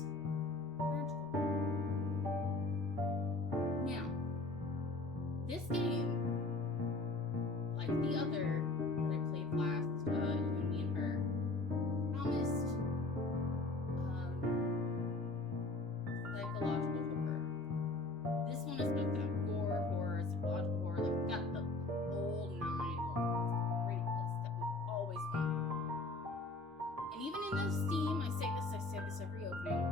Magical. Now, this game, like the other that I played last, you and me and her, promised psychological horror. This one is supposed to have gore, horror, psychological horror, like it's got the whole 9 yards, rating list that we've always wanted. And even in the Steam, I say this every opening,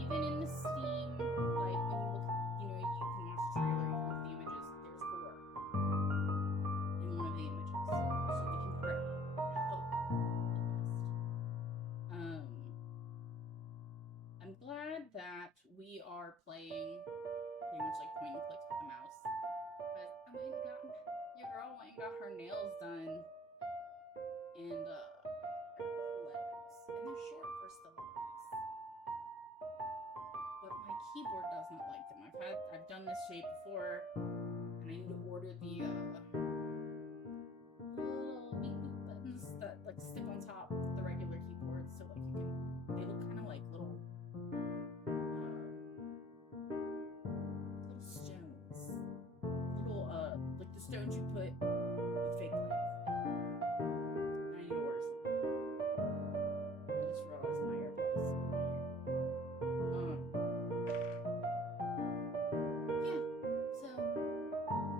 even in the Steam, like when you look, you know, you can watch the trailer, you can look at the images, there's gore in one of the images. So we can pray and hope for the best. I'm glad that we are playing pretty much like point and clicks with the mouse. But I went and got, your girl went and got her nails done. And stilettos. And they're short for stilettos. But my keyboard does not like them. I've done this shape before, and I need to order the little beep boop buttons that like stick on top of the regular keyboard, so like they look kind of like little stones, like the stones you put with fake lights. I need to order some. I just realized my AirPods is in my ear. Yeah, so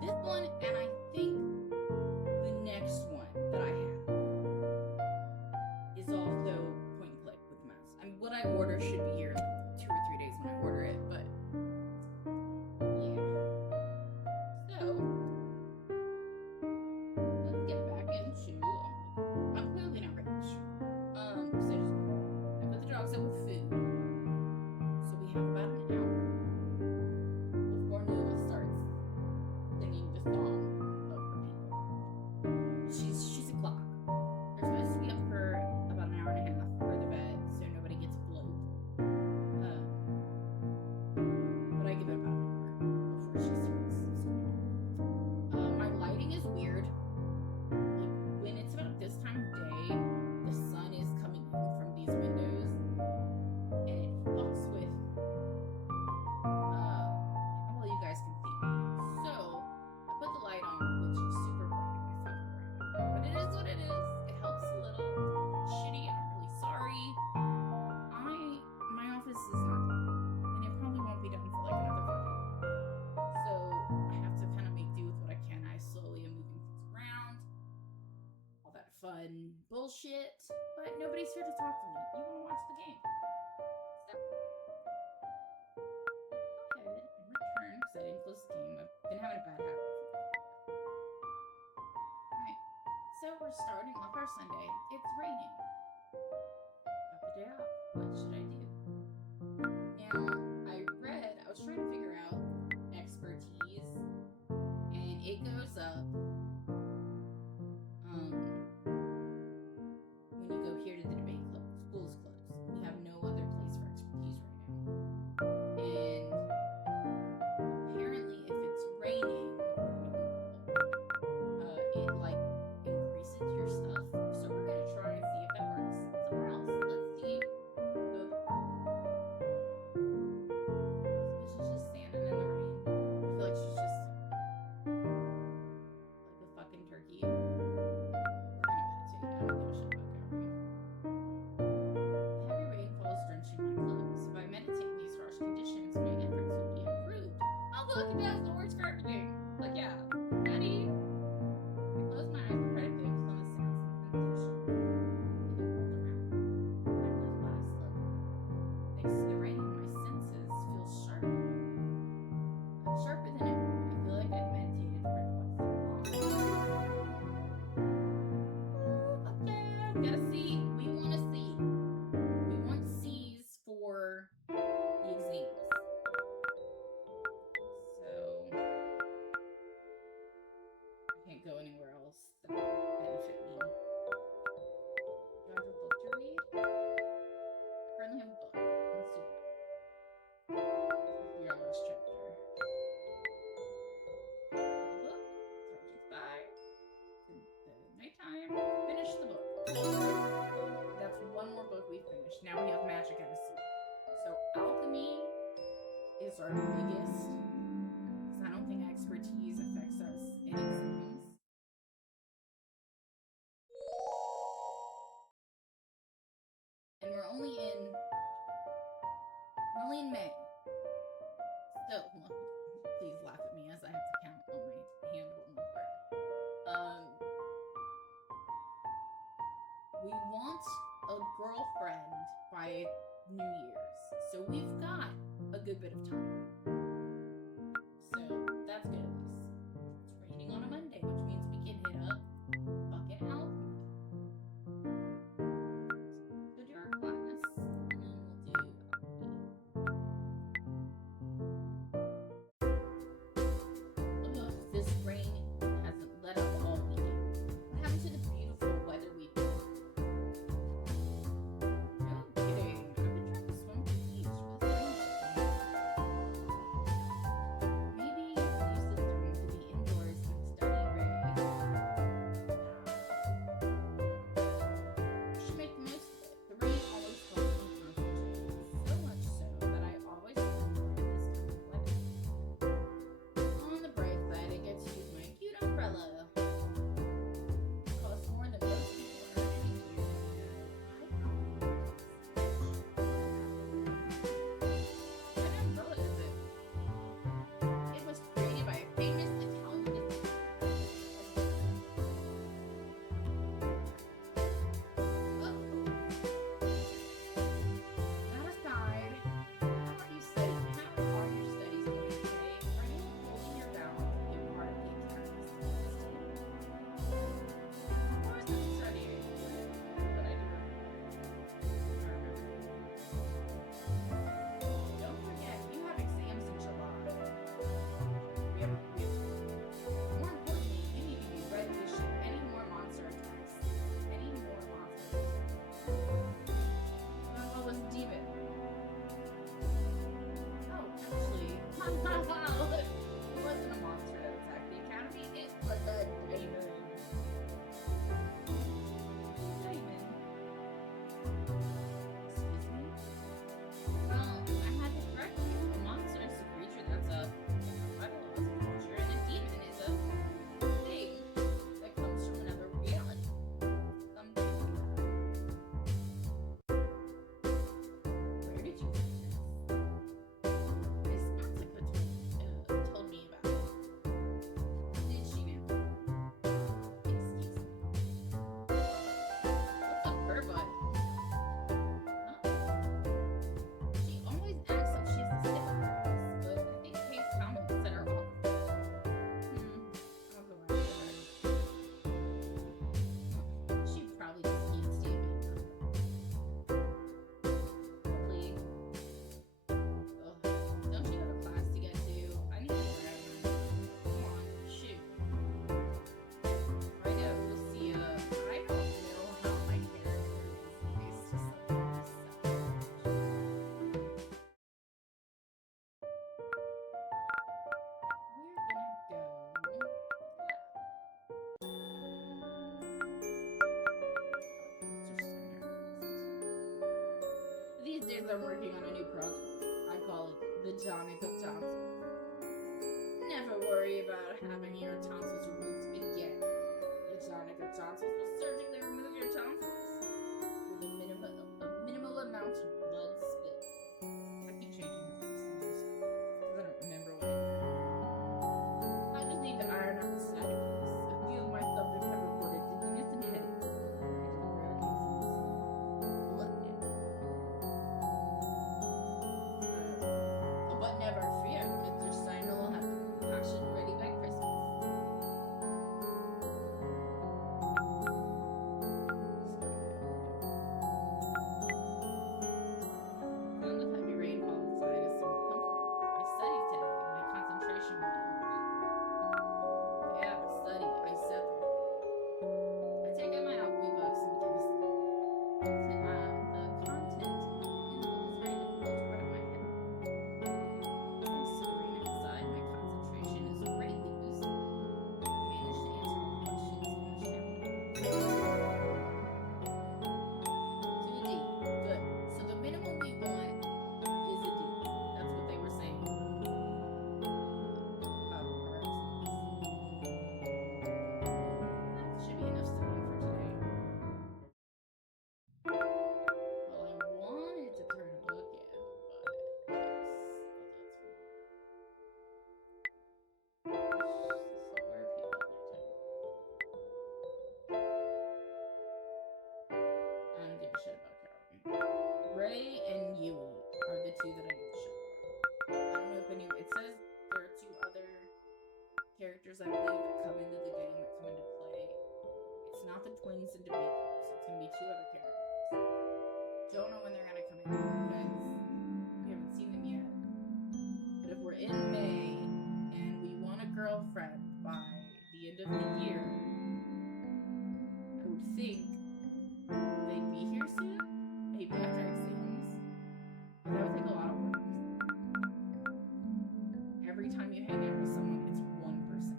this one, and I think the next one that I have is also point and click with the mouse. I mean, what I order should be here in like 2 or 3 days when I order it, but yeah. So let's get back into. I'm clearly not ready to shoot. So I put the dogs out with food. So we have about an hour before Nova starts singing the song of her people. She's a clock. They're supposed to be up for about an hour and a half for the vet, so nobody gets bloat. But I give it about an hour before she starts singing. My lighting is weird. Like when it's about this time of day, the sun is coming in from these windows, and it fucks with how well you guys can see me. So I put the light on, which is super bright. I fucking bright, but it is what it is. It helps a little. It's shitty. I'm really sorry. My office is not done, and it probably won't be done for like another 4 days. So I have to kind of make do with what I can. I slowly am moving things around, all that fun bullshit. But nobody's here to talk to me. You want to watch the game? So go ahead and return because I didn't close the game. I've been having a bad habit. Alright, so we're starting off our Sunday. It's raining. Got the day off. What should I do? Now, it goes up when you go here to the debate club. School is closed. We have no other place for expertise right now. And apparently, if it's raining, it like increases your stuff. So we're gonna try and see if that works somewhere else. Let's see. Go to the park. This bitch is just standing in the rain. I feel like she's just like a fucking turkey. We're gonna meditate. I don't give a shit about that rain. The heavy rainfall is drenching my clothes. If I meditate in these harsh conditions, my efforts will be improved. Oh look, it does. It works for everything. Like yeah, Daddy. I closed my eyes and tried to focus on the sounds and sensations in the world around me. Time goes by slowly. Thanks to the rain, my senses feel sharper. I'm sharper than ever. I feel like I've meditated for twice as long. Okay, we gotta see. We want to see. We want C's for the exams. So I can't go anywhere else that would benefit me. Do I have a book to read? I currently have a book. Let's do that. This is your last chapter. The book. Subject by. The nighttime. Finish the book. That's one more book we finished. Now we have Magic at a Sea. So alchemy is our biggest, because I don't think expertise affects us in exams. And we're only in May. So please laugh at me as I have to count on my hand holding my breath. We want a girlfriend by New Year's. So we've got a good bit of time. So that's good at least. It's raining on a Monday, which means we can hit up fucking alchemy. Go do our class, and then we'll do alchemy. Ugh, this rain hasn't let up all weekend. What happened to the beautiful weather we've been? No kidding. I've been trying to swim with the beach, but this rain's just days I'm working on a new project. I call it the tonic of tonsils. Never worry about having your tonsils removed again. The tonic of tonsils will surgically remove your tonsils with a minimal amount of blood spill. I keep changing her voice because I don't remember what it is. I just need to iron out the side effects. A few of my subjects have reported dizziness and headaches. These are rare cases. Look at but never fear, Mr. Steiner will have the concoction ready by Christmas. Sound of heavy rainfall outside is somewhat comforting. I studied today. My concentration will be improved. Yeah, study. I said that. I take out my alchemy books and begin to study. The content in the book is very difficult to wrap my head around. Thanks to the rain outside, my concentration is greatly boosted. I managed to answer all the questions in each chapter. To a D. Good. So the minimum we want is a D. That's what they were saying about the priorities. That should be enough studying for today. Well, I wanted to turn a book in, but yes, I'll do it tomorrow. So where are people at nighttime? I don't give a shit about Carol. Ray and Yui are the two that I give a shit about. I don't know if any. It says there are two other characters, I believe, that come into the game, that come into play. It's not the twins and Debaters. It's gonna be two other characters. Don't know when they're gonna come in because we haven't seen them yet. But if we're in May and we want a girlfriend by the end of the year, I would think they'd be here soon. Maybe after exams. But that would take a lot of work. Every time you hang out with someone, it's 1%.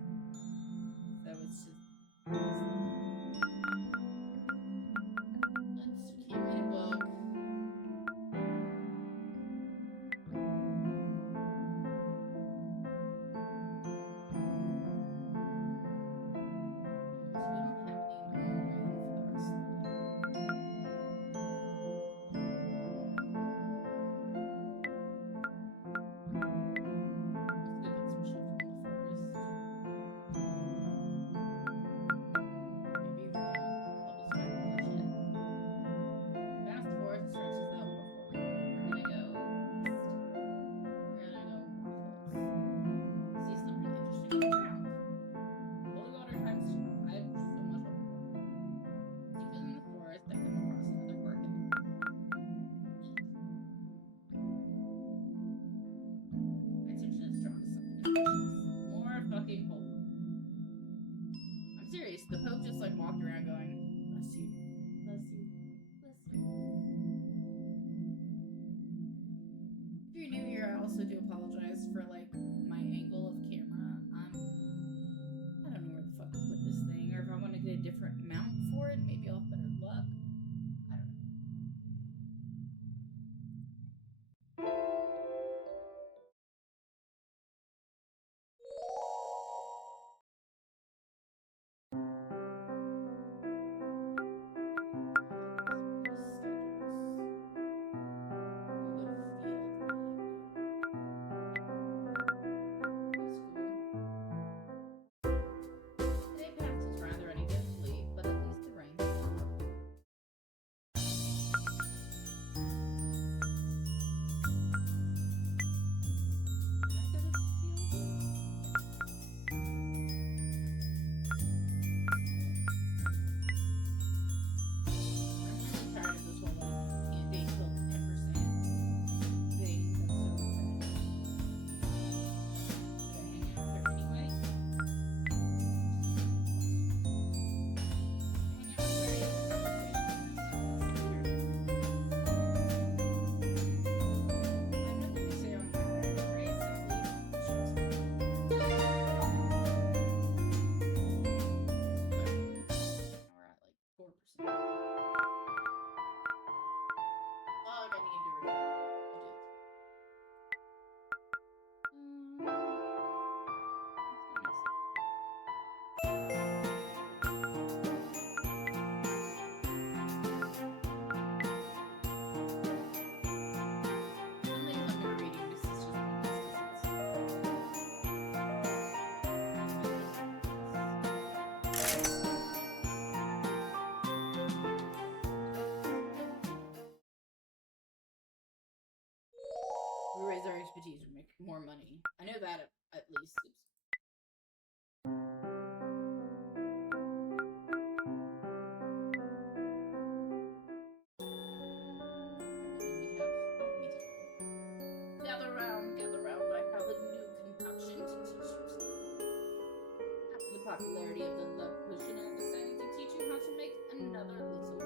So it's just. We can't read a book. So we don't have any more rain for the rest of the year. Let's go get some shit from the forest. Maybe even help us find more shit. Vast forest stretches out before me. We're gonna go east. We're gonna go close. See something interesting on the ground. Holy water times 2. I have so much holy water. Deep in the forest, I come across another quirk in the ground. My attention is drawn to something in the bushes. More fucking holy. I'm serious. The Pope just like walked around going, bless you, bless you, bless you. If you're new here, I also do apologize for like my angle of camera. I don't know where the fuck to put this thing, or if I want to get a different mount for it, maybe I'll have better luck. I don't know. raise our expertise, we make more money. I know that at least. Oops. Gather round, gather round. I have a new concoction to teach you. After the popularity of the love potion, I decided to teach you how to make another little.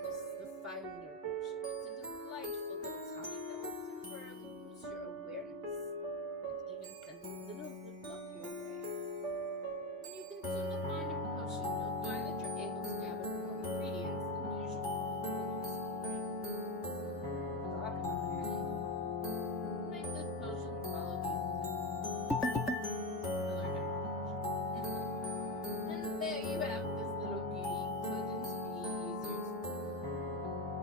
This is the finder potion. It's a delightful little tonic that will temporarily boost your awareness and even send a little good luck your way. When you consume the finder potion, you'll find that you're able to gather more ingredients than usual. Make this potion follow these and there you have this little beauty. Couldn't be easier to make.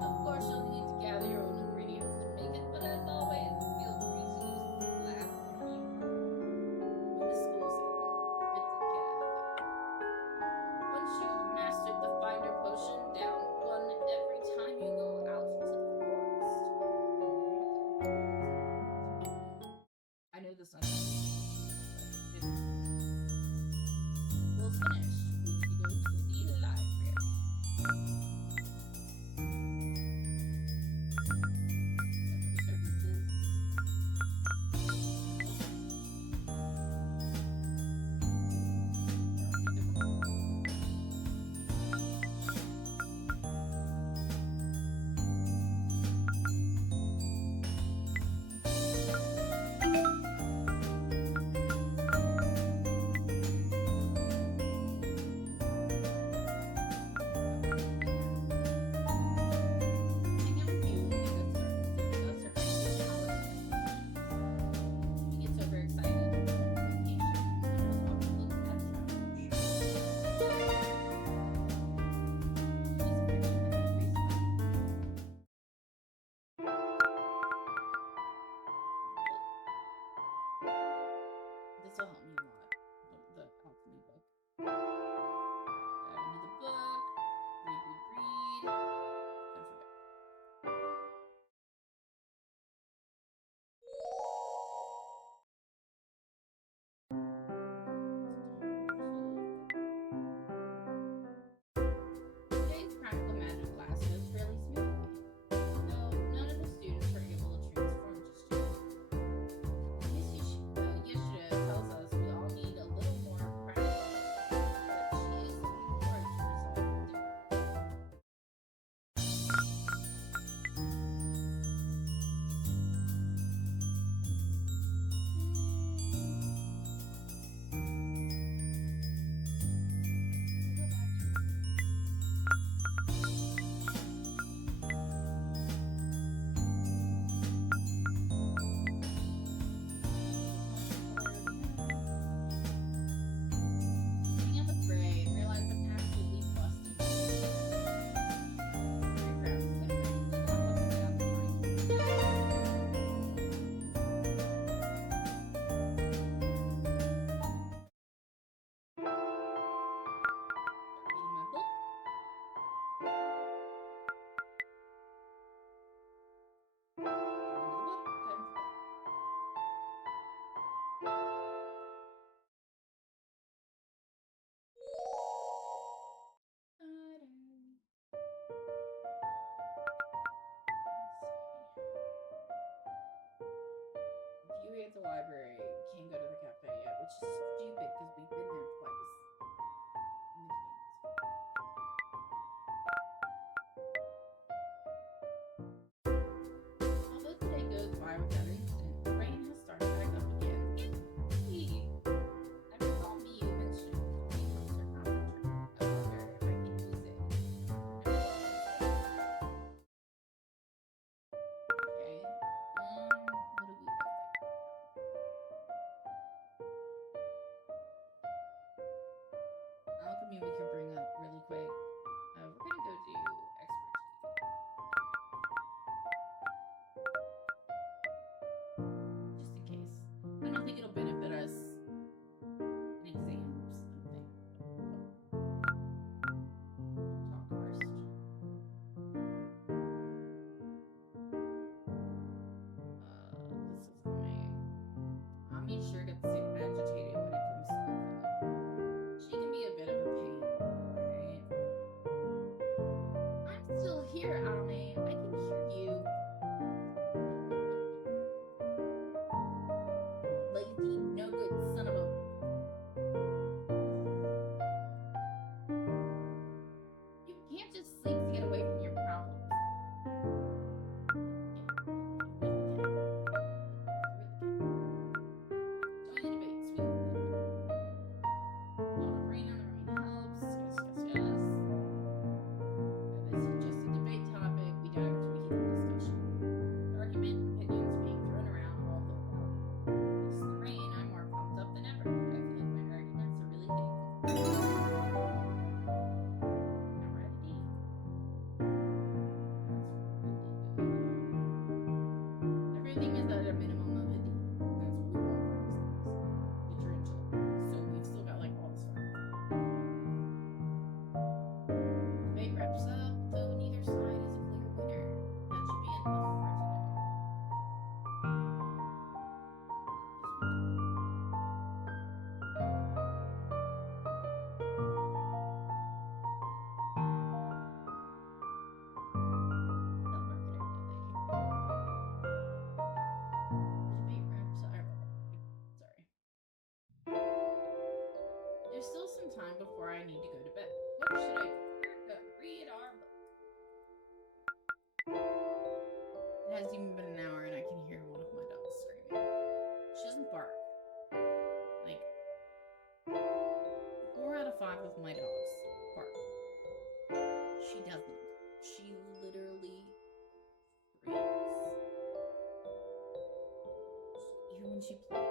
Of course, you'll need to gather your own ingredients to make it, but as always, feel free to use the lab when the school's open. Good to get out there. Once you've mastered the finder potion, down one every time you go out into the forest. I know this one. School's finished. We need to go to the library. Services. This will help me a lot. The alchemy book. Dive into the book. Read. And forget. Today's practical magic class goes fairly smoothly, though none of the students were able to transform just yet. Yesterday tells us we all need a little more practice, but she is looking forward to resolving the Looking at the grade, realized I'm absolutely busted. Reading my book. Time for bed. Viewing at the library. We can't go to the cafe yet, which is stupid because we've been there twice. And we can't. Although today goes by without incident, the rain has started back up again. Yippee! I recall you mentioned calling up to Roger. I wonder if I can use it. Okay. What do we look like? Alchemy we could bring up really quick. We're gonna go do expertise. Just in case. I don't think it'll benefit us in exams, I don't think. Talk first. some time before I need to go to bed. What should I read our book? It hasn't even been an hour and I can hear one of my dogs screaming. She doesn't bark. Like, 4 out of 5 of my dogs bark. She doesn't. She literally screams. Even when she plays,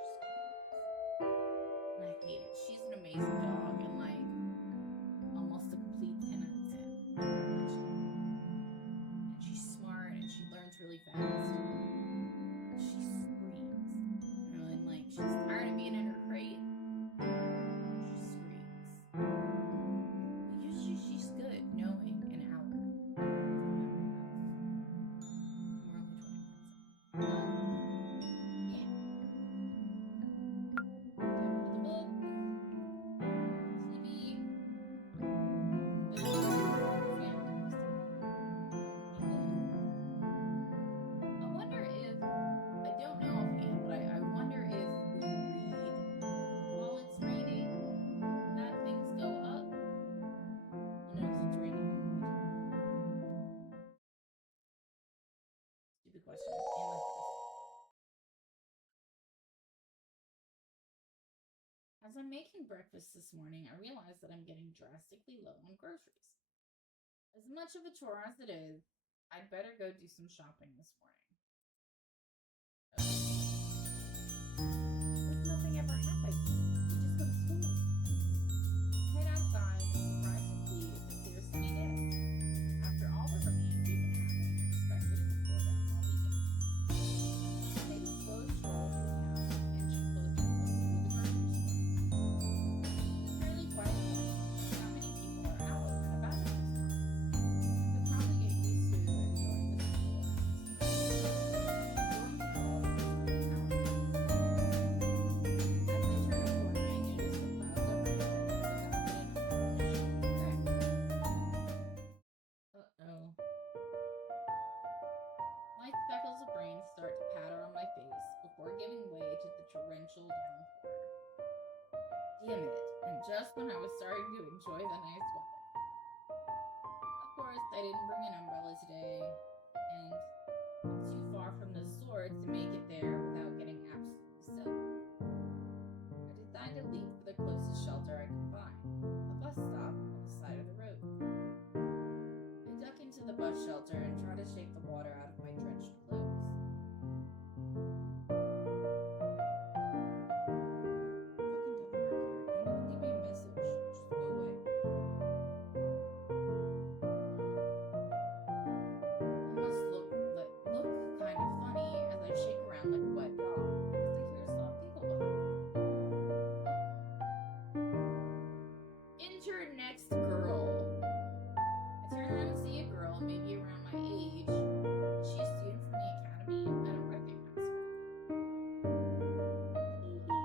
she screams. And I hate it. She's an amazing dog and like almost a complete 10 out of 10. And she's smart and she learns really fast. But she screams. You know, and like she's tired of being in her crate. She screams. But usually she's good knowing an hour. And we're only 20 minutes in. Yeah. Tap of the book. TV. I wonder if, I don't know offhand, but I wonder if we read while it's raining, that things go up. Well, no, 'cause it's raining. Stupid question. In my face. As I'm making breakfast this morning, I realize that I'm getting drastically low on groceries. As much of a chore as it is, I'd better go do some shopping this morning. Like nothing ever happens. We just go to school. Head outside and surprised to see it's a clear sunny day. After all the rain we've been having, expected it to pour down all weekend. She made a slow stroll through town and she closed her look through the grocery store. It's a fairly quiet morning. Not many people are out and about at this time. I could probably get used to enjoying the simple Uh-oh. Light speckles of rain start to patter on my face before giving way to the torrential downpour. Damn it, and just when I was starting to enjoy the nice weather. Of course, I didn't bring an umbrella today, and I'm too far from the store to make it there without getting absolutely soaked. I decide to leave for the closest shelter I can find, a bus stop on the side of the road. I duck into the bus shelter and try to shake the water out of my drenched clothes. Fucking doesn't work here. Don't even leave me a message. Just go away. I must look kind of funny as I shake around like a wet dog because I hear a soft giggle behind me. Enter next girl. I turn around and see a girl, maybe around my age. Is she a student from the academy? I don't recognize her. Hee hee, God, I fucking hate her.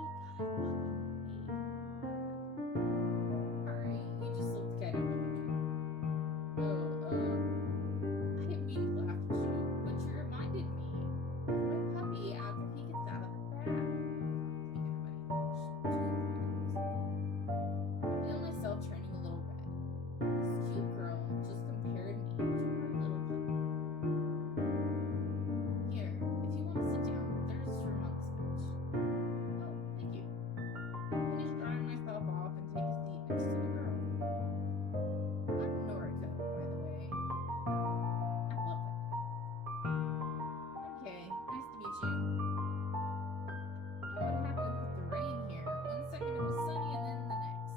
Sorry, you just looked kind of funny. Oh, I didn't mean to laugh at you, but you reminded me of my puppy after he gets out of the bath. I feel myself turning a little red. This cute girl just compared me to her little puppy. Here, if you want to sit down, there's room on this bench. Oh, thank you. I finish drying myself off and take a seat next to the girl. I'm Noriko, by the way. I love that name. Okay, nice to meet you. I don't know what happened with the rain here. One second it was sunny and then the next.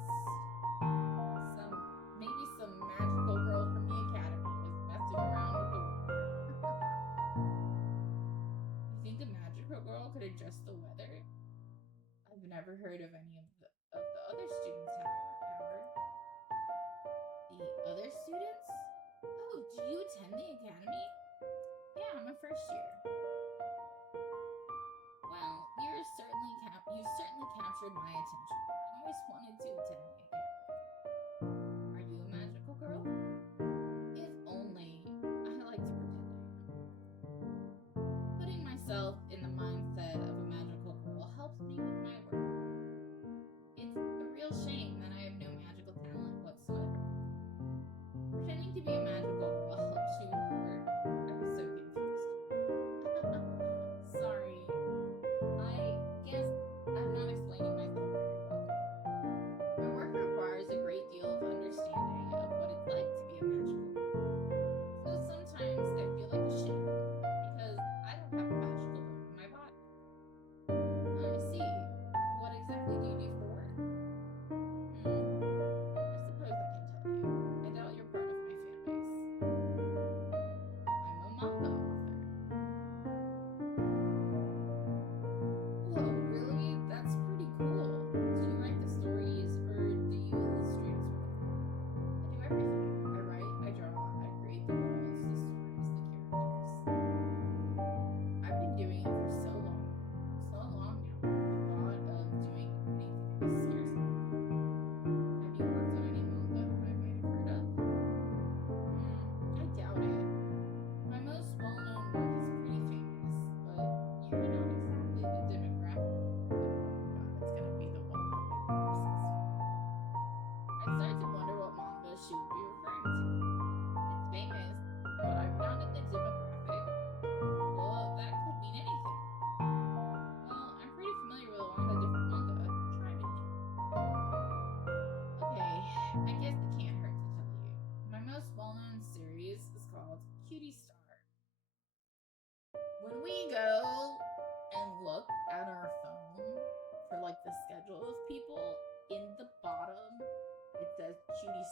Maybe some magical girl from the academy was messing around with the water. You think a magical girl could adjust the weather? I've never heard of any of the other students having that power. The other students? Oh, do you attend the academy? Yeah, I'm a first year. Well, you certainly captured my attention. I always wanted to attend the academy. Are you a magical girl? If only I like to pretend I am. Putting myself in the mindset of a magical girl helps me with my work. It's a real shame that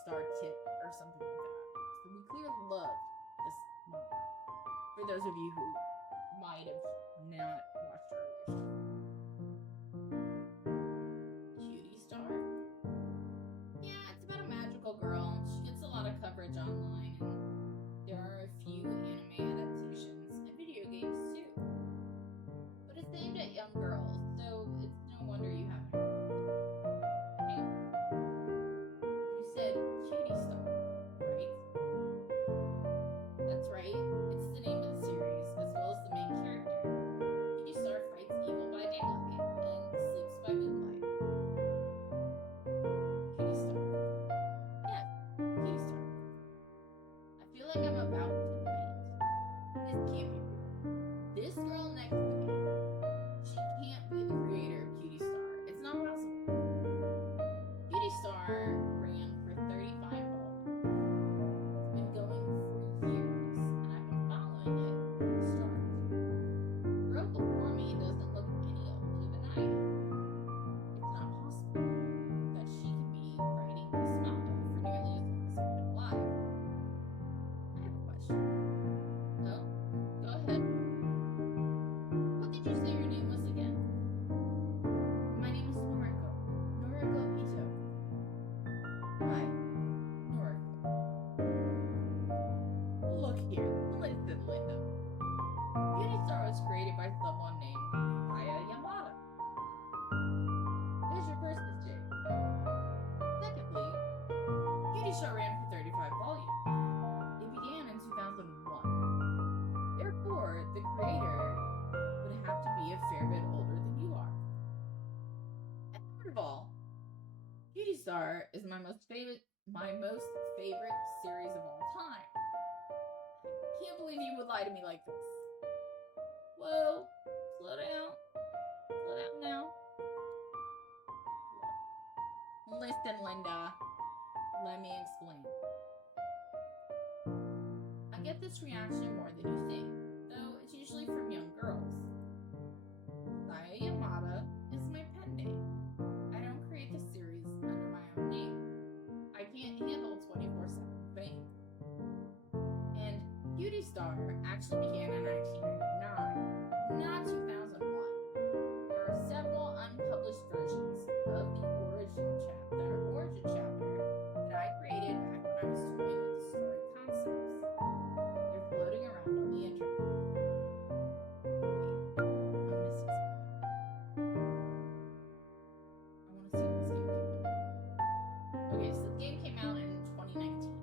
Star tip or something like that. So we clearly loved this manga. For those of you who might have not watched earlier stuff. Cutie Star? Yeah, it's about a magical girl. She gets a lot of coverage online, and there are a few anime adaptations and video games too. But it's aimed at young girls, so it's no wonder you haven't heard of it. Hang on. You said Cutie Star, right? That's right. It's the name of the series, as well as the main character. Cutie Star fights evil by daylight and sleeps by moonlight. Cutie Star. Yes, Cutie Star. I feel like I'm about to faint. This can't be real. This girl next to me, she can't be the creator of Cutie Star. It's not possible. Cutie Star ran for 35 volumes. It's been going for years, and I've been following it from the start. The girl before me doesn't look any older than I am. It's not possible that she can be writing this manga for nearly as long as I've been alive. I have a question. No? Go ahead. What did you say your name was again? My name is Noriko. Noriko Ito. Hi, Noriko. Look here. Listen, Linda. Cutie Star was created by someone named Saya Yamada. Here's your first mistake. Secondly, Cutie Star ran for 35 volumes. It began in 2001. Therefore, the creator would have to be a fair bit older than you are. And third of all, Cutie Star is my most favorite series of all time. I can't believe you would lie to me like this. Whoa, slow down. Slow down now. Listen, Linda. Let me explain. I get this reaction more than you think, though it's usually from young girls. Saya Yamada is my pen name. I don't create the series under my own name. I can't handle 24/7 fame. And Cutie Star actually began in 1999, not 2001. There are several unpublished versions of the origin chapter that I created back when I was toying with the story concepts. They're floating around on the internet. Wait, I'm missing something. I want to see when this game came out. Okay, so the game came out in 2019.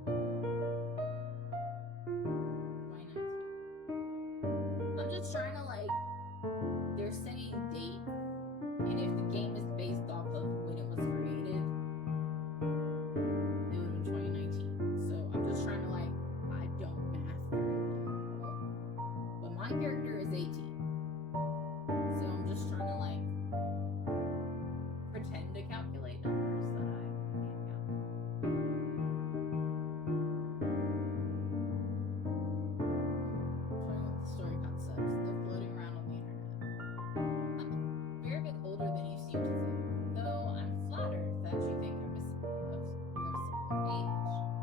2019. I'm just trying to they're saying date, and if the game is based off of when it was created, it would have been 2019. So I'm just trying to I don't math very well, but my character is 18. So I'm just trying to pretend to calculate numbers that I can't calculate. Toying with the story concepts, they're floating around on the internet. I'm a fair bit older than you seem to think, though I'm flattered that you think I'm a similar age.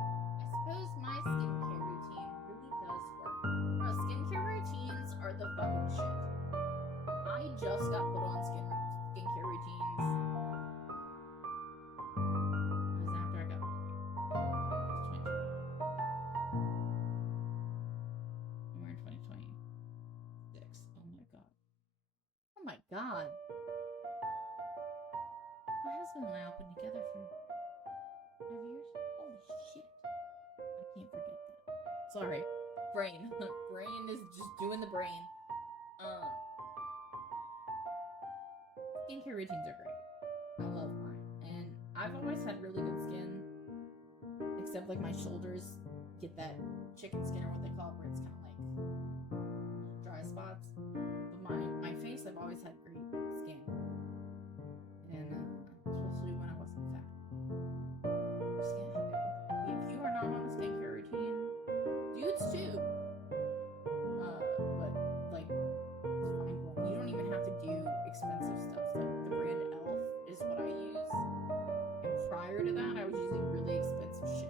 I suppose my skincare routine really does work. Bro, skincare routines are the fucking shit. I just got put on skincare routines. It was after I got married. It was 2020. And we're in 2026. Oh my god. My husband and I have been together for 5 years. Holy shit. I can't forget that. Sorry. Brain. Brain is just doing the brain. Skincare routines are great. I love mine. And I've always had really good skin. Except my shoulders get that chicken skin or what they call it, where it's kind of dry spots. But my face, I've always had great skin. And especially when I wasn't fat. If you are not on a skincare routine, dudes too. But it's fine. You don't even have to do expensive stuff. The brand Elf is what I use. And prior to that, I was using really expensive shit.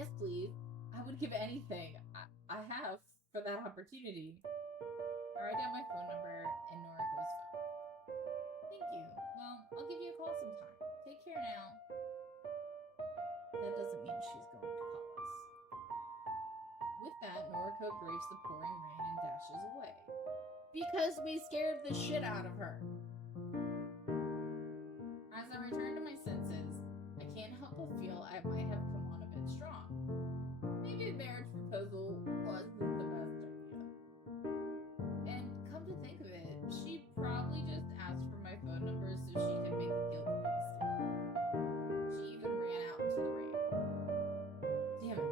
Yes, please. I would give anything I have for that opportunity. I write down my phone number in Noriko's phone. Thank you. Well, I'll give you a call sometime. Take care now. That doesn't mean she's going to call us. With that, Noriko braves the pouring rain and dashes away. Because we scared the shit out of her. As I return to my senses, I can't help but feel I might have come on a bit strong. Maybe a marriage proposal wasn't the best idea. And come to think of it, she probably just asked for my phone number so she could make a guilty mistake. She even ran out into the rain. Damn it.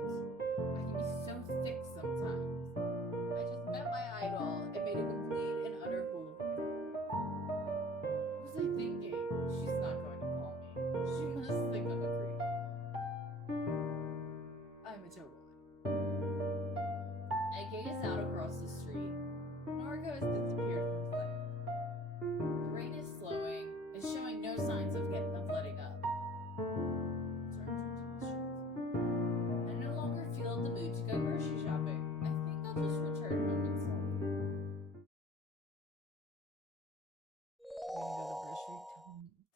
I can be so thick sometimes. I just met my idol and made a complete and utter fool of myself. What was I thinking? She's not going to call me. She must think I'm a creep. I'm a total. I gaze out across the street. Noriko has disappeared from sight. The rain is slowing, is showing no signs of letting up. Turn to the streets. I no longer feel in the mood to go grocery shopping. I think I'll just return home and sulk. We're gonna go to the grocery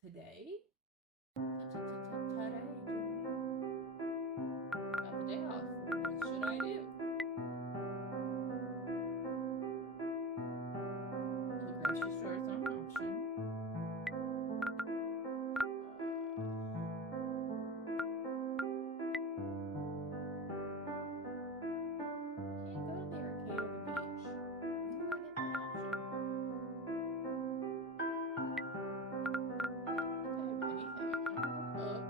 today? Today? Got the day off. What should I do? The grocery store is not an option. Can't go to the arcade or the beach. When do I get that option? I don't think I have anything. I have a book.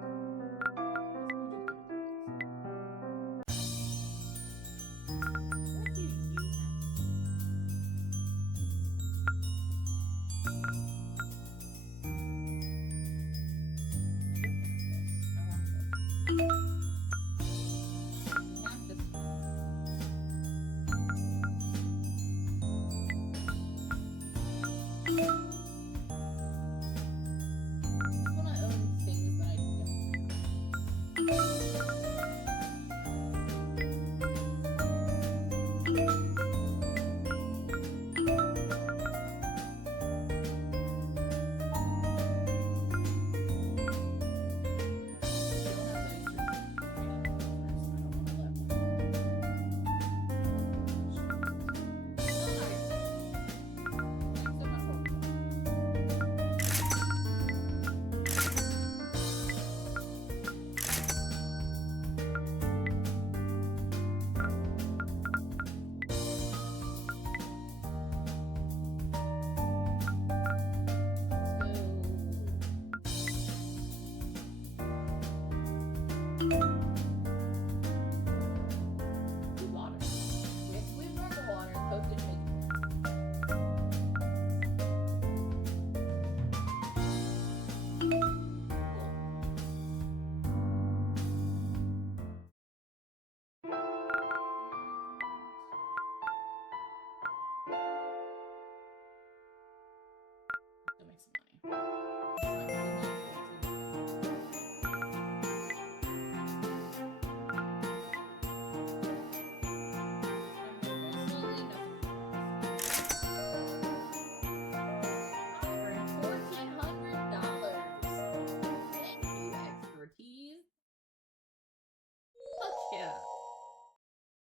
What do you have?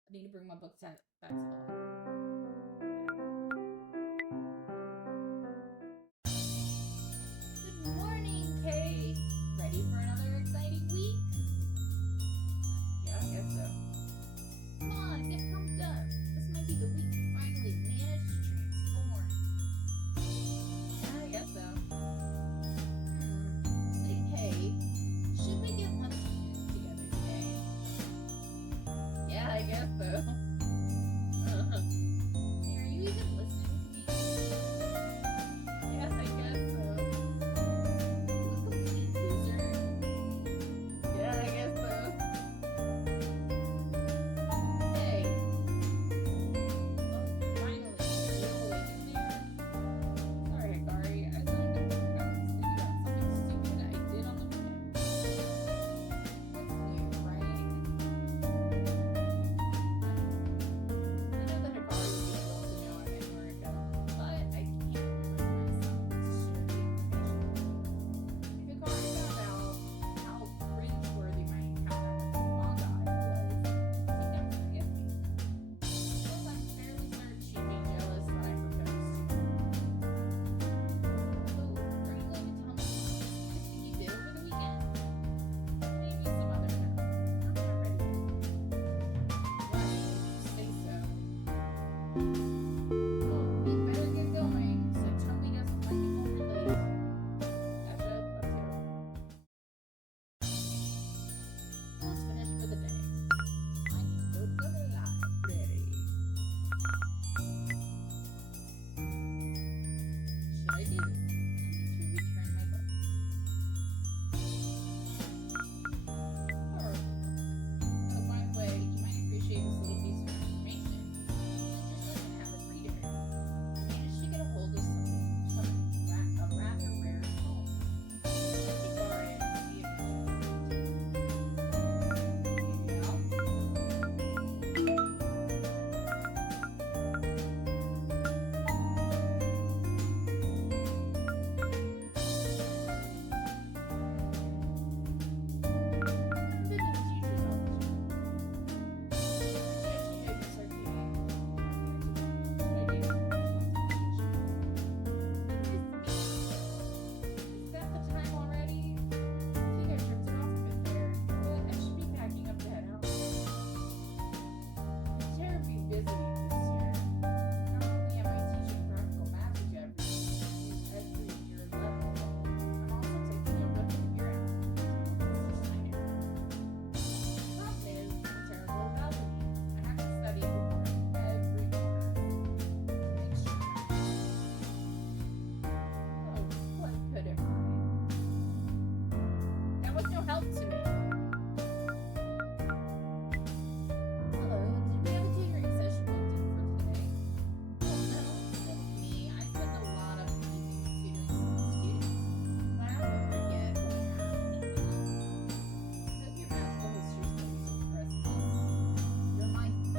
I need to bring my book back to home. Good morning, Kate. Ready for another exciting week? Yeah, I guess so. Come on, get pumped up. This might be the week you finally manage to transform. Yeah, I guess so. Say, hey, should we get lunch together today? Yeah, I guess so.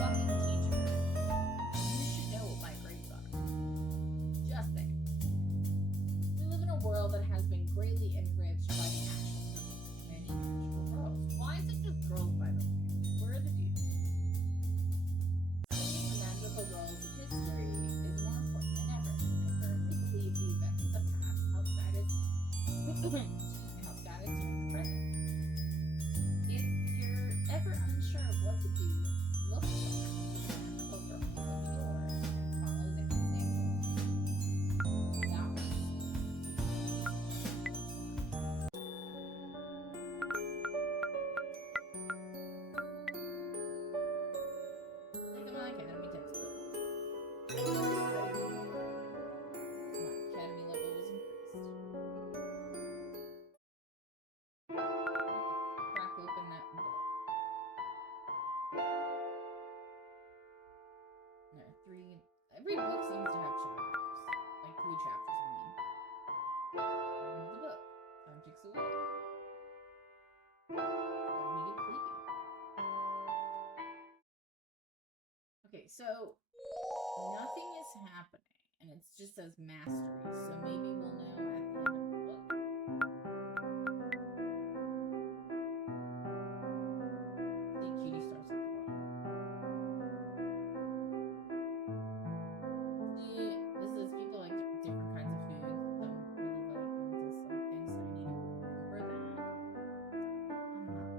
fucking teacher. You should know what my grades are. Just saying. We live in a world that has been greatly enriched by the actions of many magical girls. Why is it just girls, by the way? Where are the dudes? Studying the magical girls of history is more important than ever. I firmly believe the events of the past help guide us to the present. If you're ever unsure of what to do, look to the magical girls of yore and follow their example. That was think of my academy textbook. My academy level was increased. Crack open that book. There are three. Every book seems to have chapters. Like 3 chapters, I mean. Into the book. Time ticks away. Starting to get sleepy. Okay, so nothing is happening, and it just says mastery, so maybe we'll know at the end of the book. See, cutie stars at the bottom. See, this is people like different kinds of foods. Some really like and dislike things, so I need to remember that. I'm not gonna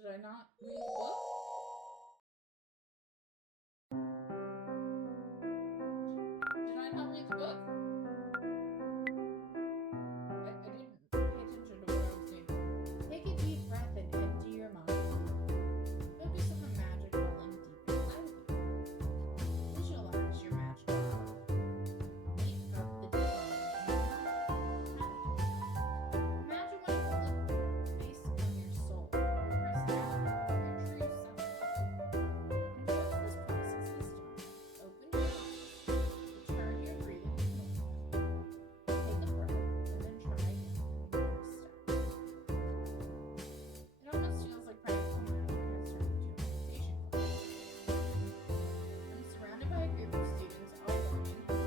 Did I not read the book? Did I not read the book? I didn't pay attention to what I was doing. Take a deep breath and empty your mind. Focus on the magic welling deep inside of you. Visualize your magical power. Make up the design in your mind. Imagine what it would look based on your soul, your personality, your true self. And watch this process this time. Open your eyes. Return your breathing to normal. Take a breath and then try again in your step. It almost feels like practical magic has turned into a meditation class. I'm surrounded by a group of students all learning. It's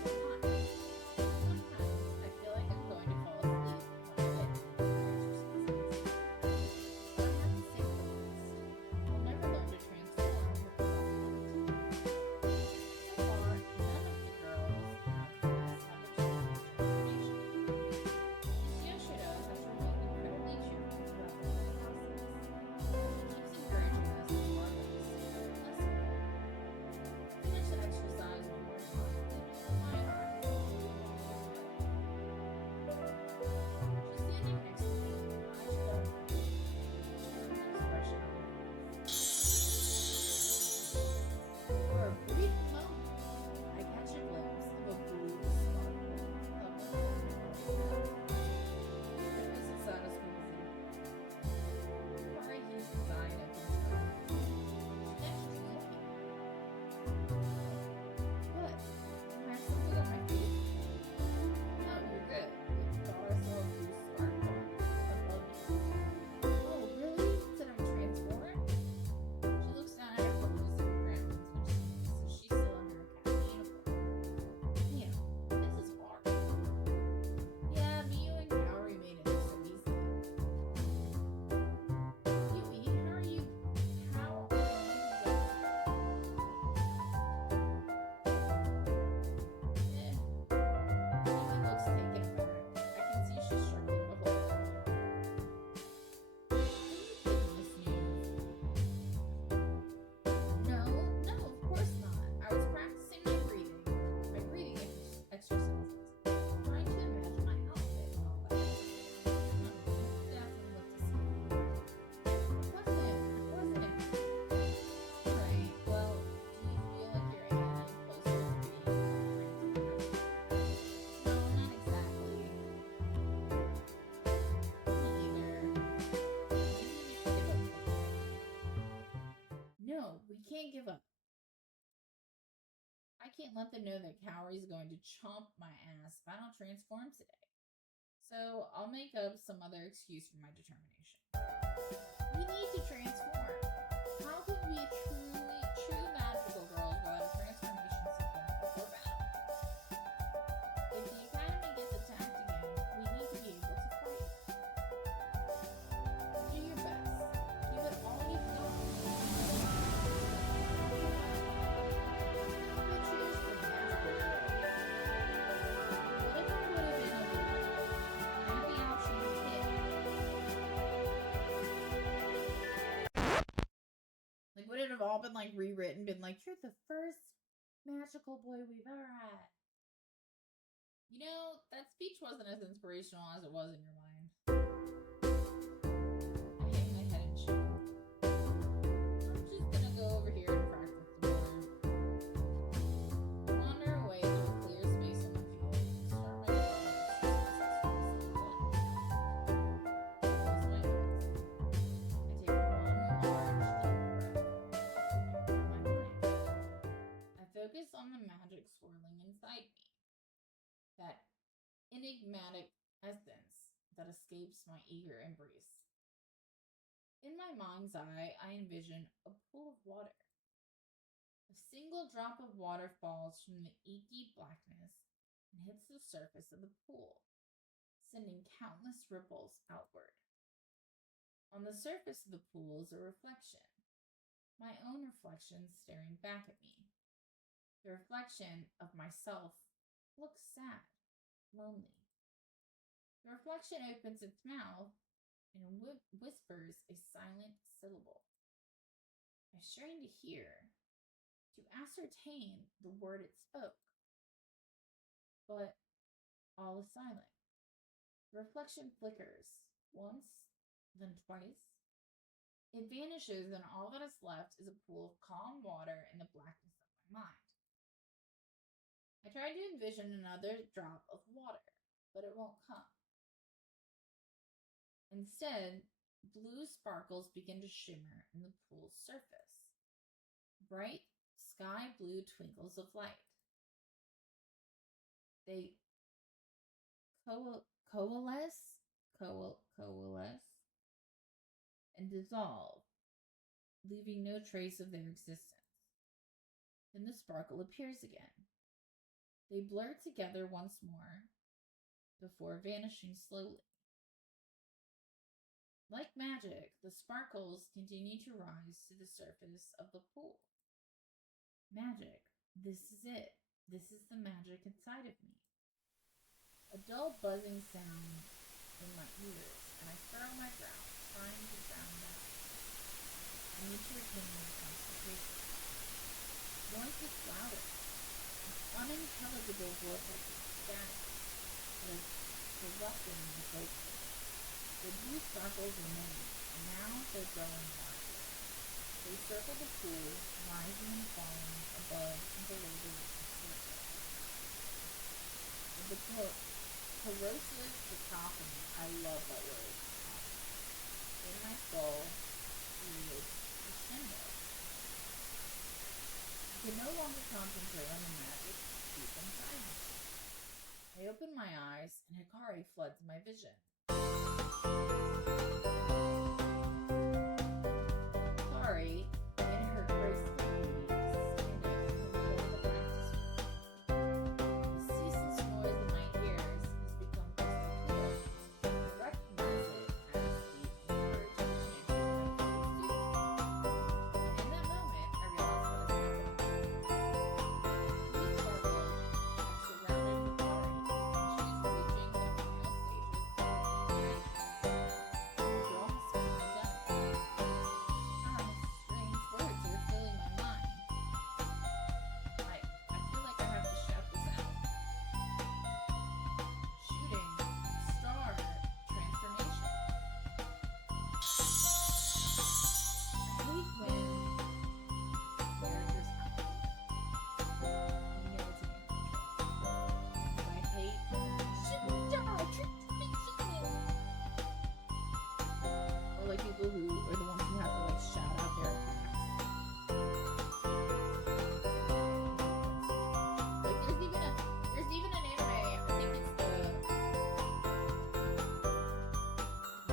so nice. Sometimes I feel like I'm going to fall asleep when I get into the exercises. But I have to stay focused. I'll never learn to transform without meditation. So far, none of the girls have established transformation. Ms. Yoshida has remained incredibly cheerful throughout the whole process. She keeps encouraging us to work on this secret lesson. Too much exercise one more time, leaving my heart completely overwhelmed. She's standing next to me, eyes shut, determined expression on her face. For a brief moment, I catch a glimpse of a blue sparkle hovering over her head. This is satisfying. Before I use design of these eyes, she next looking. What? Do I have something on my face? No, you're good. We thought I saw a blue sparkle above you. Oh, really? Said I'm transformed? She looks down at her clothes and grins when she notices she's still in her academy uniform. Damn, this is hard. Yeah, Miyu and Kaori made it so easy. Yui, how are you? How are you? Eh. Yui looks taken aback. I can see she's struggling to hold it together. Goodness news. No, of course not. I was practicing my breathing exercises, trying to imagine my outfit and all that. Definitely looked asleep. It wasn't it? Right, well, do you feel like you're any closer to being transformed? No, not exactly. Me either. Maybe we should give up for today. No, we can't give up. I can't let them know that Kaori's going to chomp my ass if I don't transform today. So I'll make up some other excuse for my determination. We need to transform. How can we be true magical girls without a transformation sequence before battle? If the academy gets attacked again, we need to be able to fight. Do your best. Give it all you've got. Cheers for magical girls. What if I would have been a leader? Maybe I'll choose it. Like, would it have all been like rewritten, been like, you're the first magical boy we've ever had? You know, that speech wasn't as inspirational as it was in your mind. I hang my head in shame. I'm just gonna go over here and practice some more. Wander away to a clear space on the field and start my breathing exercises for the same Close my eyes. I take one large deep breath and clear my mind. I focus on the magic swirling inside me, that enigmatic essence that escapes my eager embrace. In my mind's eye, I envision a pool of water. A single drop of water falls from the inky blackness and hits the surface of the pool, sending countless ripples outward. On the surface of the pool is a reflection, my own reflection staring back at me. The reflection of myself looks sad, lonely. The reflection opens its mouth and whispers a silent syllable. I strain to hear, to ascertain the word it spoke, but all is silent. The reflection flickers once, then twice. It vanishes, and all that is left is a pool of calm water in the blackness of my mind. I try to envision another drop of water, but it won't come. Instead, blue sparkles begin to shimmer in the pool's surface. Bright sky blue twinkles of light. They coalesce, and dissolve, leaving no trace of their existence. Then the sparkle appears again. They blur together once more before vanishing slowly. Like magic, the sparkles continue to rise to the surface of the pool. Magic. This is it. This is the magic inside of me. A dull buzzing sound in my ears, and I furrow my brow, trying to drown it out. I need to retain my concentration. The noise gets louder. An unintelligible vortex of static that is erupting in my focus. The blue sparkles remain, and now they're growing larger. They circle the pool, rising and falling above and below the surface. The corrosive cacophony, I love that word, in my soul is crescendo. I can no longer concentrate on the magic deep inside me. I open my eyes, and Hikari floods my vision. Hikari, in her graceful beauty, standing in the middle of the practice room. The ceaseless noise in my ears has become crystal clear. I recognize it as the encouraging chanting of my fellow students. And in that moment, I realize what is happening. Blue sparkles have surrounded Hikari, and she is reaching the final stages of transformation. The girl has finally done it. Strange words are filling my mind. I feel like I have to shout this out. Shooting star transformation. I hate when characters have to do that. You know it's an intro. I hate shooting star transformation. Or like people who are the ones who have to like shout out their attacks. Like there's even an anime, I think it's the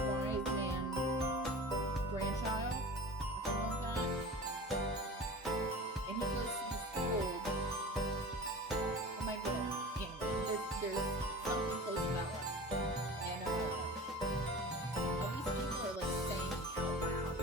Wise Man Grandchild or something like that. And he goes to the school. Oh my goodness. Anyway, there's something close to that one. And all these people are like saying out loud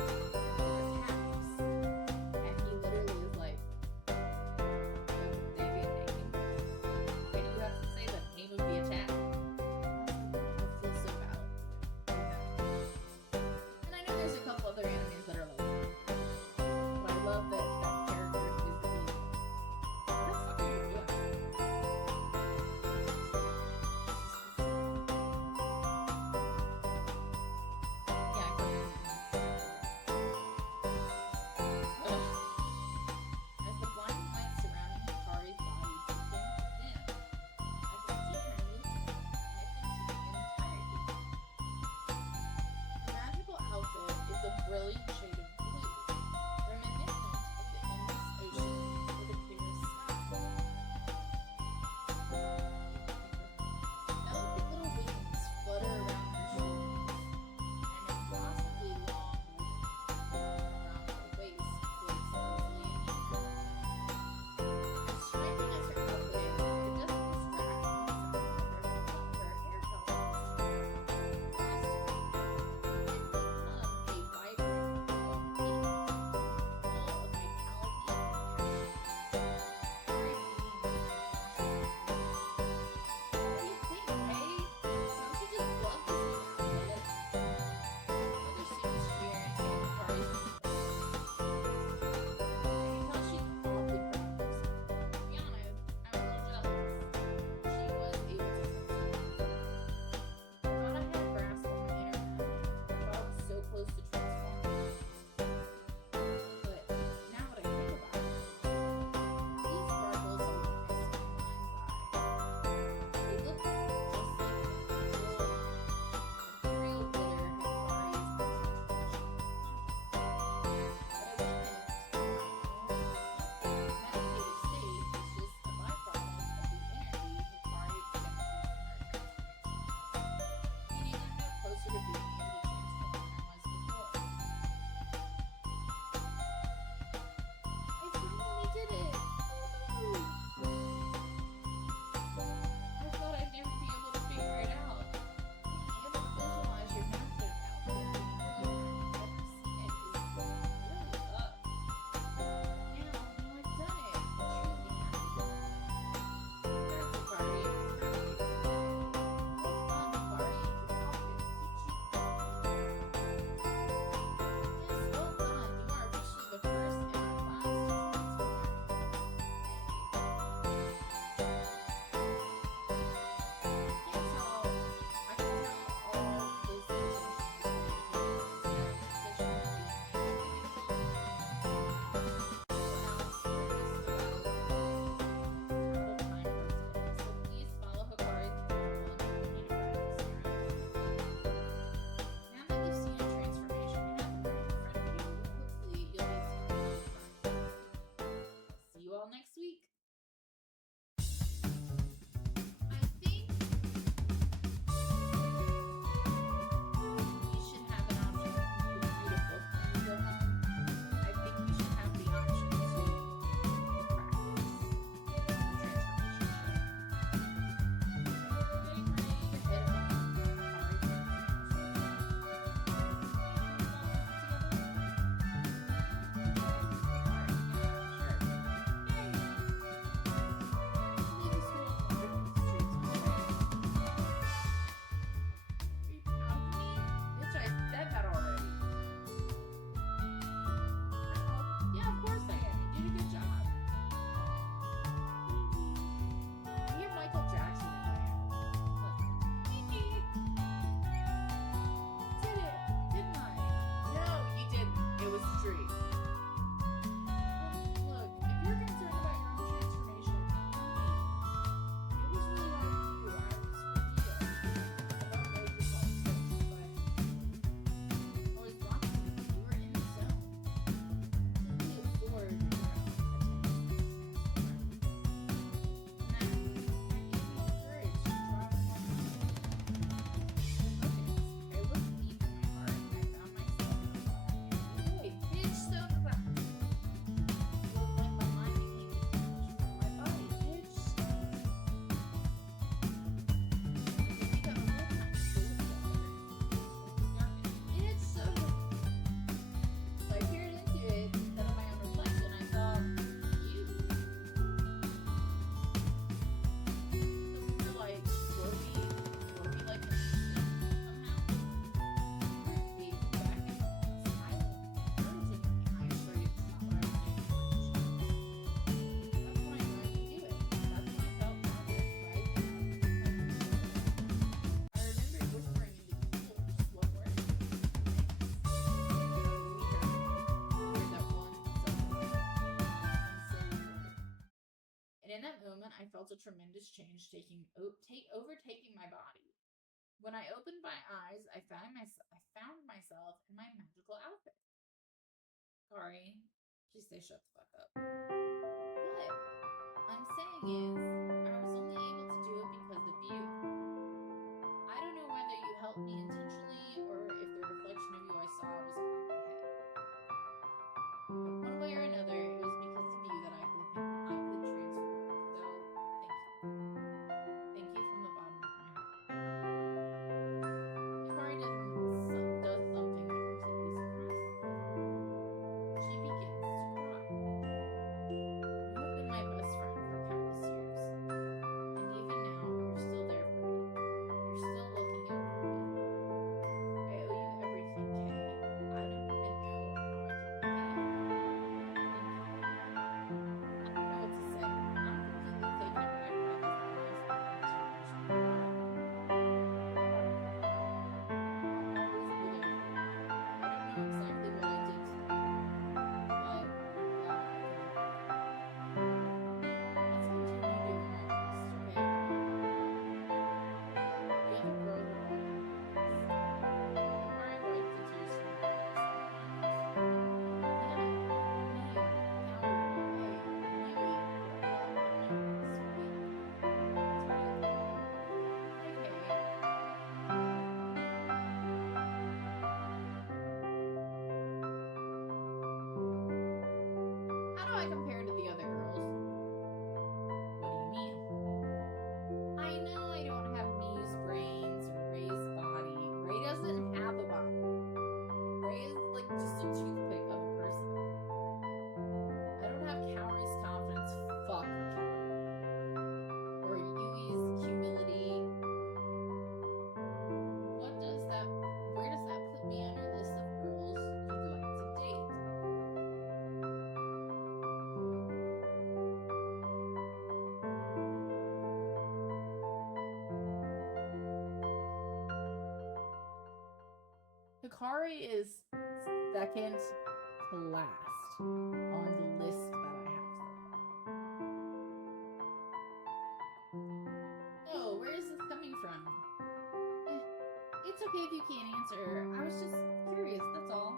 boundary. Look, if you're concerned about your own transformation, not me. It was really hard for you. I was about ready to call it quits, but I was wrong. You were in the zone. You afford your own And in that moment, I felt a tremendous change overtaking my body. When I opened my eyes, I found myself in my magical outfit. Sorry, just say shut the fuck up. What I'm saying is, I was only able to do it because of you. I don't know whether you helped me intentionally or if the reflection of you I saw was in my head. But one way or another, it was because of you that I could transform. So, thank you. Thank you from the bottom of my heart. Hikari does something that completely surprises me. She begins to cry. You have been my best friend for countless years. And even now, you're still there for me. You're still looking out for me. I owe you everything, Kay. I don't even know how I can repay you. Thank you. I don't know what to say. I'm completely taken aback by this nice transformation of Hikari. I'll always be there for you. I don't know exactly what I did to you, but I'm glad I can repay you. Let's continue doing our best, okay? The other girls were all in agreement. Hikari wiped the tears from her eyes and smiled. Yeah, me, Kaoru, Ei, and Yui were all counting on us, right? That's right. Okay. How do I compare to the other girls? What do you mean? I know I don't have Miu's brains or Ray's body. Ray doesn't have a body. Ray is like just a toothpick of a person. I don't have Kaori's confidence. Fuck Kaori. Or Yui's humility. Where does that put me on your list of girls you'd like to date? Hikari is second to last on the list that I have so far. Oh, where is this coming from? It's okay if you can't answer. I was just curious, that's all.